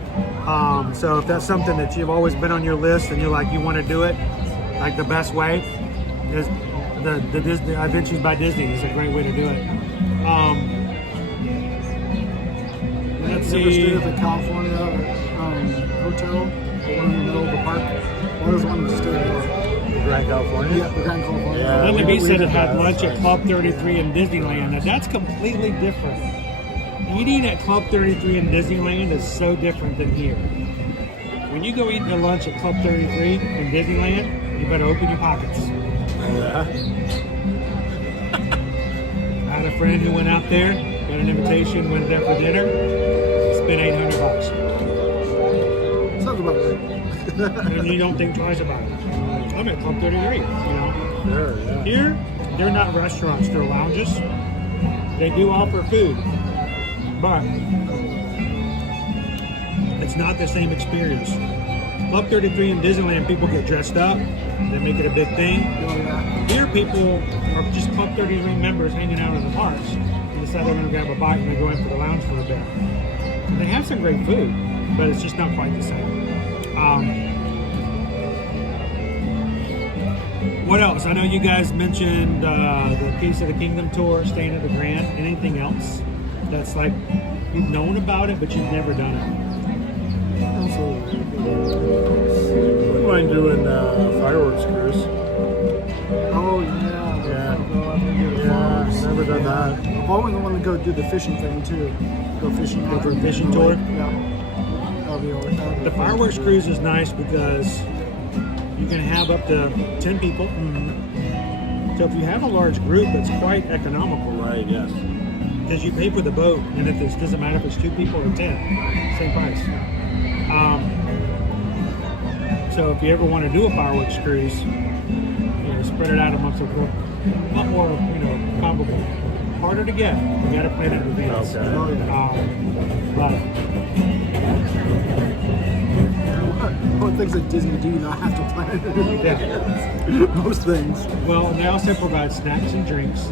So if that's something that you've always been on your list and you want to do it, like the best way is the Disney Adventures by Disney is a great way to do it. Let's see. Stayed at the California hotel, the one in the middle of the park. What was the one you stayed at? Grand California? Yeah, the Grand California. Yeah, Linda B said it had lunch at Club 33 in Disneyland. Now that's completely different. Eating at Club 33 in Disneyland is so different than here. When you go eat your lunch at Club 33 in Disneyland, you better open your pockets. Yeah. I had a friend who went out there, got an invitation, went there for dinner, spent $800. Sounds about right. And you don't think twice about it. I'm at Club 33, Sure, yeah. Here, they're not restaurants, they're lounges. They do offer food, but it's not the same experience. Club 33 in Disneyland, people get dressed up, they make it a big thing. Here, people are just Club 33 members hanging out in the parks and decide they're going to grab a bite and they go in for the lounge for a bit. And they have some great food, but it's just not quite the same. What else? I know you guys mentioned the Piece of the Kingdom tour, staying at the Grand. Anything else that's like you've known about it, but you've never done it? Absolutely. Wouldn't mind doing fireworks cruise. Oh, yeah. Yeah. Yeah, Never done that. I've always wanted to go do the fishing thing, too. Go fishing. Go for a fishing tour? Yeah. That'll be The fireworks cruise is nice because you can have up to 10 people. Mm-hmm. So if you have a large group, it's quite economical. Right, yes. Because you pay for the boat, and it doesn't matter if it's 2 people or 10, same price. So if you ever want to do a fireworks cruise, spread it out amongst a lot more, comparable. Harder to get. You got to plan it in advance. Okay. But One things that Disney do not have to plan it in advance. Most things. Well, they also provide snacks and drinks.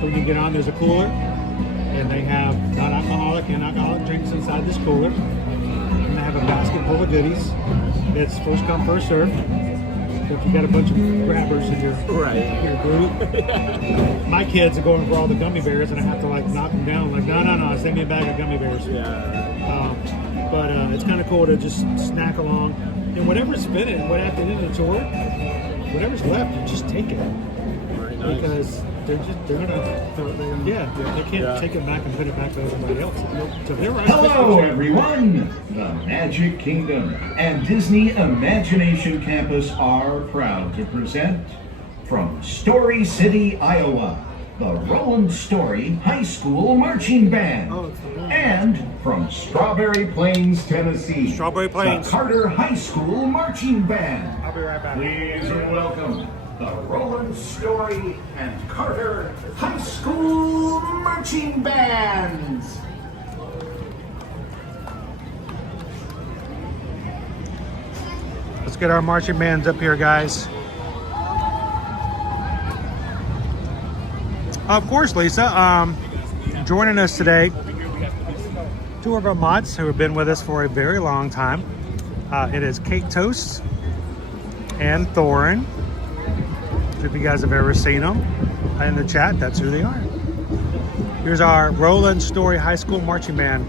When you get on, there's a cooler, and they have non-alcoholic and alcoholic drinks inside this cooler. And they have a basket full of goodies. It's first come, first serve. So if you got a bunch of grabbers in your group, my kids are going for all the gummy bears, and I have to knock them down. No, send me a bag of gummy bears. Yeah. But it's kind of cool to just snack along, and whatever's spinning, what after the end of the tour, whatever's left, you just take it. Nice. Because they're gonna they can't take it back and put it back to everybody else. So they're right. Hello everyone! The Magic Kingdom and Disney Imagination Campus are proud to present from Story City, Iowa, the Roland Story High School Marching Band. And from Strawberry Plains, Tennessee, the Carter High School Marching Band. I'll be right back. Please welcome the Roland Story and Carter High School Marching Bands. Let's get our marching bands up here, guys. Of course, Lisa. Joining us today, 2 of our mods who have been with us for a very long time. It is Kate Toast and Thorin. If you guys have ever seen them in the chat, that's who they are. Here's our Roland Story High School Marching Band.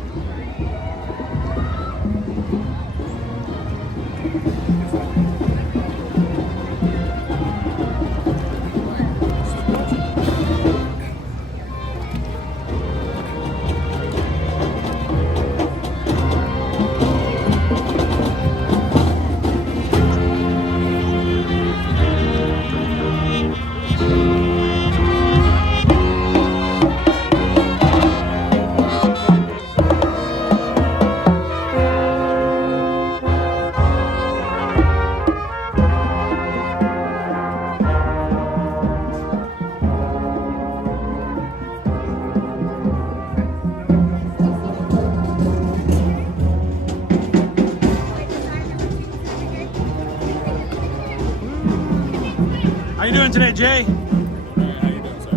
doing today, Jay? How you doing, sir?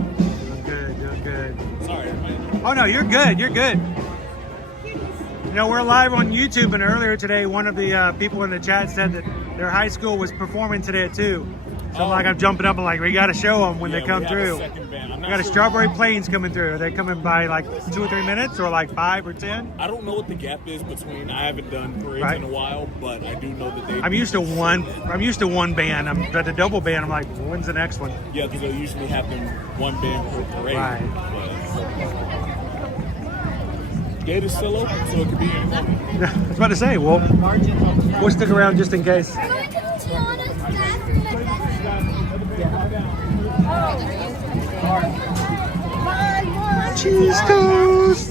Doing good. Sorry, Oh no, you're good. You're good. You know, we're live on YouTube, and earlier today, one of the people in the chat said that their high school was performing today at 2. So I'm jumping up and like, we got to show them when they come through. We got a Strawberry Plains coming through. Are they coming by like 2 or 3 minutes, or like 5 or 10? I don't know what the gap is between. I haven't done parades in a while, but I do know that they. I'm used to one band. But the double band, I'm like, when's the next one? Yeah, because they usually have them one band per parade. Right. Gate is still open, so it could be any moment. I was about to say, we'll stick around just in case. Cheese toast.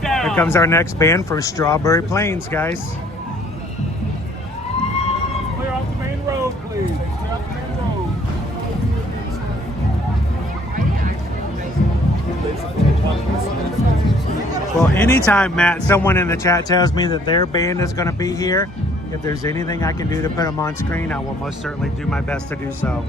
Here comes our next band for Strawberry Plains, guys. Clear off the main road, please. Clear off the main road. Well, anytime, Matt, someone in the chat tells me that their band is going to be here, if there's anything I can do to put them on screen, I will most certainly do my best to do so.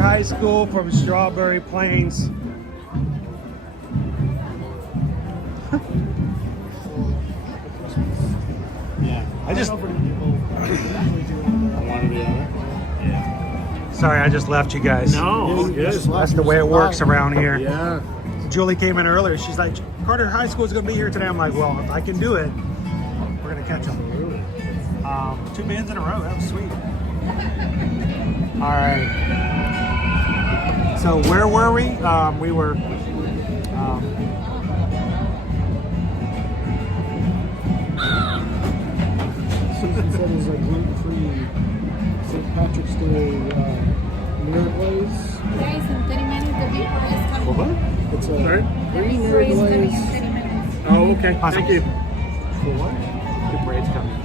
High School from Strawberry Plains. Yeah. I just. Yeah. Sorry, I just left you guys. No, that's the way it works around here. Yeah. Julie came in earlier. She's like, Carter High School is going to be here today. I'm like, well, if I can do it, we're going to catch them. 2 bands in a row. That was sweet. All right. So where were we? We were. Susan said it was a gluten-free St. Patrick's Day mirror glaze. Guys, in 30 minutes, the big parade is coming. What? It's a Sorry? green mirror glaze. 30 minutes. Oh, okay. Awesome. Thank you. For what? The parade's coming.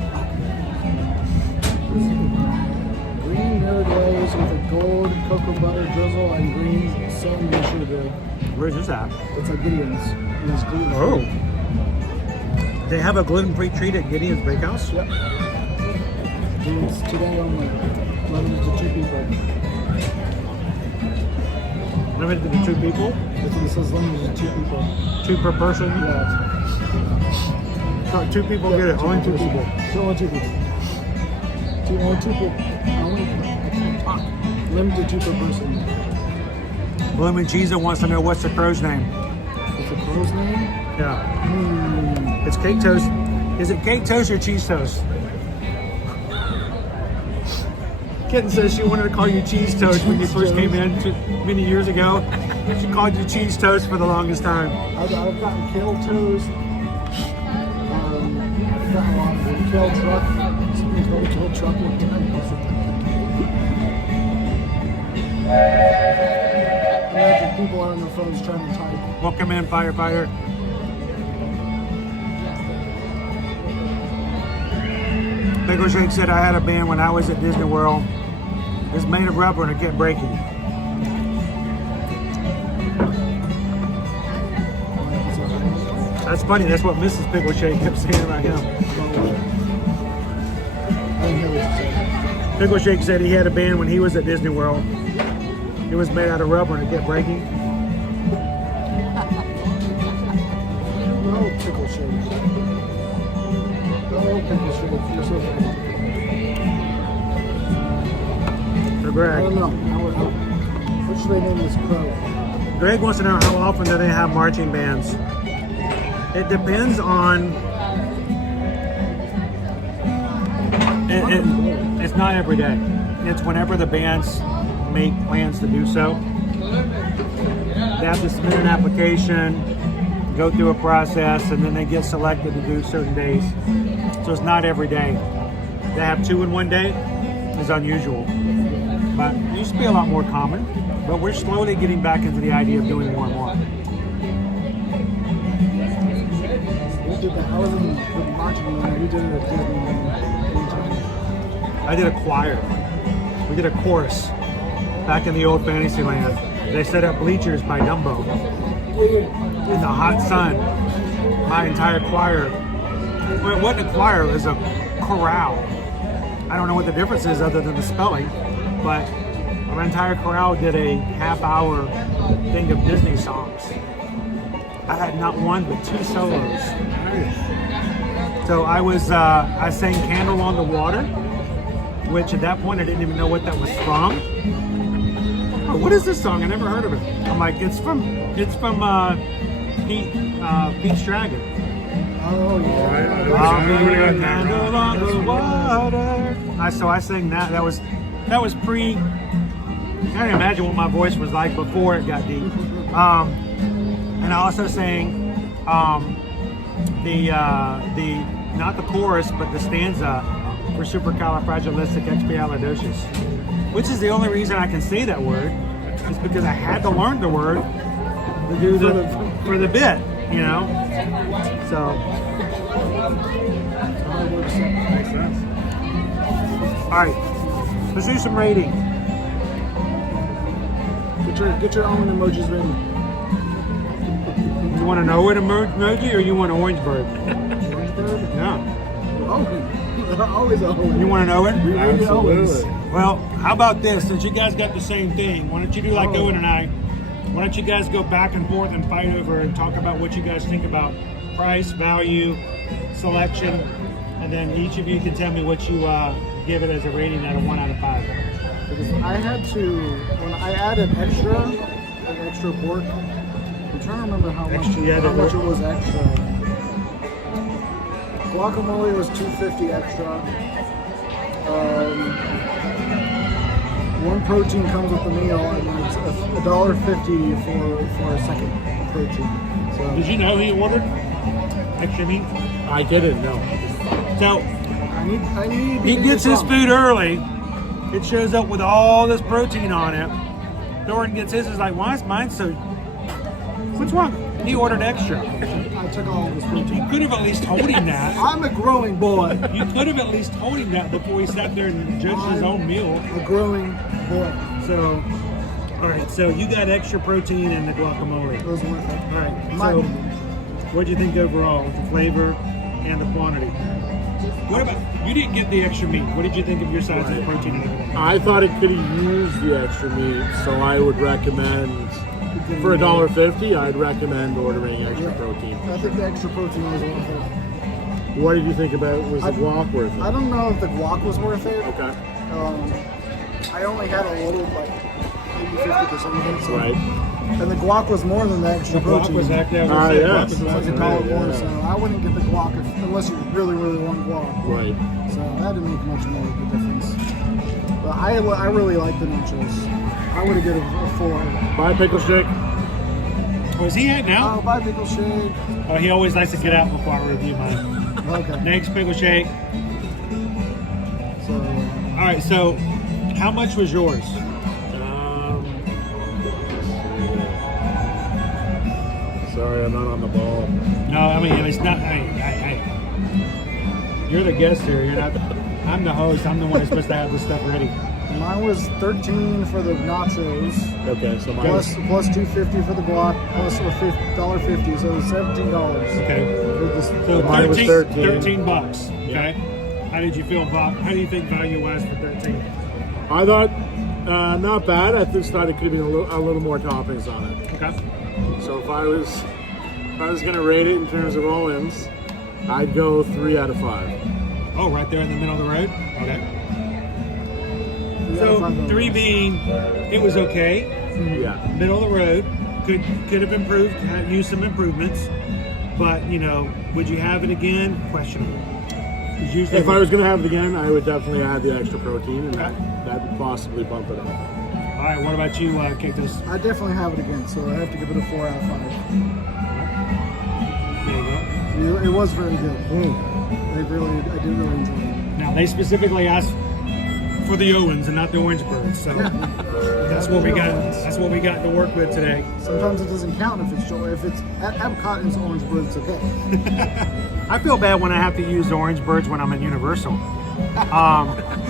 Green mirror glaze with a gold cocoa butter drizzle and green cinnamon sugar. Where's this at? It's at Gideon's. And it's gluten-free. Oh. They have a gluten-free treat at Gideon's Bakehouse? Yep. It's today only. Limited to 2 people. Limited to 2 people? That's what it says, limited to 2 people. 2 per person? Yeah. So 2 people get it. Only 2 people. So only 2 people. Only 2 people. I can't talk. Limited 2 per person. Bloom and Cheesa wants to know what's the crow's name. What's the crow's name? Yeah. It's cake toast. Is it cake toast or cheese toast? Kitten says she wanted to call you cheese toast when you first came in many years ago. She called you cheese toast for the longest time. I've gotten kale toast. I've gotten a lot of it. Kale truck. Somebody's got a kale truck one time. Imagine people are on their phones trying to type. Welcome in, firefighter. Pickle Shake said, I had a band when I was at Disney World. It's made of rubber and it kept breaking. That's funny. That's what Mrs. Pickle Shake kept saying about him. Pickle Shake said he had a band when he was at Disney World. It was made out of rubber and it kept breaking. No Pickle Shake. No Pickle Shake. You're so funny. Greg? I don't know. What should they name this crow? Greg wants to know how often do they have marching bands? It depends on. It's not every day. It's whenever the bands make plans to do so. They have to submit an application, go through a process, and then they get selected to do certain days. So it's not every day. To have 2 in one day is unusual. But it used to be a lot more common. But we're slowly getting back into the idea of doing more and more. We did that. I was in the marching band. We did it at I did a choir. We did a chorus back in the old Fantasyland. They set up bleachers by Dumbo in the hot sun. My entire choir, well, it wasn't a choir, it was a chorale. I don't know what the difference is other than the spelling, but our entire chorale did a half-hour thing of Disney songs. I had not one but 2 solos. So I sang Candle on the Water, which at that point I didn't even know what that was from. Oh, what is this song? I never heard of it. I'm like, it's from Pete's Dragon. Oh yeah. I'll be a candle on the water. So I sang that. That was pre. I can't imagine what my voice was like before it got deep. And I also sang the not the chorus but the stanza for Supercalifragilisticexpialidocious, which is the only reason I can say that word, is because I had to learn the word to do for the bit, you know. So makes sense. All right, let's do some rating. Get your own emojis ready. You want to know what emoji, or you want orange bird? Orange bird? Yeah. Oh. Always a hole. You want to know it? Absolutely. Well, how about this? Since you guys got the same thing, why don't you do like Owen and I? Why don't you guys go back and forth and fight over and talk about what you guys think about price, value, selection, and then each of you can tell me what you give it as a rating out of 1 out of 5. Because I had to, when I added extra pork, I'm trying to remember how much it was extra. Guacamole was $2.50 extra. One protein comes with the meal, and it's $1.50 for a second protein. So, did you know he ordered extra meat? I didn't know. So I need he gets his food early. It shows up with all this protein on it. Thornton gets his. Is like, why is mine so? What's wrong? He ordered extra. I took all of his protein. You could have at least told him that. I'm a growing boy. You could have at least told him that before he sat there and judged his own meal. A growing boy. So, all right. So you got extra protein in the guacamole. It was worth it. All right. So, what did you think overall? The flavor and the quantity. What about, you didn't get the extra meat. What did you think of your size of the protein and everything? I thought it could have used the extra meat, so I would recommend, for $1.50, I'd recommend ordering extra protein. I think the extra protein was worth it. What did you think about, was the guac worth it? I don't know if the guac was worth it. Okay. I only had a little, like, maybe 50% of it. So. Right. And the guac was more than the extra protein. Guac was actually, It was like $1 more, so I wouldn't get the guac unless you really, really want guac. Right. So that didn't make much more of a difference. But I really like the nachos. I would have given it a 4. Buy pickle shake. Oh, is he at now? Oh, buy pickle shake. Oh, he always likes to get out before I review mine. Okay. Next, pickle shake. So, all right, so how much was yours? Sorry, I'm not on the ball. No, I mean, it's not, you're the guest here. You're not. I'm the host. I'm the one that's supposed to have this stuff ready. Mine was $13 for the nachos. Okay, so mine plus $2.50 for the guac, plus $1.50, so it was $17. Okay. So mine was 13 bucks. Okay. Yeah. How did you feel about? How do you think value was for 13? I thought not bad. I just thought it could have been a little more toppings on it. Okay. So if I was gonna rate it in terms of all-ins, I'd go 3 out of 5. Oh, right there in the middle of the road. Okay. So 3 being, it was okay. Yeah. Middle of the road. Could have improved, used some improvements. But, you know, would you have it again? Questionable. Usually If I was going to have it again, I would definitely add the extra protein, and that would possibly bump it up. All right, what about you, Cactus? I definitely have it again, so I have to give it a 4 out of 5. There you go. It was very good. I did really enjoy it. Now, they specifically asked for the Owens and not the Orange Birds, so that's what we got. That's what we got to work with today. Sometimes it doesn't count if it's at Epcot and it's Orange Bird, it's okay. I feel bad when I have to use the Orange Birds when I'm at Universal.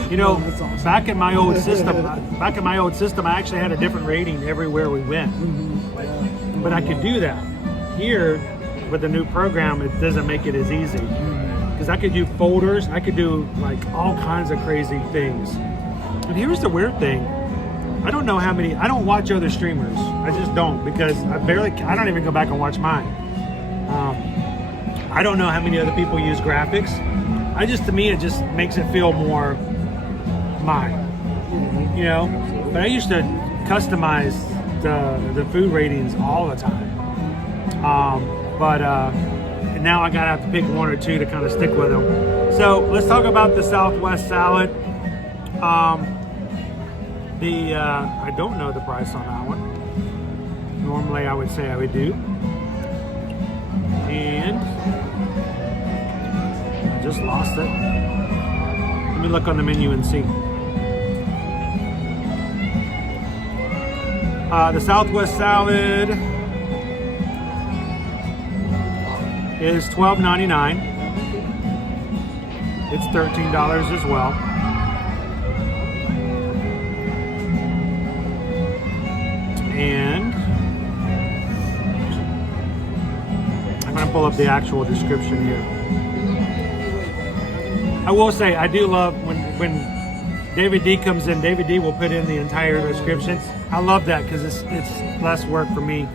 You know, back in my old system, I actually had a different rating everywhere we went. But I could do that. Here, with the new program, it doesn't make it as easy. Because I could do folders, I could do like all kinds of crazy things. And here's the weird thing. I don't know how many, I don't watch other streamers. I just don't, because I don't even go back and watch mine. I don't know how many other people use graphics. To me, it just makes it feel more mine, you know? But I used to customize the food ratings all the time. And now I gotta have to pick 1 or 2 to kind of stick with them. So let's talk about the Southwest salad. I don't know the price on that one. Normally I would say I would do. And I just lost it. Let me look on the menu and see. The Southwest salad is $12.99. It's $13 as well. And I'm going to pull up the actual description here. I will say, I do love when David D comes in, David D will put in the entire description. I love that because it's less work for me.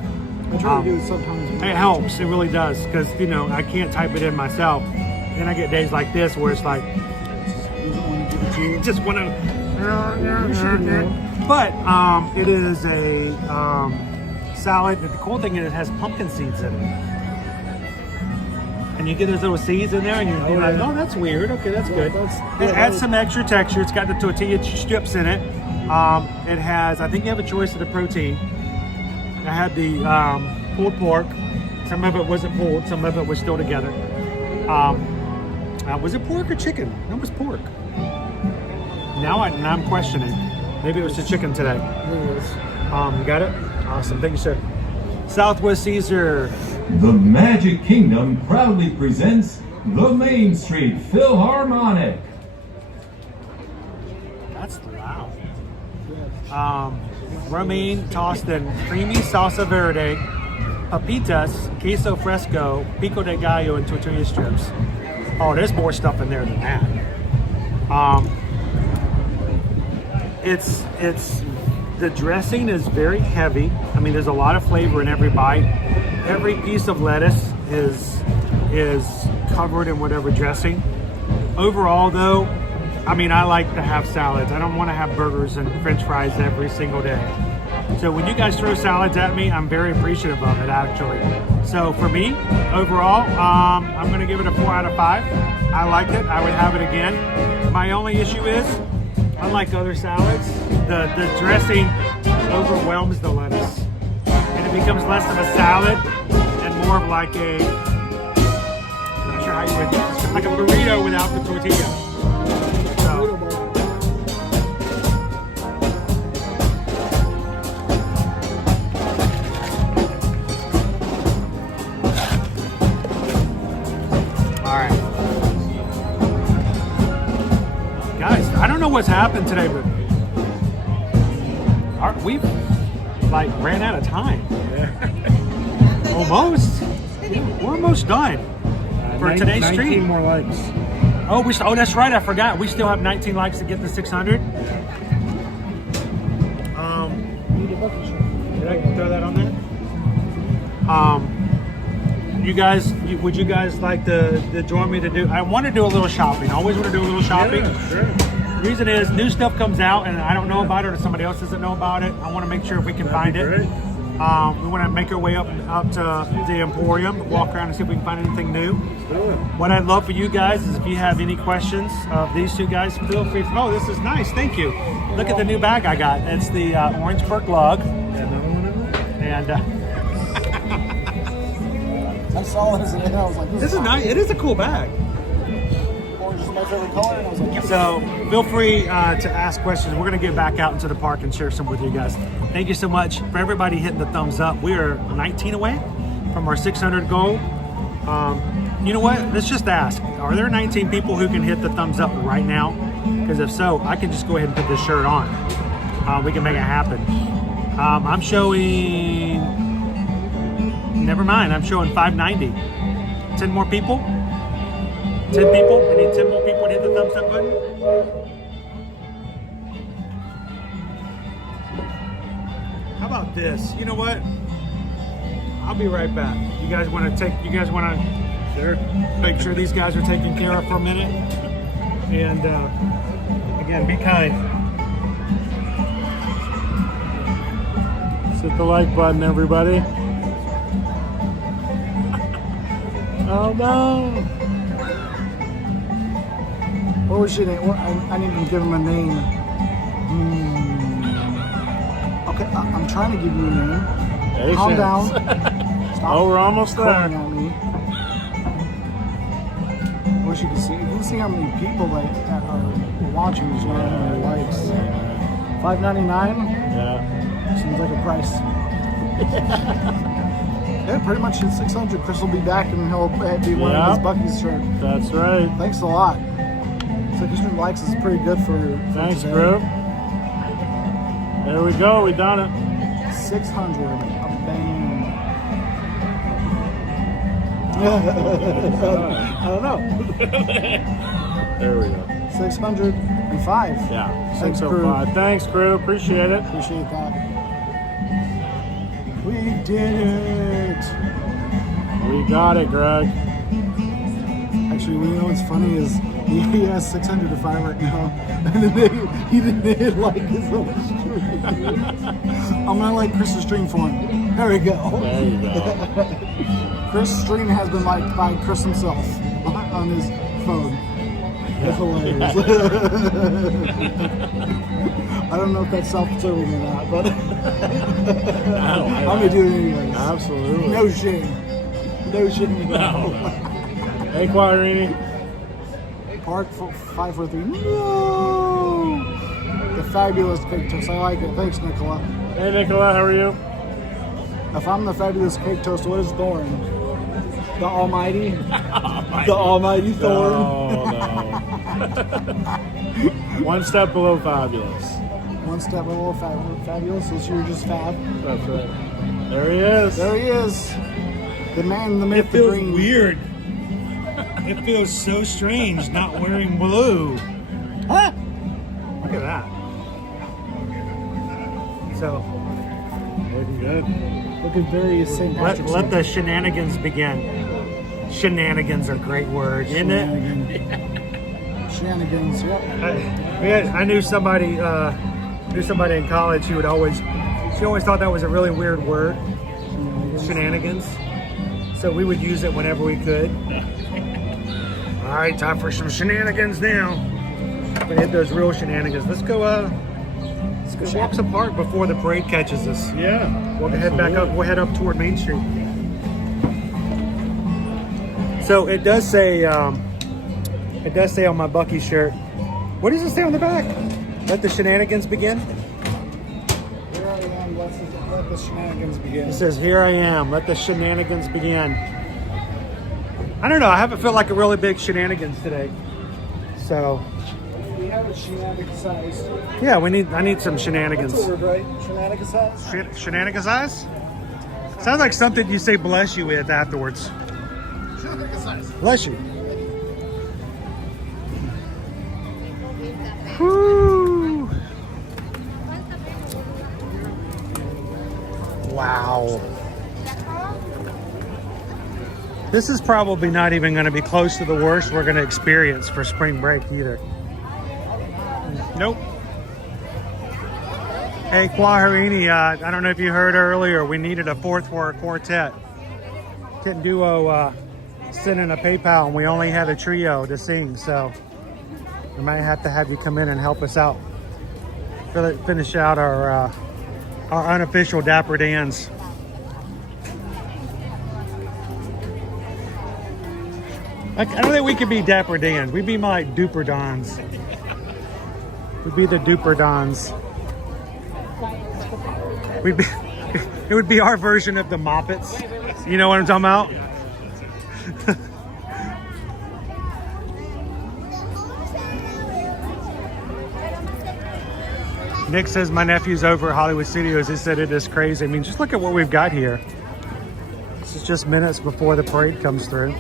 I try to do it sometimes. It helps, it really does, because, you know, I can't type it in myself. Then I get days like this where it's like, just want to, but it is a salad. The cool thing is it has pumpkin seeds in it. And you get those little seeds in there and you're like, oh, that's weird. Okay, that's good. It adds some extra texture. It's got the tortilla strips in it. It has, I think you have a choice of the protein. I had the pulled pork. Some of it wasn't pulled. Some of it was still together. Was it pork or chicken? It was pork. Now I'm questioning. Maybe it was the chicken today. You got it? Awesome. Thank you, sir. Southwest Caesar. The Magic Kingdom proudly presents the Main Street Philharmonic. That's loud. Romaine tossed in creamy salsa verde, papitas, queso fresco, pico de gallo, and tortilla strips. Oh, there's more stuff in there than that. It's the dressing is very heavy. I mean, there's a lot of flavor in every bite. Every piece of lettuce is covered in whatever dressing. Overall, though, I mean, I like to have salads. I don't want to have burgers and French fries every single day. So when you guys throw salads at me, I'm very appreciative of it, actually. So for me, overall, I'm going to give it a 4 out of 5. I liked it. I would have it again. My only issue is, unlike other salads, the dressing overwhelms the lettuce. And it becomes less of a salad and more of like a, I'm not sure how you would, like a burrito without the tortilla. So. All right. Guys, I don't know what's happened today, but we've like ran out of time. Almost. We're almost done for today's stream. 19 more likes. Oh, that's right. I forgot. We still have 19 likes to get to 600. Did I throw that on there? You guys, would you guys like to join me to do? I want to do a little shopping. I always want to do a little shopping. Yeah, sure. reason is new stuff comes out and I don't know about it or somebody else doesn't know about it. I want to make sure if we can find it. We want to make our way up to the Emporium, walk around and see if we can find anything new. What I'd love for you guys is if you have any questions of these two guys, feel free. Oh, this is nice. Thank you. Look at the new bag I got. It's the Orangeburg lug. And I saw this and I was like, this is nice. It is a cool bag. Orange is my favorite color, and I was like, so feel free to ask questions. We're going to get back out into the park and share some with you guys. Thank you so much for everybody hitting the thumbs up. We are 19 away from our 600 goal. You know what? Let's just ask. Are there 19 people who can hit the thumbs up right now? Because if so, I can just go ahead and put this shirt on. We can make it happen. I'm showing... Never mind. I'm showing 590. 10 more people? 10 people? We need 10 more people to hit the thumbs up button. How about this? You know what? I'll be right back. You guys want to sure, make sure these guys are taken care of for a minute? And again, be kind. Hit the like button, everybody. Oh no! what was your name? I didn't even give him a name. Okay, I'm trying to give you a name. Patience. Calm down. Stop we're almost there. At me. I wish you could see. You can see how many people that are watching this one and likes. $5.99. Yeah. Seems like a price. Yeah, pretty much at 600. Chris will be back and he'll be wearing his Bucky's shirt. That's right. Thanks a lot. 600 likes is pretty good for Thanks, today. group. There we go. We done it. 600. Bang. I don't know. There we go. 605. Yeah. Thanks, 605. crew. Thanks, crew. Appreciate it. Appreciate that. We did it. We got it, Greg. Actually, you know what's funny is he has 605 right now, and then he didn't hit like his own stream. I'm gonna like Chris's stream for him. There we go. There you go. Chris's stream has been liked by Chris himself on his phone. That's hilarious. I don't know if that's self-serving or not, but I'm gonna do it anyways. Absolutely. No shame. No shame. No. Hey, Quadrini. Park 543. No! The fabulous cake toast. I like it. Thanks, Nicola. Hey, Nicola. How are you? If I'm the fabulous cake toast, what is Thorn? The Almighty? The Almighty Thorn? Oh, no. One step below fabulous. One step below fabulous. So you're just fab. That's right. There he is. There he is. The man, the myth, It feels the green. weird. It feels so strange not wearing blue. Huh? Look at that. So, looking good. Looking very St. Patrick's. let the shenanigans begin. Shenanigans are a great word, isn't it? Shenanigans, yep. I knew somebody in college who would she always thought that was a really weird word. Shenanigans. So we would use it whenever we could. All right, time for some shenanigans now. We hit those real shenanigans. Let's go walk some park before the parade catches us. Yeah. We'll head back up. We'll head up toward Main Street. So it does say on my Bucky shirt. What does it say on the back? Let the shenanigans begin. Here I am. Let the shenanigans begin. It says, "Here I am. Let the shenanigans begin." I don't know. I haven't felt like a really big shenanigans today. So. We have a shenanigans size. Yeah, I need some shenanigans. That's the word, right? Shenanigans size? Shenanigans size? Sounds like something you say bless you with afterwards. Shenanigans size. Bless you. Whew. Wow. This is probably not even going to be close to the worst we're going to experience for spring break either. Nope. Hey, Quaharini, I don't know if you heard earlier, we needed a fourth for our quartet. Couldn't duo send in a PayPal, and we only had a trio to sing, so we might have to have you come in and help us out. Finish out our unofficial Dapper Dans. I don't think we could be Dapper Dans. We'd be more like Duper Dons. We'd be the Duper Dons. It would be our version of the Moppets. You know what I'm talking about? Nick says my nephew's over at Hollywood Studios. He said it is crazy. I mean, just look at what we've got here. This is just minutes before the parade comes through.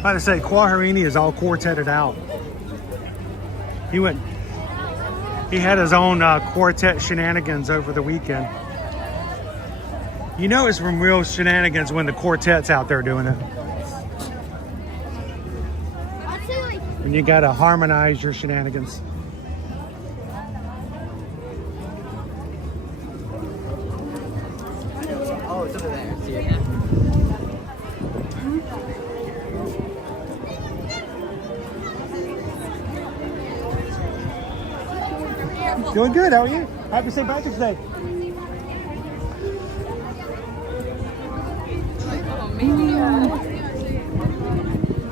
About to say, Quaharini is all quarteted out. He had his own quartet shenanigans over the weekend. You know it's from real shenanigans when the quartet's out there doing it. When you gotta harmonize your shenanigans. Oh, it's over there. See it? Doing good, how are you? Happy St. Patrick's Day.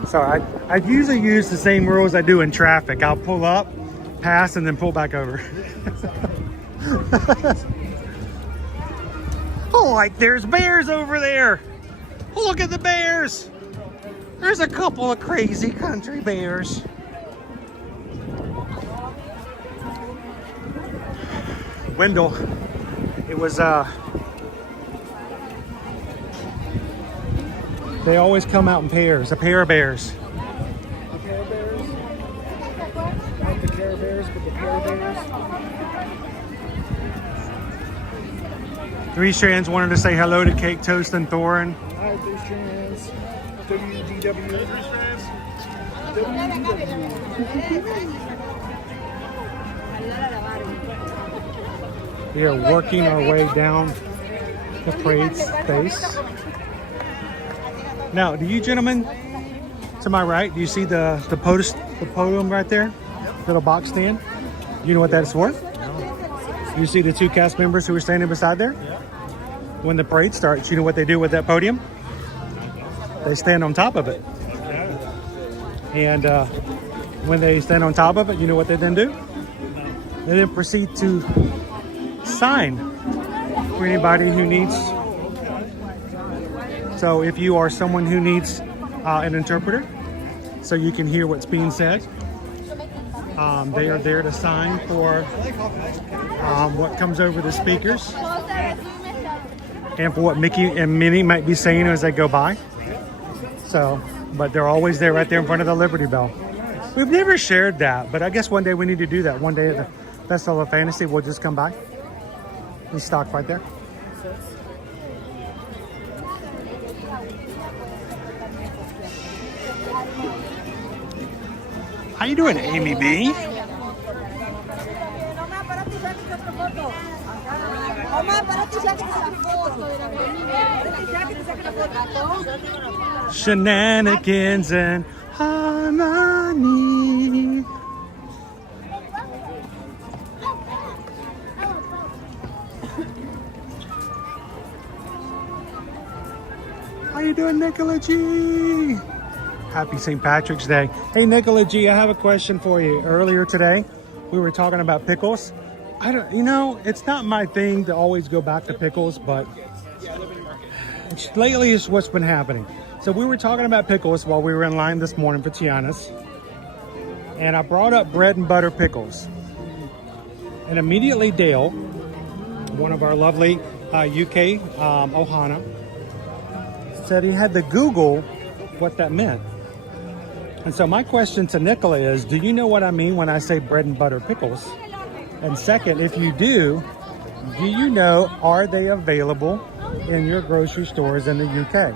So I usually use the same rules I do in traffic. I'll pull up, pass, and then pull back over. Oh, like there's bears over there. Look at the bears. There's a couple of crazy country bears. Wendell, it was they always come out in pairs, a pair of bears. A pair of bears? Not the Care Bears, but the pair of bears. Three Strands wanted to say hello to Cake Toast and Thorin. Hi, Three Strands. WDW. Three Strands. WDW. We are working our way down the parade space. Now, do you gentlemen to my right, do you see the podium right there? Little box stand? You know what that's for? You see the two cast members who are standing beside there? When the parade starts, you know what they do with that podium? They stand on top of it. And when they stand on top of it, you know what they then do? They then proceed to sign for anybody who needs. So if you are someone who needs an interpreter so you can hear what's being said, they are there to sign for what comes over the speakers and for what Mickey and Minnie might be saying as they go by. So, but they're always there right there in front of the Liberty Bell. We've never shared that, but I guess one day we need to do that. One day at the Festival of Fantasy, we'll just come by. We stock right there. How you doing, Amy B? Shenanigans and harmony. How you doing, Nicola G? Happy St. Patrick's Day. Hey, Nicola G, I have a question for you. Earlier today, we were talking about pickles. It's not my thing to always go back to pickles, but lately it's what's been happening. So we were talking about pickles while we were in line this morning for Tiana's, and I brought up bread and butter pickles. And immediately Dale, one of our lovely UK Ohana, said he had to Google what that meant. And so my question to Nicola is, do you know what I mean when I say bread and butter pickles? And second, if you do you know, are they available in your grocery stores in the UK?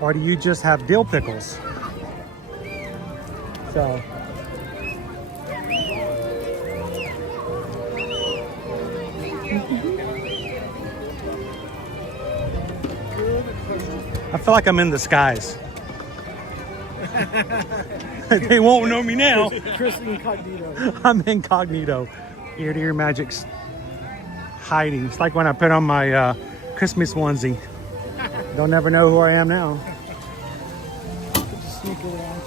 Or do you just have dill pickles? So, I feel like I'm in the skies. They won't know me now. Chris incognito. I'm incognito. Ear-to-ear magic's hiding. It's like when I put on my Christmas onesie. They'll never know who I am now. Sneak around.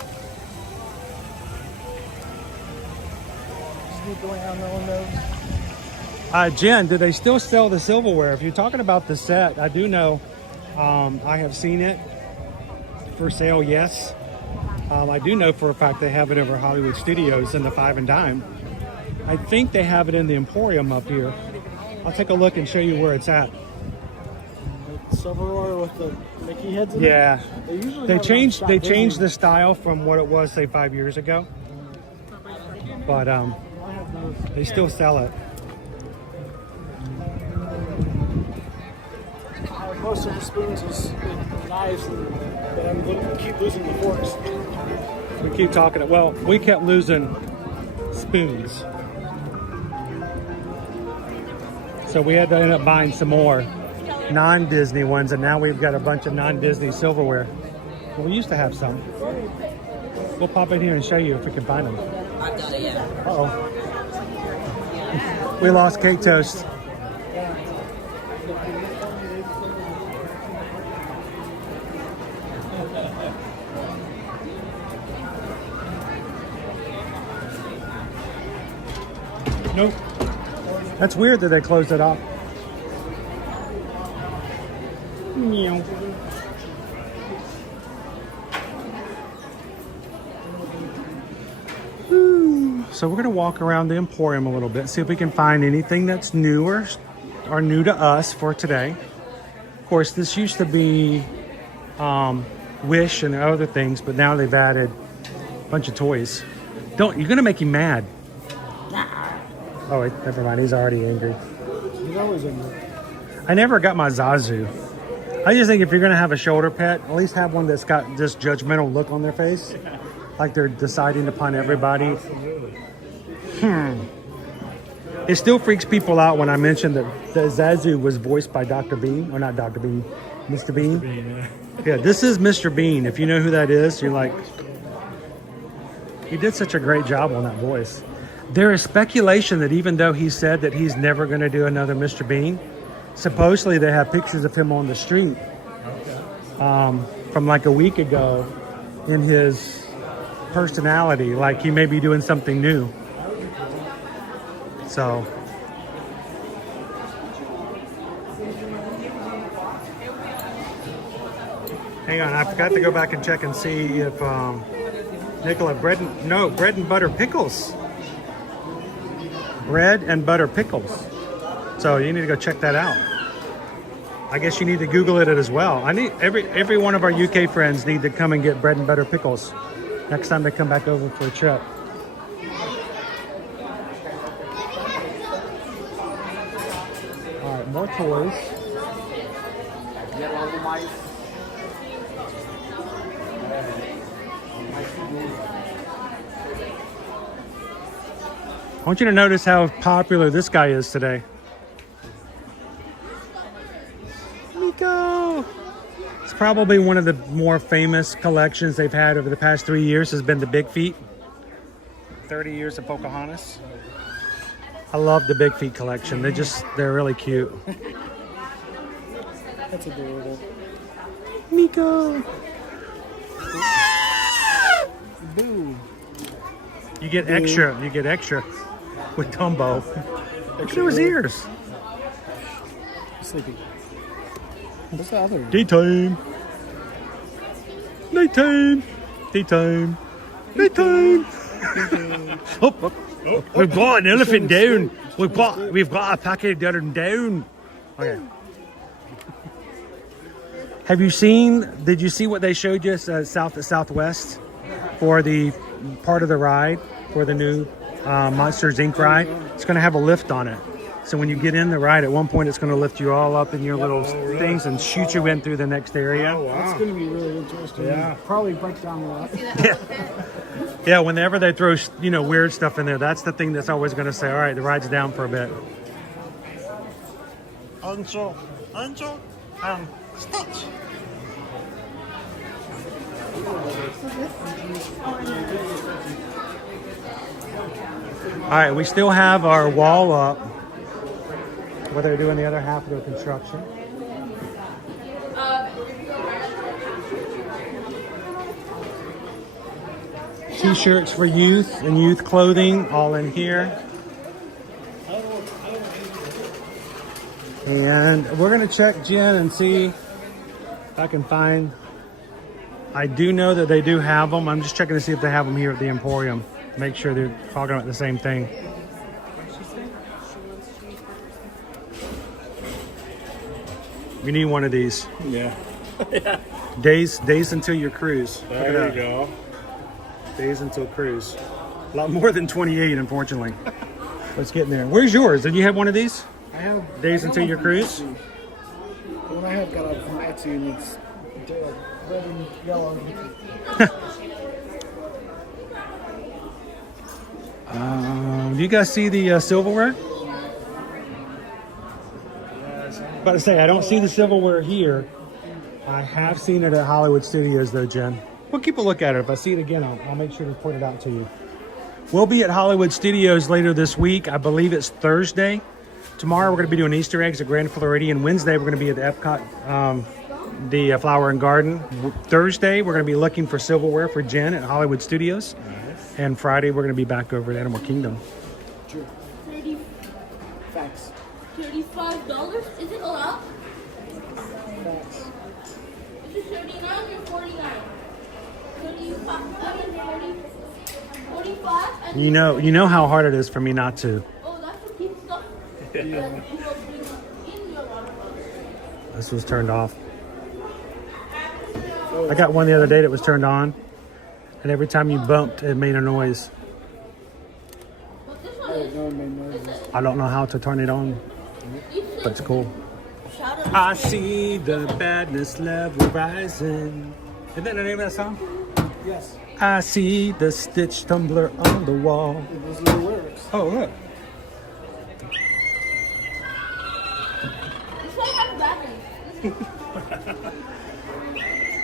Sneak around, no one knows. Jen, do they still sell the silverware? If you're talking about the set, I do know. I have seen it for sale, yes. I do know for a fact they have it over Hollywood Studios in the 5 and Dime. I think they have it in the Emporium up here. I'll take a look and show you where it's at. Silverware with the Mickey heads in it? Yeah. They changed Disney. the style from what it was, say, 5 years ago. But they still sell it. Most of the spoons is knives, but I keep losing the forks. We keep talking. Well, we kept losing spoons. So we had to end up buying some more non-Disney ones, and now we've got a bunch of non-Disney silverware. Well, we used to have some. We'll pop in here and show you if we can find them. I've done it, yeah. Uh-oh. We lost cake toast. Nope. That's weird that they closed it off. Meow. So we're going to walk around the Emporium a little bit, see if we can find anything that's newer or new to us for today. Of course, this used to be Wish and other things, but now they've added a bunch of toys. You're going to make him mad. Oh, wait, never mind. He's already angry. He's always angry. I never got my Zazu. I just think if you're going to have a shoulder pet, at least have one that's got this judgmental look on their face. Like they're deciding upon everybody. It still freaks people out when I mention that the Zazu was voiced by Dr. Bean. Or not Dr. Bean. Mr. Bean. Yeah, this is Mr. Bean. If you know who that is, you're like... He did such a great job on that voice. There is speculation that even though he said that he's never going to do another Mr. Bean, supposedly they have pictures of him on the street from like a week ago in his personality, like he may be doing something new. So hang on, I forgot to go back and check and see if Nicola, bread and butter pickles. Bread and butter pickles. So you need to go check that out. I guess you need to Google it as well. I need every one of our UK friends need to come and get bread and butter pickles next time they come back over for a trip. All right, more toys. I want you to notice how popular this guy is today. Nico! It's probably one of the more famous collections they've had over the past 3 years has been the Big Feet. 30 years of Pocahontas. I love the Big Feet collection. They're really cute. That's adorable. Nico! Boo. You get extra with Dumbo. Look at his ears. Sleepy. What's the other one? Daytime. Nighttime. Daytime. Nighttime. We've got an elephant down. We've got a packet down. Okay. Did you see what they showed you south to southwest for the part of the ride for the new Monsters Inc. ride. It's going to have a lift on it. So when you get in the ride, at one point, it's going to lift you all up in your little things and shoot you in through the next area. Oh, wow. That's going to be really interesting. Yeah. Probably break down a lot. Yeah, whenever they throw, weird stuff in there, that's the thing that's always going to say, all right, the ride's down for a bit. Ancho, Stitch. All right, we still have our wall up where they're doing the other half of the construction. T-shirts for youth and youth clothing all in here. And we're going to check Jen and see if I can find. I do know that they do have them. I'm just checking to see if they have them here at the Emporium. Make sure they're talking about the same thing. You need one of these. Yeah. Days until your cruise. There you go. Days until cruise. A lot more than 28, unfortunately. Let's get in there. Where's yours? Did you have one of these? I have. Days until your cruise? The one I have got a from Etsy and it's red and yellow. Do you guys see the silverware? About to say, I don't see the silverware here. I have seen it at Hollywood Studios, though, Jen. We'll keep a look at it. If I see it again, I'll make sure to point it out to you. We'll be at Hollywood Studios later this week. I believe it's Thursday. Tomorrow, we're going to be doing Easter eggs at Grand Floridian. Wednesday, we're going to be at the Epcot, the Flower and Garden. Thursday, we're going to be looking for silverware for Jen at Hollywood Studios. Nice. And Friday, we're going to be back over at Animal Kingdom. True. Facts. $35? Is it allowed? Facts. Is it 39 or 49? 45 and You know how hard it is for me not to. oh, that's to keep stuff. This was turned off. I got one the other day that was turned on, and every time you bumped, it made a noise. I don't know how to turn it on, but it's cool. I see the badness level rising. Isn't that the name of that song? Yes. I see the Stitch tumbler on the wall. Those are the lyrics. Oh, look.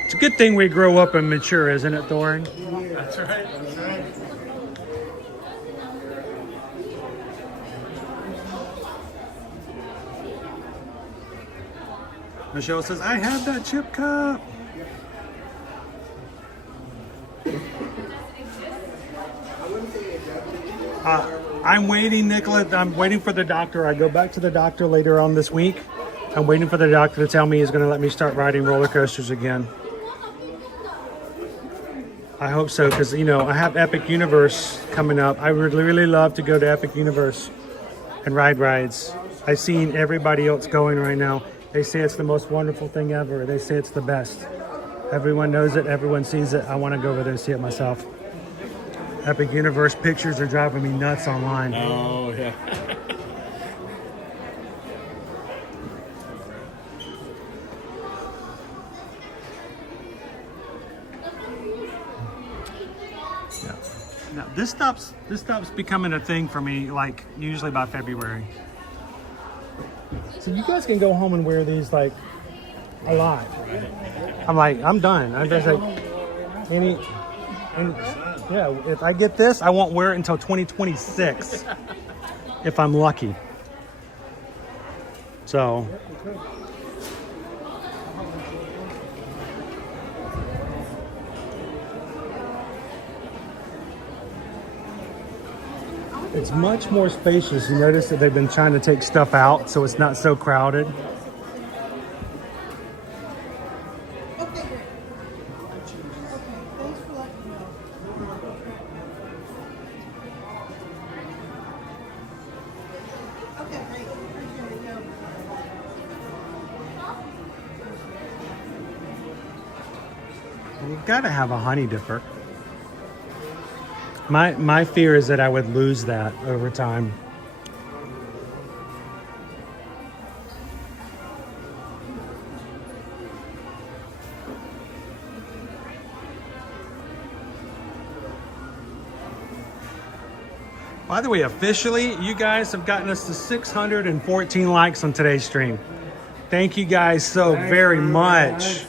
It's a good thing we grow up and mature, isn't it, Thorin? That's right. That's right. Michelle says, I have that chip cup. I'm waiting, Nicola. I'm waiting for the doctor. I go back to the doctor later on this week. I'm waiting for the doctor to tell me he's going to let me start riding roller coasters again. I hope so, because, you know, I have Epic Universe coming up. I would really love to go to Epic Universe and ride rides. I've seen everybody else going right now. They say it's the most wonderful thing ever. They say it's the best. Everyone knows it. Everyone sees it. I want to go over there and see it myself. Epic Universe pictures are driving me nuts online. Oh, yeah. Now, this stops becoming a thing for me, like, usually by February. So you guys can go home and wear these, like, a lot. I'm like, I'm done. I'm just like, yeah, if I get this, I won't wear it until 2026, if I'm lucky. So. It's much more spacious. You notice that they've been trying to take stuff out so it's not so crowded. You've got to have a honey dipper. My fear is that I would lose that over time. By the way, officially, you guys have gotten us to 614 likes on today's stream. Thank you guys so very much.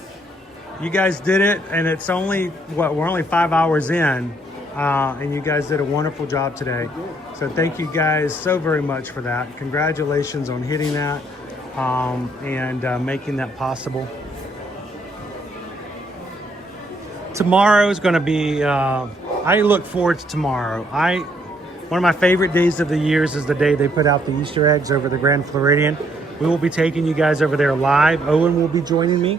You guys did it, and it's only, what, we're only 5 hours in, and you guys did a wonderful job today. So thank you guys so very much for that. Congratulations on hitting that and making that possible. Tomorrow is going to be, I look forward to tomorrow. One of my favorite days of the years is the day they put out the Easter eggs over the Grand Floridian. We will be taking you guys over there live. Owen will be joining me.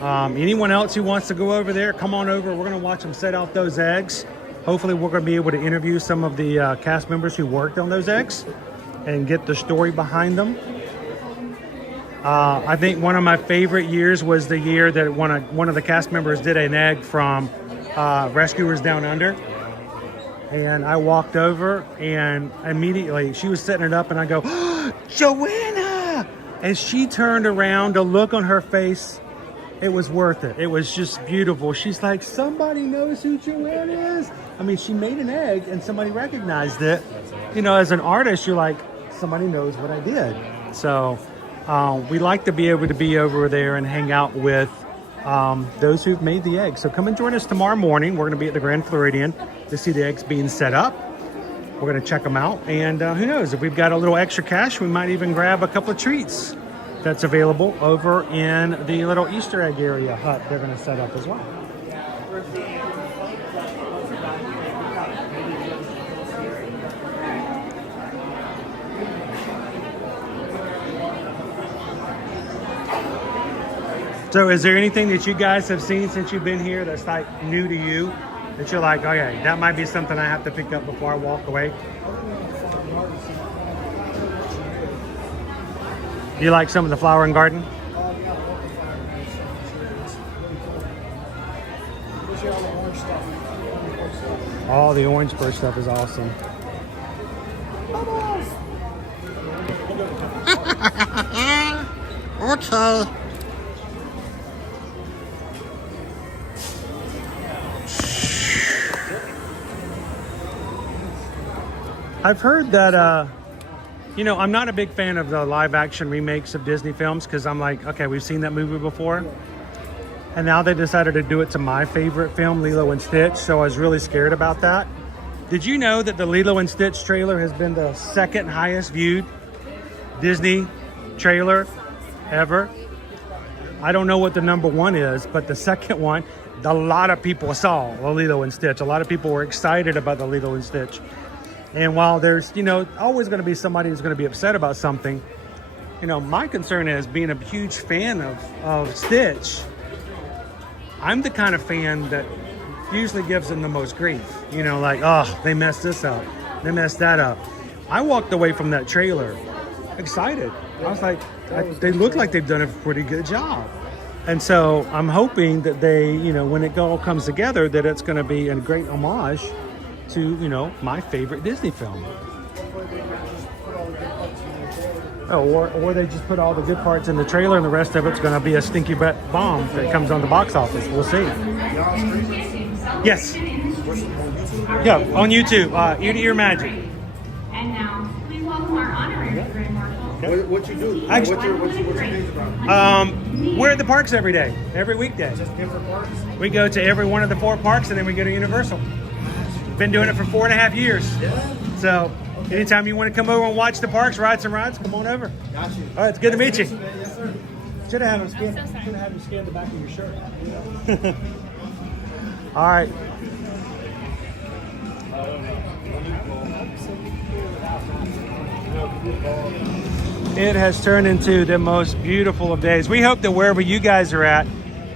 Anyone else who wants to go over there, come on over. We're going to watch them set out those eggs. Hopefully we're going to be able to interview some of the cast members who worked on those eggs and get the story behind them. I think one of my favorite years was the year that one of the cast members did an egg from Rescuers Down Under. And I walked over and immediately she was setting it up and I go, oh, Joanna! And she turned around, the look on her face, it was worth it. It was just beautiful. She's like, somebody knows who Joanna is. I mean, she made an egg and somebody recognized it. You know, as an artist, you're like, somebody knows what I did. So we like to be able to be over there and hang out with those who've made the eggs. So come and join us tomorrow morning. We're going to be at the Grand Floridian to see the eggs being set up. We're going to check them out. And who knows, if we've got a little extra cash, we might even grab a couple of treats that's available over in the little Easter egg area hut they're going to set up as well. So is there anything that you guys have seen since you've been here that's like new to you, that you're like, okay, that might be something I have to pick up before I walk away? You like some of the flower and garden? All the orange bird stuff is awesome. Okay. I've heard that, you know, I'm not a big fan of the live action remakes of Disney films because I'm like, okay, we've seen that movie before. And now they decided to do it to my favorite film, Lilo and Stitch. So I was really scared about that. Did you know that the Lilo and Stitch trailer has been the second highest viewed Disney trailer ever? I don't know what the number one is, but the second one, a lot of people saw the Lilo and Stitch. A lot of people were excited about the Lilo and Stitch. And while there's, you know, always going to be somebody who's going to be upset about something, you know, my concern is being a huge fan of Stitch. I'm the kind of fan that usually gives them the most grief. You know, like, oh, they messed this up. They messed that up. I walked away from that trailer excited. I was like, they look like they've done a pretty good job. And so I'm hoping that they, you know, when it all comes together, that it's going to be a great homage to, you know, my favorite Disney film. Oh, or they just put all the good parts in the trailer and the rest of it's going to be a stinky bomb that comes on the box office. We'll see. Yes. Yeah, on YouTube, Ear to Ear Magic. And now, please welcome our honorary Grand Marshal. What you do? Actually, what's your days about? We're at the parks every day, every weekday. Just different parks? We go to every one of the 4 parks and then we go to Universal. Been doing it for 4.5 years. Yeah. So anytime you want to come over and watch the parks, ride some rides, come on over. Got you. All right, it's good to meet you. Yes, sir. Should have had him scan the back of your shirt. All right. It has turned into the most beautiful of days. We hope that wherever you guys are at,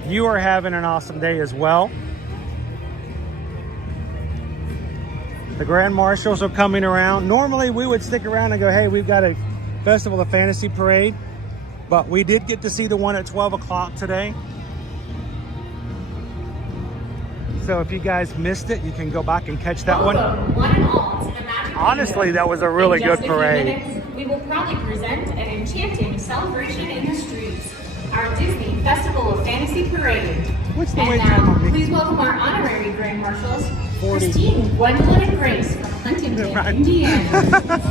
you are having an awesome day as well. The Grand Marshals are coming around. Normally we would stick around and go, hey, we've got a Festival of Fantasy parade, but we did get to see the one at 12 o'clock today. So if you guys missed it, you can go back and catch that one. One and all to the Magic Honestly, that was a really In just good a few parade. minutes, we will proudly present an enchanting celebration in the streets, our Disney Festival of Fantasy Parade. What's the And wait now, time on me? please welcome our honorary Grand Marshals, 40. Christine, Gwendolyn, and Grace from Huntington, Indiana.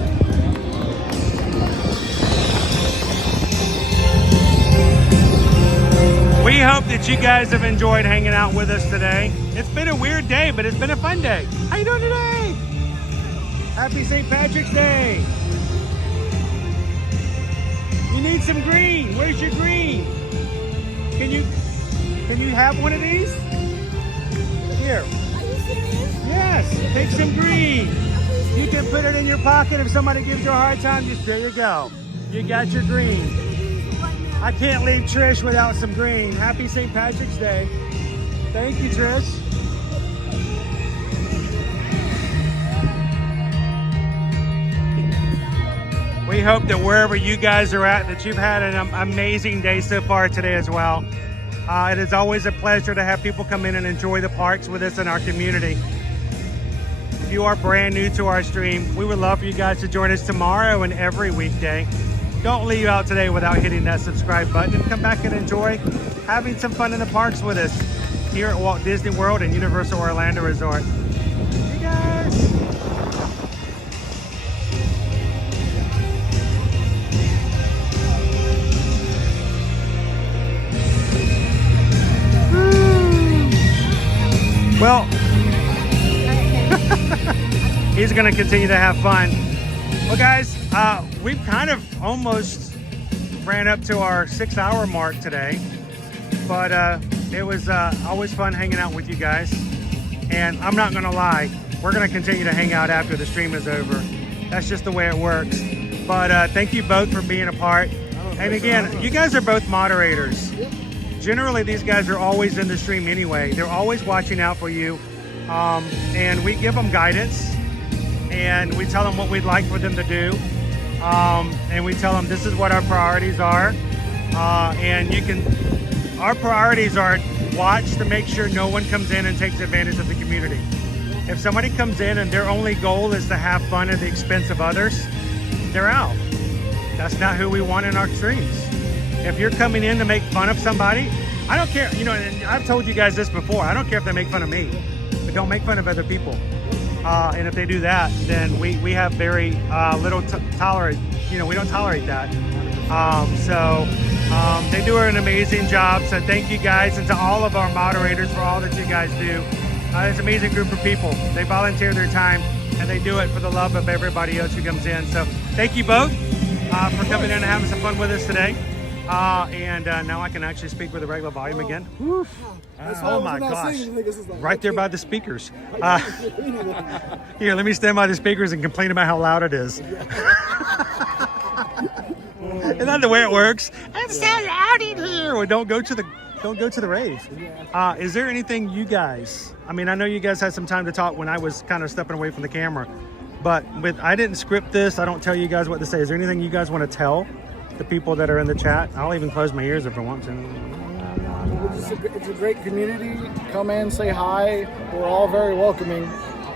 We hope that you guys have enjoyed hanging out with us today. It's been a weird day, but it's been a fun day. How you doing today? Happy St. Patrick's Day. You need some green. Where's your green? Can you have one of these? Here. Yes, take some green. You can put it in your pocket if somebody gives you a hard time. Just there you go. You got your green. I can't leave Trish without some green. Happy St. Patrick's Day. Thank you, Trish. We hope that wherever you guys are at, that you've had an amazing day so far today as well. It is always a pleasure to have people come in and enjoy the parks with us in our community. If you are brand new to our stream, we would love for you guys to join us tomorrow and every weekday. Don't leave out today without hitting that subscribe button and come back and enjoy having some fun in the parks with us here at Walt Disney World and Universal Orlando Resort. Hey guys! Well, he's going to continue to have fun. Well, guys, we've kind of almost ran up to our 6-hour mark today, but it was always fun hanging out with you guys. And I'm not going to lie, we're going to continue to hang out after the stream is over. That's just the way it works. But thank you both for being a part. And again, you guys are both moderators. Generally, these guys are always in the stream anyway. They're always watching out for you. And we give them guidance. And we tell them what we'd like for them to do. And we tell them this is what our priorities are. And our priorities are watch to make sure no one comes in and takes advantage of the community. If somebody comes in and their only goal is to have fun at the expense of others, they're out. That's not who we want in our streams. If you're coming in to make fun of somebody, I don't care, and I've told you guys this before, I don't care if they make fun of me, but don't make fun of other people. And if they do that, then we have very little tolerance, we don't tolerate that. They do an amazing job, so thank you guys, and to all of our moderators for all that you guys do. It's an amazing group of people. They volunteer their time, and they do it for the love of everybody else who comes in. So thank you both for coming in and having some fun with us today. And now I can actually speak with a regular volume again. Oh my gosh. Right there by the speakers. Here, let me stand by the speakers and complain about how loud it is. Isn't that the way it works? It's so loud in here. Well, don't go to the rave. Is there anything you guys, I know you guys had some time to talk when I was kind of stepping away from the camera, but I didn't script this. I don't tell you guys what to say. Is there anything you guys want to tell the people that are in the chat? I'll even close my ears if I want to. It's a great community. Come in, say hi. We're all very welcoming.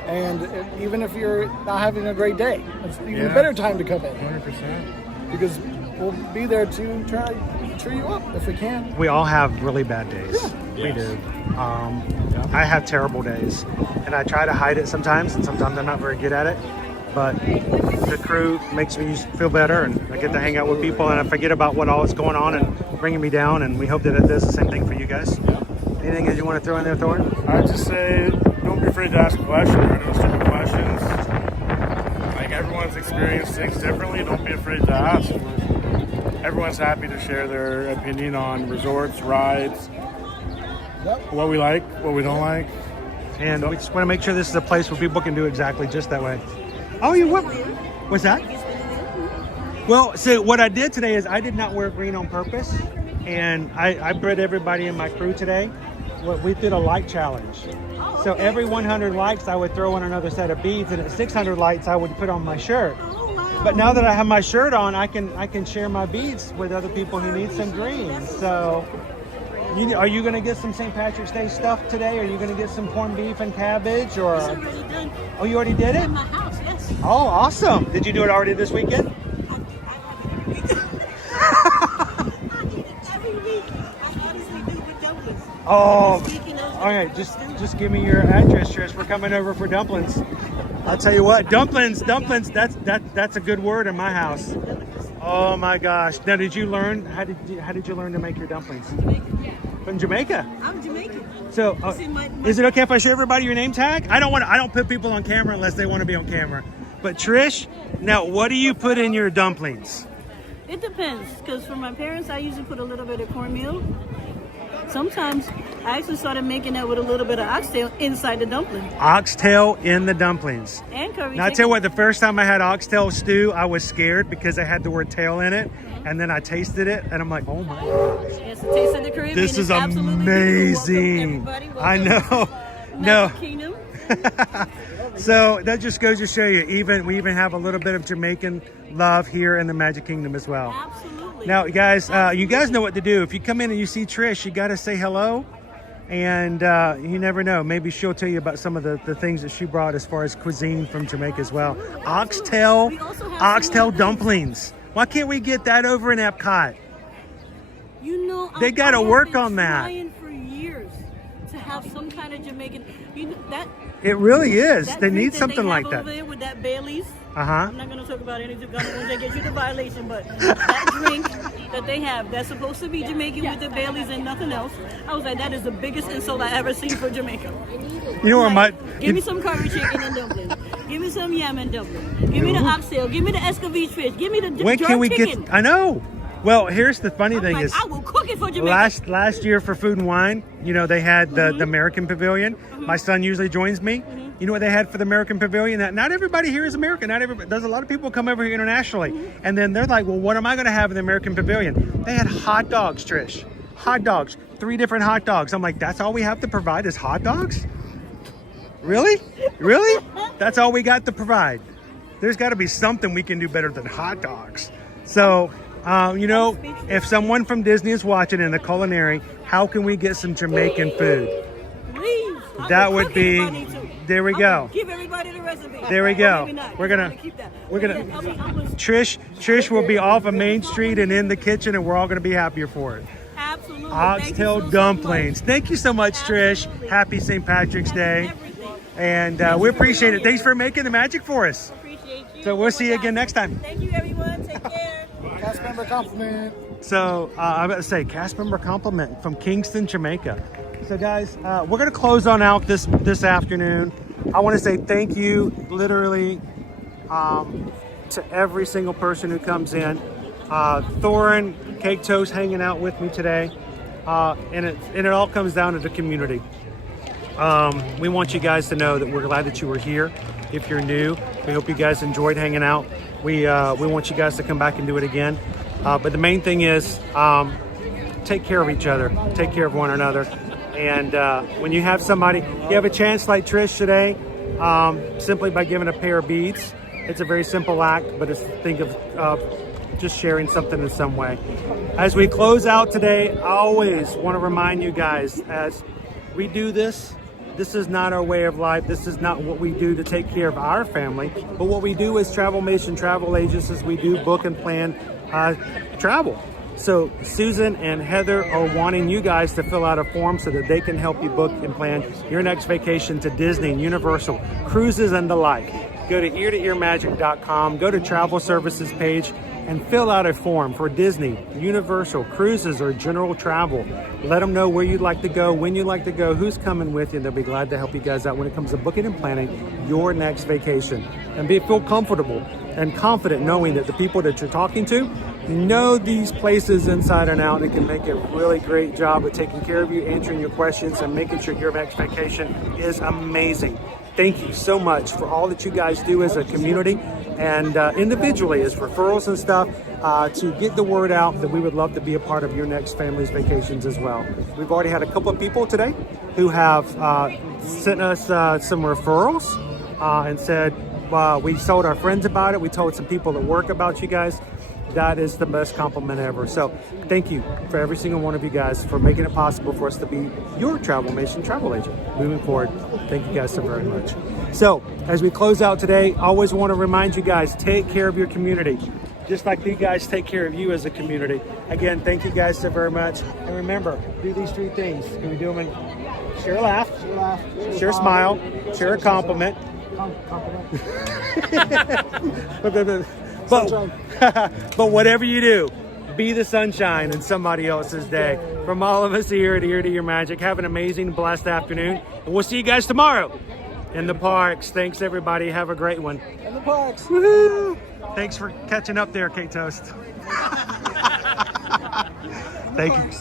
And even if you're not having a great day, it's even a better time to come in. 100%. Because we'll be there to try to cheer you up if we can. We all have really bad days. Yeah. We do. I have terrible days. And I try to hide it sometimes, and sometimes I'm not very good at it. But the crew makes me feel better, and I get to hang out with people, and I forget about what all is going on and bringing me down, and we hope that it does the same thing for you guys. Anything that you want to throw in there, Thor? I'd just say don't be afraid to ask questions or those stupid questions. Like, everyone's experienced things differently. Don't be afraid to ask. Everyone's happy to share their opinion on resorts, rides, what we like, what we don't like. And we just want to make sure this is a place where people can do exactly just that way. Oh, you what? What's that? Well, so what I did today is I did not wear green on purpose, and I bred everybody in my crew today. We did a light challenge. So every 100 likes, I would throw in another set of beads, and at 600 likes, I would put on my shirt. But now that I have my shirt on, I can share my beads with other people who need some green. So, Are you going to get some St. Patrick's Day stuff today? Are you going to get some corned beef and cabbage? Or? It's already done. Oh, you already did it? In my house, yes. Oh, awesome. Did you do it already this weekend? Every week, I honestly do with dumplings. Oh, all right. Just give me your address, Trish. We're coming over for dumplings. I'll tell you what, dumplings. That's a good word in my house. Oh my gosh! Now, did you learn? How did you learn to make your dumplings? From Jamaica. I'm Jamaican. So, is it okay if I show everybody your name tag? I don't put people on camera unless they want to be on camera. But Trish, now what do you put in your dumplings? It depends, because for my parents, I usually put a little bit of cornmeal. Sometimes I actually started making that with a little bit of oxtail inside the dumpling. Oxtail in the dumplings. And curry Now, I tell you what, the first time I had oxtail stew, I was scared because I had the word tail in it. And then I tasted it, and I'm like, oh my gosh. Yes, the taste of the Caribbean. This is amazing. I know. No. Kingdom. So that just goes to show you, we even have a little bit of Jamaican love here in the Magic Kingdom as well. Absolutely. Now, guys, you guys know what to do. If you come in and you see Trish, you got to say hello. And you never know. Maybe she'll tell you about some of the things that she brought as far as cuisine from Jamaica as well. Oxtail dumplings. Why can't we get that over in Epcot? You know, they got to work on that. Trying for years to have some kind of Jamaican. You know, that. It really is. That They drink need that something they have like that. over there with that Bailey's. Uh-huh. I'm not going to talk about anything because that gets you the violation, but that drink that they have that's supposed to be Jamaican with the Baileys and nothing else. I was like, that is the biggest insult I ever seen for Jamaica. You know what, give me some curry chicken and dumplings. Give me some yam and dumplings. Give me the oxtail. Give me the escovitch fish. Give me the When can we chicken. get? I know. Well, here's the funny thing is, I will cook it for Jamaica. last year for Food and Wine, you know, they had the American Pavilion. My son usually joins me. You know what they had for the American Pavilion? That not everybody here is American. Not everybody. There's a lot of people come over here internationally, and then they're like, "Well, what am I going to have in the American Pavilion?" They had hot dogs, Trish. Hot dogs. 3 different hot dogs. I'm like, that's all we have to provide is hot dogs? Really? Really? That's all we got to provide. There's got to be something we can do better than hot dogs. So, you know, if someone from Disney is watching in the culinary, how can we get some Jamaican food? Please. That would be. There we go. Give everybody the recipe. There we go. We're gonna. Trish will be off of Main Street and in the kitchen, and we're all gonna be happier for it. Absolutely. Oxtail dumplings. Thank you so much, Trish. Happy St. Patrick's Day. And we appreciate it. Thanks for making the magic for us. Appreciate you. So we'll see you again next time. Thank you, everyone. Take care. Cast member compliment. So I'm about to say cast member compliment from Kingston, Jamaica. So guys, we're gonna close on out this afternoon. I want to say thank you, literally, to every single person who comes in. Thorin, Cake Toast, hanging out with me today, and it all comes down to the community. We want you guys to know that we're glad that you were here. If you're new, we hope you guys enjoyed hanging out. We want you guys to come back and do it again. But the main thing is, take care of each other, take care of one another. And when you have somebody, you have a chance like Trish today, simply by giving a pair of beads. It's a very simple act, but it's think of just sharing something in some way. As we close out today, I always want to remind you guys, as we do this, this is not our way of life. This is not what we do to take care of our family, but what we do as Travel Nation travel agents is we do book and plan travel. So Susan and Heather are wanting you guys to fill out a form so that they can help you book and plan your next vacation to Disney, Universal, cruises, and the like. Go to eartoearmagic.com, go to travel services page, and fill out a form for Disney, Universal, cruises, or general travel. Let them know where you'd like to go, when you'd like to go, who's coming with you, and they'll be glad to help you guys out when it comes to booking and planning your next vacation. And feel comfortable and confident knowing that the people that you're talking to know these places inside and out and can make a really great job of taking care of you, answering your questions, and making sure your next vacation is amazing. Thank you so much for all that you guys do as a community and individually as referrals and stuff to get the word out that we would love to be a part of your next family's vacations as well. We've already had a couple of people today who have sent us some referrals and said, we told our friends about it. We told some people at work about you guys. That is the best compliment ever. So thank you for every single one of you guys for making it possible for us to be your Travel Nation travel agent moving forward. Thank you guys so very much. So as we close out today, I always want to remind you guys, take care of your community, just like you guys take care of you as a community. Again, thank you guys so very much. And remember, do these 3 things. Can we do them in share a laugh, share a smile, share a compliment. But whatever you do, be the sunshine in somebody else's day. From all of us here at Ear to Your Magic, have an amazing, blessed afternoon. And we'll see you guys tomorrow in the parks. Thanks, everybody. Have a great one. In the parks. Woohoo! Thanks for catching up there, Kate Toast. Thank you.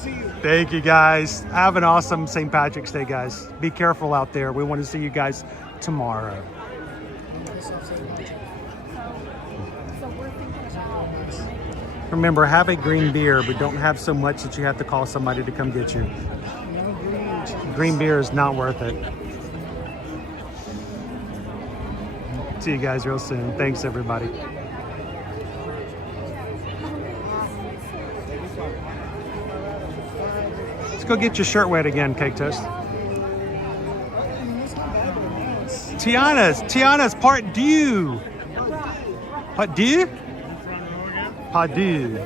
Thank you, guys. Have an awesome St. Patrick's Day, guys. Be careful out there. We want to see you guys tomorrow. Remember, have a green beer, but don't have so much that you have to call somebody to come get you. Green beer is not worth it. See you guys real soon. Thanks, everybody. Let's go get your shirt wet again, Cake Toast. Tiana's part deux. Part deux? Pas deux.